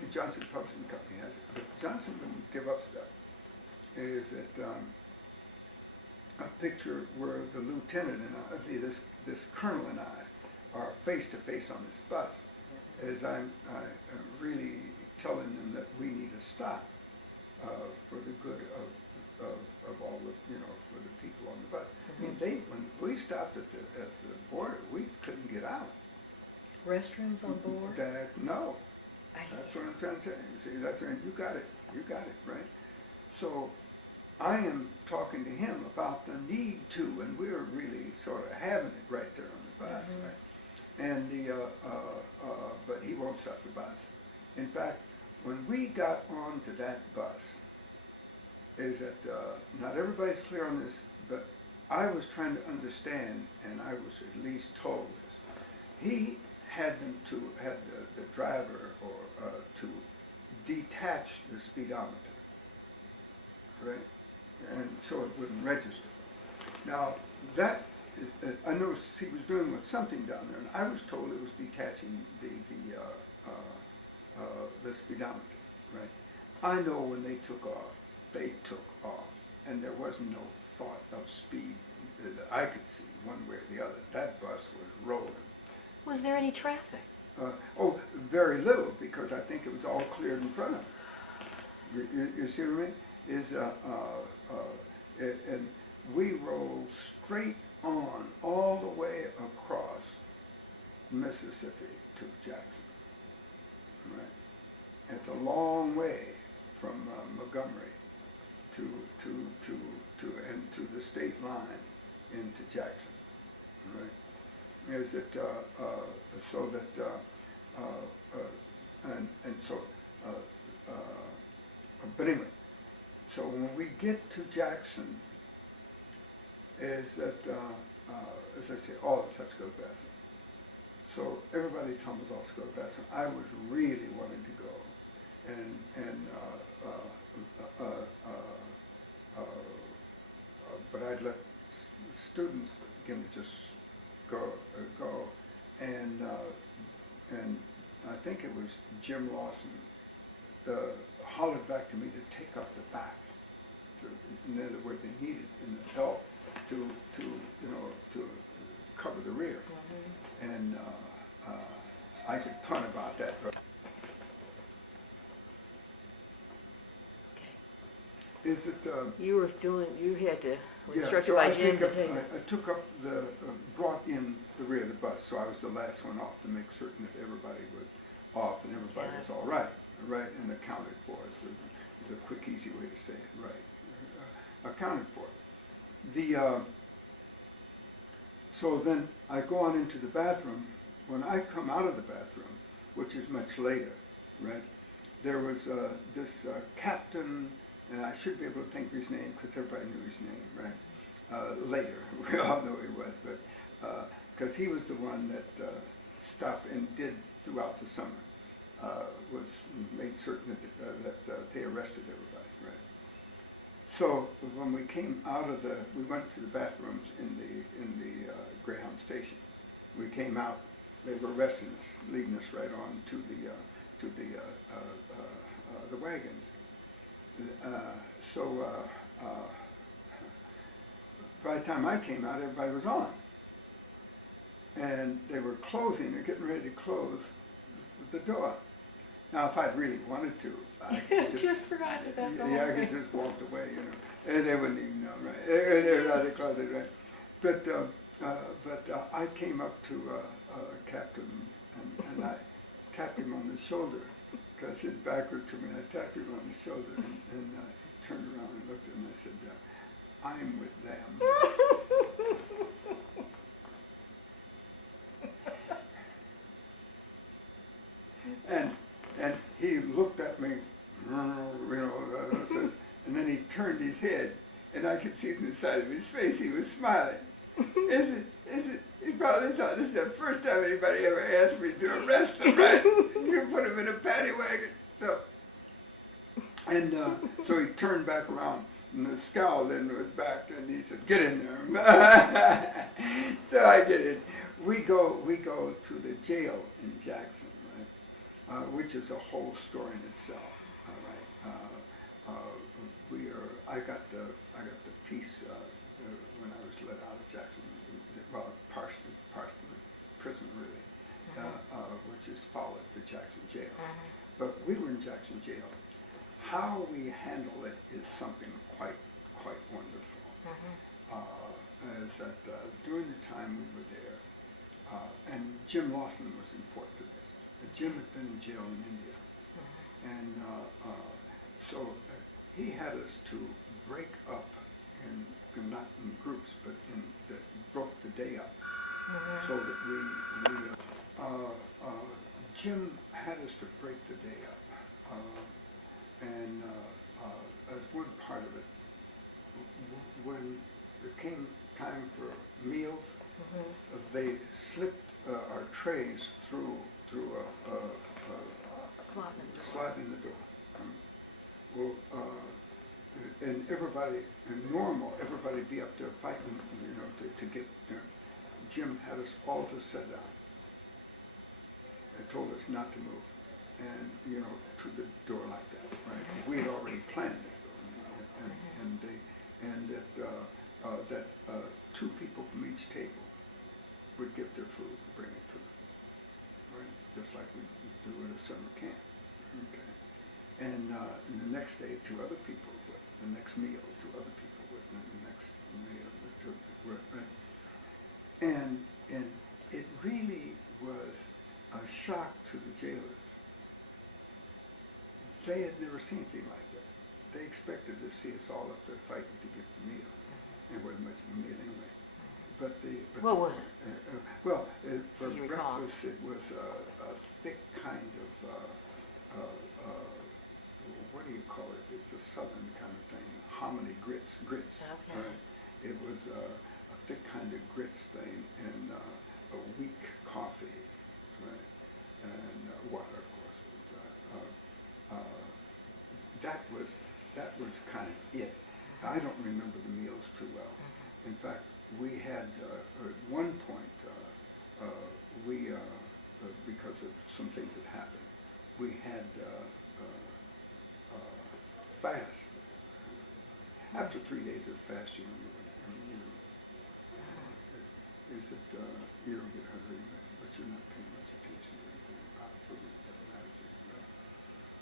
The Johnson Publishing Company has it. But Johnson wouldn't give up stuff. Is that a picture where the lieutenant and I, this colonel and I, are face to face on this bus, as I'm really telling them that we need to stop for the good of all the, for the people on the bus. I mean, when we stopped at the border, we couldn't get out. Restrooms on board? No. That's what I'm trying to tell you. See, that's right. You got it, right? So I am talking to him about the need to, and we're really sort of having it right there on the bus, right? And but he won't stop the bus. In fact, when we got onto that bus, is that not everybody's clear on this, but I was trying to understand, and I was at least told this. He had the driver to detach the speedometer, right? And so it wouldn't register. Now that I noticed he was doing with something down there, and I was told it was detaching the speedometer, right? I know when they took off, and there was no thought of speed that I could see one way or the other. That bus was rolling. Was there any traffic? Oh, very little, because I think it was all cleared in front of them. You see what I mean? And we rolled straight on all the way across Mississippi to Jackson. Right? It's a long way from Montgomery to the state line into Jackson. Right? Is it so that but anyway, so when we get to Jackson, is that as I say, all of us have to go to the bathroom. So everybody tumbles off to go to the bathroom. I was really wanting to go, but I'd let students again just go, and I think it was Jim Lawson hollered back to me to take up the back. In other words, they needed an adult to cover the rear, and I could punt about that. Is it? You were doing, you had to, Yeah, instructed so by I Jim took to take up, I took up the, brought in the rear of the bus, so I was the last one off to make certain that everybody was off and everybody was all right, and accounted for. It's a quick, easy way to say it, right? Accounted for. So then I go on into the bathroom. When I come out of the bathroom, which is much later, right? There was this captain, and I should be able to think of his name because everybody knew his name, right? Later, we all know he was, but because he was the one that stopped and did throughout the summer, made certain that they arrested everybody, right? So when we came out of we went to the bathrooms in the Greyhound station. We came out, they were arresting us, leading us right on to the wagons. By the time I came out, everybody was on. And they were closing, they're getting ready to close the door. Now, if I'd really wanted to, I could Just forgotten about that. yeah, I could just walked away, and they wouldn't even know, right? They were out of the closet, right? But I came up to Captain, and I tapped him on the shoulder, because his back was to me, and I tapped him on the shoulder, and he turned around and looked at him, and I said, I'm with them. And he looked at me, says, and then he turned his head, and I could see from the side of his face he was smiling. He probably thought this is the first time anybody ever asked me to arrest him, right? You put him in a paddy wagon. So he turned back around and scowled into his back, and he said, "Get in there." So I get in. We go to the jail in Jackson, right? Which is a whole story in itself. All right. I got the piece when I was let out of Jackson. Well, Parchment prison really, which is followed the Jackson jail. But we were in Jackson jail. How we handle it is something quite wonderful. Is that during the time we were there, and Jim Lawson was important to this. Jim had been in jail in India, and so he had us to break up not in groups, but that broke the day up, so that Jim had us to break the day up, and as one part of it, when it came time for meals, they slipped our trays through a slot in the door. And everybody be up there fighting, to get there. Jim had us all to sit down and told us not to move. and to the door like that, right? We had already planned this though, and that two people from each table would get their food and bring it to them, right? Just like we do at a summer camp, okay? And the next day, two other people would. The next meal, two other people would. And the next meal, two other people would, right? And it really was a shock to the jailers. They had never seen anything like that. They expected to see us all up there fighting to get the meal. And it wasn't much of a meal anyway. But What was it? For Do you recall? breakfast it was a thick kind of, what do you call it? It's a southern kind of thing, hominy grits. Okay. Right? It was a thick kind of grits thing and a weak coffee, right? And water, of course. That was kind of it. I don't remember the meals too well. In fact, we had at one point because of some things that happened, we had fast. After 3 days of fast, you don't get hungry, but you're not paying much attention to anything about food that matters to you.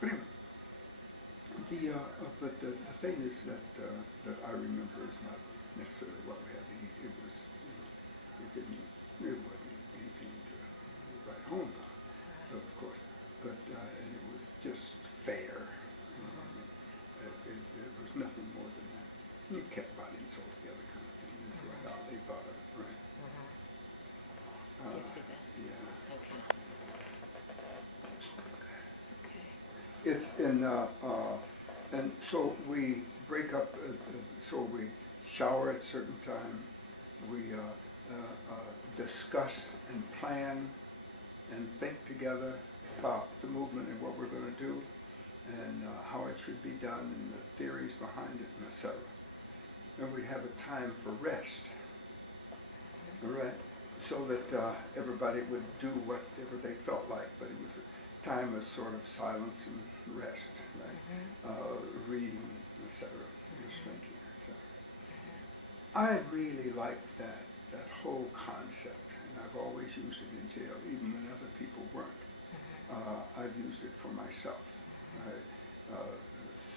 But anyway, but the thing is that I remember is not necessarily what we had to eat. It was, it wasn't anything to write home about, of course. But and it was just fair. It was nothing more than that. You kept body and soul together, kind of thing. That's how they thought of it, right? Yeah. Okay. Okay. It's in, and so we break up, so we shower at a certain time, we discuss and plan and think together about the movement and what we're going to do and how it should be done and the theories behind it and etc. And we'd have a time for rest, all right? So that everybody would do whatever they felt like, but it was a time of sort of silence and rest, right? Reading, etc., just thinking, etc. I really liked that whole concept, and I've always used it in jail, even when other people weren't. I've used it for myself a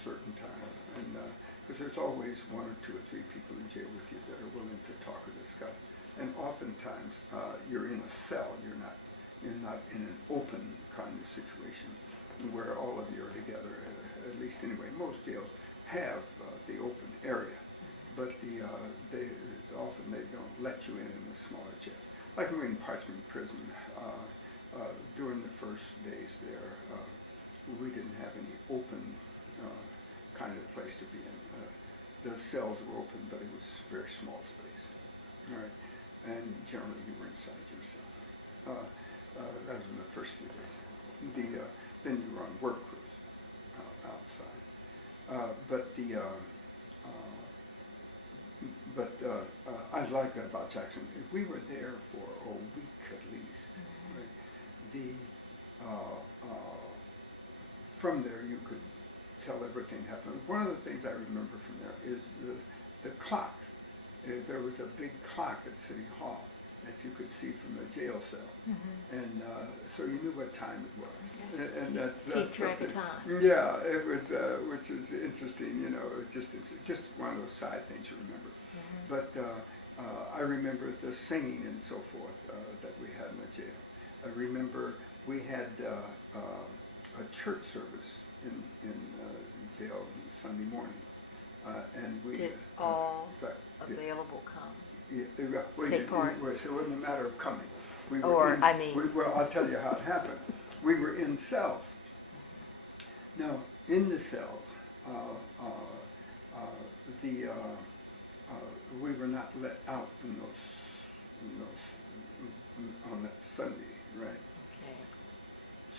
certain time, and because there's always one or two or three people in jail with you that are willing to talk or discuss. And oftentimes, you're in a cell. You're not in an open kind of situation where all of you are together. At least, anyway, most jails have the open area, but they often don't let you in the smaller jails. Like we were in Parchment prison during the first days there. We didn't have any open kind of place to be in. The cells were open, but it was a very small space. All right. And generally you were inside yourself. That was in the first few days. Then you were on work crews outside. I like that about Jackson. We were there for a week at least. Right? From there you could tell everything happened. One of the things I remember from there is the clock. There was a big clock at City Hall that you could see from the jail cell, and so you knew what time it was. Okay. And that's Keep track something. of time. Yeah, it was, which was interesting. Just one of those side things you remember. But I remember the singing and so forth that we had in the jail. I remember we had a church service in jail Sunday morning, and we Did all in fact, available come? Take part. So it wasn't a matter of coming. We were Or, in, I mean- well, I'll tell you how it happened. We were in cells. Now, in the cells, we were not let out on that Sunday, right? Okay.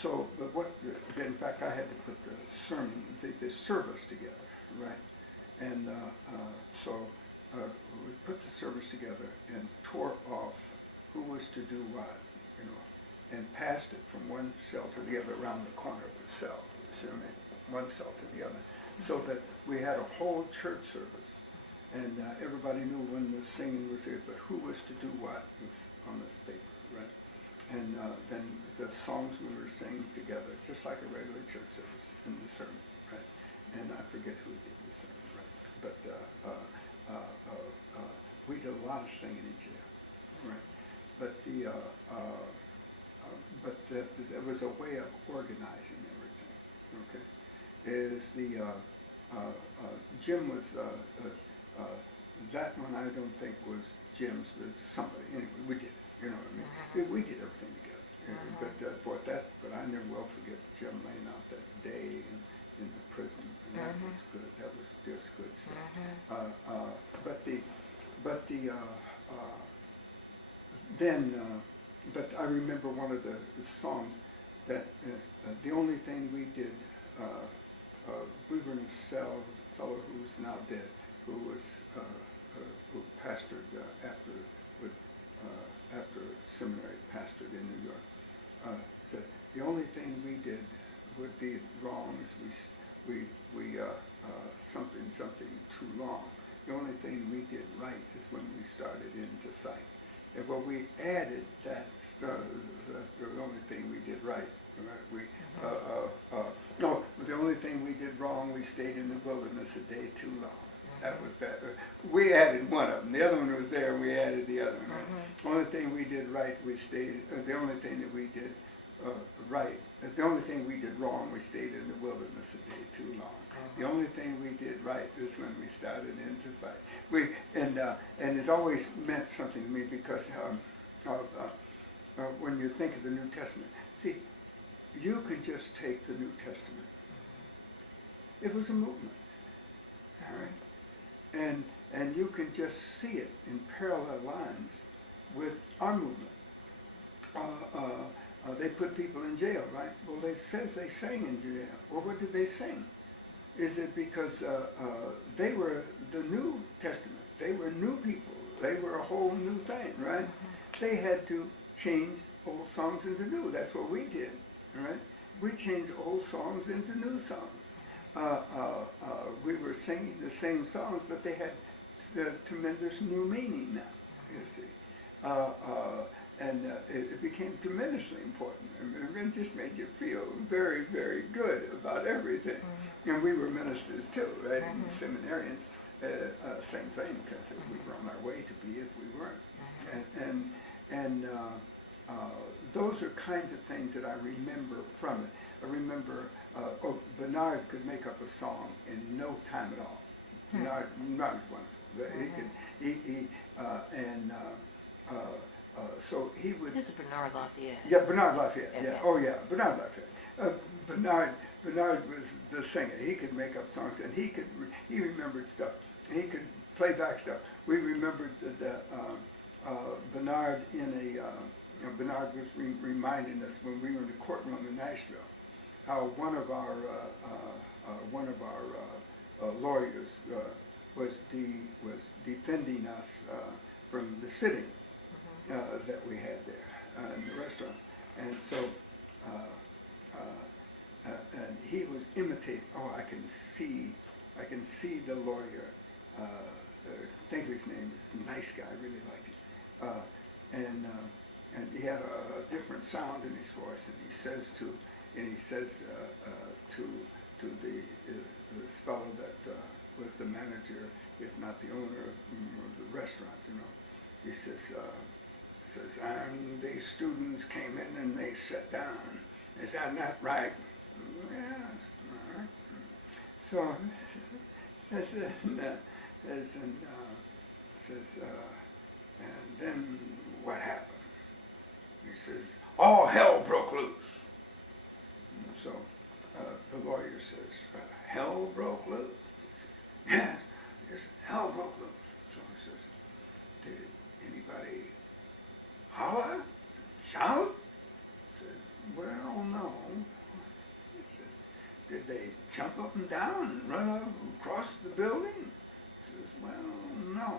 So, but in fact, I had to put the sermon, the service together, right? And so we put the service together and tore off who was to do what, and passed it from one cell to the other around the corner of the cell. You see what I mean? One cell to the other. So that we had a whole church service. And everybody knew when the singing was it, but who was to do what was on this paper, right? And then the songs we were singing together, just like a regular church service in the sermon, right? And I forget who did the sermon, right? But we did a lot of singing in jail, right? But there was a way of organizing everything, okay? Is the Jim was that one I don't think was Jim's, was somebody. Anyway, we did it. You know what I mean? We did everything together. But I never will forget Jim laying out that day in the prison. And that was good. That was just good stuff. But I remember one of the songs that the only thing we did, we were in a cell with a fellow who's now dead, who who pastored after seminary, pastored in New York. Said the only thing we did would be wrong is we something too long. The only thing we did right is when we started in to fight. And well, we added that the only thing we did right. No, the only thing we did wrong, we stayed in the wilderness a day too long. That was that. We added one of them. The other one was there, and we added the other one. The only thing we did right, we stayed. The only thing that we did right. The only thing we did wrong, we stayed in the wilderness a day too long. The only thing we did right is when we started in to fight. And it always meant something to me because when you think of the New Testament, see, you could just take the New Testament. It was a movement, all right? And you can just see it in parallel lines with our movement. They put people in jail, right? Well, it says they sang in jail. Well, what did they sing? Is it because they were the New Testament? They were new people. They were a whole new thing, right? They had to change old songs into new. That's what we did, right? We changed old songs into new songs. We were singing the same songs, but they had tremendous new meaning now, you see. It became tremendously important. It just made you feel very, very good about everything. And we were ministers too, right? And seminarians, same thing, because we were on our way to be if we weren't. And those are kinds of things that I remember from it. I remember, Bernard could make up a song in no time at all. Bernard was wonderful. So he would. This is Bernard Lafayette. Yeah, Bernard Lafayette. Okay. Yeah, oh yeah, Bernard Lafayette. Bernard was the singer. He could make up songs, and he remembered stuff. He could play back stuff. We remembered that Bernard Bernard was reminding us when we were in the courtroom in Nashville, how one of our lawyers was defending us from the sittings that we had there in the restaurant, and so and he was imitating. Oh, I can see the lawyer. I think his name is a nice guy. I really liked him, and he had a different sound in his voice, and he says to this fellow that was the manager, if not the owner of the restaurant, you know, he says, and these students came in and they sat down. Is that not right? Yes, all right. So and then what happened? He says, all hell broke loose. And so the lawyer says, hell broke loose? He says, yes, hell broke loose. So he says, did anybody holler? Shout? He says, well, no. He says, did they jump up and down and run across the building? He says, well, no.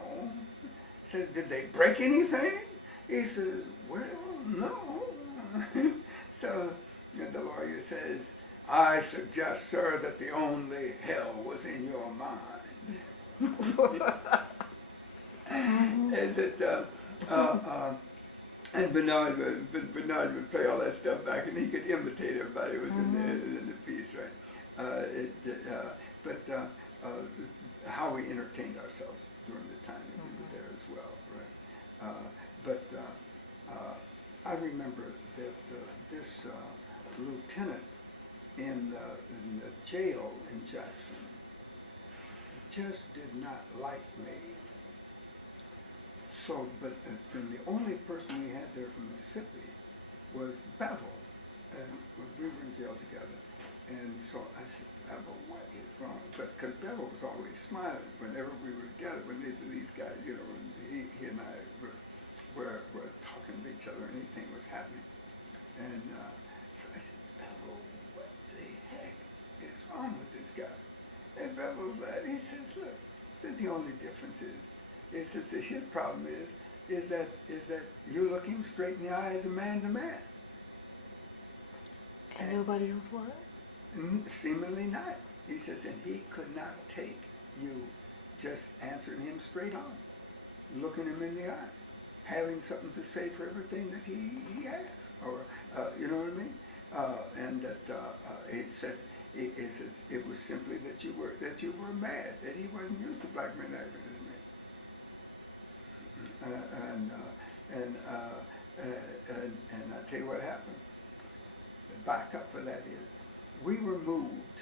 He says, did they break anything? He says, well, no. So the lawyer says, I suggest, sir, that the only hell was in your mind. And that, and Bernard would play all that stuff back, and he could imitate everybody who was in the piece, right? How we entertained ourselves during the time that we were there as well, right? I remember that this lieutenant in the jail in Jackson just did not like me. So, but then the only person we had there from Mississippi was Bevel, and we were in jail together. And so I said, Bevel, what is wrong? But because Bevel was always smiling whenever we were together, when these guys, he and I were talking to each other, and anything was happening. And so I said, Bevel, what the heck is wrong with this guy? And Bevel laughed. He says, look, the only difference is that his problem is that you look him straight in the eye as a man to man. And nobody else was? Seemingly not. He says, and he could not take you just answering him straight on, looking him in the eye, having something to say for everything that he has, or you know what I mean? And that he said it was simply that you were mad, that he wasn't used to black men acting as men. And I tell you what happened. The backup for that is we were moved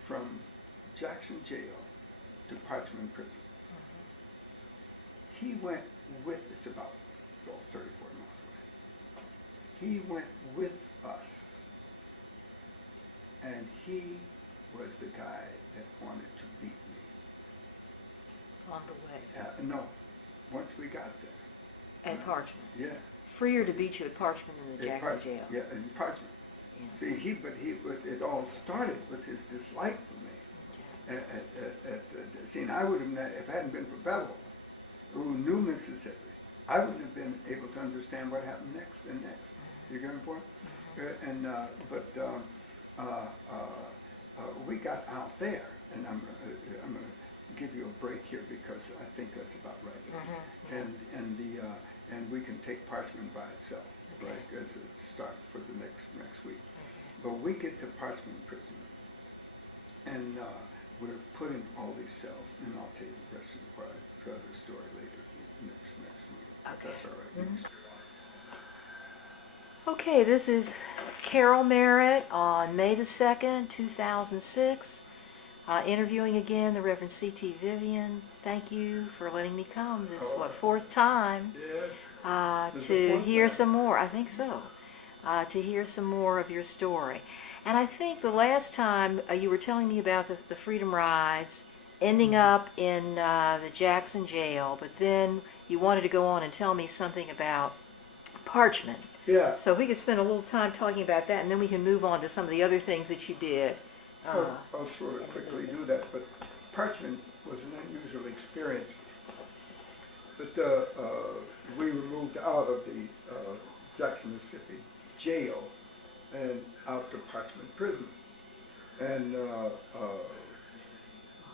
from Jackson Jail to Parchment Prison. He went with, it's about 34 miles away. He went with us, and he was the guy that wanted to beat me. On the way. No, once we got there. At Parchment. Yeah. Freer to beat you at Parchment than the Jackson jail. Yeah, in Parchment. Yeah. See, it all started with his dislike for me. Okay. And I would have, if it hadn't been for Bevel, who knew Mississippi, I wouldn't have been able to understand what happened next and next. You get my point? We got out there, and I'm going to give you a break here because I think that's about right. And we can take Parchment by itself, Okay. right, as a start for the next week. But we get to Parchment Prison, and we're put in all these cells, and I'll tell you the rest of the story later next week. Okay. That's all right. Okay, this is Carol Merritt on May the 2nd, 2006. Interviewing again the Reverend C.T. Vivian. Thank you for letting me come this, fourth time Yes. to hear some more. I think so. To hear some more of your story. And I think the last time you were telling me about the Freedom Rides ending up in the Jackson jail, but then you wanted to go on and tell me something about Parchment. Yeah. So if we could spend a little time talking about that, and then we can move on to some of the other things that you did. I'll sort of quickly do that, but Parchment was an unusual experience. But we were moved out of the Jackson, Mississippi jail and out to Parchment Prison. And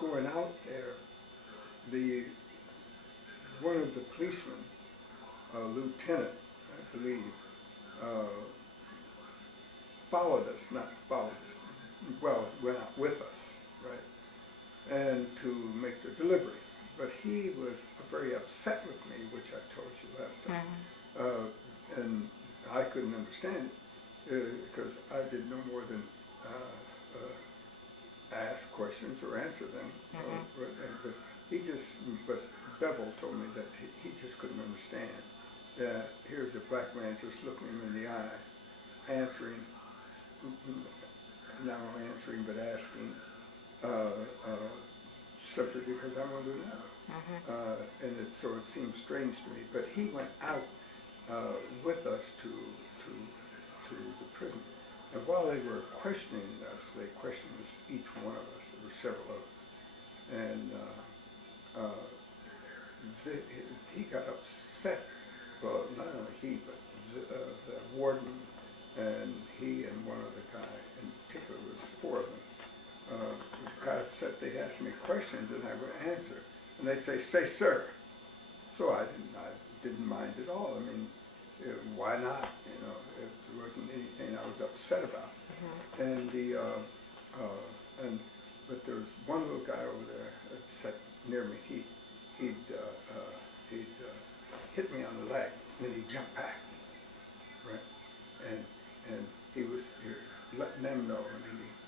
going out there, one of the policemen, lieutenant, I believe, went out with us, right, and to make the delivery. But he was very upset with me, which I told you last time, and I couldn't understand it because I did no more than ask questions or answer them. But Bevel told me that he just couldn't understand. Here's a black man just looking him in the eye, answering, not only answering but asking, simply because I wanted to know. So it seemed strange to me. But he went out with us to the prison. And while they were questioning us, they questioned us, each one of us. There were several of us. And he got upset. Well, not only he, but the warden and he and one other guy in particular, was four of them, got upset. They'd ask me questions and I would answer, and they'd say sir. So I didn't mind at all. I mean, why not? You know, if there wasn't anything I was upset about. And but there was one little guy over there that sat near me. He'd hit me on the leg, and then he'd jump back, right? And he was letting them know, and then he'd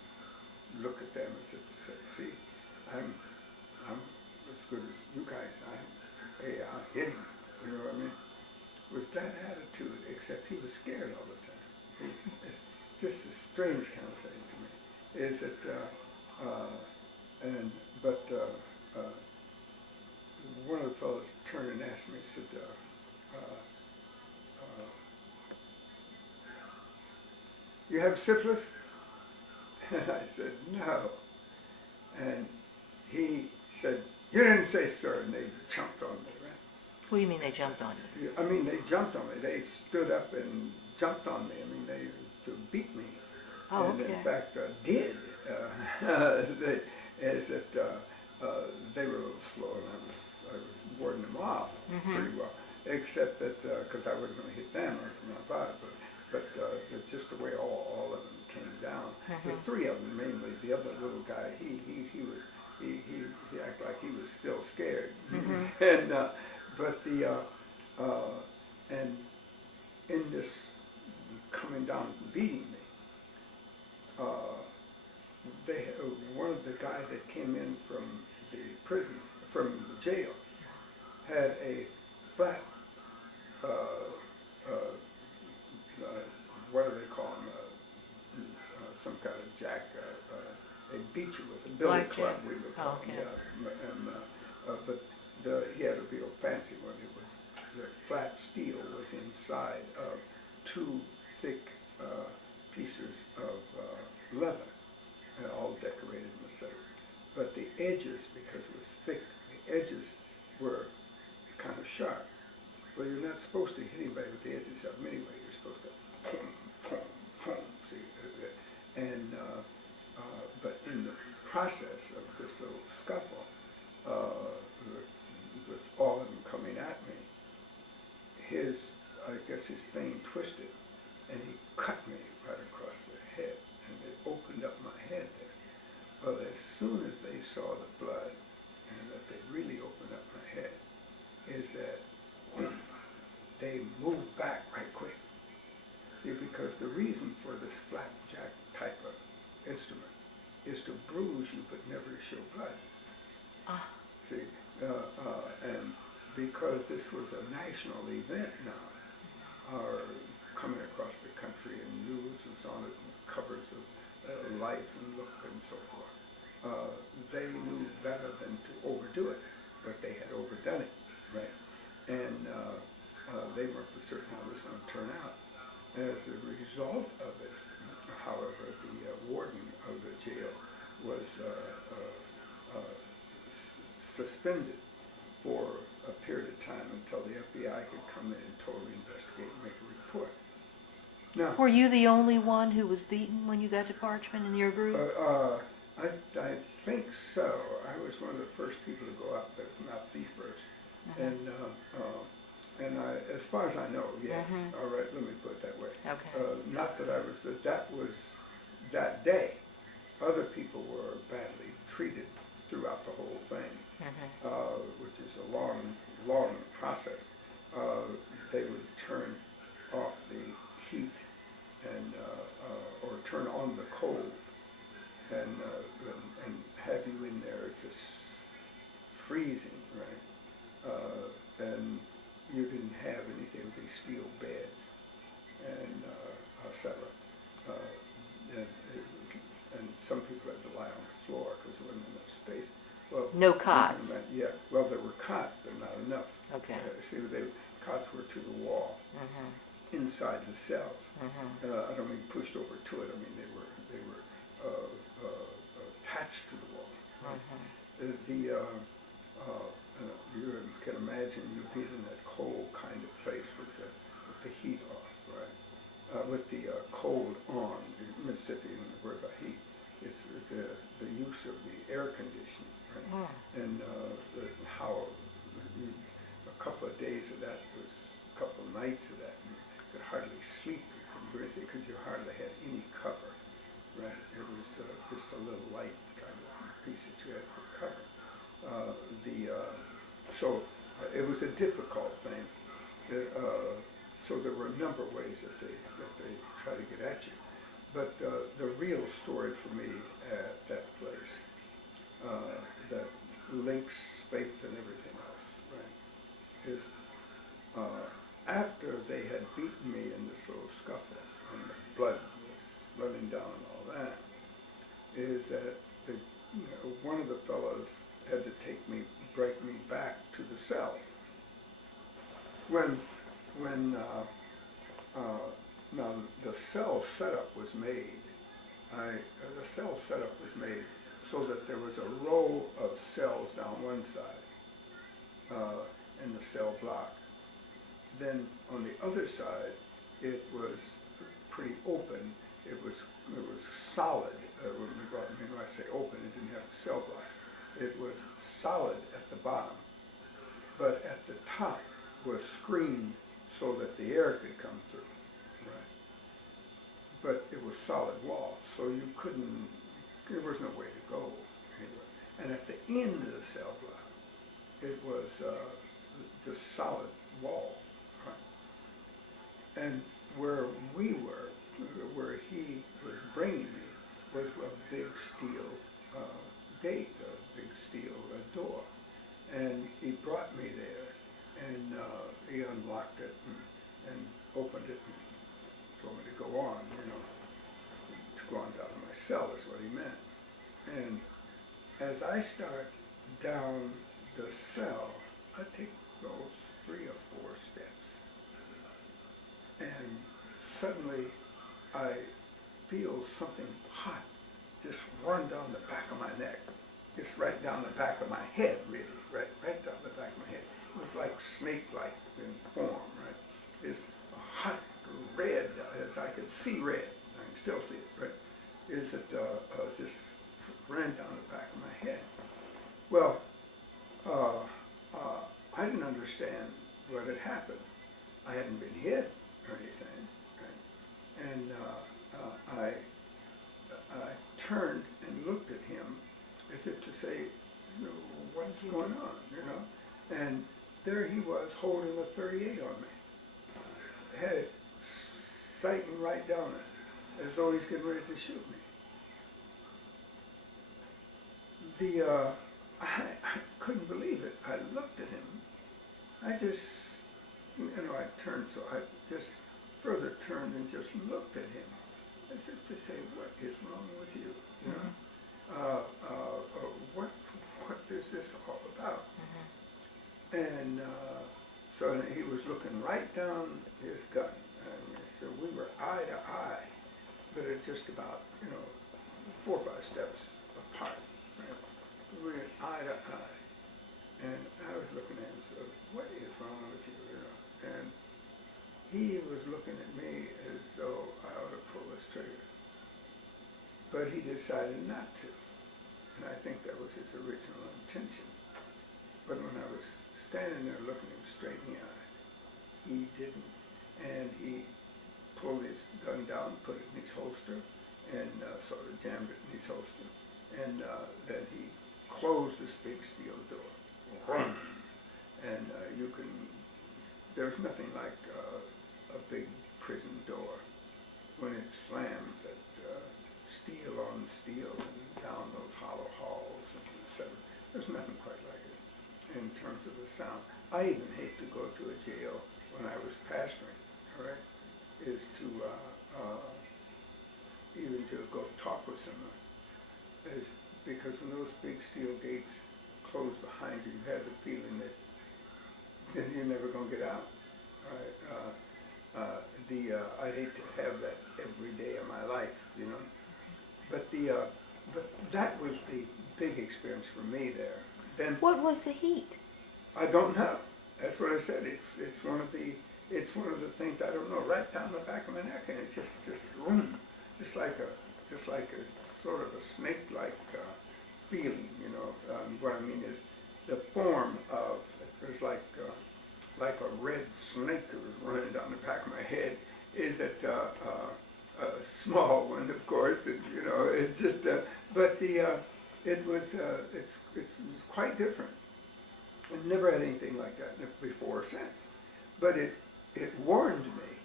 look at them and say, see, I'm as good as you guys. Hey, I'll hit him. You know what I mean? It was that attitude, except he was scared all the time. It's just a strange kind of thing to me. Is that, one of the fellows turned and asked me, said, you have syphilis? And I said, no. And he said, you didn't say sir, and they jumped on me, right? What do you mean they jumped on you? I mean, they jumped on me. They stood up and jumped on me. I mean, to beat me. Oh, and okay. in fact, did. They were a little slow, and I was warding them off pretty well. Except that, because I wasn't going to hit them, I was going to fight, but just the way all of them came down. The three of them mainly. The other little guy, he acted like he was still scared. And and in this coming down and beating me, one of the guy that came in from the prison, from the jail, had a flat, what do they call them? Some kind of jack. They beat you with a billy club, we would call them. Yeah. But he had a real fancy one. It was the flat steel was inside of two thick pieces of leather, all decorated in the center. But the edges, because it was thick, the edges were kind of sharp. Well, you're not supposed to hit anybody with the edges of them anyway. You're supposed to foam, see? And but in the process of this little scuffle, with all of them coming at me, I guess his thing twisted, and he cut me right across the head, and it opened up my head there. Well, as soon as they saw the blood, and that they really opened up my head, is that they moved back right quick. See, because the reason for this flapjack type of instrument is to bruise you but never show blood. See, and because this was a national event now, coming across the country, and news was on it, and covers of Life and Look and so forth, they knew better than to overdo it, but they had overdone it, right? And they weren't for certain how it was going to turn out. As a result of it, however, the warden of the jail was suspended for a period of time until the FBI could come in and totally investigate and make a report. Now, Were you the only one who was beaten when you got to Parchment in your group? I think so. I was one of the first people to go up there, if not the first. And as far as I know, yes. All right, let me put it that way. Okay. Not that I was, that was that day. Other people were badly treated throughout the whole thing, which is a long process. They would turn off the heat and or turn on the cold, and have you in there just freezing, right? And you didn't have anything with these steel beds and etc. And some people had to lie on the floor because there wasn't enough space. Well, No cots. Yeah, well, there were cots, but not enough. Okay. See, cots were to the wall, inside the cells. I don't mean pushed over to it. I mean they were attached to the wall. You can imagine you being in that cold kind of place with the heat off, right? with the cold on, Mississippi and the river heat, it's the use of the air conditioning, right? And how a couple of days of that was a couple of nights of that, you could hardly sleep, you couldn't do anything because you hardly had any cover, right? It was just a little light kind of piece that you had for cover. So it was a difficult thing. So there were a number of ways that they try to get at you. But the real story for me at that place that links faith and everything else, right, is after they had beaten me in this little scuffle and the blood was running down and all that, is that one of the fellows had to break me back to the cell. Now the cell setup was made. The cell setup was made so that there was a row of cells down one side in the cell block. Then on the other side, it was pretty open. It was solid. When I say open, it didn't have cell blocks. It was solid at the bottom, but at the top was screened so that the air could come through, right? But it was solid wall, so there was no way to go anywhere. And at the end of the cell block, it was just solid wall, right? And where we were, where he was bringing me, was a big steel gate, a big steel door. And he brought me there, and he unlocked it and opened it and told me to go on, to go on down to my cell is what he meant. And as I start down the cell, I take those 3 or 4 steps, and suddenly I feel something hot just run down the back of my neck. It's right down the back of my head, really, right down the back of my head. It was like snake-like in form, right? It's a hot red, as I could see red, I can still see it, right? Is it just ran down the back of my head. Well, I didn't understand what had happened. I hadn't been hit or anything, right? And I turned and looked at him as if to say, what's going on, And there he was holding a 38 on me. Had it sighting right down it, as though he's getting ready to shoot me. I couldn't believe it. I looked at him. I just, I turned, so I just further turned and just looked at him, as if to say, what is wrong with you, what is this all about? And so he was looking right down his gun, and so we were eye to eye, but at just about 4 or 5 steps apart. Right? We were eye to eye, and I was looking at him. So what is wrong with you? And he was looking at me as though I ought to pull this trigger, but he decided not to, and I think that was his original intention. But when I was standing there looking him straight in the eye, he didn't. And he pulled his gun down, put it in his holster, and sort of jammed it in his holster. And then he closed this big steel door. And there's nothing like a big prison door when it slams at steel on steel and down those hollow halls and etc. There's nothing quite like it in terms of the sound. I even hate to go to a jail when I was pastoring, all right, is to even to go talk with someone, is because when those big steel gates close behind you, you have the feeling that you're never going to get out. Right? I'd hate to have that every day of my life, But that was the big experience for me there. Then What was the heat? I don't know. That's what I said. It's one of the it's one of the things, I don't know, right down the back of my neck, and it just just like a sort of a snake-like feeling, you know. What I mean is the form of, it was like a red snake that was running down the back of my head. Is it a small one, of course, and, you know, it's just, but it was quite different. I've never had anything like that before or since. But it warned me.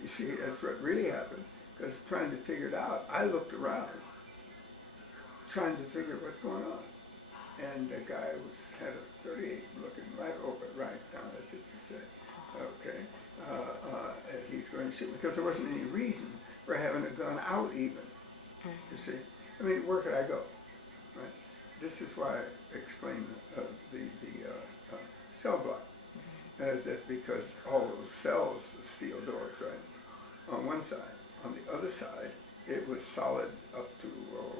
You see, that's what really happened. Because trying to figure it out, I looked around, trying to figure what's going on. And the guy had a 38 looking right down as if to say, okay, and he's going to shoot me. Because there wasn't any reason for having a gun out even, you see. I mean, where could I go, right? This is why I explained the cell block. As that because all those cells are steel doors, right? On one side. On the other side, it was solid up to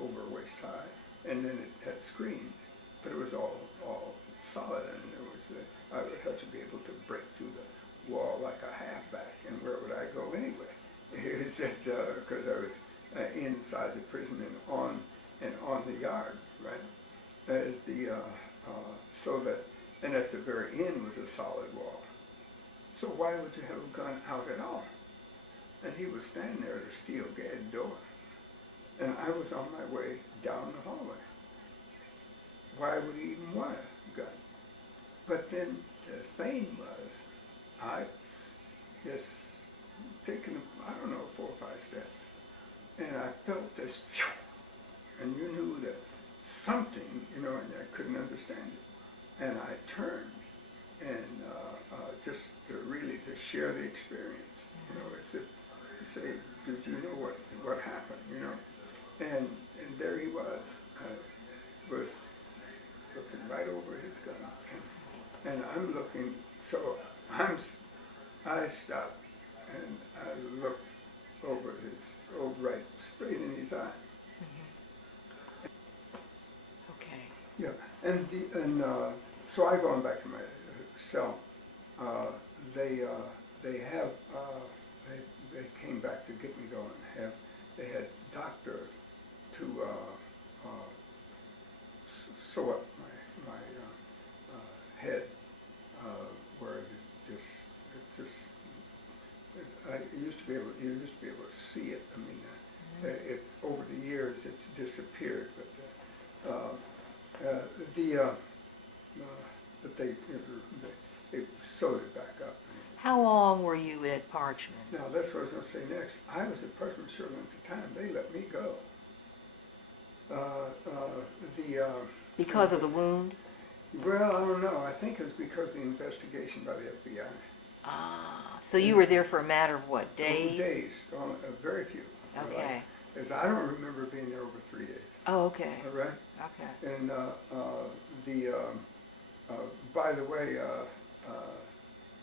over waist high, and then it had screens, but it was all solid, and it was I would have to be able to break through the wall like a halfback, and where would I go anyway? Is that because I was inside the prison and on the yard, right? As so that. And at the very end was a solid wall. So why would you have a gun out at all? And he was standing there at a steel gated door. And I was on my way down the hallway. Why would he even want a gun? But then the thing was, I just taken, I don't know, 4 or 5 steps. And I felt this, and you knew that something, you know, and I couldn't understand it. And I turned, and just really to share the experience, you know, as if to say, did you know what happened, you know? And there he was looking right over his gun, and I'm looking. So I stopped, and I looked over right straight in his eye. Okay. Yeah, and so I gone back to my cell. They came back to get me going. They had doctors to sew up my head where you used to be able to see it. I mean, it's over the years it's disappeared, but but they sewed it back up. How long were you at Parchment? Now that's what I was going to say next. I was at Parchment a short length of time. They let me go. Because of the wound? Well, I don't know. I think it was because of the investigation by the FBI. Ah, so you were there for a matter of what, days? Days, very few. Okay. As I don't remember being there over 3 days. Oh, okay. All right. Okay. And by the way,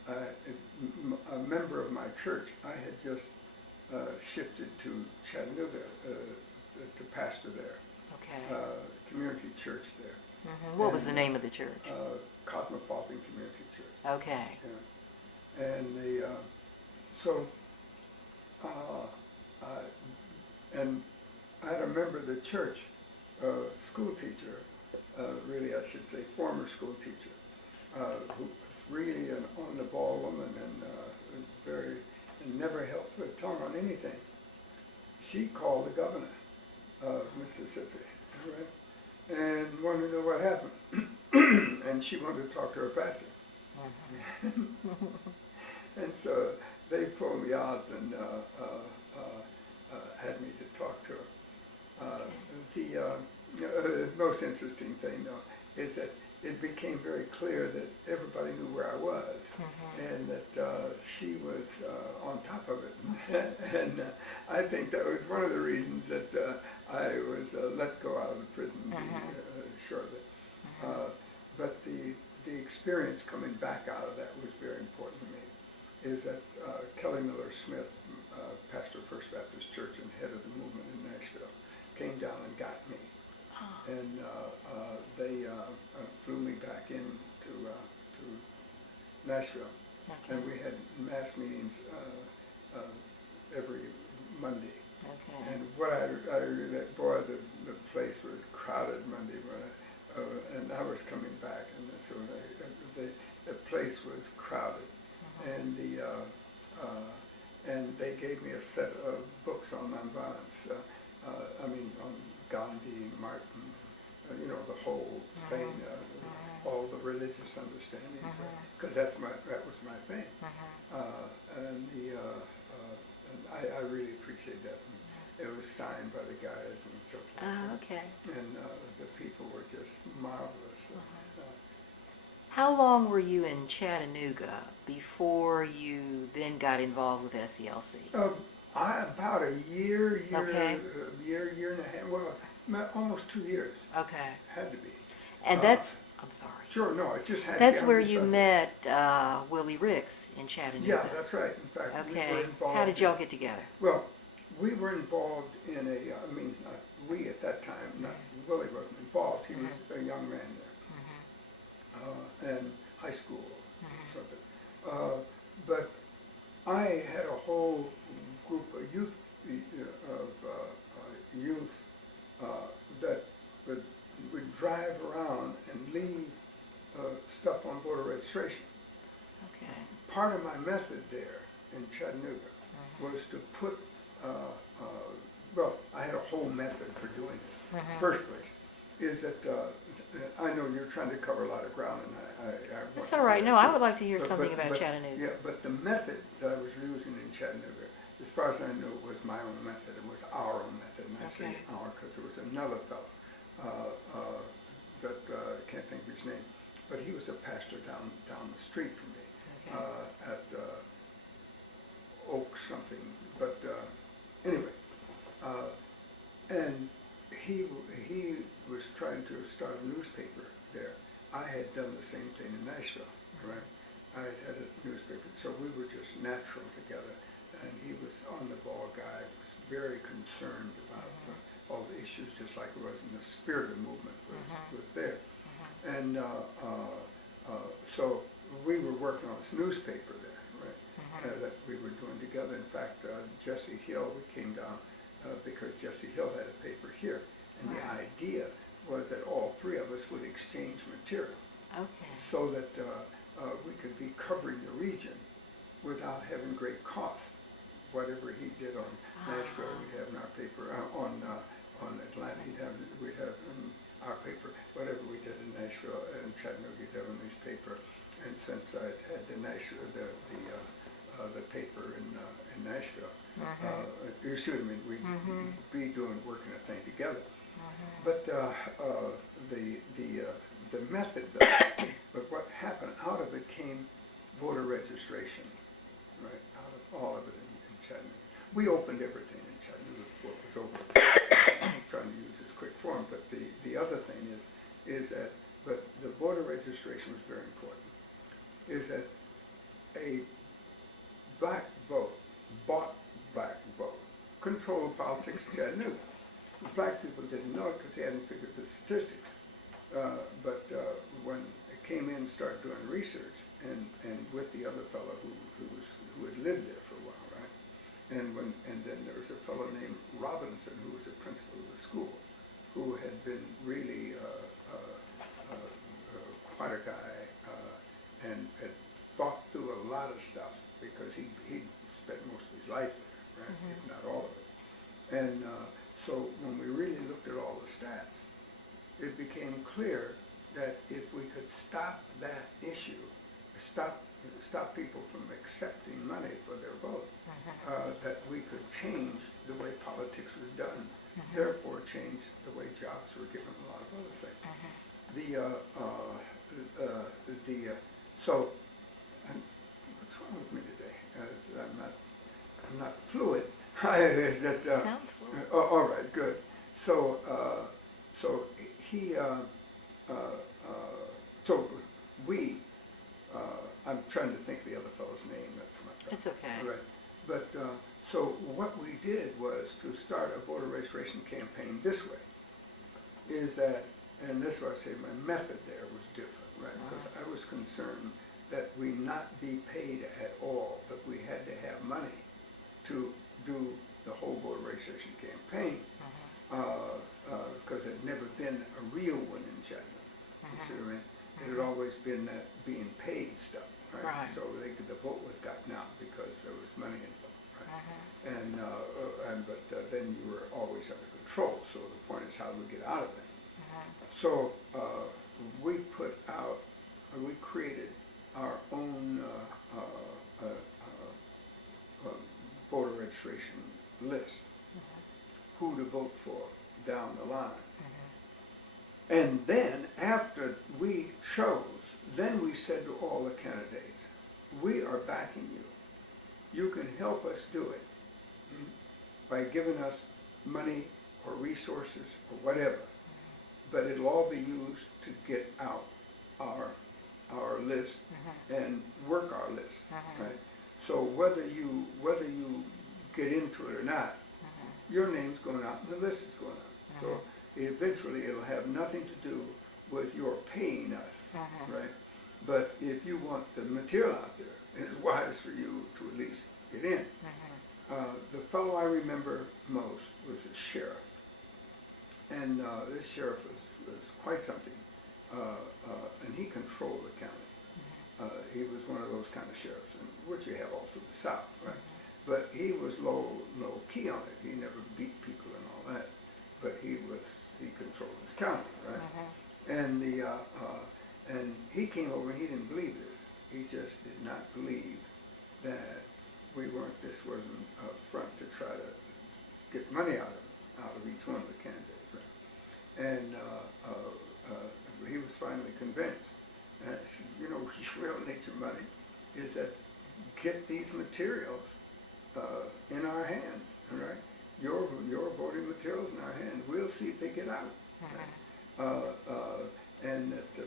a member of my church, I had just shifted to Chattanooga to pastor there. Okay. Community church there. Mm-hmm. What was the name of the church? Cosmopolitan Community Church. Okay. Yeah. And and I had a member of the church, school teacher, really I should say former school teacher, who was really an on-the-ball woman and never held her tongue on anything. She called the governor of Mississippi, right, and wanted to know what happened, and she wanted to talk to her pastor. And so they pulled me out and had me to talk to her. The most interesting thing, though, is that it became very clear that everybody knew where I was, and that she was on top of it. And I think that was one of the reasons that I was let go out of the prison shortly. But the experience coming back out of that was very important to me. Is that Kelly Miller Smith, pastor of First Baptist Church and head of the movement in Nashville, came down and got me. And they flew me back in to Nashville. Okay. And we had mass meetings every Monday. Okay. And what I really, boy, the place was crowded Monday when and I was coming back, and so the place was crowded, and and they gave me a set of books on nonviolence. I mean, on Gandhi, Martin, you know, the whole thing, all the religious understandings, because that was my thing, and I really appreciate that. It was signed by the guys and so forth. Oh, okay. And the people were just marvelous. How long were you in Chattanooga before you then got involved with SCLC? About a year, Okay. year and a half. Well, almost 2 years. Okay. Had to be. And that's, I'm sorry. Sure, no, it just had. That's to be. where you met Willie Ricks in Chattanooga. Yeah, that's right. In fact, Okay. we were involved. How did y'all get together? Well, we were involved in a. I mean, we at that time. Not Willie wasn't involved. He was a young man there, and high school or something. But I had a whole group of youth that would drive around and leave stuff on voter registration. Okay. Part of my method there in Chattanooga was to put, well, I had a whole method for doing this. First place is that I know you're trying to cover a lot of ground, and I That's all right. No, I would like to hear something about Chattanooga. Yeah, but the method that I was using in Chattanooga, as far as I knew, was my own method. It was our own method, and I say our because there was another fellow that I can't think of his name, but he was a pastor down the street from me at Oak something. But anyway, and he was trying to start a newspaper there. I had done the same thing in Nashville, right? I had a newspaper, so we were just natural together. And he was on the ball guy, was very concerned about all the issues, just like it was in the spirit of the movement was there. And so we were working on this newspaper there, right, that we were doing together. In fact, Jesse Hill, we came down because Jesse Hill had a paper here. And the idea was that all three of us would exchange material so that we could be covering the region without having great cost. Whatever he did on Nashville, we'd have in our paper. On Atlanta, we'd have in our paper. Whatever we did in Nashville and Chattanooga, we'd have in newspaper. And since I had the Nashville, the paper in Nashville, you see what I mean? We'd be working a thing together. But the method, though, but what happened out of it came voter registration, right? Out of all of it in Chattanooga. We opened everything in Chattanooga before it was over. I'm trying to use this quick form, but the other thing is that, but the voter registration was very important, is that a black vote, bought black vote, controlled politics in Chattanooga. The black people didn't know it because they hadn't figured the statistics. But when it came in and started doing research, and with the other fellow who had lived there for a while, right? And then there was a fellow named Robinson who was a principal of the school, who had been really quite a guy and had thought through a lot of stuff because he spent most of his life there, right? If not all of it. And so when we really looked at all the stats, it became clear that if we could stop that issue, stop people from accepting money for their vote, that we could change the way politics was done, therefore change the way jobs were given, a lot of other things. So, what's wrong with me today? I'm not fluid. Is that, Sounds fluid. all right, good. So, he, so we, I'm trying to think of the other fellow's name. That's my. It's okay. Right. But so what we did was to start a voter registration campaign this way. Is that, and this is what I say, my method there was different, right? Because I was concerned that we not be paid at all, but we had to have money to do the whole voter registration campaign, because it had never been a real one in Chattanooga. You see what I mean? It had always been that being paid stuff, right? Right. So the vote was gotten out because there was money involved, right? But then you were always under control. So the point is, how do we get out of that? So we created our own voter registration list, who to vote for down the line. And then after we chose, then we said to all the candidates, we are backing you. You can help us do it by giving us money or resources or whatever, but it'll all be used to get out our list and work our list, right? So whether you get into it or not, your name's going out and the list is going out. So eventually it'll have nothing to do with your paying us, right? But if you want the material out there, it's wise for you to at least get in. The fellow I remember most was a sheriff. And this sheriff was quite something. And he controlled the county. He was one of those kind of sheriffs, which you have all through the South, right? But he was low key on it. He never beat people and all that. But he controlled his county, right? And he came over and he didn't believe this. He just did not believe that this wasn't a front to try to get money out of each one of the candidates, right? And he was finally convinced. And I said, you know, your real nature money is that get these materials in our hands, all right? Your voting materials in our hands. We'll see if they get out. Right?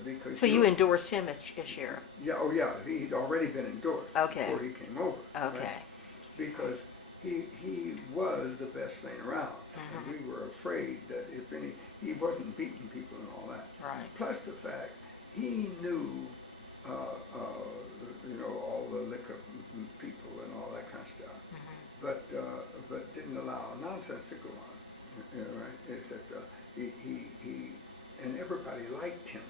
Because So you endorsed him as sheriff? Yeah, oh yeah, he'd already been endorsed before he came over. Okay. Right? Because he was the best thing around, and we were afraid that he wasn't beating people and all that. Right. Plus the fact he knew, all the liquor people and all that kind of stuff, but didn't allow nonsense to go on. Right? Is that he and everybody liked him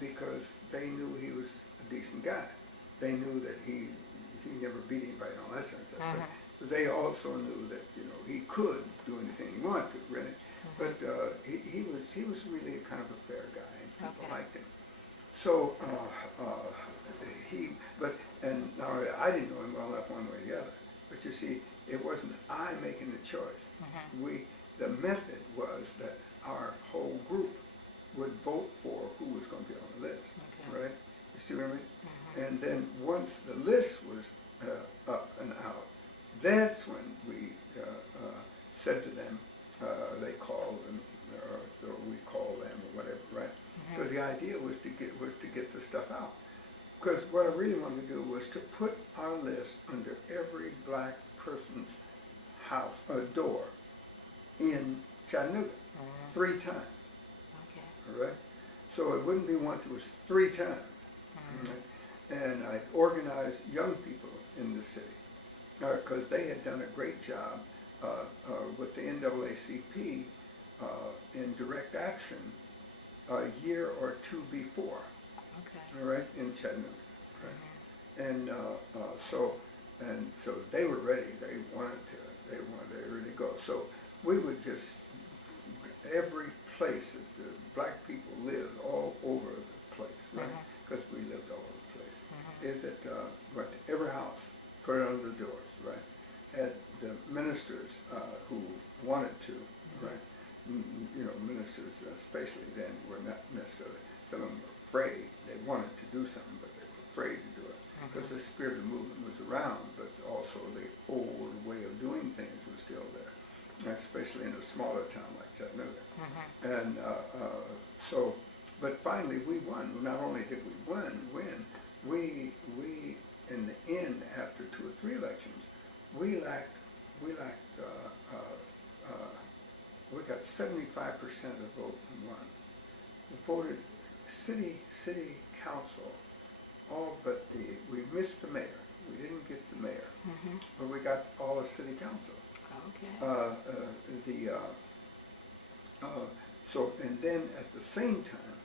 because they knew he was a decent guy. They knew that he never beat anybody and all that sort of stuff. But they also knew that he could do anything he wanted to, really. But he was really a kind of a fair guy, and people liked him. So and not only that, I didn't know him well enough one way or the other. But you see, it wasn't I making the choice. The method was that our whole group would vote for who was going to be on the list, right? You see what I mean? And then once the list was up and out, that's when we said to them, they called and or we called them or whatever, right? Because the idea was to get the stuff out. Because what I really wanted to do was to put our list under every black person's house door in Chattanooga 3 times. All right? So it wouldn't be once, it was 3 times. Right? And I organized young people in the city because they had done a great job with the NAACP in direct action a year or 2 before. All right, in Chattanooga. Right? And so they were ready. They wanted to go. So we would just every place that the black people lived all over the place, right? Because we lived all over the place. Is that went to every house, put it under the doors, right? Had the ministers who wanted to, right? Ministers, especially then, were not necessarily. Some of them were afraid. They wanted to do something, but they were afraid to do it because the spirit of the movement was around, but also the old way of doing things was still there, especially in a smaller town like Chattanooga. And but finally we won. Not only did we win, we in the end, after 2 or 3 elections, we got 75% of the vote and won. We voted city council all but we missed the mayor. We didn't get the mayor, but we got all of city council. Okay. So, and then at the same time,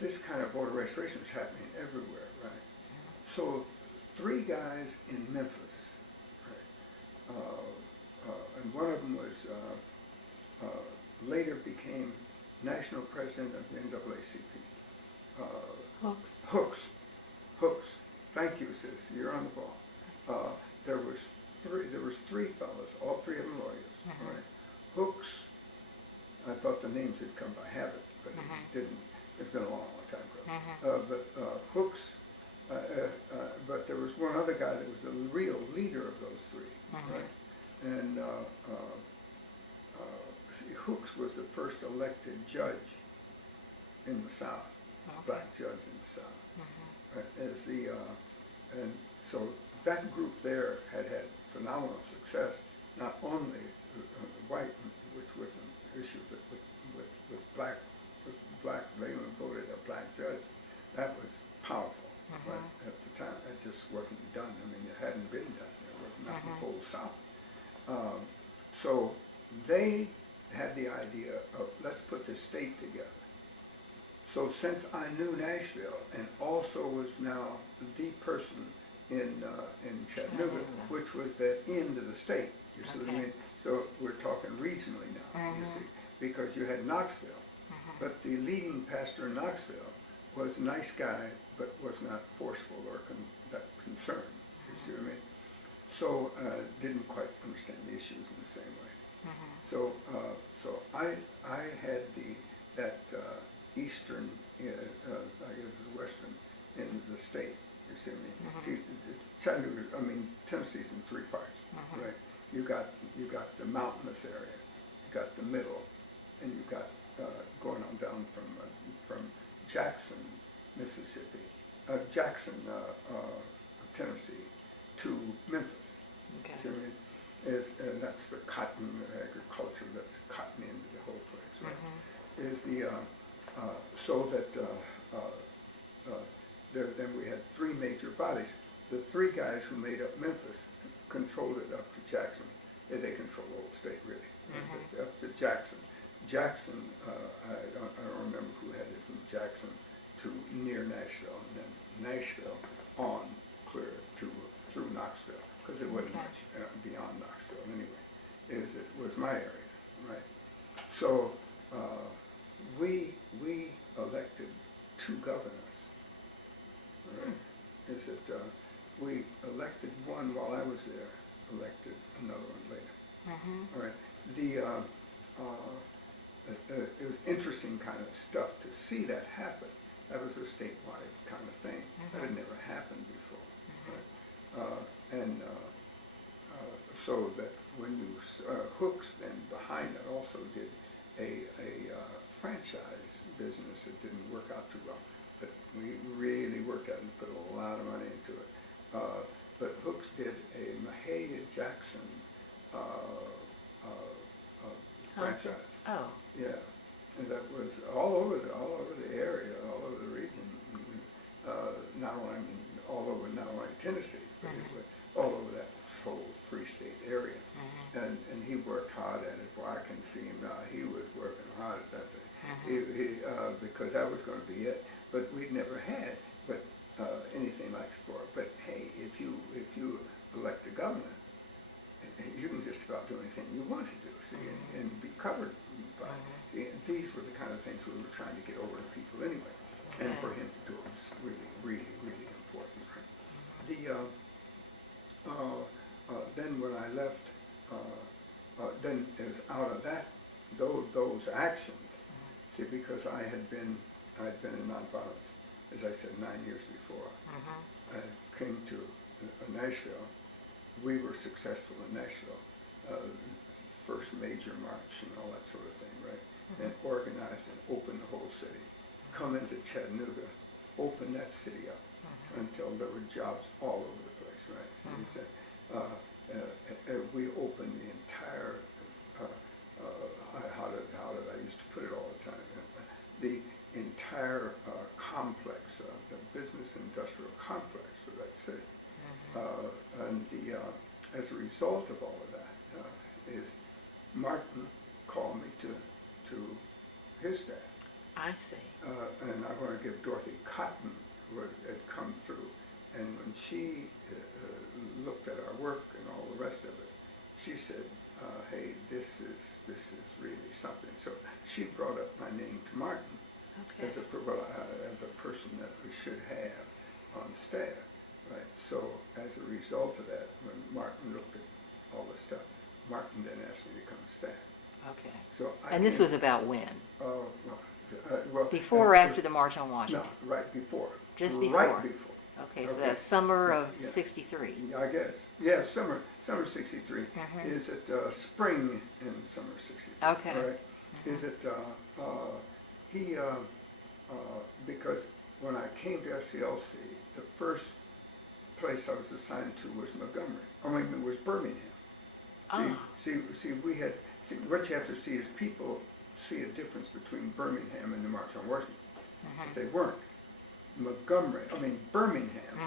this kind of voter registration was happening everywhere, right? So 3 guys in Memphis, right? And one of them was later became national president of the NAACP. Hooks. Hooks. Thank you, sis. You're on the ball. There was 3 fellows, all 3 of them lawyers, right? Hooks. I thought the names had come by habit, but it didn't. It's been a long, long time ago. But Hooks, but there was one other guy that was the real leader of those 3, right? And see, Hooks was the first elected judge in the South, black judge in the South. As the and so that group there had phenomenal success, not only white, which was an issue, but with black, they even voted a black judge. That was powerful, right? At the time. It just wasn't done. I mean, it hadn't been done. It was not in the whole South. So they had the idea of, let's put this state together. So since I knew Nashville and also was now the person in Chattanooga, which was that end of the state, you see what I mean? So we're talking regionally now, you see, because you had Knoxville, but the leading pastor in Knoxville was a nice guy, but was not forceful or that concerned, you see what I mean? So didn't quite understand the issues in the same way. So I had that eastern, I guess western in the state. You see what I mean? See, Chattanooga, I mean Tennessee's in 3 parts, right? You got the mountainous area, you got the middle, and you got going on down from Jackson, Mississippi, Jackson, Tennessee, to Memphis. Okay. See what I mean? And that's the cotton agriculture that's cotton into the whole place, right? Is the so that then we had 3 major bodies. The 3 guys who made up Memphis controlled it up to Jackson. They control the whole state, really. But up to Jackson. Jackson, I don't remember who had it from Jackson to near Nashville, and then Nashville on clear to through Knoxville, because there wasn't much beyond Knoxville anyway. It was my area, right? So we elected 2 governors. Right? We elected one while I was there, elected another one later. All right. It was interesting kind of stuff to see that happen. That was a statewide kind of thing. That had never happened before. Right? So that when you Hooks then behind that also did a franchise business that didn't work out too well, but we really worked at it and put a lot of money into it. But Hooks did a Mahalia Jackson franchise. Oh. Yeah, and that was all over the area, all over the region. Not only all over Tennessee, but it was all over that whole 3-state area. And he worked hard at it. Boy, I can see him now. He was working hard at that thing. Because that was going to be it. But we'd never had anything like before. But hey, if you elect a governor, you can just about do anything you want to do, see, and be covered by it. These were the kind of things we were trying to get over to people anyway. And for him to do it was really, really, really important. Right? Then when I left, then it was out of those actions, see, because I had been in nonviolence, as I said, 9 years before. I came to Nashville. We were successful in Nashville, first major march and all that sort of thing, right? And organized and opened the whole city. Come into Chattanooga, open that city up until there were jobs all over the place, right? And he said, we opened the entire, how did I used to put it all the time, the entire entire complex, the business industrial complex of that city. As a result of all of that, is Martin called me to his dad. I see. And I want to give Dorothy Cotton, who had come through, and when she looked at our work and all the rest of it, she said, hey, this is really something. So she brought up my name to Martin as a person that we should have on staff, right? So as a result of that, when Martin looked at all this stuff, Martin then asked me to come to staff. Okay. So And this was about when? Well, Before or after the March on Washington? No, right before. Just before? Right before. Okay, so that's summer of Yeah. 63. I guess. Yeah, summer 63. Is it spring in summer 63? Okay. All right. Is it, because when I came to SCLC, the first place I was assigned to was Montgomery. I mean, it was Birmingham. See, what you have to see is people see a difference between Birmingham and the March on Washington. But they weren't. Birmingham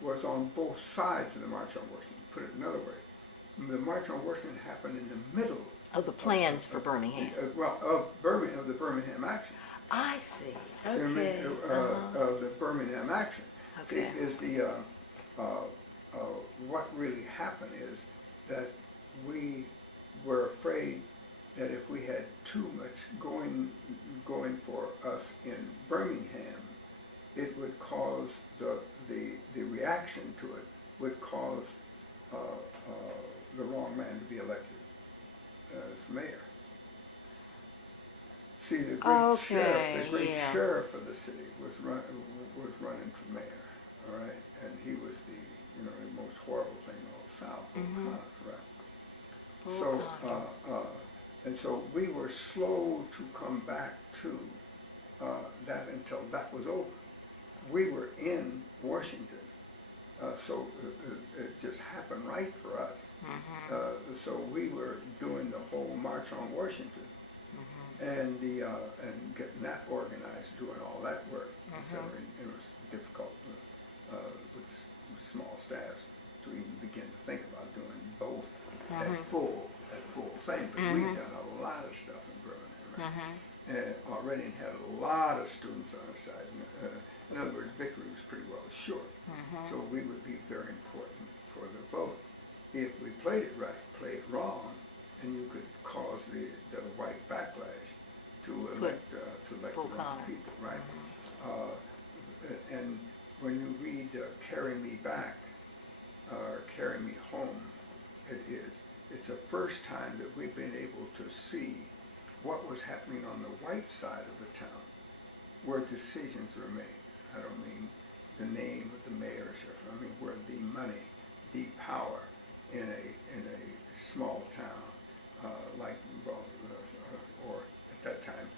was on both sides of the March on Washington. Put it another way, the March on Washington happened in the middle of the plans for Birmingham. Of the Birmingham action. I see. See what I mean? Okay. Of the Birmingham action. Okay. See, is what really happened is that we were afraid that if we had too much going for us in Birmingham, it would cause the reaction to it would cause the wrong man to be elected as mayor. See, the great sheriff of the city was running for mayor, all right, and he was the most horrible thing in all South, right? And so we were slow to come back to that until that was over. We were in Washington, so it just happened right for us. So we were doing the whole March on Washington, and getting that organized, doing all that work. So it was difficult with small staffs to even begin to think about doing both at full thing. But we've done a lot of stuff in Birmingham, right? Already had a lot of students on our side. In other words, victory was pretty well assured. So we would be very important for the vote. If we played it right, play it wrong, and you could cause the white backlash to elect the wrong people, right? And when you read "Carry Me Back" or "Carry Me Home," it's the first time that we've been able to see what was happening on the white side of the town, where decisions were made. I don't mean the name of the mayorship. I mean where the money, the power in a small town or at that time,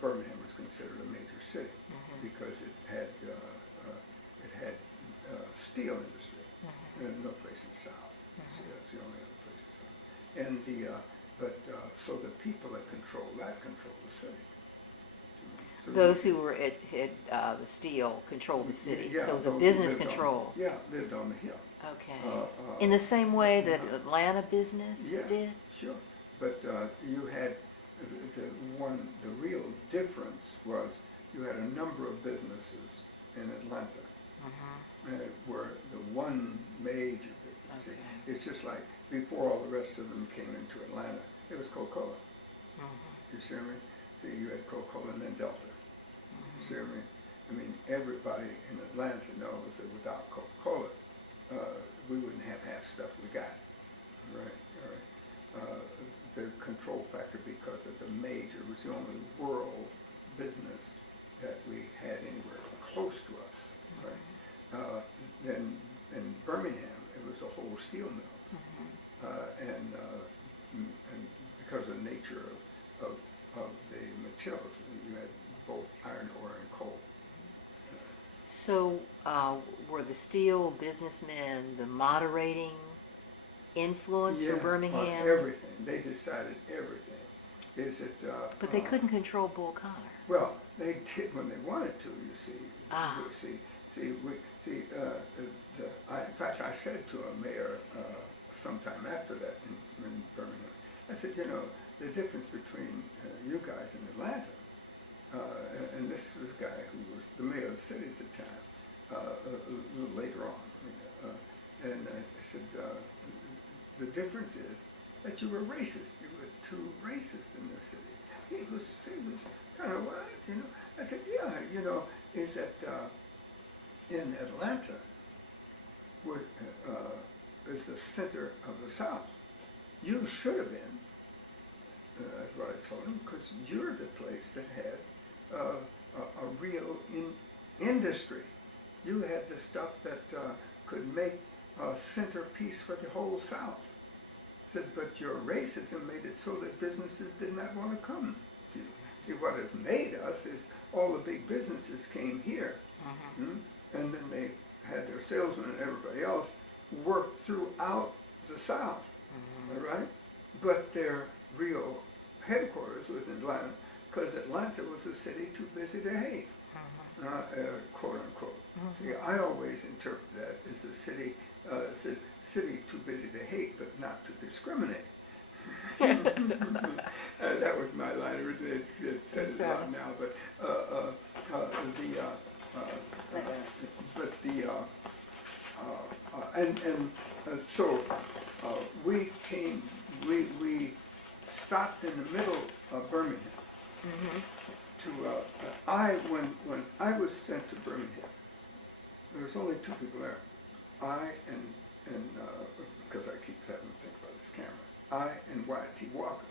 Birmingham was considered a major city because it had steel industry, and no place in the South. See, that's the only other place in the South. And so the people that control the city. So Those who were at the steel controlled the city. Yeah, So it was a those business lived control. lived on the hill. Okay. In the same way that Atlanta business did? Sure. But you had the real difference was you had a number of businesses in Atlanta were the one major business. Okay. It's just like before all the rest of them came into Atlanta, it was Coca-Cola. You see what I mean? So you had Coca-Cola and then Delta. You see what I mean? I mean, everybody in Atlanta knows that without Coca-Cola, we wouldn't have half stuff we got. Right? The control factor, because of the major, was the only world business that we had anywhere close to us. Right? Then in Birmingham, it was a whole steel mill, and because of the nature of the materials, you had both iron ore and coal. So were the steel businessmen the moderating influence for Birmingham? Everything. They decided everything. is that... But they couldn't control Bull Connor. Well, they did when they wanted to, you see. Ah. In fact, I said to a mayor sometime after that in Birmingham, I said, you know, the difference between you guys in Atlanta, and this was a guy who was the mayor of the city at the time, a little later on, and I said, the difference is that you were racist. You were too racist in the city. He was kind of what, you know. I said, yeah, you know, is that in Atlanta, which is the center of the South, you should have been, that's what I told him, because you're the place that had a real industry. You had the stuff that could make a centerpiece for the whole South. Said, but your racism made it so that businesses did not want to come to you. See, what has made us is all the big businesses came here, and then they had their salesmen and everybody else work throughout the South, all right? But their real headquarters was in Atlanta, because Atlanta was a city too busy to hate, quote unquote. See, I always interpret that as a city too busy to hate, but not to discriminate. That was my line originally. It's said it a lot now, but so we stopped in the middle of Birmingham. When I was sent to Birmingham, there was only two people there. I and because I keep having to think about this camera, I and Y.T. Walker.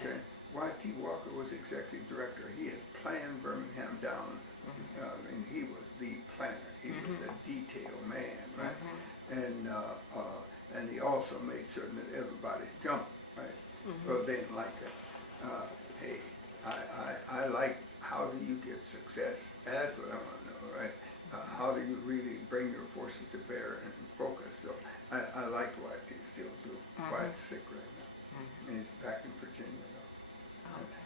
Okay, Y.T. Walker was executive director. He had planned Birmingham down. I mean, he was the planner. He was the detail man, right? And he also made certain that everybody jumped, right? Well, they didn't like that. Hey, I like, how do you get success? That's what I want to know, right? How do you really bring your forces to bear and focus? So I like Y.T. still do. Wyatt's sick right now. And he's back in Virginia though.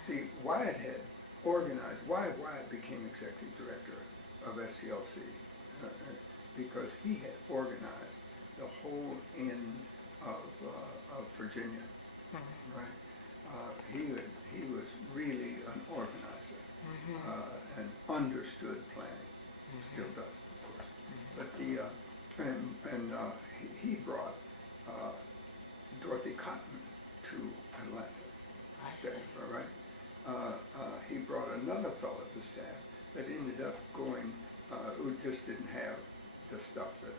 See, Wyatt had organized, why Wyatt became executive director of SCLC, because he had organized the whole end of Virginia, right? He was really an organizer and understood planning. Still does, of course. But he brought Dorothy Cotton to Atlanta staff, all right? He brought another fellow to staff that ended up going, who just didn't have the stuff that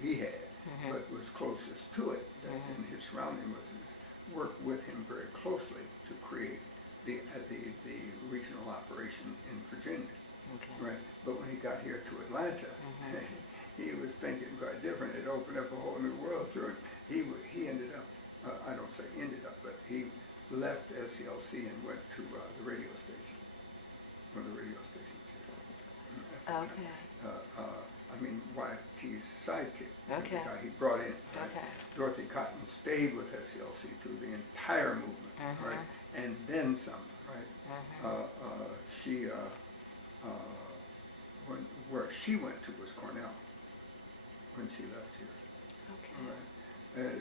he had, but was closest to it. And his surrounding was his work with him very closely to create the regional operation in Virginia. Right, but when he got here to Atlanta, he was thinking quite different. It opened up a whole new world through it. He ended up, I don't say ended up, but he left SCLC and went to the radio station, one of the radio stations here. Okay. I mean, Y.T.'s sidekick, Okay. the guy he brought in. Right? Okay. Dorothy Cotton stayed with SCLC through the entire movement, right, and then some, right. She. Where she went to was Cornell when she left here. Okay. All right.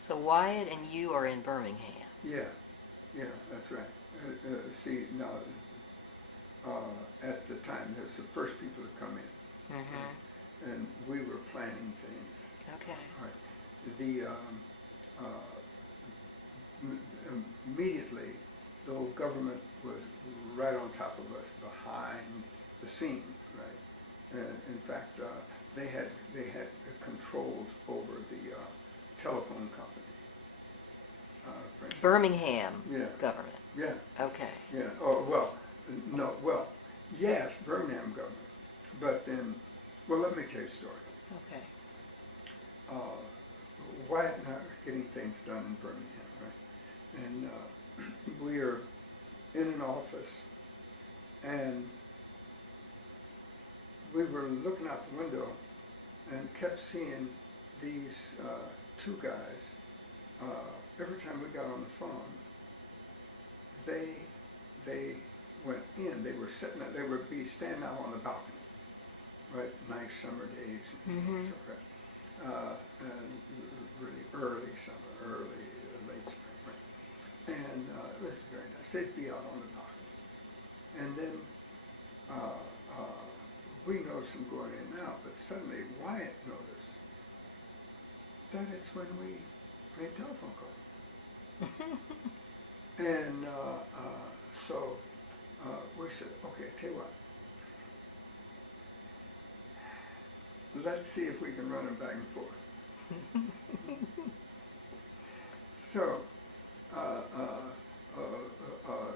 So Wyatt and you are in Birmingham. Yeah, that's right. See, now, at the time, there's the first people to come in, and we were planning things. Okay. All right. Immediately, the old government was right on top of us, behind the scenes, right? In fact, they had controls over the telephone company. For instance. Birmingham Yeah. government. Yeah. Okay. Yeah. Oh well, no. Well, yes, Birmingham government, but then, well, let me tell you a story. Okay. Wyatt and I are getting things done in Birmingham, right? And we are in an office, and we were looking out the window and kept seeing these two guys every time we got on the phone, they went in. They were sitting. They would be standing out on the balcony, right? Nice summer days, and so forth. And really early summer, early late spring, right? And it was very nice. They'd be out on the balcony, and then we noticed them going in and out. But suddenly Wyatt noticed that it's when we made telephone calls. And so we said, okay, tell you what, let's see if we can run them back and forth. So,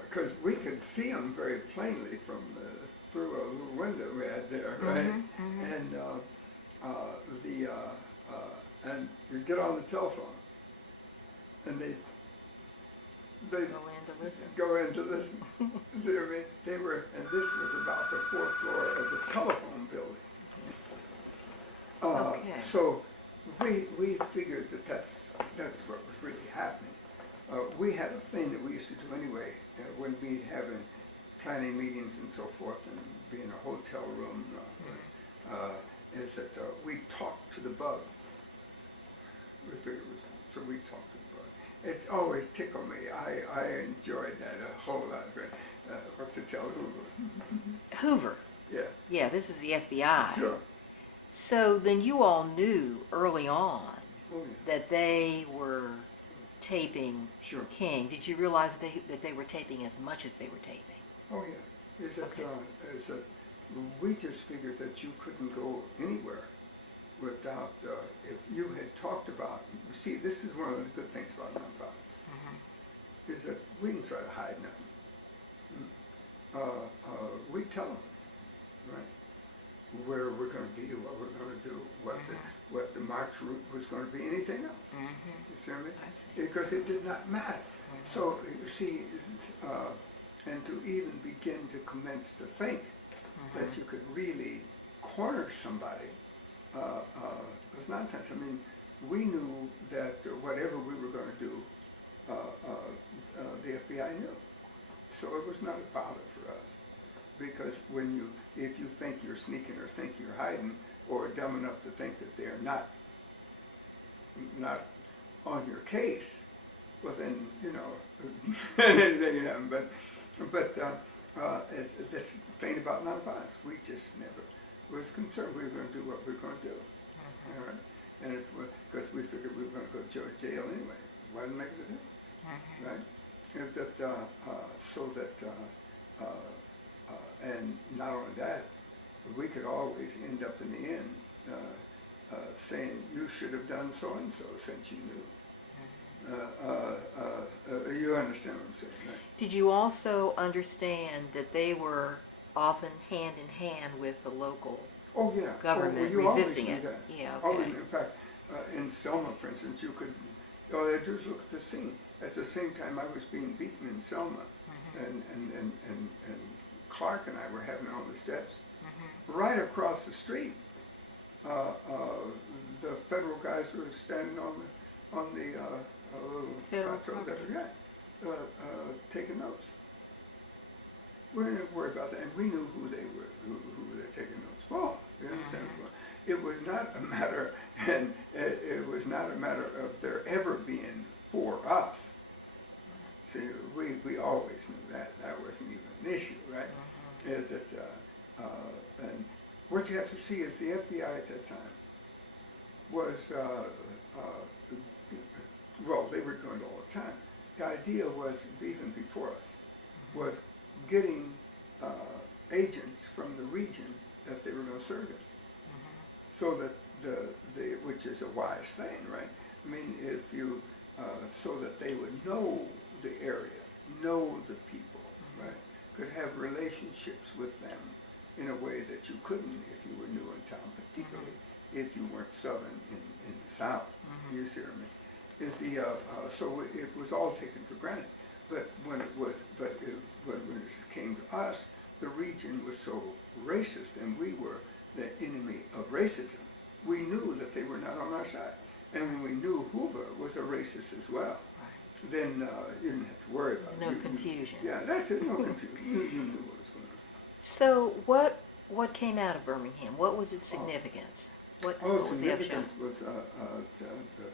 because we could see them very plainly from through a little window we had there, right? And and you get on the telephone, and they go in to listen. See what I mean? They were, and this was about the 4th floor of the telephone building. Okay. So we figured that that's what was really happening. We had a thing that we used to do anyway when we'd have planning meetings and so forth, and be in a hotel room. Is that we talked to the bug. We figured so we talked to the bug. It's always tickled me. I enjoyed that a whole lot. What to tell Hoover? Hoover. Yeah. Yeah, this is the FBI. Sure. So then you all knew early on Oh, yeah. that they were taping Sure. King. Did you realize that they were taping as much as they were taping? Oh yeah. Is that Okay. is that we just figured that you couldn't go anywhere without if you had talked about. You see, this is one of the good things about nonprofits is that we didn't try to hide nothing. We tell them, right, where we're going to be, what we're going to do, what the march route was going to be, anything else. You see what I mean? I see. Because it did not matter. So you see, and to even begin to commence to think that you could really corner somebody was nonsense. I mean, we knew that whatever we were going to do, the FBI knew. So it was not a bother for us. Because if you think you're sneaking or think you're hiding, or dumb enough to think that they're not on your case, well then, you know, anything happen. But this thing about nonviolence, we just never was concerned. We were going to do what we were going to do. All right? And because we figured we were going to go to jail anyway. Why didn't make a difference? Right? If that, so that, and not only that, we could always end up in the end saying you should have done so and so since you knew. You understand what I'm saying, right? Did you also understand that they were often hand in hand with the local Oh yeah. government you always resisting knew it? that. Yeah, Always, okay. in fact, in Selma, for instance, you could, all they do is look at the scene. At the same time, I was being beaten in Selma, and Clark and I were having it on the steps. Right across the street, the federal guys were standing on the Federal plateau property. there, yeah, taking notes. We didn't worry about that, and we knew who they were, who they were taking notes for. You understand? It was not a matter, and it was not a matter of there ever being for us. See, we always knew that. That wasn't even an issue, right? Is that, and what you have to see is the FBI at that time was, well, they were doing it all the time. The idea was, even before us, was getting agents from the region that they were going to serve in. So that which is a wise thing, right? I mean, if you, so that they would know the area, know the people, right? Could have relationships with them in a way that you couldn't if you were new in town, particularly if you weren't Southern in the South. You see what I mean? Is the so it was all taken for granted. But when it came to us, the region was so racist, and we were the enemy of racism. We knew that they were not on our side. And when we knew Hoover was a racist as well, Right. then you didn't have to worry about it. No confusion. Yeah, that's it, no confusion. You knew what was going on. So what came out of Birmingham? What was its significance? What was the upshot? Significance was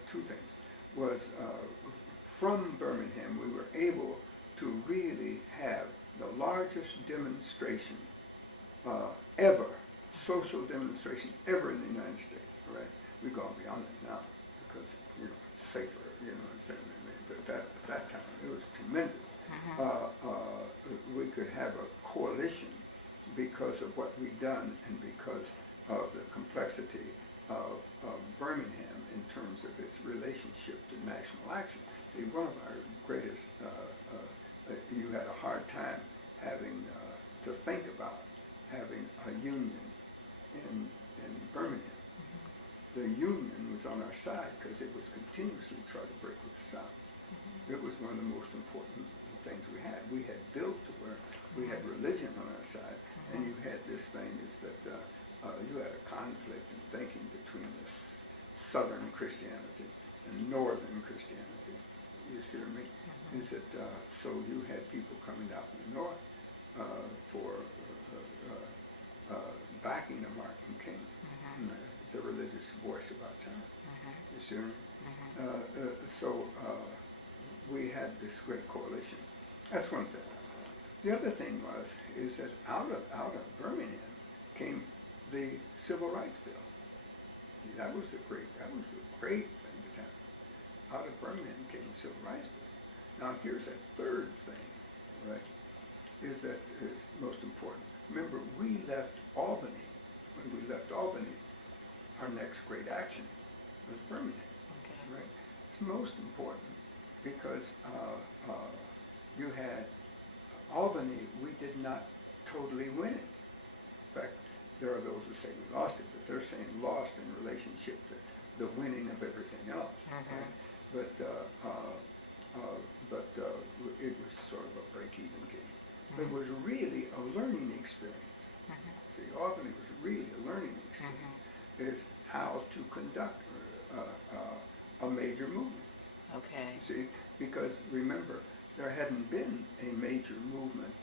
two things. Was from Birmingham, we were able to really have the largest demonstration ever, social demonstration ever in the United States. Right? We've gone beyond it now because it's safer. But at that time it was tremendous. We could have a coalition because of what we'd done and because of the complexity of Birmingham in terms of its relationship to national action. See, one of our greatest, you had a hard time having to think about having a union in Birmingham. The union was on our side because it was continuously trying to break with the South. It was one of the most important things we had. We had built to where we had religion on our side, and you had this thing is that you had a conflict in thinking between the Southern Christianity and Northern Christianity. You see what I mean? Is that so you had people coming out from the North for backing of Martin King, the religious voice of our time. You see what I mean? So we had this great coalition. That's one thing. The other thing is that out of Birmingham came the Civil Rights Bill. That was a great thing to happen. Out of Birmingham came the Civil Rights Bill. Now here's a third thing, right? Is that is most important. Remember, we left Albany. When we left Albany, our next great action was Birmingham. Okay. Right? It's most important because you had Albany. We did not totally win it. In fact, there are those who say we lost it, but they're saying lost in relationship to the winning of everything else. Right? But it was sort of a break-even game. It was really a learning experience. See, Albany was really a learning experience. Is how to conduct a major movement. Okay. See, because remember, there hadn't been a major movement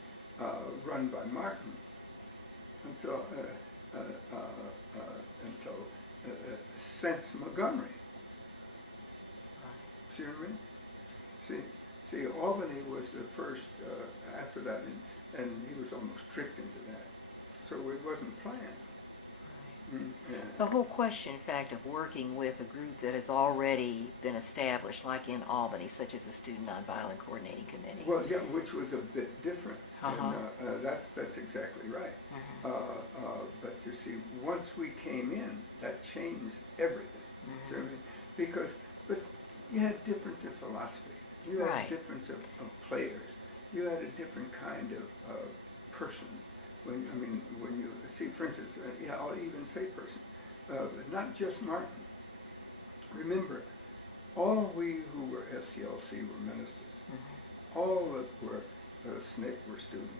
run by Martin until since Montgomery. Right. See what I mean? See, Albany was the first after that, and he was almost tricked into that. So it wasn't planned. Yeah. The whole question, in fact, of working with a group that has already been established, like in Albany, such as the Student Nonviolent Coordinating Committee. Well, yeah, which was a bit different. Uh-huh. And that's exactly right. But you see, once we came in, that changed everything. See what I mean? But you had difference of philosophy. You had Right. a difference of players. You had a different kind of person. When you see, for instance, I'll even say person, not just Martin. Remember, all we who were SCLC were ministers. All that were SNCC were students.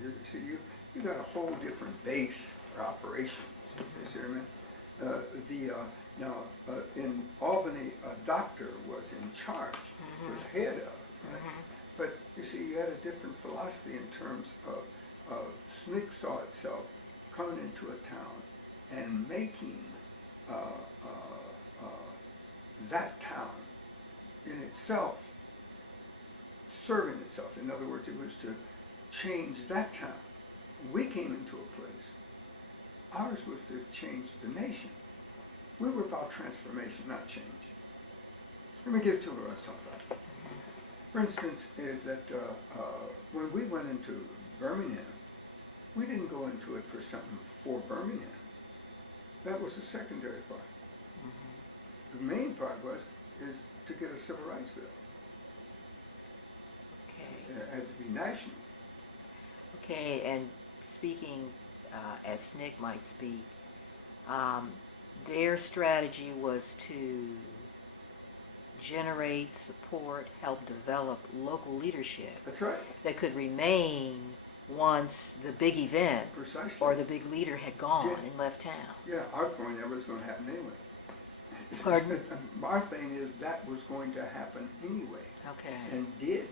You see, you got a whole different base for operations. You see what I mean? Now in Albany, a doctor was in charge, was head of. Right? But you see, you had a different philosophy in terms of SNCC saw itself coming into a town and making that town in itself, serving itself. In other words, it was to change that town. We came into a place. Ours was to change the nation. We were about transformation, not change. Let me give two of us talk about it. For instance, is that when we went into Birmingham, we didn't go into it for something for Birmingham. That was the secondary part. The main part is to get a civil rights bill. Okay. It had to be national. Okay, and speaking as SNCC might speak, their strategy was to generate, support, help develop local leadership That's right. that could remain once the big event Precisely. or the big leader had gone Yeah. and left town. Yeah, our point never was going to happen anyway. Pardon? Our thing is that was going to happen anyway, Okay. and did,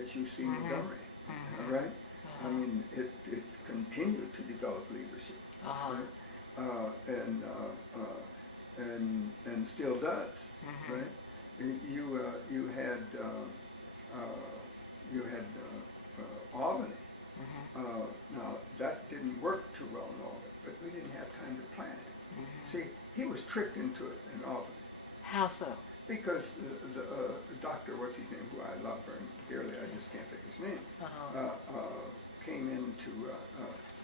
as you see Montgomery, all right? I mean, it continued to develop leadership, right? And still does, right? You had Albany. Now that didn't work too well in Albany, but we didn't have time to plan it. See, he was tricked into it in Albany How so? because the doctor, what's his name, who I love very dearly, I just can't think of his name, came into.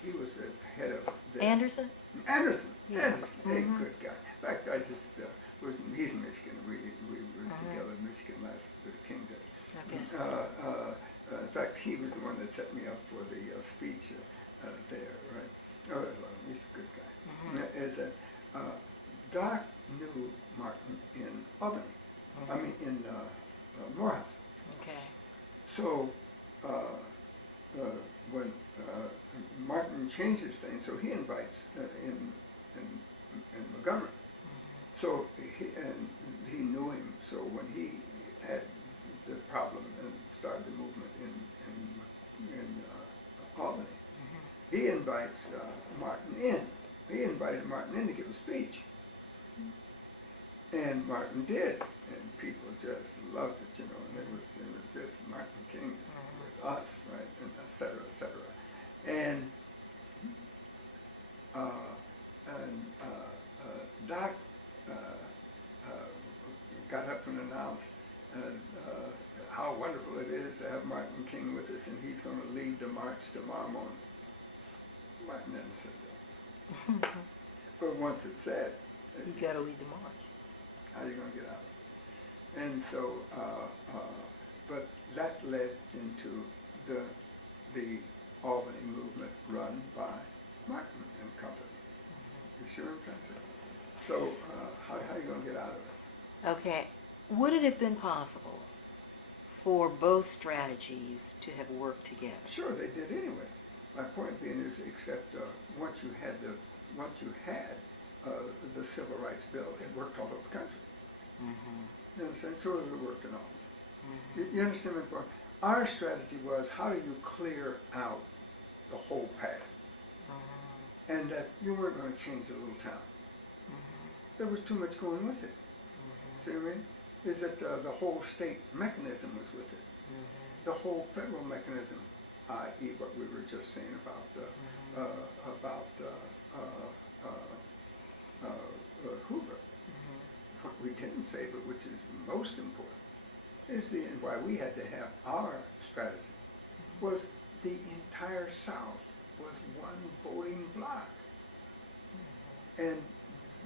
He was the head of the Anderson? Anderson. Yeah. Anderson, hey, good guy. In fact, I just he's in Michigan. We were together in Michigan last King Day. Okay. In fact, he was the one that set me up for the speech there, right? Oh, he's a good guy. Is that Doc knew Martin in Albany. I mean, in Morehouse. Okay. So when Martin changes things, so he invites in Montgomery. So he knew him. So when he had the problem and started the movement in Albany, he invites Martin in. He invited Martin in to give a speech, and Martin did, and people just loved it, you know. And they were just Martin King is with us, right, and et cetera, et cetera. And Doc got up and announced how wonderful it is to have Martin King with us, and he's going to lead the march tomorrow morning. Martin never said that. But once it's said, You got to lead the march. how are you going to get out? And so, but that led into the Albany movement run by Martin and company. You see what I'm trying to say? So, how are you going to get out of it? Okay. Would it have been possible for both strategies to have worked together? Sure, they did anyway. My point being is, except once you had the Civil Rights Bill, it worked all over the country. You understand? So it worked in all. You understand my point? Our strategy was, how do you clear out the whole path? And that you weren't going to change the little town. There was too much going with it. See what I mean? Is that the whole state mechanism was with it. The whole federal mechanism, i.e. what we were just saying about Hoover. What we didn't say, but which is most important, is and why we had to have our strategy, was the entire South was one voting bloc. And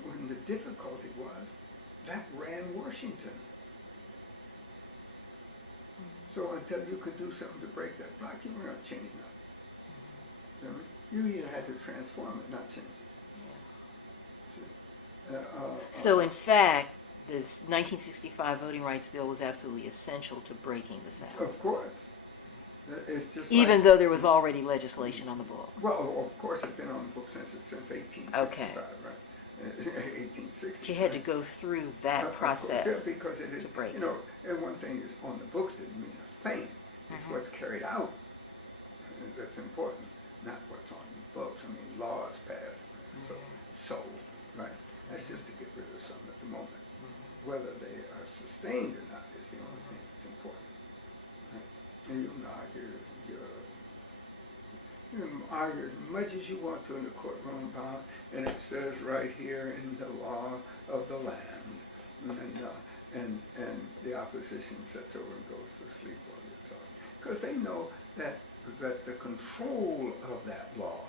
when the difficulty was, that ran Washington. So until you could do something to break that block, you weren't going to change nothing. You know what I mean? You either had to transform it, not change it. So in fact, this 1965 Voting Rights Bill was absolutely essential to breaking the South. Of course. It's just Even though there was already legislation on the books. Well, of course, it's been on the books since 1865, Okay. right? 1860. But you had to go through that process because it is, to break you know, and one thing is on the books didn't mean a thing. It's what's carried out that's important, not what's on the books. I mean, laws passed, so right? That's just to get rid of something at the moment. Whether they are sustained or not is the only thing that's important. Right? And you can argue as much as you want to in the courtroom about, and it says right here in the law of the land, and the opposition sits over and goes to sleep while you're talking, because they know that the control of that law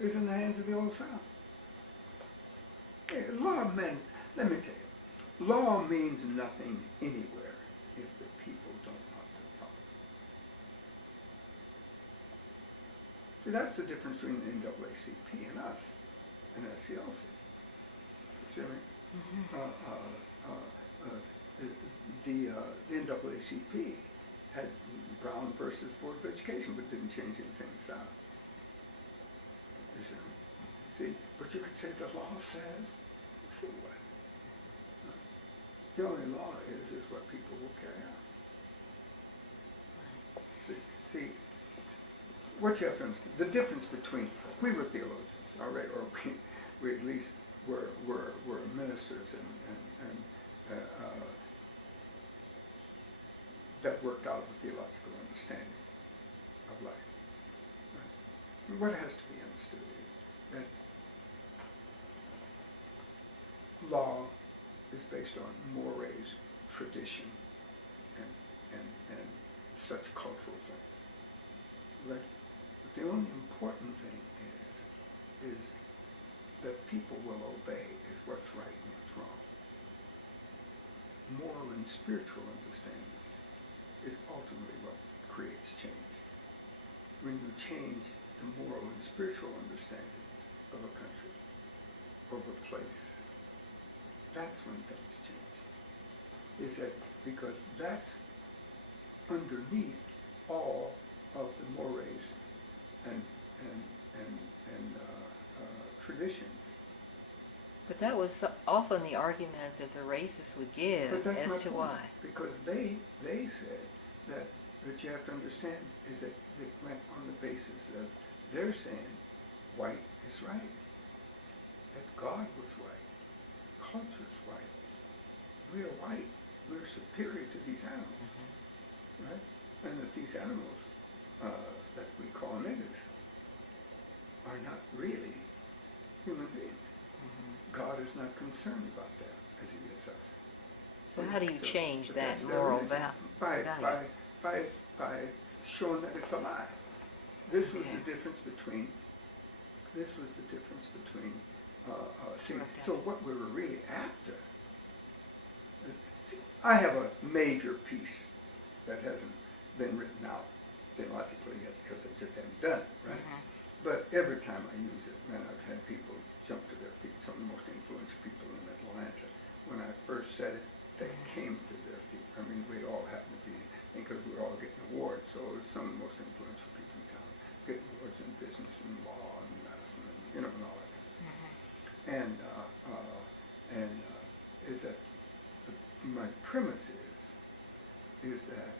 is in the hands of the old South. Law meant, let me tell you, law means nothing anywhere if the people don't want to follow. See, that's the difference between the NAACP and us, and SCLC. See what I mean? The NAACP had Brown versus Board of Education, but didn't change anything south. You see what I mean? See, but you could say the law says, so what? The only law is what people will carry out. See, what you have to understand, the difference between us, we were theologians, all right, or we at least were ministers and that worked out of the theological understanding of life. Right? And what has to be understood is that law is based on mores, tradition, and such cultural things. Right? But the only important thing is that people will obey is what's right and what's wrong. Moral and spiritual understandings is ultimately what creates change. When you change the moral and spiritual understandings of a country, of a place, that's when things change. Is that because that's underneath all of the mores and traditions. But that was often the argument that the racists would give But that's as to my point, why. because they said that you have to understand is that it went on the basis of they're saying white is right, that God was white, culture's white, we're white, we're superior to these animals, right? And that these animals that we call niggas are not really human beings. God is not concerned about that as he is us. So how do you change but that that's their moral religion. value? By showing that it's a lie. This was Okay. the difference between. See, Okay. so what we were really after. See, I have a major piece that hasn't been written out theologically yet because I just haven't done it, right? But every time I use it, man, I've had people jump to their feet. Some of the most influential people in Atlanta. When I first said it, they came to their feet. I mean, we all happen to be, because we were all getting awards, so it was some of the most influential people in town getting awards in business and law and medicine and, and all that kind of stuff. And is that my premise is that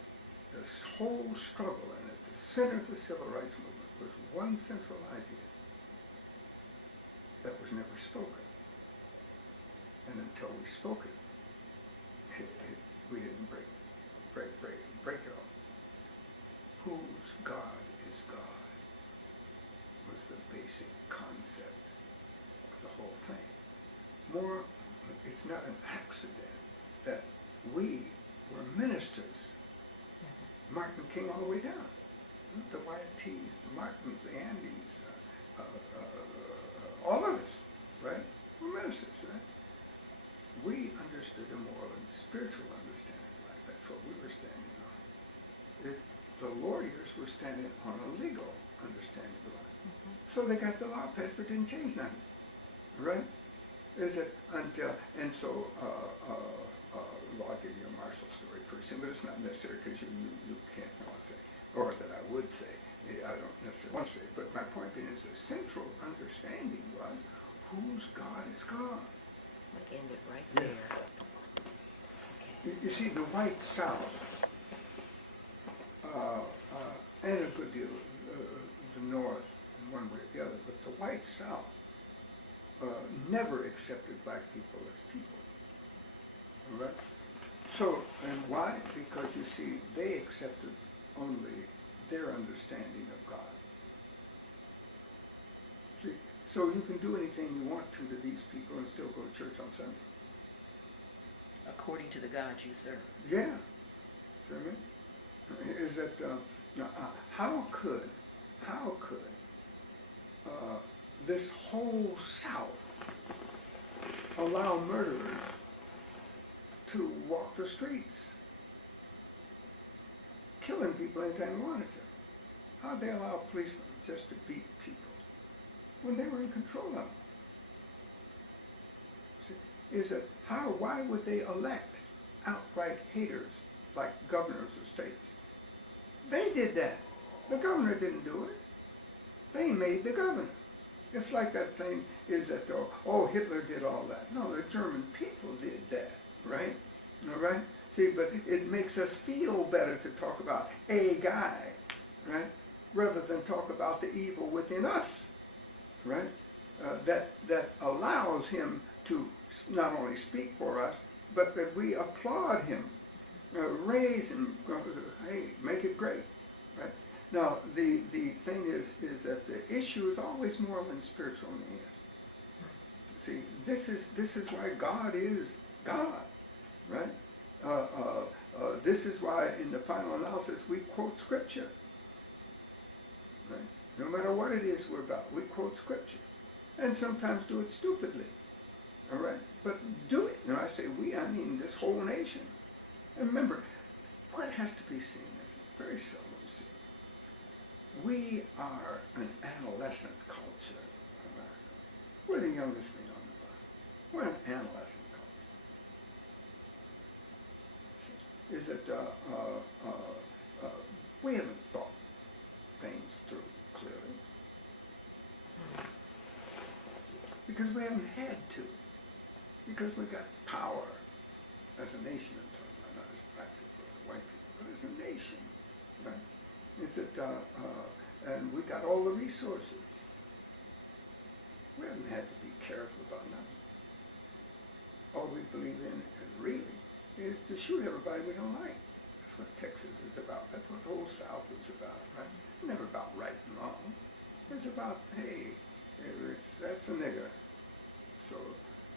this whole struggle and at the center of the civil rights movement was one central idea that was never spoken. And until we spoke it, we didn't break it all. Whose God is God was the basic concept of the whole thing. It's not an accident that we were ministers, Martin King all the way down. The YTs, the Martins, the Andys, all of us, right? We're ministers, right? We understood a moral and spiritual understanding of life. That's what we were standing on. The lawyers were standing on a legal understanding of life. So they got the law passed, but didn't change nothing, right? I'll give you a Marshall story person, but it's not necessary because you can't know what I say, or that I would say. I don't necessarily want to say, but my point being is the central understanding was whose God is God. Like end it right Yeah. there. You see, the white South, and a good deal the North in one way or the other, but the white South never accepted black people as people. All right? So, and why? Because you see, they accepted only their understanding of God. See, so you can do anything you want to these people and still go to church on Sunday. According to the God you serve. Yeah. See what I mean? Is that, how could this whole South allow murderers to walk the streets, killing people anytime they wanted to? How'd they allow policemen just to beat people when they were in control of them? See, is that why would they elect outright haters like governors of states? They did that. The governor didn't do it. They made the governor. It's like that thing is that, Hitler did all that. No, the German people did that, right? All right? See, but it makes us feel better to talk about a guy, right? Rather than talk about the evil within us, right? That allows him to not only speak for us, but that we applaud him, raise him, hey, make it great, right? Now, the thing is that the issue is always moral and spiritual in the end. See, this is why God is God, right? This is why in the final analysis we quote Scripture, right? No matter what it is we're about, we quote Scripture. And sometimes do it stupidly, all right? But do it. And I say we, I mean this whole nation. And remember, what has to be seen is very seldom seen. We are an adolescent culture, America. We're the youngest thing on the block. We're an adolescent culture. Is that we haven't thought things through clearly. Because we haven't had to. Because we got power as a nation, I'm talking about, not as black people or white people, but as a nation, right? Is that, and we got all the resources. We haven't had to be careful about nothing. All we believe in, really, is to shoot everybody we don't like. That's what Texas is about. That's what the whole South is about, right? It's never about right and wrong. It's about, hey, that's a nigger. So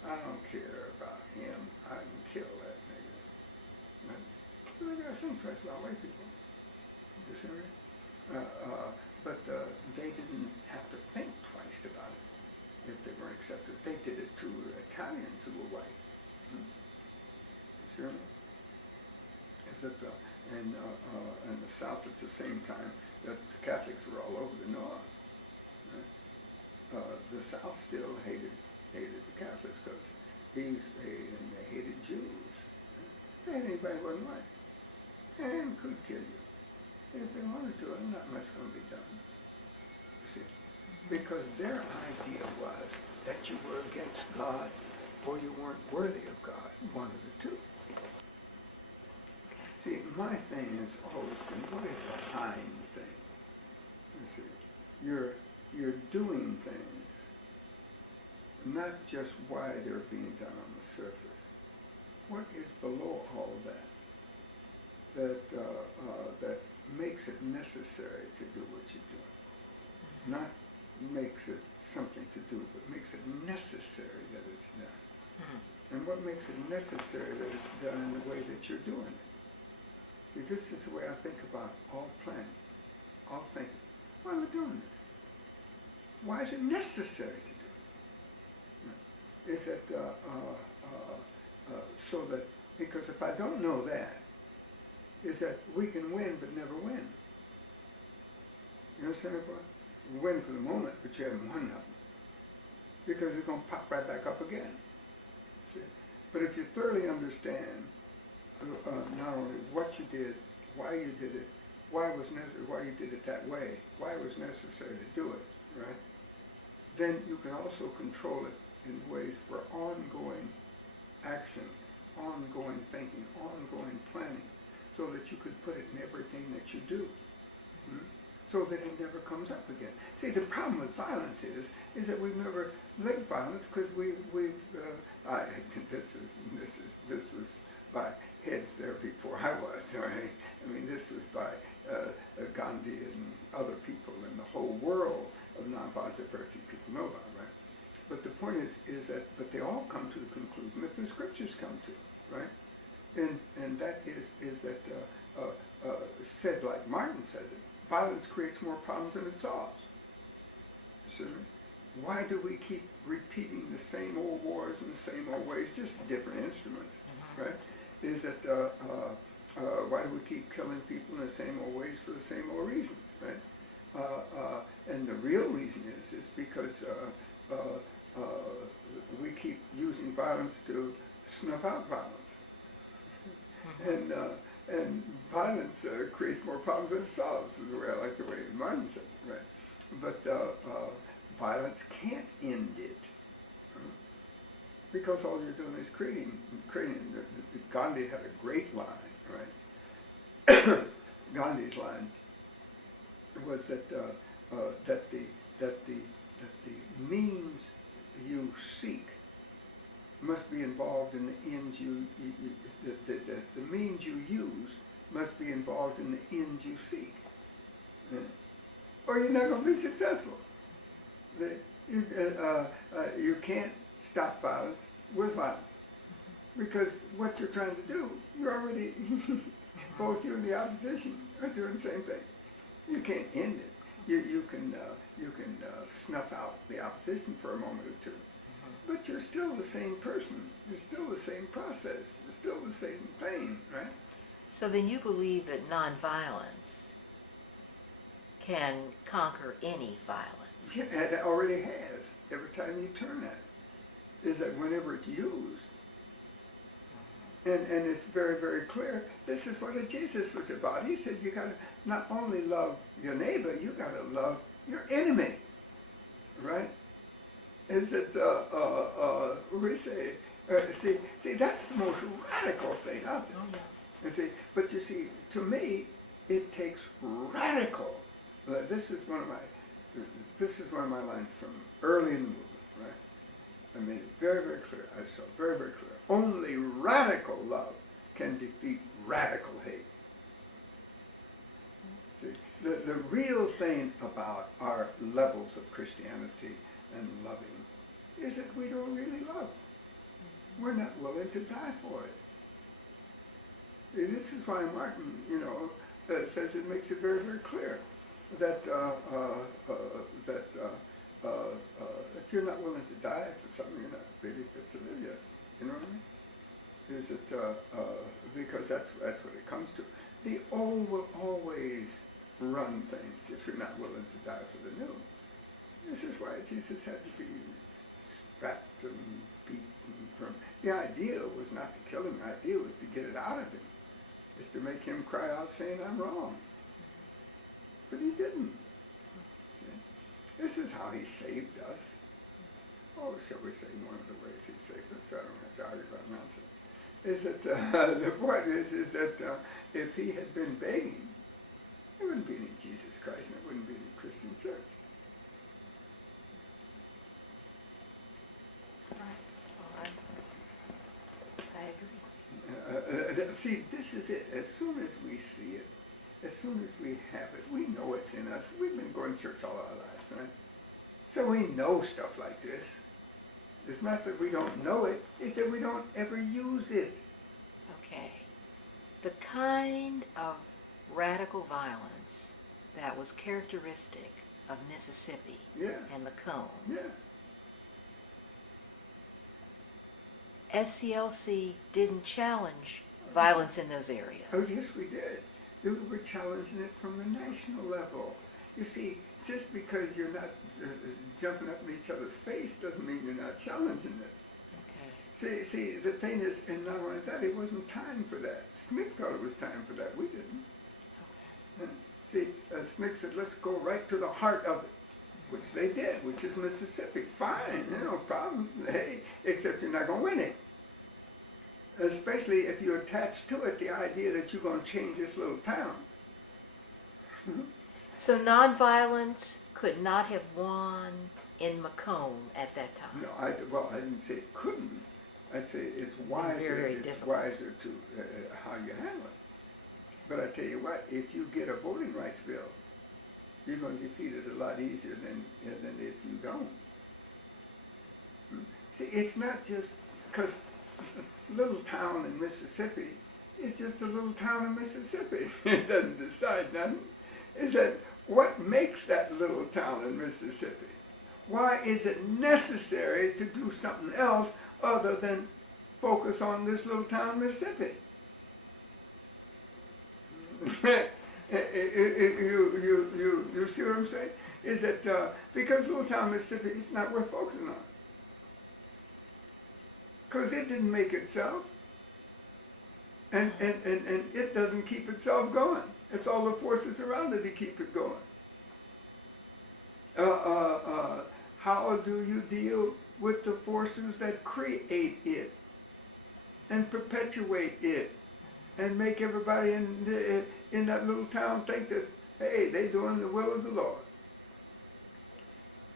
I don't care about him. I can kill that nigger. Right? But there are some twice about white people. You see me? But they didn't have to think twice about it if they weren't accepted. They did it to Italians who were white. You see me? Is that and the South at the same time that the Catholics were all over the North. Right? The South still hated the Catholics because and they hated Jews. They hated anybody who wasn't white. And could kill you. If they wanted to, and not much going to be done. You see? Because their idea was that you were against God or you weren't worthy of God. One of the two. See, my thing has always been, what is behind things? You see, you're doing things, not just why they're being done on the surface. What is below all that makes it necessary to do what you're doing? Not makes it something to do, but makes it necessary that it's done. And what makes it necessary that it's done in the way that you're doing it? See, this is the way I think about all planning, all thinking. Why am I doing this? Why is it necessary to do it? Is that so that, because if I don't know that, is that we can win but never win. You understand what? You win for the moment, but you haven't won nothing. Because it's going to pop right back up again. See? But if you thoroughly understand not only what you did, why you did it, why you did it that way, why it was necessary to do it, right? Then you can also control it in ways for ongoing action, ongoing thinking, ongoing planning, so that you could put it in everything that you do, so that it never comes up again. See, the problem with violence is that we've never linked violence because this was by heads there before I was, right? I mean, this was by Gandhi and other people in the whole world of nonviolence that very few people know about, right? But the point is that, but they all come to the conclusion that the scriptures come to, right? And that is that said like Martin says it, violence creates more problems than it solves. You see what I mean? Why do we keep repeating the same old wars in the same old ways, just different instruments, right? Is that why do we keep killing people in the same old ways for the same old reasons, right? And the real reason is because we keep using violence to snuff out violence, and violence creates more problems than it solves. Is the way I like the way Martin said it, right? But violence can't end it. because all you're doing is creating. Gandhi had a great line, right? Gandhi's line was that the means you seek must be involved in the ends the means you use must be involved in the ends you seek, or you're not going to be successful. You can't stop violence with violence, because what you're trying to do, you're already, both you and the opposition are doing the same thing. You can't end it. You can snuff out the opposition for a moment or two, but you're still the same person. You're still the same process. You're still the same thing, right? So then you believe that nonviolence can conquer any violence? Yeah, and it already has. Every time you turn that, is that whenever it's used, and it's very, very clear, this is what Jesus was about. He said you got to not only love your neighbor, you got to love your enemy, right? Is it, we say, see, that's the most radical thing out there. Oh, yeah. You see, but you see, to me, it takes radical. This is one of my lines from early in the movement, right? I made it very, very clear. I saw very, very clear. Only radical love can defeat radical hate. See, the real thing about our levels of Christianity and loving is that we don't really love. We're not willing to die for it. And this is why Martin, says it makes it very, very clear that if you're not willing to die for something, you're not really fit to live yet. You know what I mean? Is it because that's what it comes to. The old will always run things if you're not willing to die for the new. This is why Jesus had to be strapped and beaten. The idea was not to kill him. The idea was to get it out of him. Is to make him cry out saying, I'm wrong. But he didn't. See? This is how he saved us. Oh, shall we say one of the ways he saved us, so I don't have to argue about nonsense. Is that the point is that if he had been begging, there wouldn't be any Jesus Christ and there wouldn't be any Christian church. I agree. See, this is it. As soon as we see it, as soon as we have it, we know it's in us. We've been going to church all our lives, right? So we know stuff like this. It's not that we don't know it, it's that we don't ever use it. Okay. The kind of radical violence that was characteristic of Mississippi Yeah. and Macomb, Yeah. SCLC didn't challenge violence in those areas. Oh, yes, we did. We were challenging it from the national level. You see, just because you're not jumping up in each other's face doesn't mean you're not challenging it. Okay. See, the thing is, and not only that, it wasn't time for that. Smith thought it was time for that. We didn't. Okay. And see, Smith said, let's go right to the heart of it, which they did, which is Mississippi. Fine, no problem. Hey, except you're not going to win it. Especially if you attach to it the idea that you're going to change this little town. So nonviolence could not have won in Macomb at that time. No, I didn't say it couldn't. I'd say it's wiser. very It's difficult. wiser to how you handle it. But I tell you what, if you get a voting rights bill, you're going to defeat it a lot easier than if you don't. See, it's not just because little town in Mississippi, it's just a little town in Mississippi. It doesn't decide nothing. Is that what makes that little town in Mississippi? Why is it necessary to do something else other than focus on this little town in Mississippi? You see what I'm saying? Is that because little town Mississippi, it's not worth focusing on. Because it didn't make itself. And it doesn't keep itself going. It's all the forces around it to keep it going. How do you deal with the forces that create it and perpetuate it and make everybody in that little town think that, hey, they're doing the will of the Lord.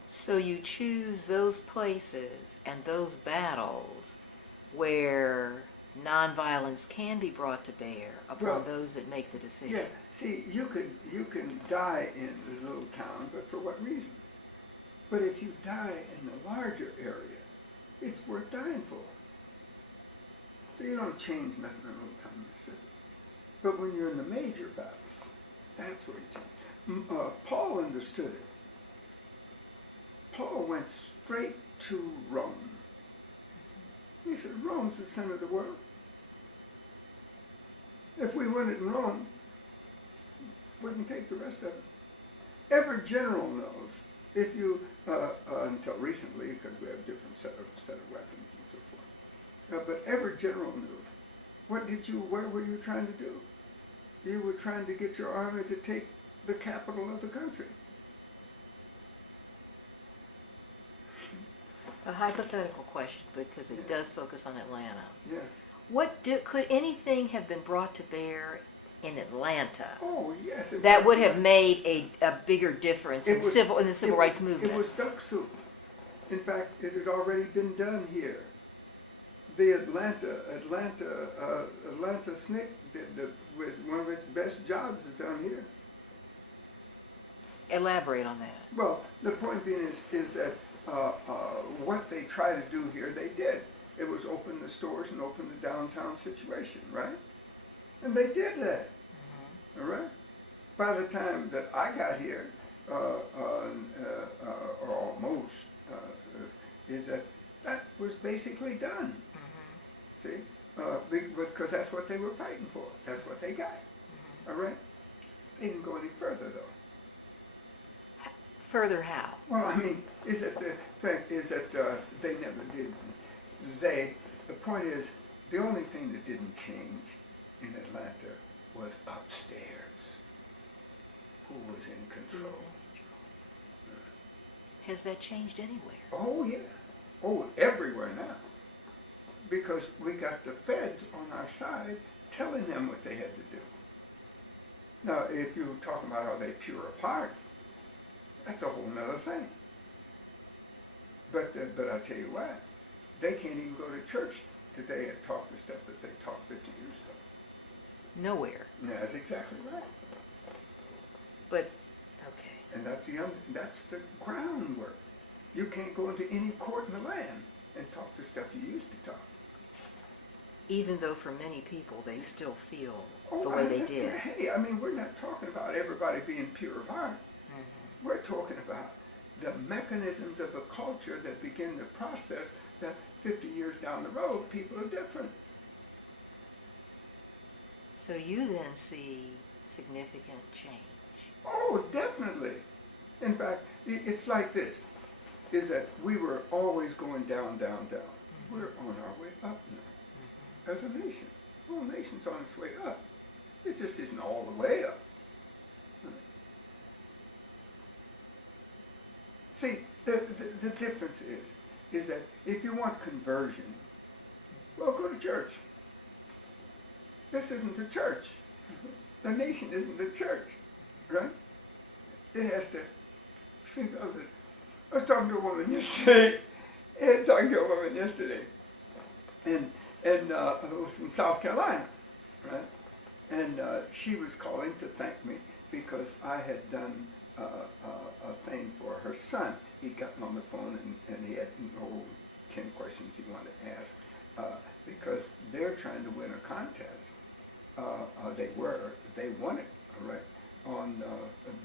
So you choose those places and those battles where nonviolence can be brought to bear upon Well, those that make the decision. Yeah, see, you can die in the little town, but for what reason? But if you die in the larger area, it's worth dying for. So you don't change nothing in a little town, Mississippi. But when you're in the major battles, that's where you change. Paul understood it. Paul went straight to Rome. He said, Rome's the center of the world. If we win it in Rome, we can take the rest of it. Every general knows, if you, until recently, because we have different set of weapons and so forth, but every general knew, what were you trying to do? You were trying to get your army to take the capital of the country. A hypothetical question, because it does focus on Atlanta. Yeah. Could anything have been brought to bear in Atlanta Oh, yes. that would have made a bigger difference in the civil rights It movement? was duck soup. In fact, it had already been done here. The Atlanta SNCC was one of its best jobs is done here. Elaborate on that. Well, the point being is that what they try to do here, they did. It was open the stores and open the downtown situation, right? And they did that, all right? By the time that I got here, or almost, is that was basically done. See? Because that's what they were fighting for. That's what they got, all right? They didn't go any further, though. Further how? Well, I mean, is that the fact is that they never did. The point is, the only thing that didn't change in Atlanta was upstairs. Who was in control? Has that changed anywhere? Oh, yeah. Oh, everywhere now. Because we got the feds on our side telling them what they had to do. Now, if you're talking about how they pure apart, that's a whole nother thing. But I tell you what, they can't even go to church today and talk the stuff that they taught 50 years ago. Nowhere. Yeah, that's exactly right. But, okay. And that's the groundwork. You can't go into any court in the land and talk the stuff you used to talk. Even though for many people they still feel Oh, the way they did. Hey, I mean, we're not talking about everybody being pure of heart. We're talking about the mechanisms of a culture that begin the process that 50 years down the road, people are different. So you then see significant change. Oh, definitely. In fact, it's like this, is that we were always going down, down, down. We're on our way up now as a nation. The whole nation's on its way up. It just isn't all the way up. See, the difference is that if you want conversion, well, go to church. This isn't the church. The nation isn't the church, right? It has to, see, I was talking to a woman yesterday, and it was from South Carolina, right? And she was calling to thank me because I had done a thing for her son. He'd gotten on the phone and he had 10 questions he wanted to ask because they're trying to win a contest. They won it, all right, on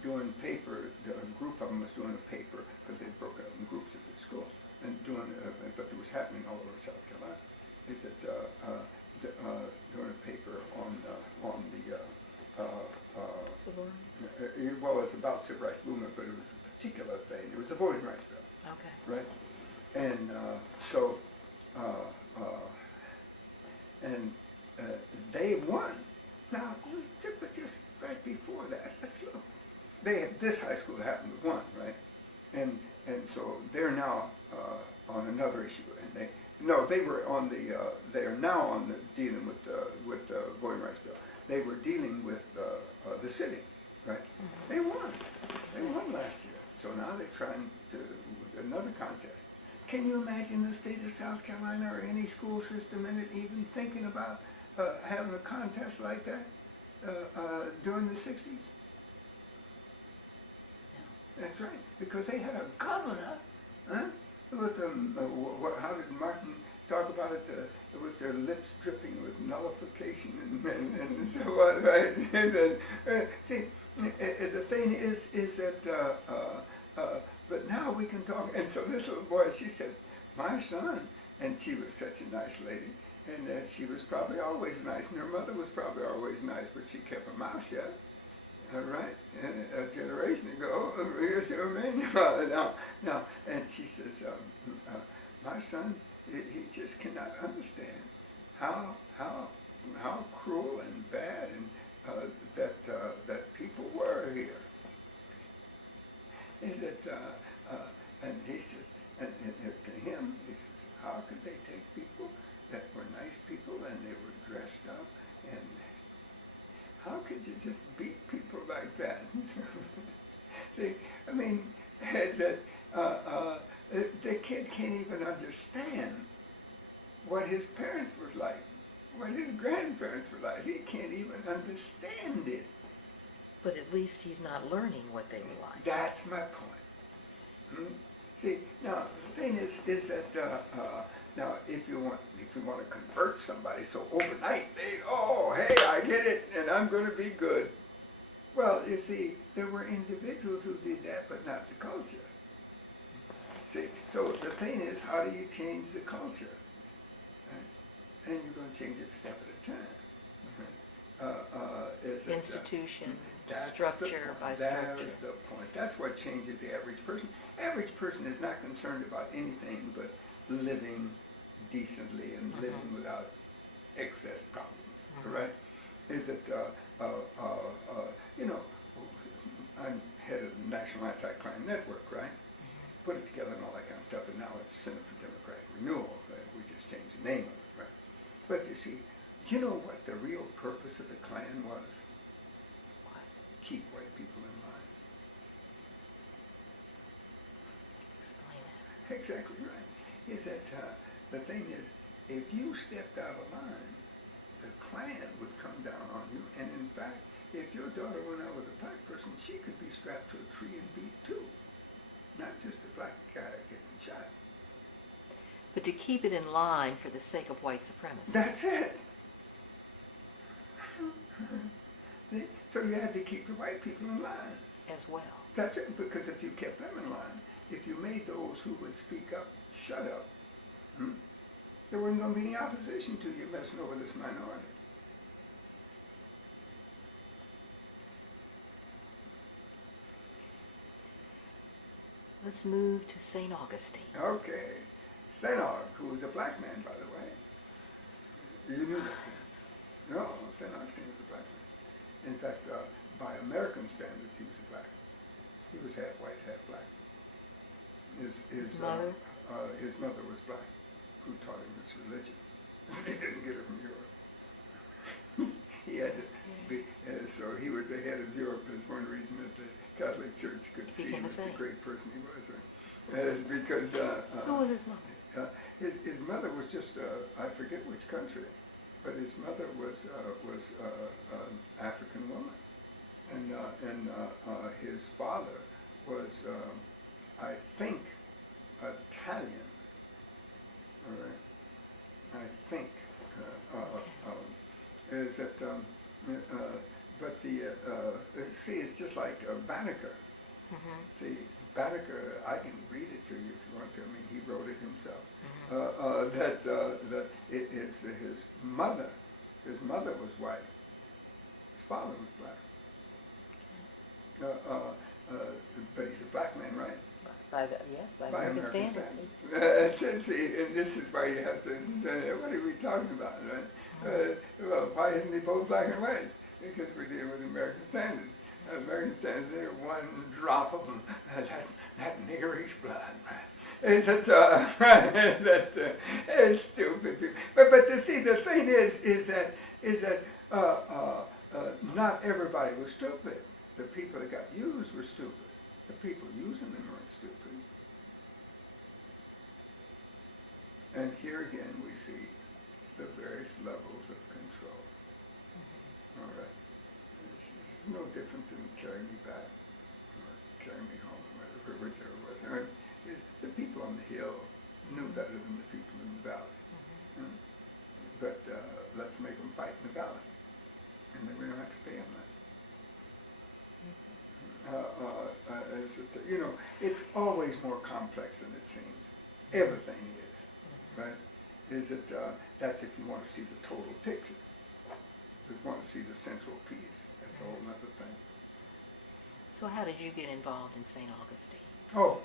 doing paper. A group of them was doing a paper because they broke it up in groups at the school and but it was happening all over South Carolina. Is that doing a paper on the well, it's about civil rights movement, but it was a particular thing. It was the voting rights bill. Okay. Right? And they won. Now, but just right before that, let's look. This high school happened to won, right? And so they're now on on another issue, and they were on the, they are now on the, dealing with the voting rights bill. They were dealing with the city, right? They won last year, so now they're trying to, another contest. Can you imagine the state of South Carolina or any school system in it even thinking about having a contest like that during the 60s? That's right, because they had a governor, with how did Martin talk about it, with their lips dripping with nullification and so on, right? See, the thing is that, but now we can talk, and so this little boy, she said, my son, and she was such a nice lady, and she was probably always nice, and her mother was probably always nice, but she kept her mouth shut. All right, a generation ago, you see what I mean? Now, and she says, my son, he just cannot understand how cruel and bad and that people were here. Is that, and he says, and to him, he says, how could they take people that were nice people and they were dressed up, and how could you just beat people like that? See, I mean, that the kid can't even understand what his parents was like, what his grandparents were like. He can't even understand it. But at least he's not learning what they were like. That's my point. See, now the thing is that now if you want to convert somebody, so overnight hey, I get it, and I'm going to be good. Well, you see, there were individuals who did that, but not the culture. See, so the thing is, how do you change the culture? Right? And you're going to change it step at a time. Institution, That's structure by structure. That is the point. That's what changes the average person. Average person is not concerned about anything but living decently and living without excess problems. Correct? Is that I'm head of the National Anti-Crime Network, right? Put it together and all that kind of stuff, and now it's Center for Democratic Renewal. Right? We just changed the name of it, right? But you see, you know what the real purpose of the Klan was? Keep white people in line. Explain that. Exactly right. Is that the thing is, if you stepped out of line, the Klan would come down on you, and in fact, if your daughter went out with a black person, she could be strapped to a tree and beat too. Not just a black guy getting shot. But to keep it in line for the sake of white supremacy. That's it. So you had to keep the white people in line. As well. That's it, because if you kept them in line, if you made those who would speak up shut up, there wasn't going to be any opposition to you messing over this minority. Let's move to St. Augustine. Okay. St. Aug, who was a black man, by the way. You knew that, didn't you? No, St. Augustine was a black man. In fact, by American standards, he was a black. He was half white, half black. His mother? His mother was black, who taught him his religion. He didn't get it from Europe. He had to be, so he was the head of Europe. Is one reason that the Catholic Church could see him as the great person he was. Right? Because who was his mother? His mother was just I forget which country, but his mother was an African woman, and his father was I think Italian. All right, I think is that. But the see, it's just like Banneker. See, Banneker, I can read it to you if you want to. I mean, he wrote it himself. That it is his mother. His mother was white. His father was black. But he's a black man, right? By American standards. See, and this is why you have to. What are we talking about, right? Well, why isn't he both black and white? Because we're dealing with American standards. American standards, they're one drop of them, that niggerish blood, right? Is it that is stupid people. But to see the thing is that not everybody was stupid. The people that got used were stupid. The people using them weren't stupid. And here again we see the various levels of control. All right. There's no difference in carrying me back or carrying me home, whichever it was. I mean, the people on the hill knew better than the people in the valley. But let's make them fight in the valley, and then we don't have to pay them much. You know, it's always more complex than it seems. Everything is, right? Is it? That's if you want to see the total picture. If you want to see the central piece, that's a whole other thing. So how did you get involved in St. Augustine? Oh,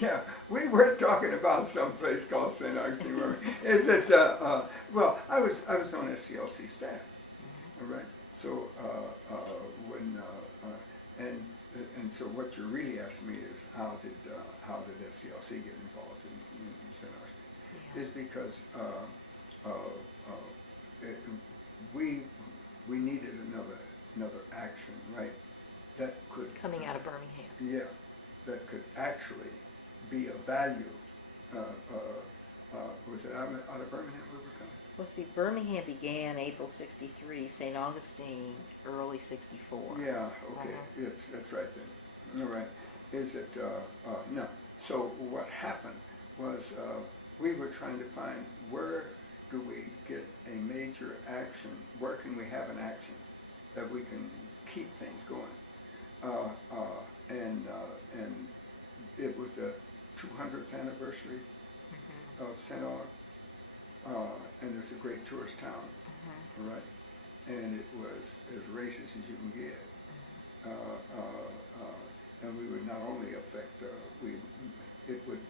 yeah, we were talking about some place called St. Augustine. Where is it? Well, I was on SCLC staff, all right. So and so what you're really asking me is how did SCLC get involved in St. Augustine? Yeah. Is because we needed another action, right? That could Coming out of Birmingham. yeah. That could actually be of value. Was it out of Birmingham we were coming? Well, see, Birmingham began April '63, St. Augustine early '64. Yeah, okay, that's right then. All right. Is it, no. So what happened was we were trying to find where do we get a major action, where can we have an action that we can keep things going. And it was the 200th anniversary of St. Aug, and it's a great tourist town, all right? And it was as racist as you can get. And we would not only affect, it would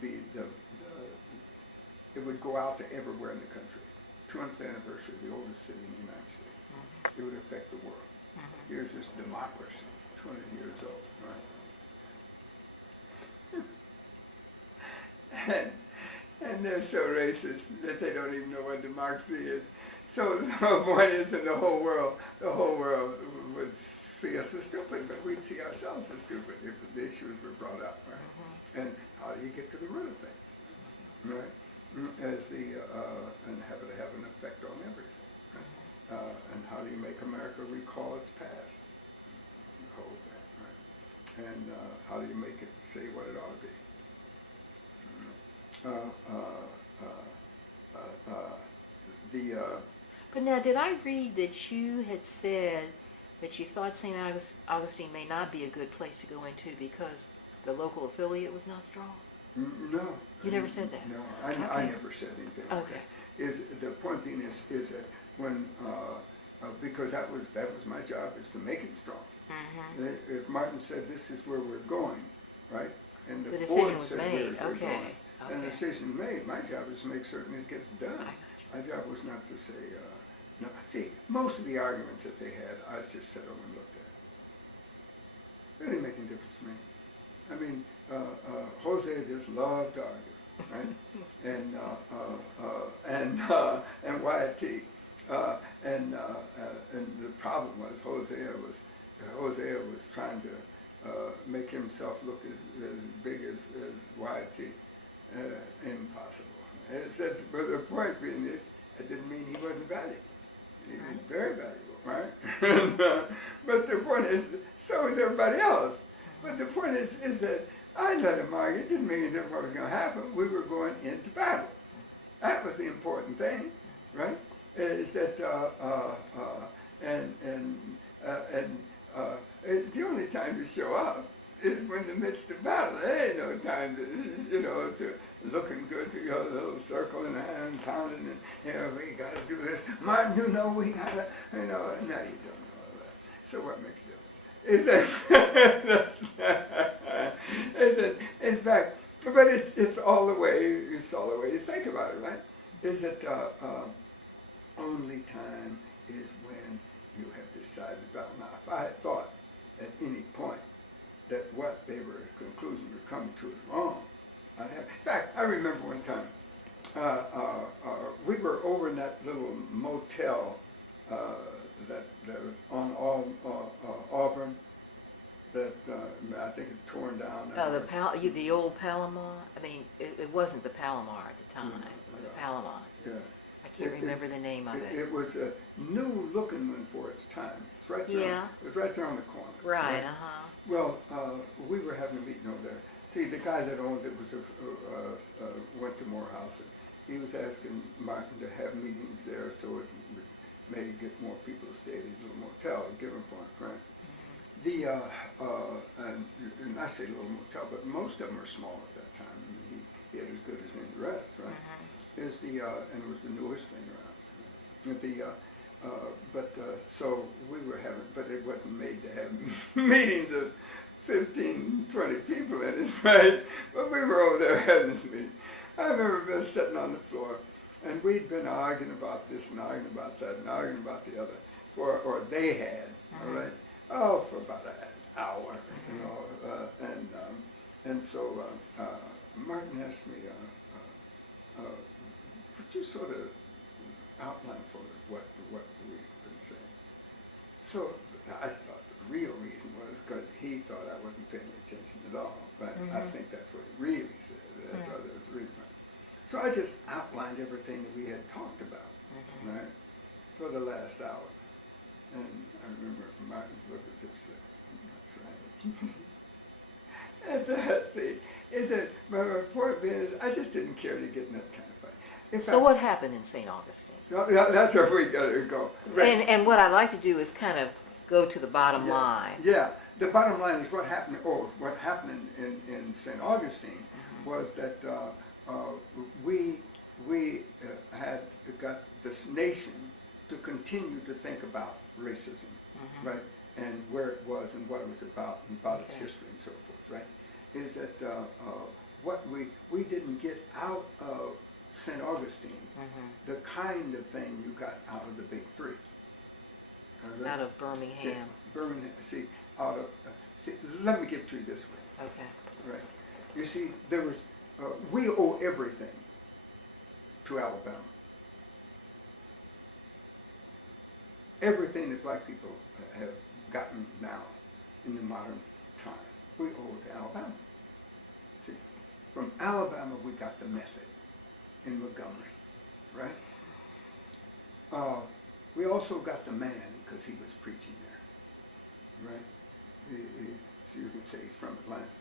be it would go out to everywhere in the country. 200th anniversary of the oldest city in the United States. It would affect the world. Here's this democracy, 200 years old, right? And they're so racist that they don't even know what democracy is. So the point is, in the whole world would see us as stupid, but we'd see ourselves as stupid if the issues were brought up, right? And how do you get to the root of things, right? As and have it have an effect on everything, right? And how do you make America recall its past? The whole thing, right? And how do you make it say what it ought to be? But now, did I read that you had said that you thought St. Augustine may not be a good place to go into because the local affiliate was not strong? No. You never said that? No, Okay. I never said anything like Okay. that. Is the point being is that when because that was my job, is to make it strong. If Martin said this is where we're going, right, and the decision board was said made. where's we're Okay. going, and the Okay. decision made, my job is to make certain it gets done. I got My job was not to say no. See, most of the arguments that they had, I just sat over and looked at. It didn't make any difference to me. I mean, Jose just loved to argue, right? And Wyatt T. And the problem was Hosea was trying to make himself look as big as Wyatt T. Impossible. But the point being is, it didn't mean he wasn't valuable. He was very valuable, right? But the point is, so is everybody else. But the point is that I let him argue. It didn't mean what was going to happen. We were going into battle. That was the important thing, right? Is that the only time to show up is when in the midst of battle. There ain't no time to looking good to your little circle in the hand, pounding, and we got to do this. Martin, we got to, no, you don't know all that. So what makes a difference? Is that in fact, but it's all the way you think about it, right? Is that only time is when you have decided about. Now, if I had thought at any point that what they were conclusion were coming to is wrong, I'd I remember one time, we were over in that little motel that was on Auburn, that I think it's torn down now. The old Palomar. I mean, it wasn't the Palomar at the time. The Palomar. Yeah. I can't remember the name of it. It was a new looking one for its time. It's right there. Yeah. It was right there on the corner. Right. Uh huh. Well, we were having a meeting over there. See, the guy that owned it was went to Morehouse, and he was asking Martin to have meetings there so it would maybe get more people to stay at his little motel at Given Point, right? And I say little motel, but most of them are small at that time. I mean, he had as good as any rest, right? And it was the newest thing around. So we were having, but it wasn't made to have meetings of 15, 20 people in it, right? But we were over there having this meeting. I remember sitting on the floor, and we'd been arguing about this and arguing about that and arguing about the other, or they had, all right? Oh, for about an hour, you know, and so Martin asked me, could you sort of outline for me what we've been saying? So I thought the real reason was because he thought I wasn't paying attention at all, but I think that's what he really said. I thought that was the reason. So I just outlined everything that we had talked about, right, for the last hour. And I remember Martin's look as if said, that's right. And see, my point being is, I just didn't care to get in that kind of fight. So what happened in St. Augustine? That's where we got to go. Right. And what I'd like to do is kind of go to the bottom line. Yeah, the bottom line is what happened. What happened in St. Augustine was that we had got this nation to continue to think about racism, right, and where it was and what it was about and about its history and so forth, right, is that what we didn't get out of St. Augustine, the kind of thing you got out of the big three. Out of Birmingham. See, out of, let me give it to you this way. Okay. Right. You see, there was, we owe everything to Alabama. Everything that black people have gotten now in the modern time, we owe it to Alabama. See, from Alabama we got the method in Montgomery, right? We also got the man because he was preaching there, right? So you could say he's from Atlanta,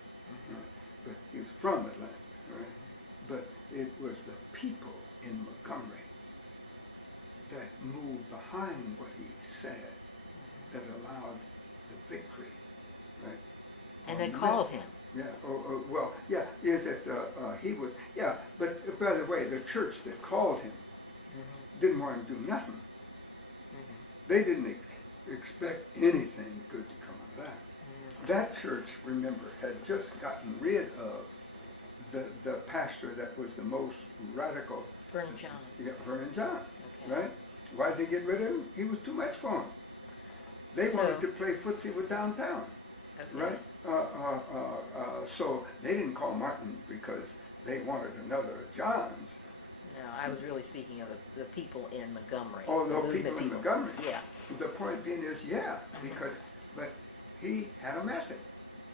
right? But he was from Atlanta, right? But it was the people in Montgomery that moved behind what he said that allowed the victory, right? And they called him. Yeah, well, yeah, is that he was, yeah, but by the way, the church that called him didn't want him to do nothing. They didn't expect anything good to come out of that. That church, remember, had just gotten rid of the pastor that was the most radical. Vernon John. Yeah, Vernon John, Okay. right? Why'd they get rid of him? He was too much for them. They wanted to play footsie with downtown, right? So they didn't call Martin because they wanted another Johns. No, I was really speaking of the people in Montgomery. Oh, no, people in Montgomery. Yeah. The point being is, yeah, because, but he had a method.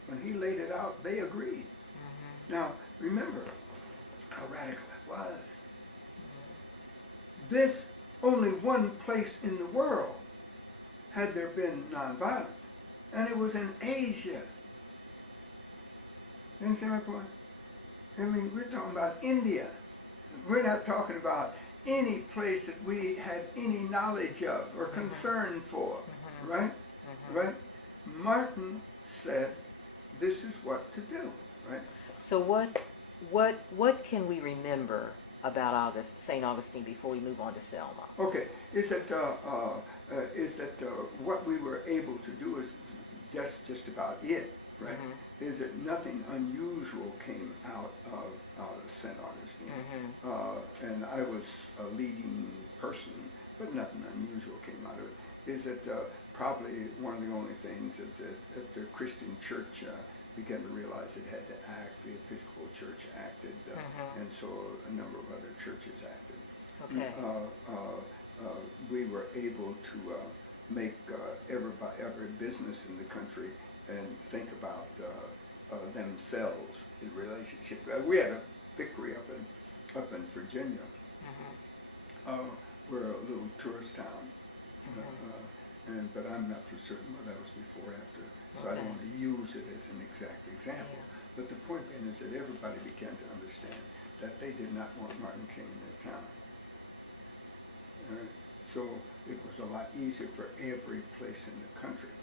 When he laid it out, they agreed. Now, remember how radical it was. This, only one place in the world had there been nonviolence, and it was in Asia. You understand my point? I mean, we're talking about India. We're not talking about any place that we had any knowledge of or concern for, right? Right? Martin said, this is what to do, right? So what can we remember about St. Augustine before we move on to Selma? Okay, is that what we were able to do is just about it, right? Is that nothing unusual came out of St. Augustine, and I was a leading person, but nothing unusual came out of it. Is that probably one of the only things that the Christian church began to realize it had to act. The Episcopal Church acted, and so a number of other churches acted. Okay. We were able to make every business in the country and think about themselves in relationship. We had a victory up in Virginia. We're a little tourist town, but I'm not for certain whether that was before or after, so I don't want to use it as an exact example. Yeah. But the point being is that everybody began to understand that they did not want Martin King in their town. So it was a lot easier for every place in the country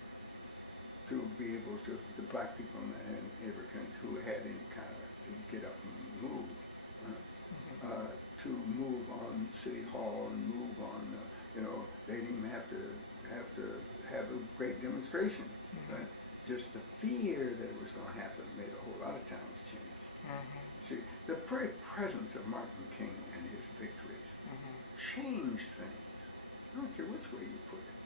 to be able to, the black people and every country who had any kind of get up and move, to move on City Hall and move on, they didn't even have to have a great demonstration, right? Just the fear that it was going to happen made a whole lot of towns change. See, the very presence of Martin King and his victories changed things. I don't care which way you put it.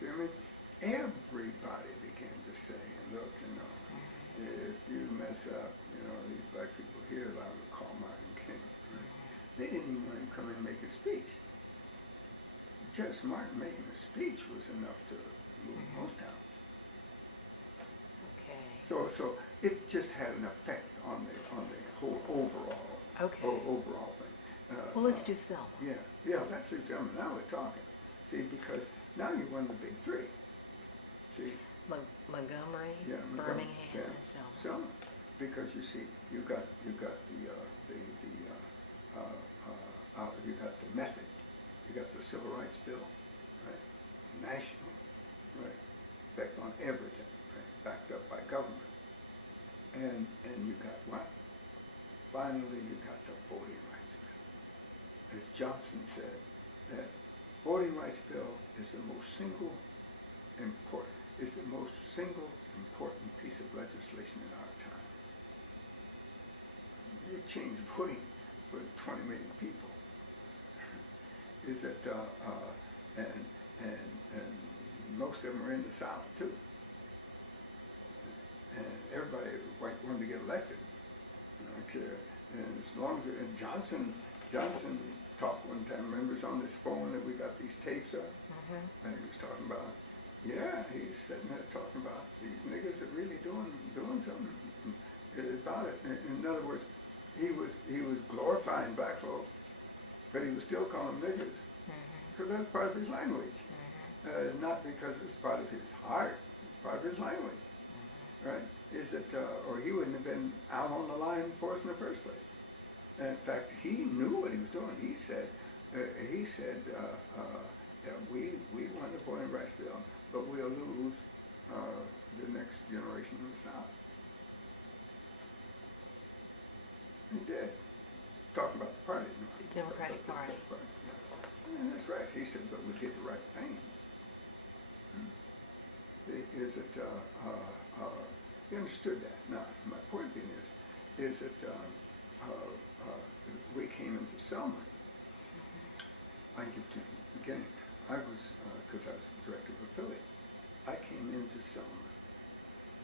See, I mean, everybody began to say, look, if you mess up, these black people here are allowed to call Martin King. Right? They didn't even want him to come in and make a speech. Just Martin making a speech was enough to move most towns. Okay. So it just had an effect on the whole overall thing. Well, let's do Selma. Yeah, that's the Selma. Now we're talking. See, because now you won the big three. See, Montgomery, yeah, Birmingham, yeah, and Selma. Selma, because you see, you got the method. You got the Civil Rights Bill, right? National, right? Effect on everything, right? Backed up by government. And you got what? Finally, you got the Voting Rights Bill. As Johnson said, that Voting Rights Bill is the most single important piece of legislation in our time. You change voting for 20 million people. Is that and most of them are in the South too, and everybody wanted to get elected. And as long as and Johnson talked one time. Remember, on this phone that we got these tapes of, and he was talking about. Yeah, he's sitting there talking about these niggas are really doing something about it. In other words, he was glorifying black folk, but he was still calling them niggas because that's part of his language. Not because it's part of his heart; it's part of his language, right? Is that, or he wouldn't have been out on the line for us in the first place. And in fact, he knew what he was doing. He said, we won the Voting Rights Bill, but we'll lose the next generation in the South. He did. Talking about the party. The Democratic Party. Yeah, that's right. He said, but we did the right thing. Is it, he understood that. Now, my point being is that we came into Selma. I can give to the beginning. I was, because I was director of affiliates, I came into Selma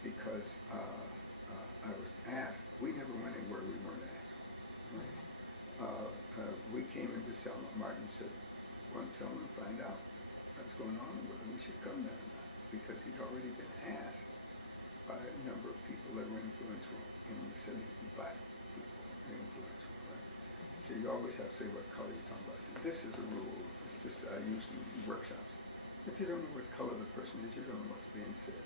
because I was asked. We never went anywhere we weren't asked. Right? We came into Selma. Martin said, "Go to Selma and find out what's going on and whether we should come there or not," because he'd already been asked by a number of people that were influential in the city, black people influential. Right? So you always have to say what color you're talking about. So this is a rule. It's just I use in workshops. If you don't know what color the person is, you don't know what's being said.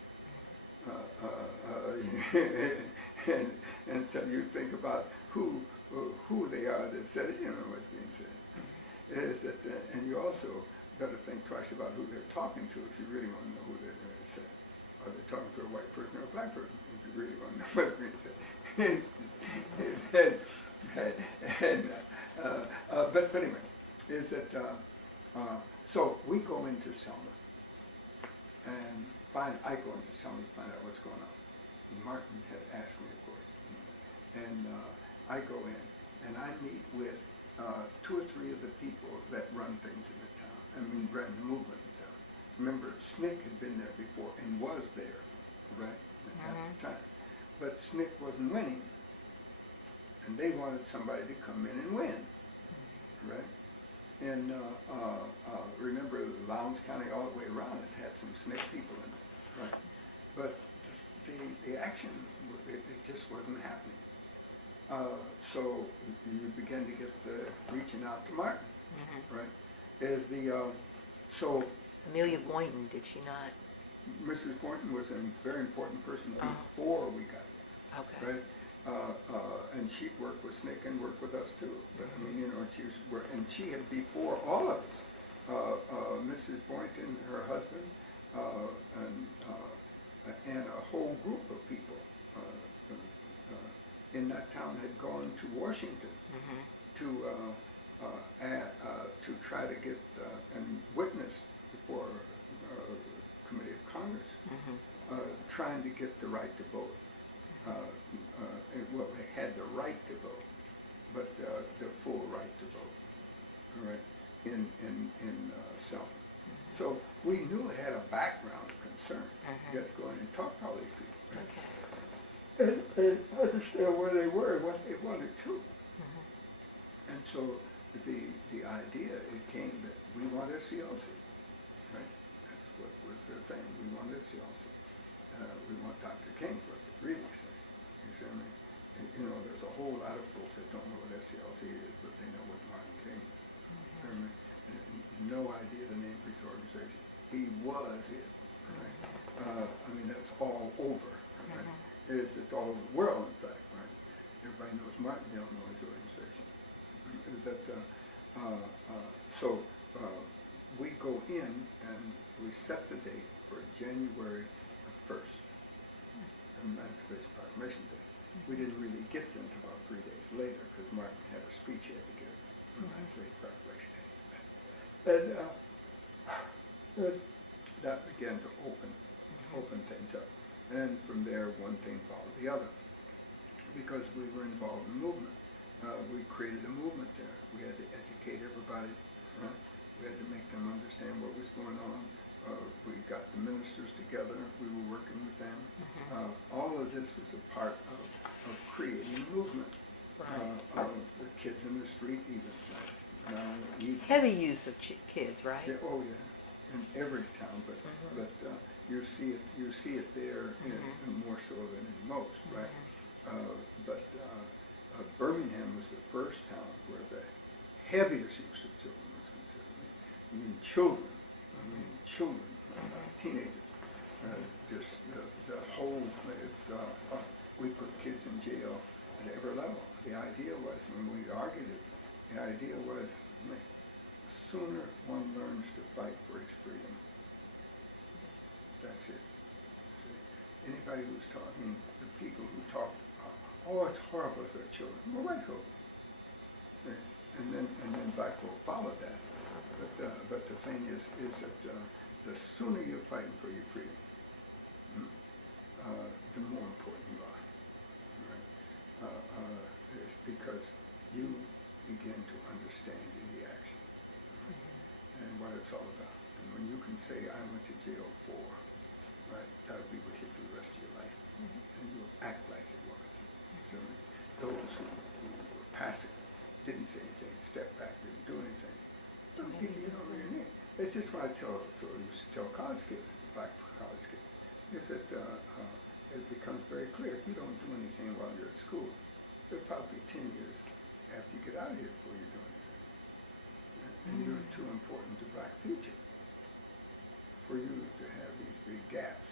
And until you think about who they are that said it, you don't know what's being said. Is that, and you also better think twice about who they're talking to if you really want to know who they're saying. Are they talking to a white person or a black person? If you really want to know what's being said. But anyway, is that so we go into Selma and I go into Selma to find out what's going on. And Martin had asked me, of course, and I go in and I meet with 2 or 3 of the people that run things in the town. Run the movement in the town. Remember, Snick had been there before and was there, right, at the time. But SNCC wasn't winning, and they wanted somebody to come in and win, right? And remember, Lowndes County all the way around, it had some SNCC people in it, right? But the action, it just wasn't happening. So you begin to get the reaching out to Martin, right? As so Amelia Boynton, did she not? Mrs. Boynton was a very important person before we got there, Okay. right? And she worked with SNCC and worked with us too. But I mean, you know, and she had before all of us. Mrs. Boynton, her husband, and a whole group of people in that town had gone to Washington to try to get and witness before Committee of Congress, trying to get the right to vote. Well, they had the right to vote, but the full right to vote, all right, in Selma. So we knew it had a background of concern. You had to go in and talk to all these people, right? Okay. And understand where they were and what they wanted to. And so the idea, it came that we want SCLC, right? That's what was the thing. We want SCLC. We want Dr. King's what they really say. You see what I mean? And, you know, there's a whole lot of folks that don't know what SCLC is, but they know what Martin King is. You know what I mean? And no idea the name of his organization. He was it, right? I mean, that's all over, right? It's all over the world, in fact, right? Everybody knows Martin, they don't know his organization. Is that, so we go in and we set the date for January 1st, Emancipation Proclamation Day. We didn't really get there until about 3 days later because Martin had a speech he had to give, Emancipation Proclamation Day. And that began to open things up. And from there, one thing followed the other. Because we were involved in movement. We created a movement there. We had to educate everybody. We had to make them understand what was going on. We got the ministers together. We were working with them. All of this was a part of creating a movement. The kids in the street even. Heavy use of kids, right? Yeah, oh yeah, in every town, but you see it there more so than in most, right? But Birmingham was the first town where the heaviest use of children was considered. I mean children, not teenagers. Just the whole, we put kids in jail at every level. The idea was, when we argued it, the idea was, the sooner one learns to fight for his freedom, that's it. See, anybody who's talking, the people who talk, oh, it's horrible for the children. Well, white folk. And then black folk followed that. But the thing is that the sooner you're fighting for your freedom, the more important you are. Right? It's because you begin to understand in the action and what it's all about. And when you can say, I went to jail for, right, that'll be with you for the rest of your life. And you'll act like it was. So those who were passive, didn't say anything, stepped back, didn't do anything, don't give you know what you need. It's just what I used to tell college kids, black college kids, is that it becomes very clear if you don't do anything while you're at school, it'll probably be 10 years after you get out of here before you do anything. And you're too important to black future for you to have these big gaps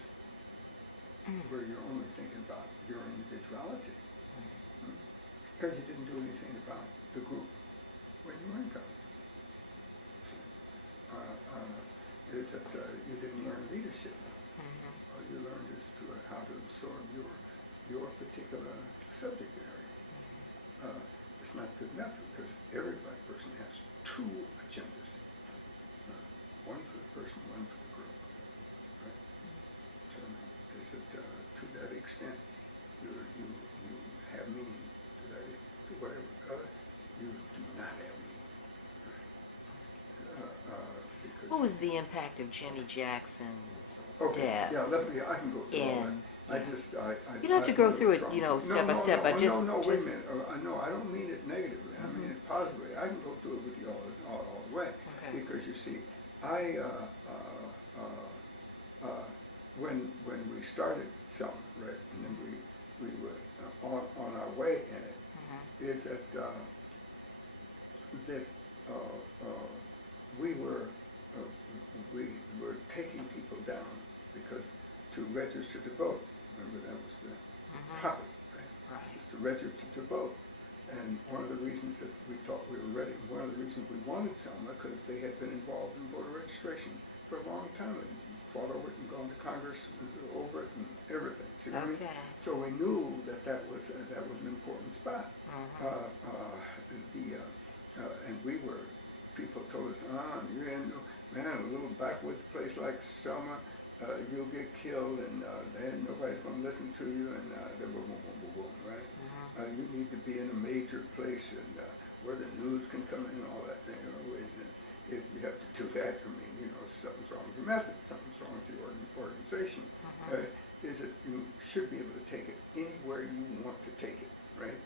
where you're only thinking about your individuality because you didn't do anything about the group when you were in college. Is that you didn't learn leadership. All you learned is how to absorb your particular subject area. It's not good enough because every black person has two agendas. One for the person, one for the group. Right? So is it to that extent you have meaning, to that to whatever other, you do not have meaning. What was the impact of Jimmy Jackson's Okay, death yeah, I can go through all that. in I just, I. You don't have to go knew through was it, wrong. you know, No, step by no, step, no, but just. No, wait a just- minute, no, I don't mean it negatively, I mean it positively, I can go through it with you all the way. Okay. Because you see, when we started Selma, right, and then we were on our way in it, is that we were taking people down because to register to vote, remember that was the topic, right? Right. Was to register to vote. And one of the reasons that we thought we were ready, one of the reasons we wanted Selma, because they had been involved in voter registration for a long time and fought over it and gone to Congress over it and everything. See what I mean? Okay. So we knew that that was an important spot. And we were, people told us, you're in, man, a little backwoods place like Selma, you'll get killed and then nobody's going to listen to you and then boom, boom, boom, boom, boom, right? You need to be in a major place and where the news can come in and all that thing. You know, and if you have to do that, I mean, you know, something's wrong with your method, something's wrong with your organization. Is that you should be able to take it anywhere you want to take it, right?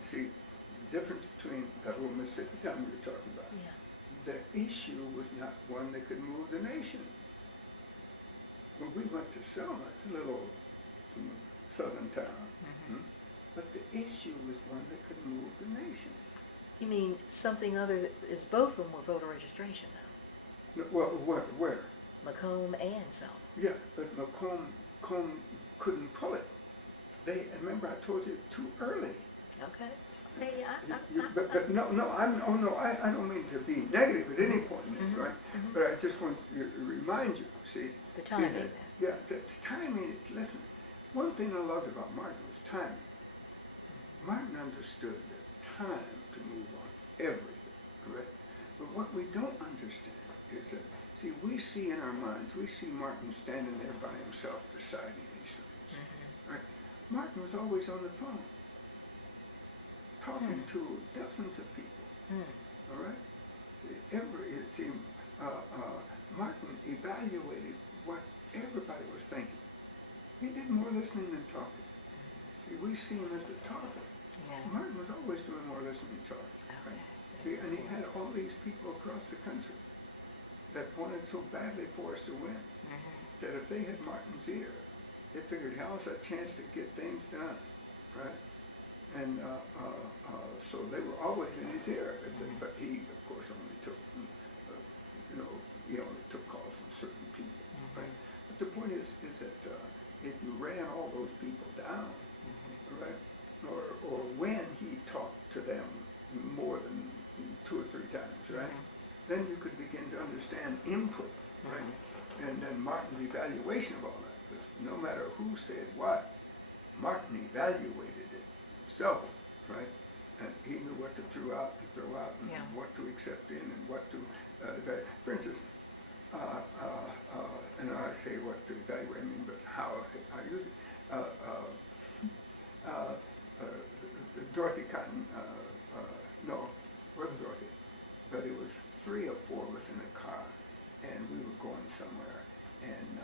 See, the difference between that little Mississippi town we were talking about, the issue was not one that could move the nation. When we went to Selma, it's a little southern town, but the issue was one that could move the nation. You mean something other that is both of them were voter registration though? No, well, where? Macomb and Selma. Yeah, but Macomb couldn't pull it. Remember I told you too early. Okay. Hey, But no, I don't mean to be negative at any point in this, right? But I just want to remind you, see. The timing is that, then. yeah, the timing, listen, one thing I loved about Martin was timing. Martin understood the time to move on everything, correct? But what we don't understand is that, see, we see in our minds, we see Martin standing there by himself deciding these things, right? Martin was always on the phone, talking to dozens of people, all right? Martin evaluated what everybody was thinking. He did more listening than talking. See, we see him as the talker. Martin was always doing more listening than talking. Right? And he had all these people across the country that wanted so badly for us to win, that if they had Martin's ear, they figured, how's a chance to get things done, right? And so they were always in his ear, but he, of course, only took, he only took calls from certain people, right? But the point is that if you ran all those people down, right, or when he talked to them more than 2 or 3 times, right, then you could begin to understand input, right? And then Martin's evaluation of all that, because no matter who said what, Martin evaluated it himself, right? And he knew what to throw out and what to accept in and what to, for instance, and I say what to evaluate, I mean, but how I use it. Dorothy Cotton, no, it wasn't Dorothy, but it was 3 or 4 of us in a car, and we were going somewhere, and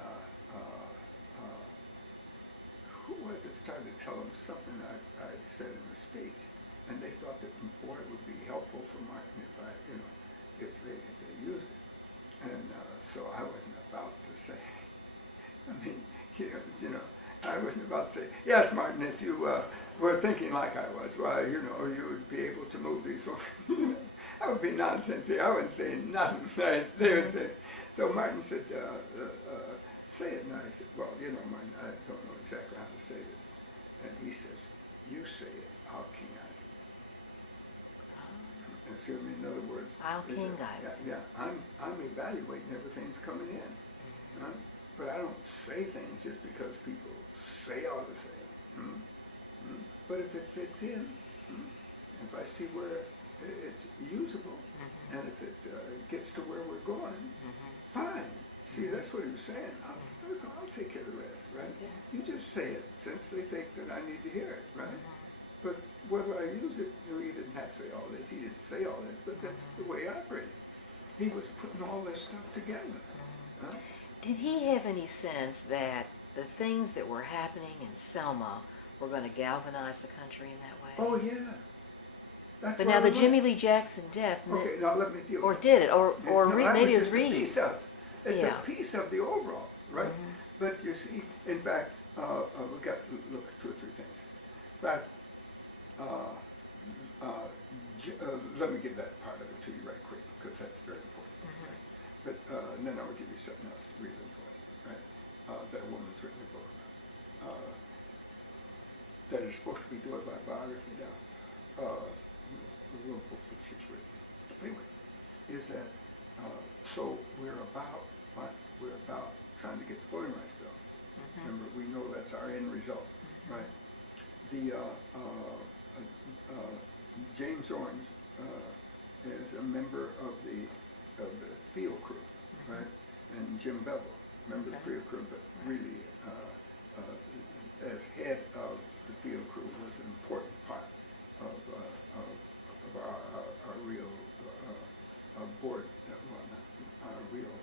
who was it started to tell them something I had said in the speech, and they thought that, boy, it would be helpful for Martin if they used it. And so I wasn't about to say, I mean, I wasn't about to say, yes, Martin, if you were thinking like I was, why, you would be able to move these folks. That would be nonsense. I wouldn't say nothing. They would say. So Martin said, say it. And I said, well, Martin, I don't know exactly how to say this. And he says, you say it, I'll kingize it. And see what I mean? In other words, I'll kingize it. Yeah, I'm evaluating everything's coming in. But I don't say things just because people say all the same. But if it fits in, if I see where it's usable, and if it gets to where we're going, fine. See, that's what he was saying. I'll take care of the rest, right? You just say it since they think that I need to hear it, right? But whether I use it, he didn't have to say all this. He didn't say all this, but that's the way I operated. He was putting all this stuff together. Did he have any sense that the things that were happening in Selma were going to galvanize the country in that way. Oh, yeah. That's But what now I the like. Jimmy Lee Jackson death, Okay, now let me deal or with it. did it, or that maybe it was just a Reed. piece of. It's Yeah. a piece of the overall, right? But you see, in fact, we got to look at 2 or 3 things. In fact, let me give that part of it to you right quick, because that's very important. Right? But and then I will give you something else really important, right? That a woman's written a book about. That is supposed to be doing my biography now. The little book that she's written. But anyway, is that so we're about trying to get the voting rights bill. Remember, we know that's our end result, right? The James Orange is a member of the field crew, right? And Jim Bevel, member of the field crew, but really as head of the field crew was an important part of our real board, our real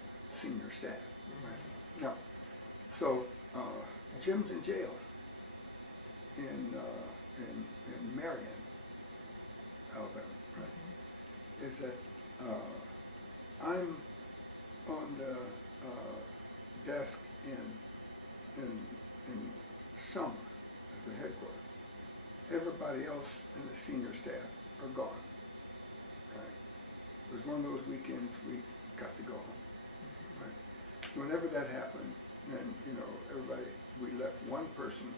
senior staff, right? Now, so Jim's in jail in Marion, Alabama, right? Is that I'm on the desk in Selma as the headquarters. Everybody else in the senior staff are gone, right? It was one of those weekends we got to go home, right? Whenever that happened, then, we left one person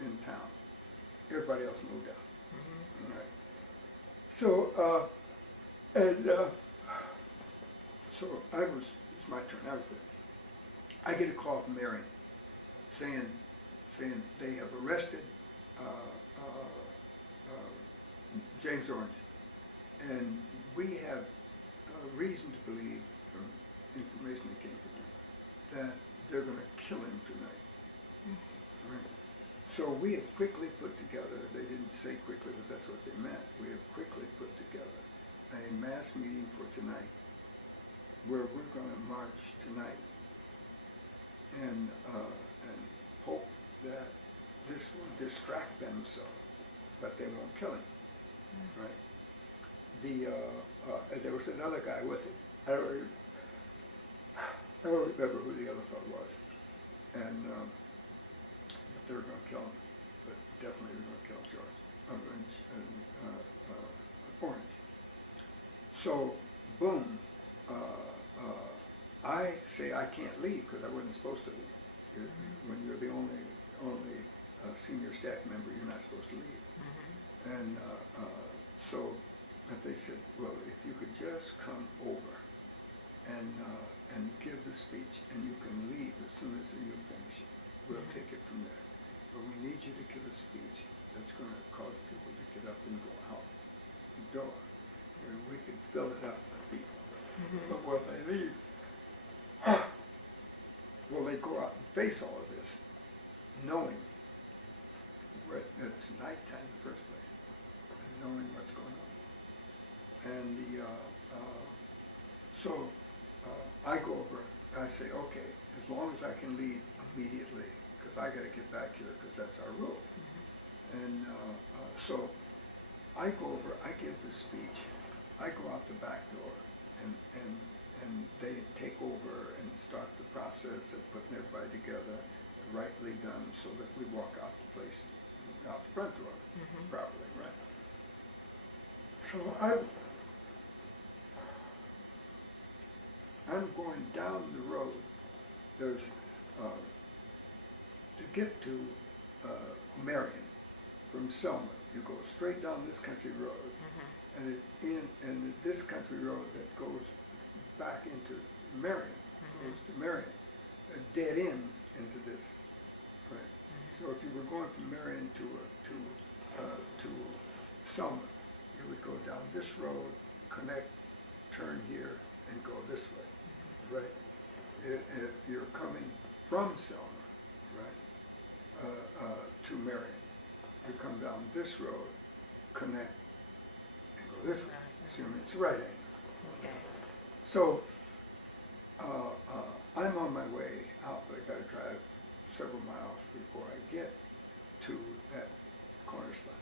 in town. Everybody else moved out, right? So, so it's my turn, I was there. I get a call from Marion saying they have arrested James Orange, and we have reason to believe from information that came from them that they're going to kill him tonight. Right? So we have quickly put together, they didn't say quickly, but that's what they meant, we have quickly put together a mass meeting for tonight where we're going to march tonight and hope that this will distract them some, but they won't kill him, right? There was another guy with him. I don't remember who the other fellow was, and but they were going to kill him, but definitely they were going to kill Orange. So, boom. I say I can't leave because I wasn't supposed to leave. When you're the only senior staff member, you're not supposed to leave. And so they said, well, if you could just come over and give the speech, and you can leave as soon as you finish it. We'll take it from there. But we need you to give a speech that's going to cause people to get up and go out the door. And we could fill it up with people. But when they leave, will they go out and face all of this, knowing it's nighttime in the first place, and knowing what's going on. And so I go over, I say, okay, as long as I can leave immediately, because I got to get back here, because that's our rule. And so I go over, I give the speech, I go out the back door, and they take over and start the process of putting everybody together, rightly done, so that we walk out the place, out the front door properly, right? So I'm going down the road. There's to get to Marion from Selma, you go straight down this country road, and this country road that goes back into Marion, goes to Marion, dead ends into this, right? So if you were going from Marion to Selma, you would go down this road, connect, turn here, and go this way, right? If you're coming from Selma, right, to Marion, you come down this road, connect, and go this way. Assuming it's right angle. Okay. So I'm on my way out, but I got to drive several miles before I get to that corner spot.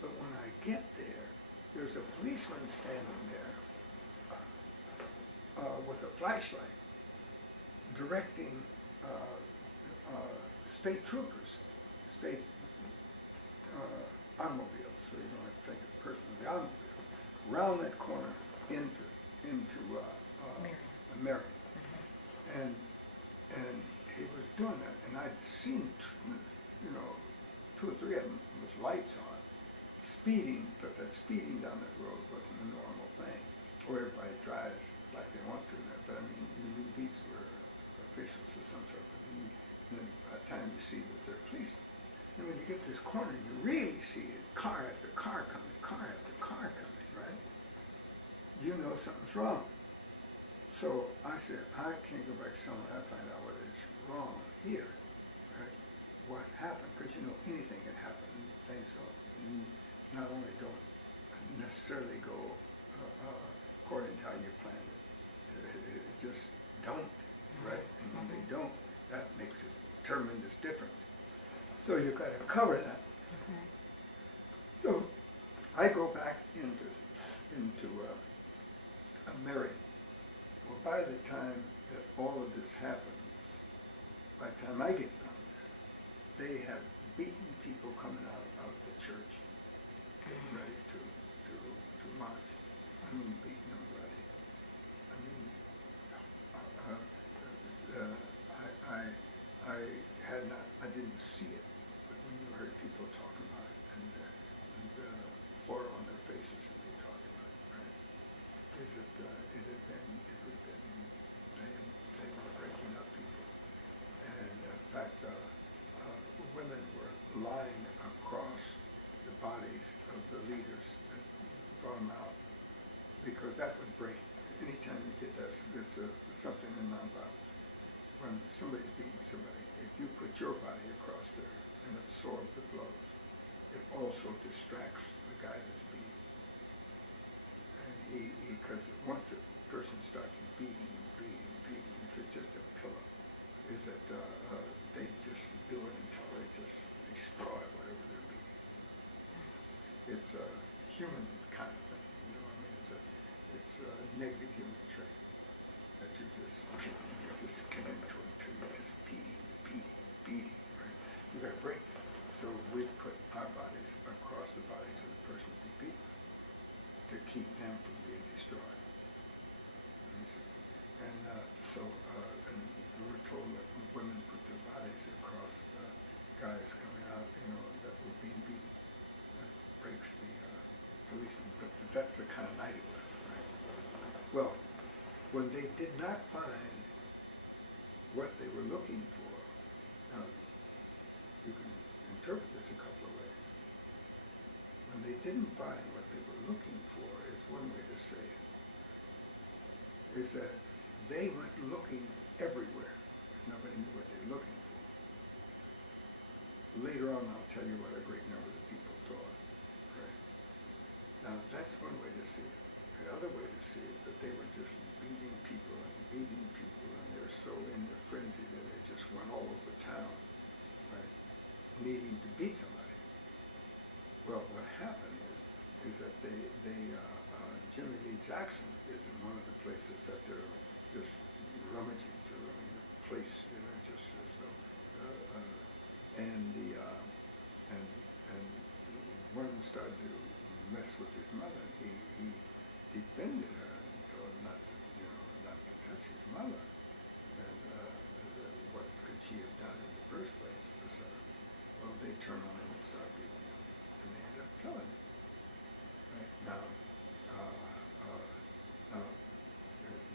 But when I get there, there's a policeman standing there with a flashlight directing state troopers, state automobiles, so you don't have to think of the person in the automobile, around that corner into Marion. And he was doing that, and I'd seen, two or three of them with lights on, speeding, but that speeding down that road wasn't a normal thing, or everybody drives like they want to. But I mean, you knew these were officials of some sort, but then by the time you see that they're policemen, and when you get this corner, you really see it, car after car coming, right? You know something's wrong. So I said, I can't go back somewhere. I find out what is wrong here, right? What happened? Because anything can happen. Things not only don't necessarily go according to how you planned it. It just don't, right? And when they don't, that makes a tremendous difference. So you've got to cover that. So I go back into Mary. Well, by the time that all of this happens, by the time I get down there, they have beaten people coming out of the church, getting ready to march. I mean, beating them bloody. I mean, I didn't see it, but when you heard people talking about it and the horror on their faces that they talked about it, right? Is that they were breaking up people, and in fact, women were lying across the bodies of the leaders that brought them out, because that would break. Anytime you get that, it's something in nonviolence. When somebody's beating somebody, if you put your body across there and absorb the blows, it also distracts the guy that's beating. And because once a person starts beating, if it's just a pillow, is that they just do it until they just destroy whatever they're beating. It's a human kind of thing, I mean, it's a negative human trait that you just get into it until you're just beating, right? You got to break that. So we put our bodies across the bodies of the person to be beaten to keep them from being destroyed. And and we were told that women put their bodies across guys coming out, that were being beaten. That breaks the policeman. But that's the kind of night it was, right? Well, when they did not find what they were looking for, now you can interpret this a couple of ways. When they didn't find what they were looking for, is one way to say it, is that they went looking everywhere, but nobody knew what they were looking for. Later on, I'll tell you what a great number of people thought. Right? Now, that's one way to see it. The other way to see it, that they were just beating people, and they were so in the frenzy that they just went all over town, right, needing to beat somebody. Well, what happened is that Jimmy Lee Jackson is in one of the places that they're just rummaging through. I mean, the place, just as though, and one started to mess with his mother. He defended her and told her not to touch his mother. And what could she have done in the first place? So, well, they turn on him and start beating him, and they end up killing him. Right now,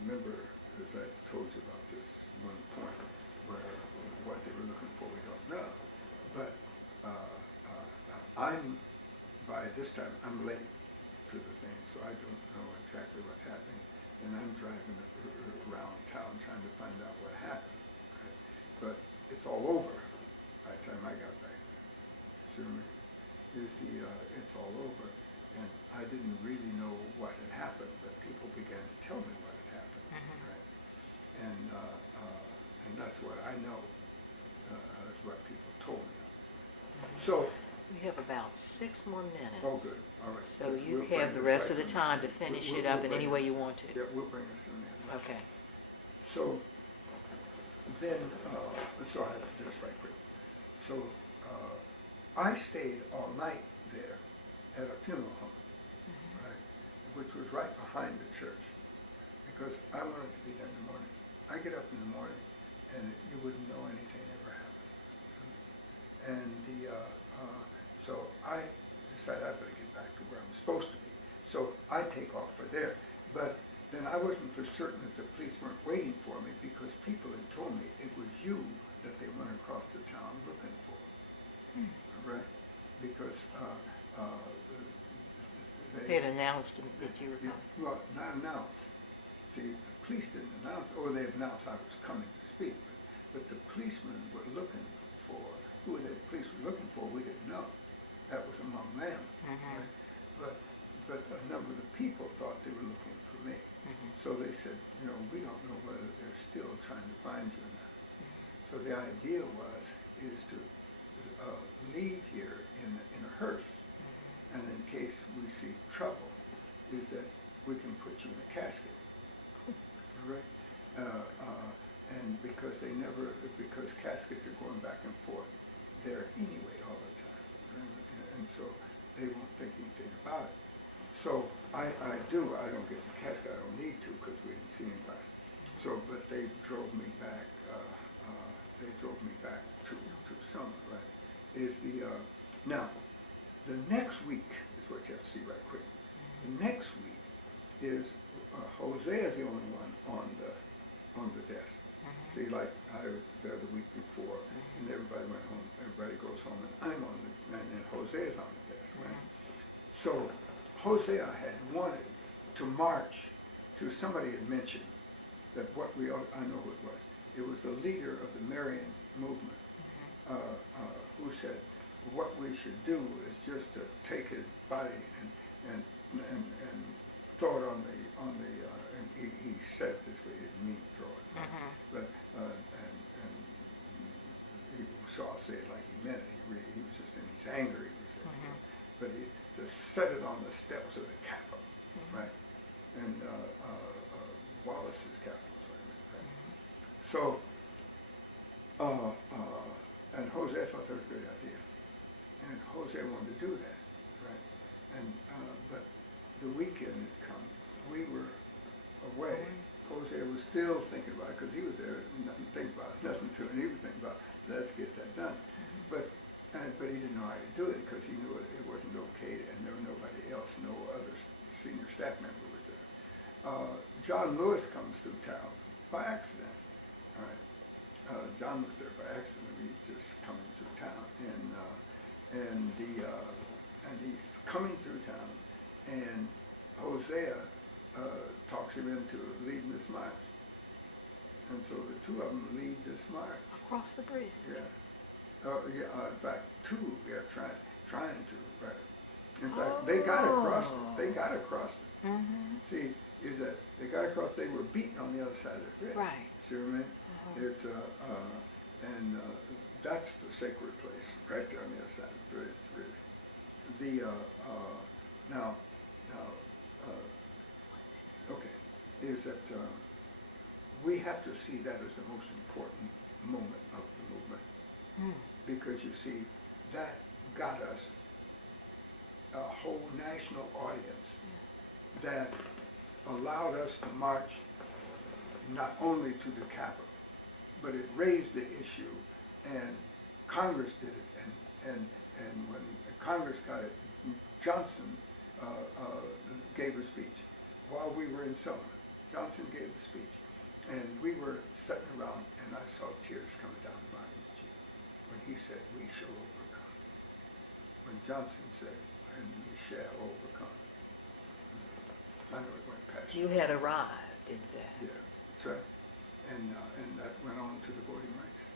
remember, as I told you about this one point, where what they were looking for we don't know. But by this time, I'm late to the thing, so I don't know exactly what's happening. And I'm driving around town trying to find out what happened. Right? But it's all over by the time I got back there. It's all over. And I didn't really know what had happened, but people began to tell me what had happened. Right? And that's what I know as what people told me. So, We have about 6 more minutes. oh good, all right. So We'll you bring have the this rest right of the in. time to finish it up in any way you want to. Yeah, we'll bring this in there. Okay. So then, so I have to do this right quick. So I stayed all night there at a funeral home, right, which was right behind the church, because I wanted to be there in the morning. I get up in the morning, and you wouldn't know anything ever happened. And so I decided I better get back to where I'm supposed to be. So I take off for there. But then I wasn't for certain that the police weren't waiting for me, because people had told me it was you that they went across the town looking for. Right? Because They had announced that you were coming. well, not announced. See, the police didn't announce, or they announced I was coming to speak, but the policemen were looking for, who the police were looking for, we didn't know. That was among them, right? But a number of the people thought they were looking for me. So they said, you know, we don't know whether they're still trying to find you or not. So the idea is to leave here in a hearse, and in case we see trouble, is that we can put you in a casket. Right? And because because caskets are going back and forth there anyway all the time. Right? And so they won't think anything about it. So I don't get in the casket, I don't need to, because we didn't see anybody. So, but they drove me back, to Selma, right? Now, the next week is what you have to see right quick. The next week is, Hosea is the only one on the desk. See, like I was there the week before, and everybody went home, everybody goes home, and and Hosea's on the desk, right? So Hosea had wanted to march to, somebody had mentioned that I know who it was. It was the leader of the Marian movement, who said, what we should do is just to take his body and throw it on the and he said it this way, he didn't mean to throw it, but so I'll say it like he meant it. He was just in his anger, he was saying, but to set it on the steps of the Capitol, right? And Wallace's Capitol, right? So, and Hosea thought that was a great idea, and Hosea wanted to do that, right? And but the weekend had come. We were away. Hosea was still thinking about it, because he was there, nothing to think about, nothing to, and he was thinking about, let's get that done. But he didn't know how to do it, because he knew it wasn't okay, and there was nobody else, no other senior staff member was there. John Lewis comes through town by accident. All right. John was there by accident. He just coming through town, and he's coming through town, and Hosea talks him into leading this march, and so the two of them lead this march. Across the bridge. Yeah. In fact, two. Yeah, trying to. Right. In fact, they got across it. They got across it. See, is that they got across? They were beaten on the other side of the bridge. Right. See what I mean? It's and that's the sacred place, right there on the other side of the bridge. Really. Okay, is that we have to see that as the most important moment of the movement, because you see, that got us a whole national audience that allowed us to march not only to the Capitol, but it raised the issue, and Congress did it, and when Congress got it, Johnson gave a speech while we were in Selma. Johnson gave the speech, and we were sitting around, and I saw tears coming down Martin's cheek when he said, "We shall overcome." When Johnson said, "And we shall overcome," I know it went past You had arrived in that. Yeah, that's right. And that went on to the voting rights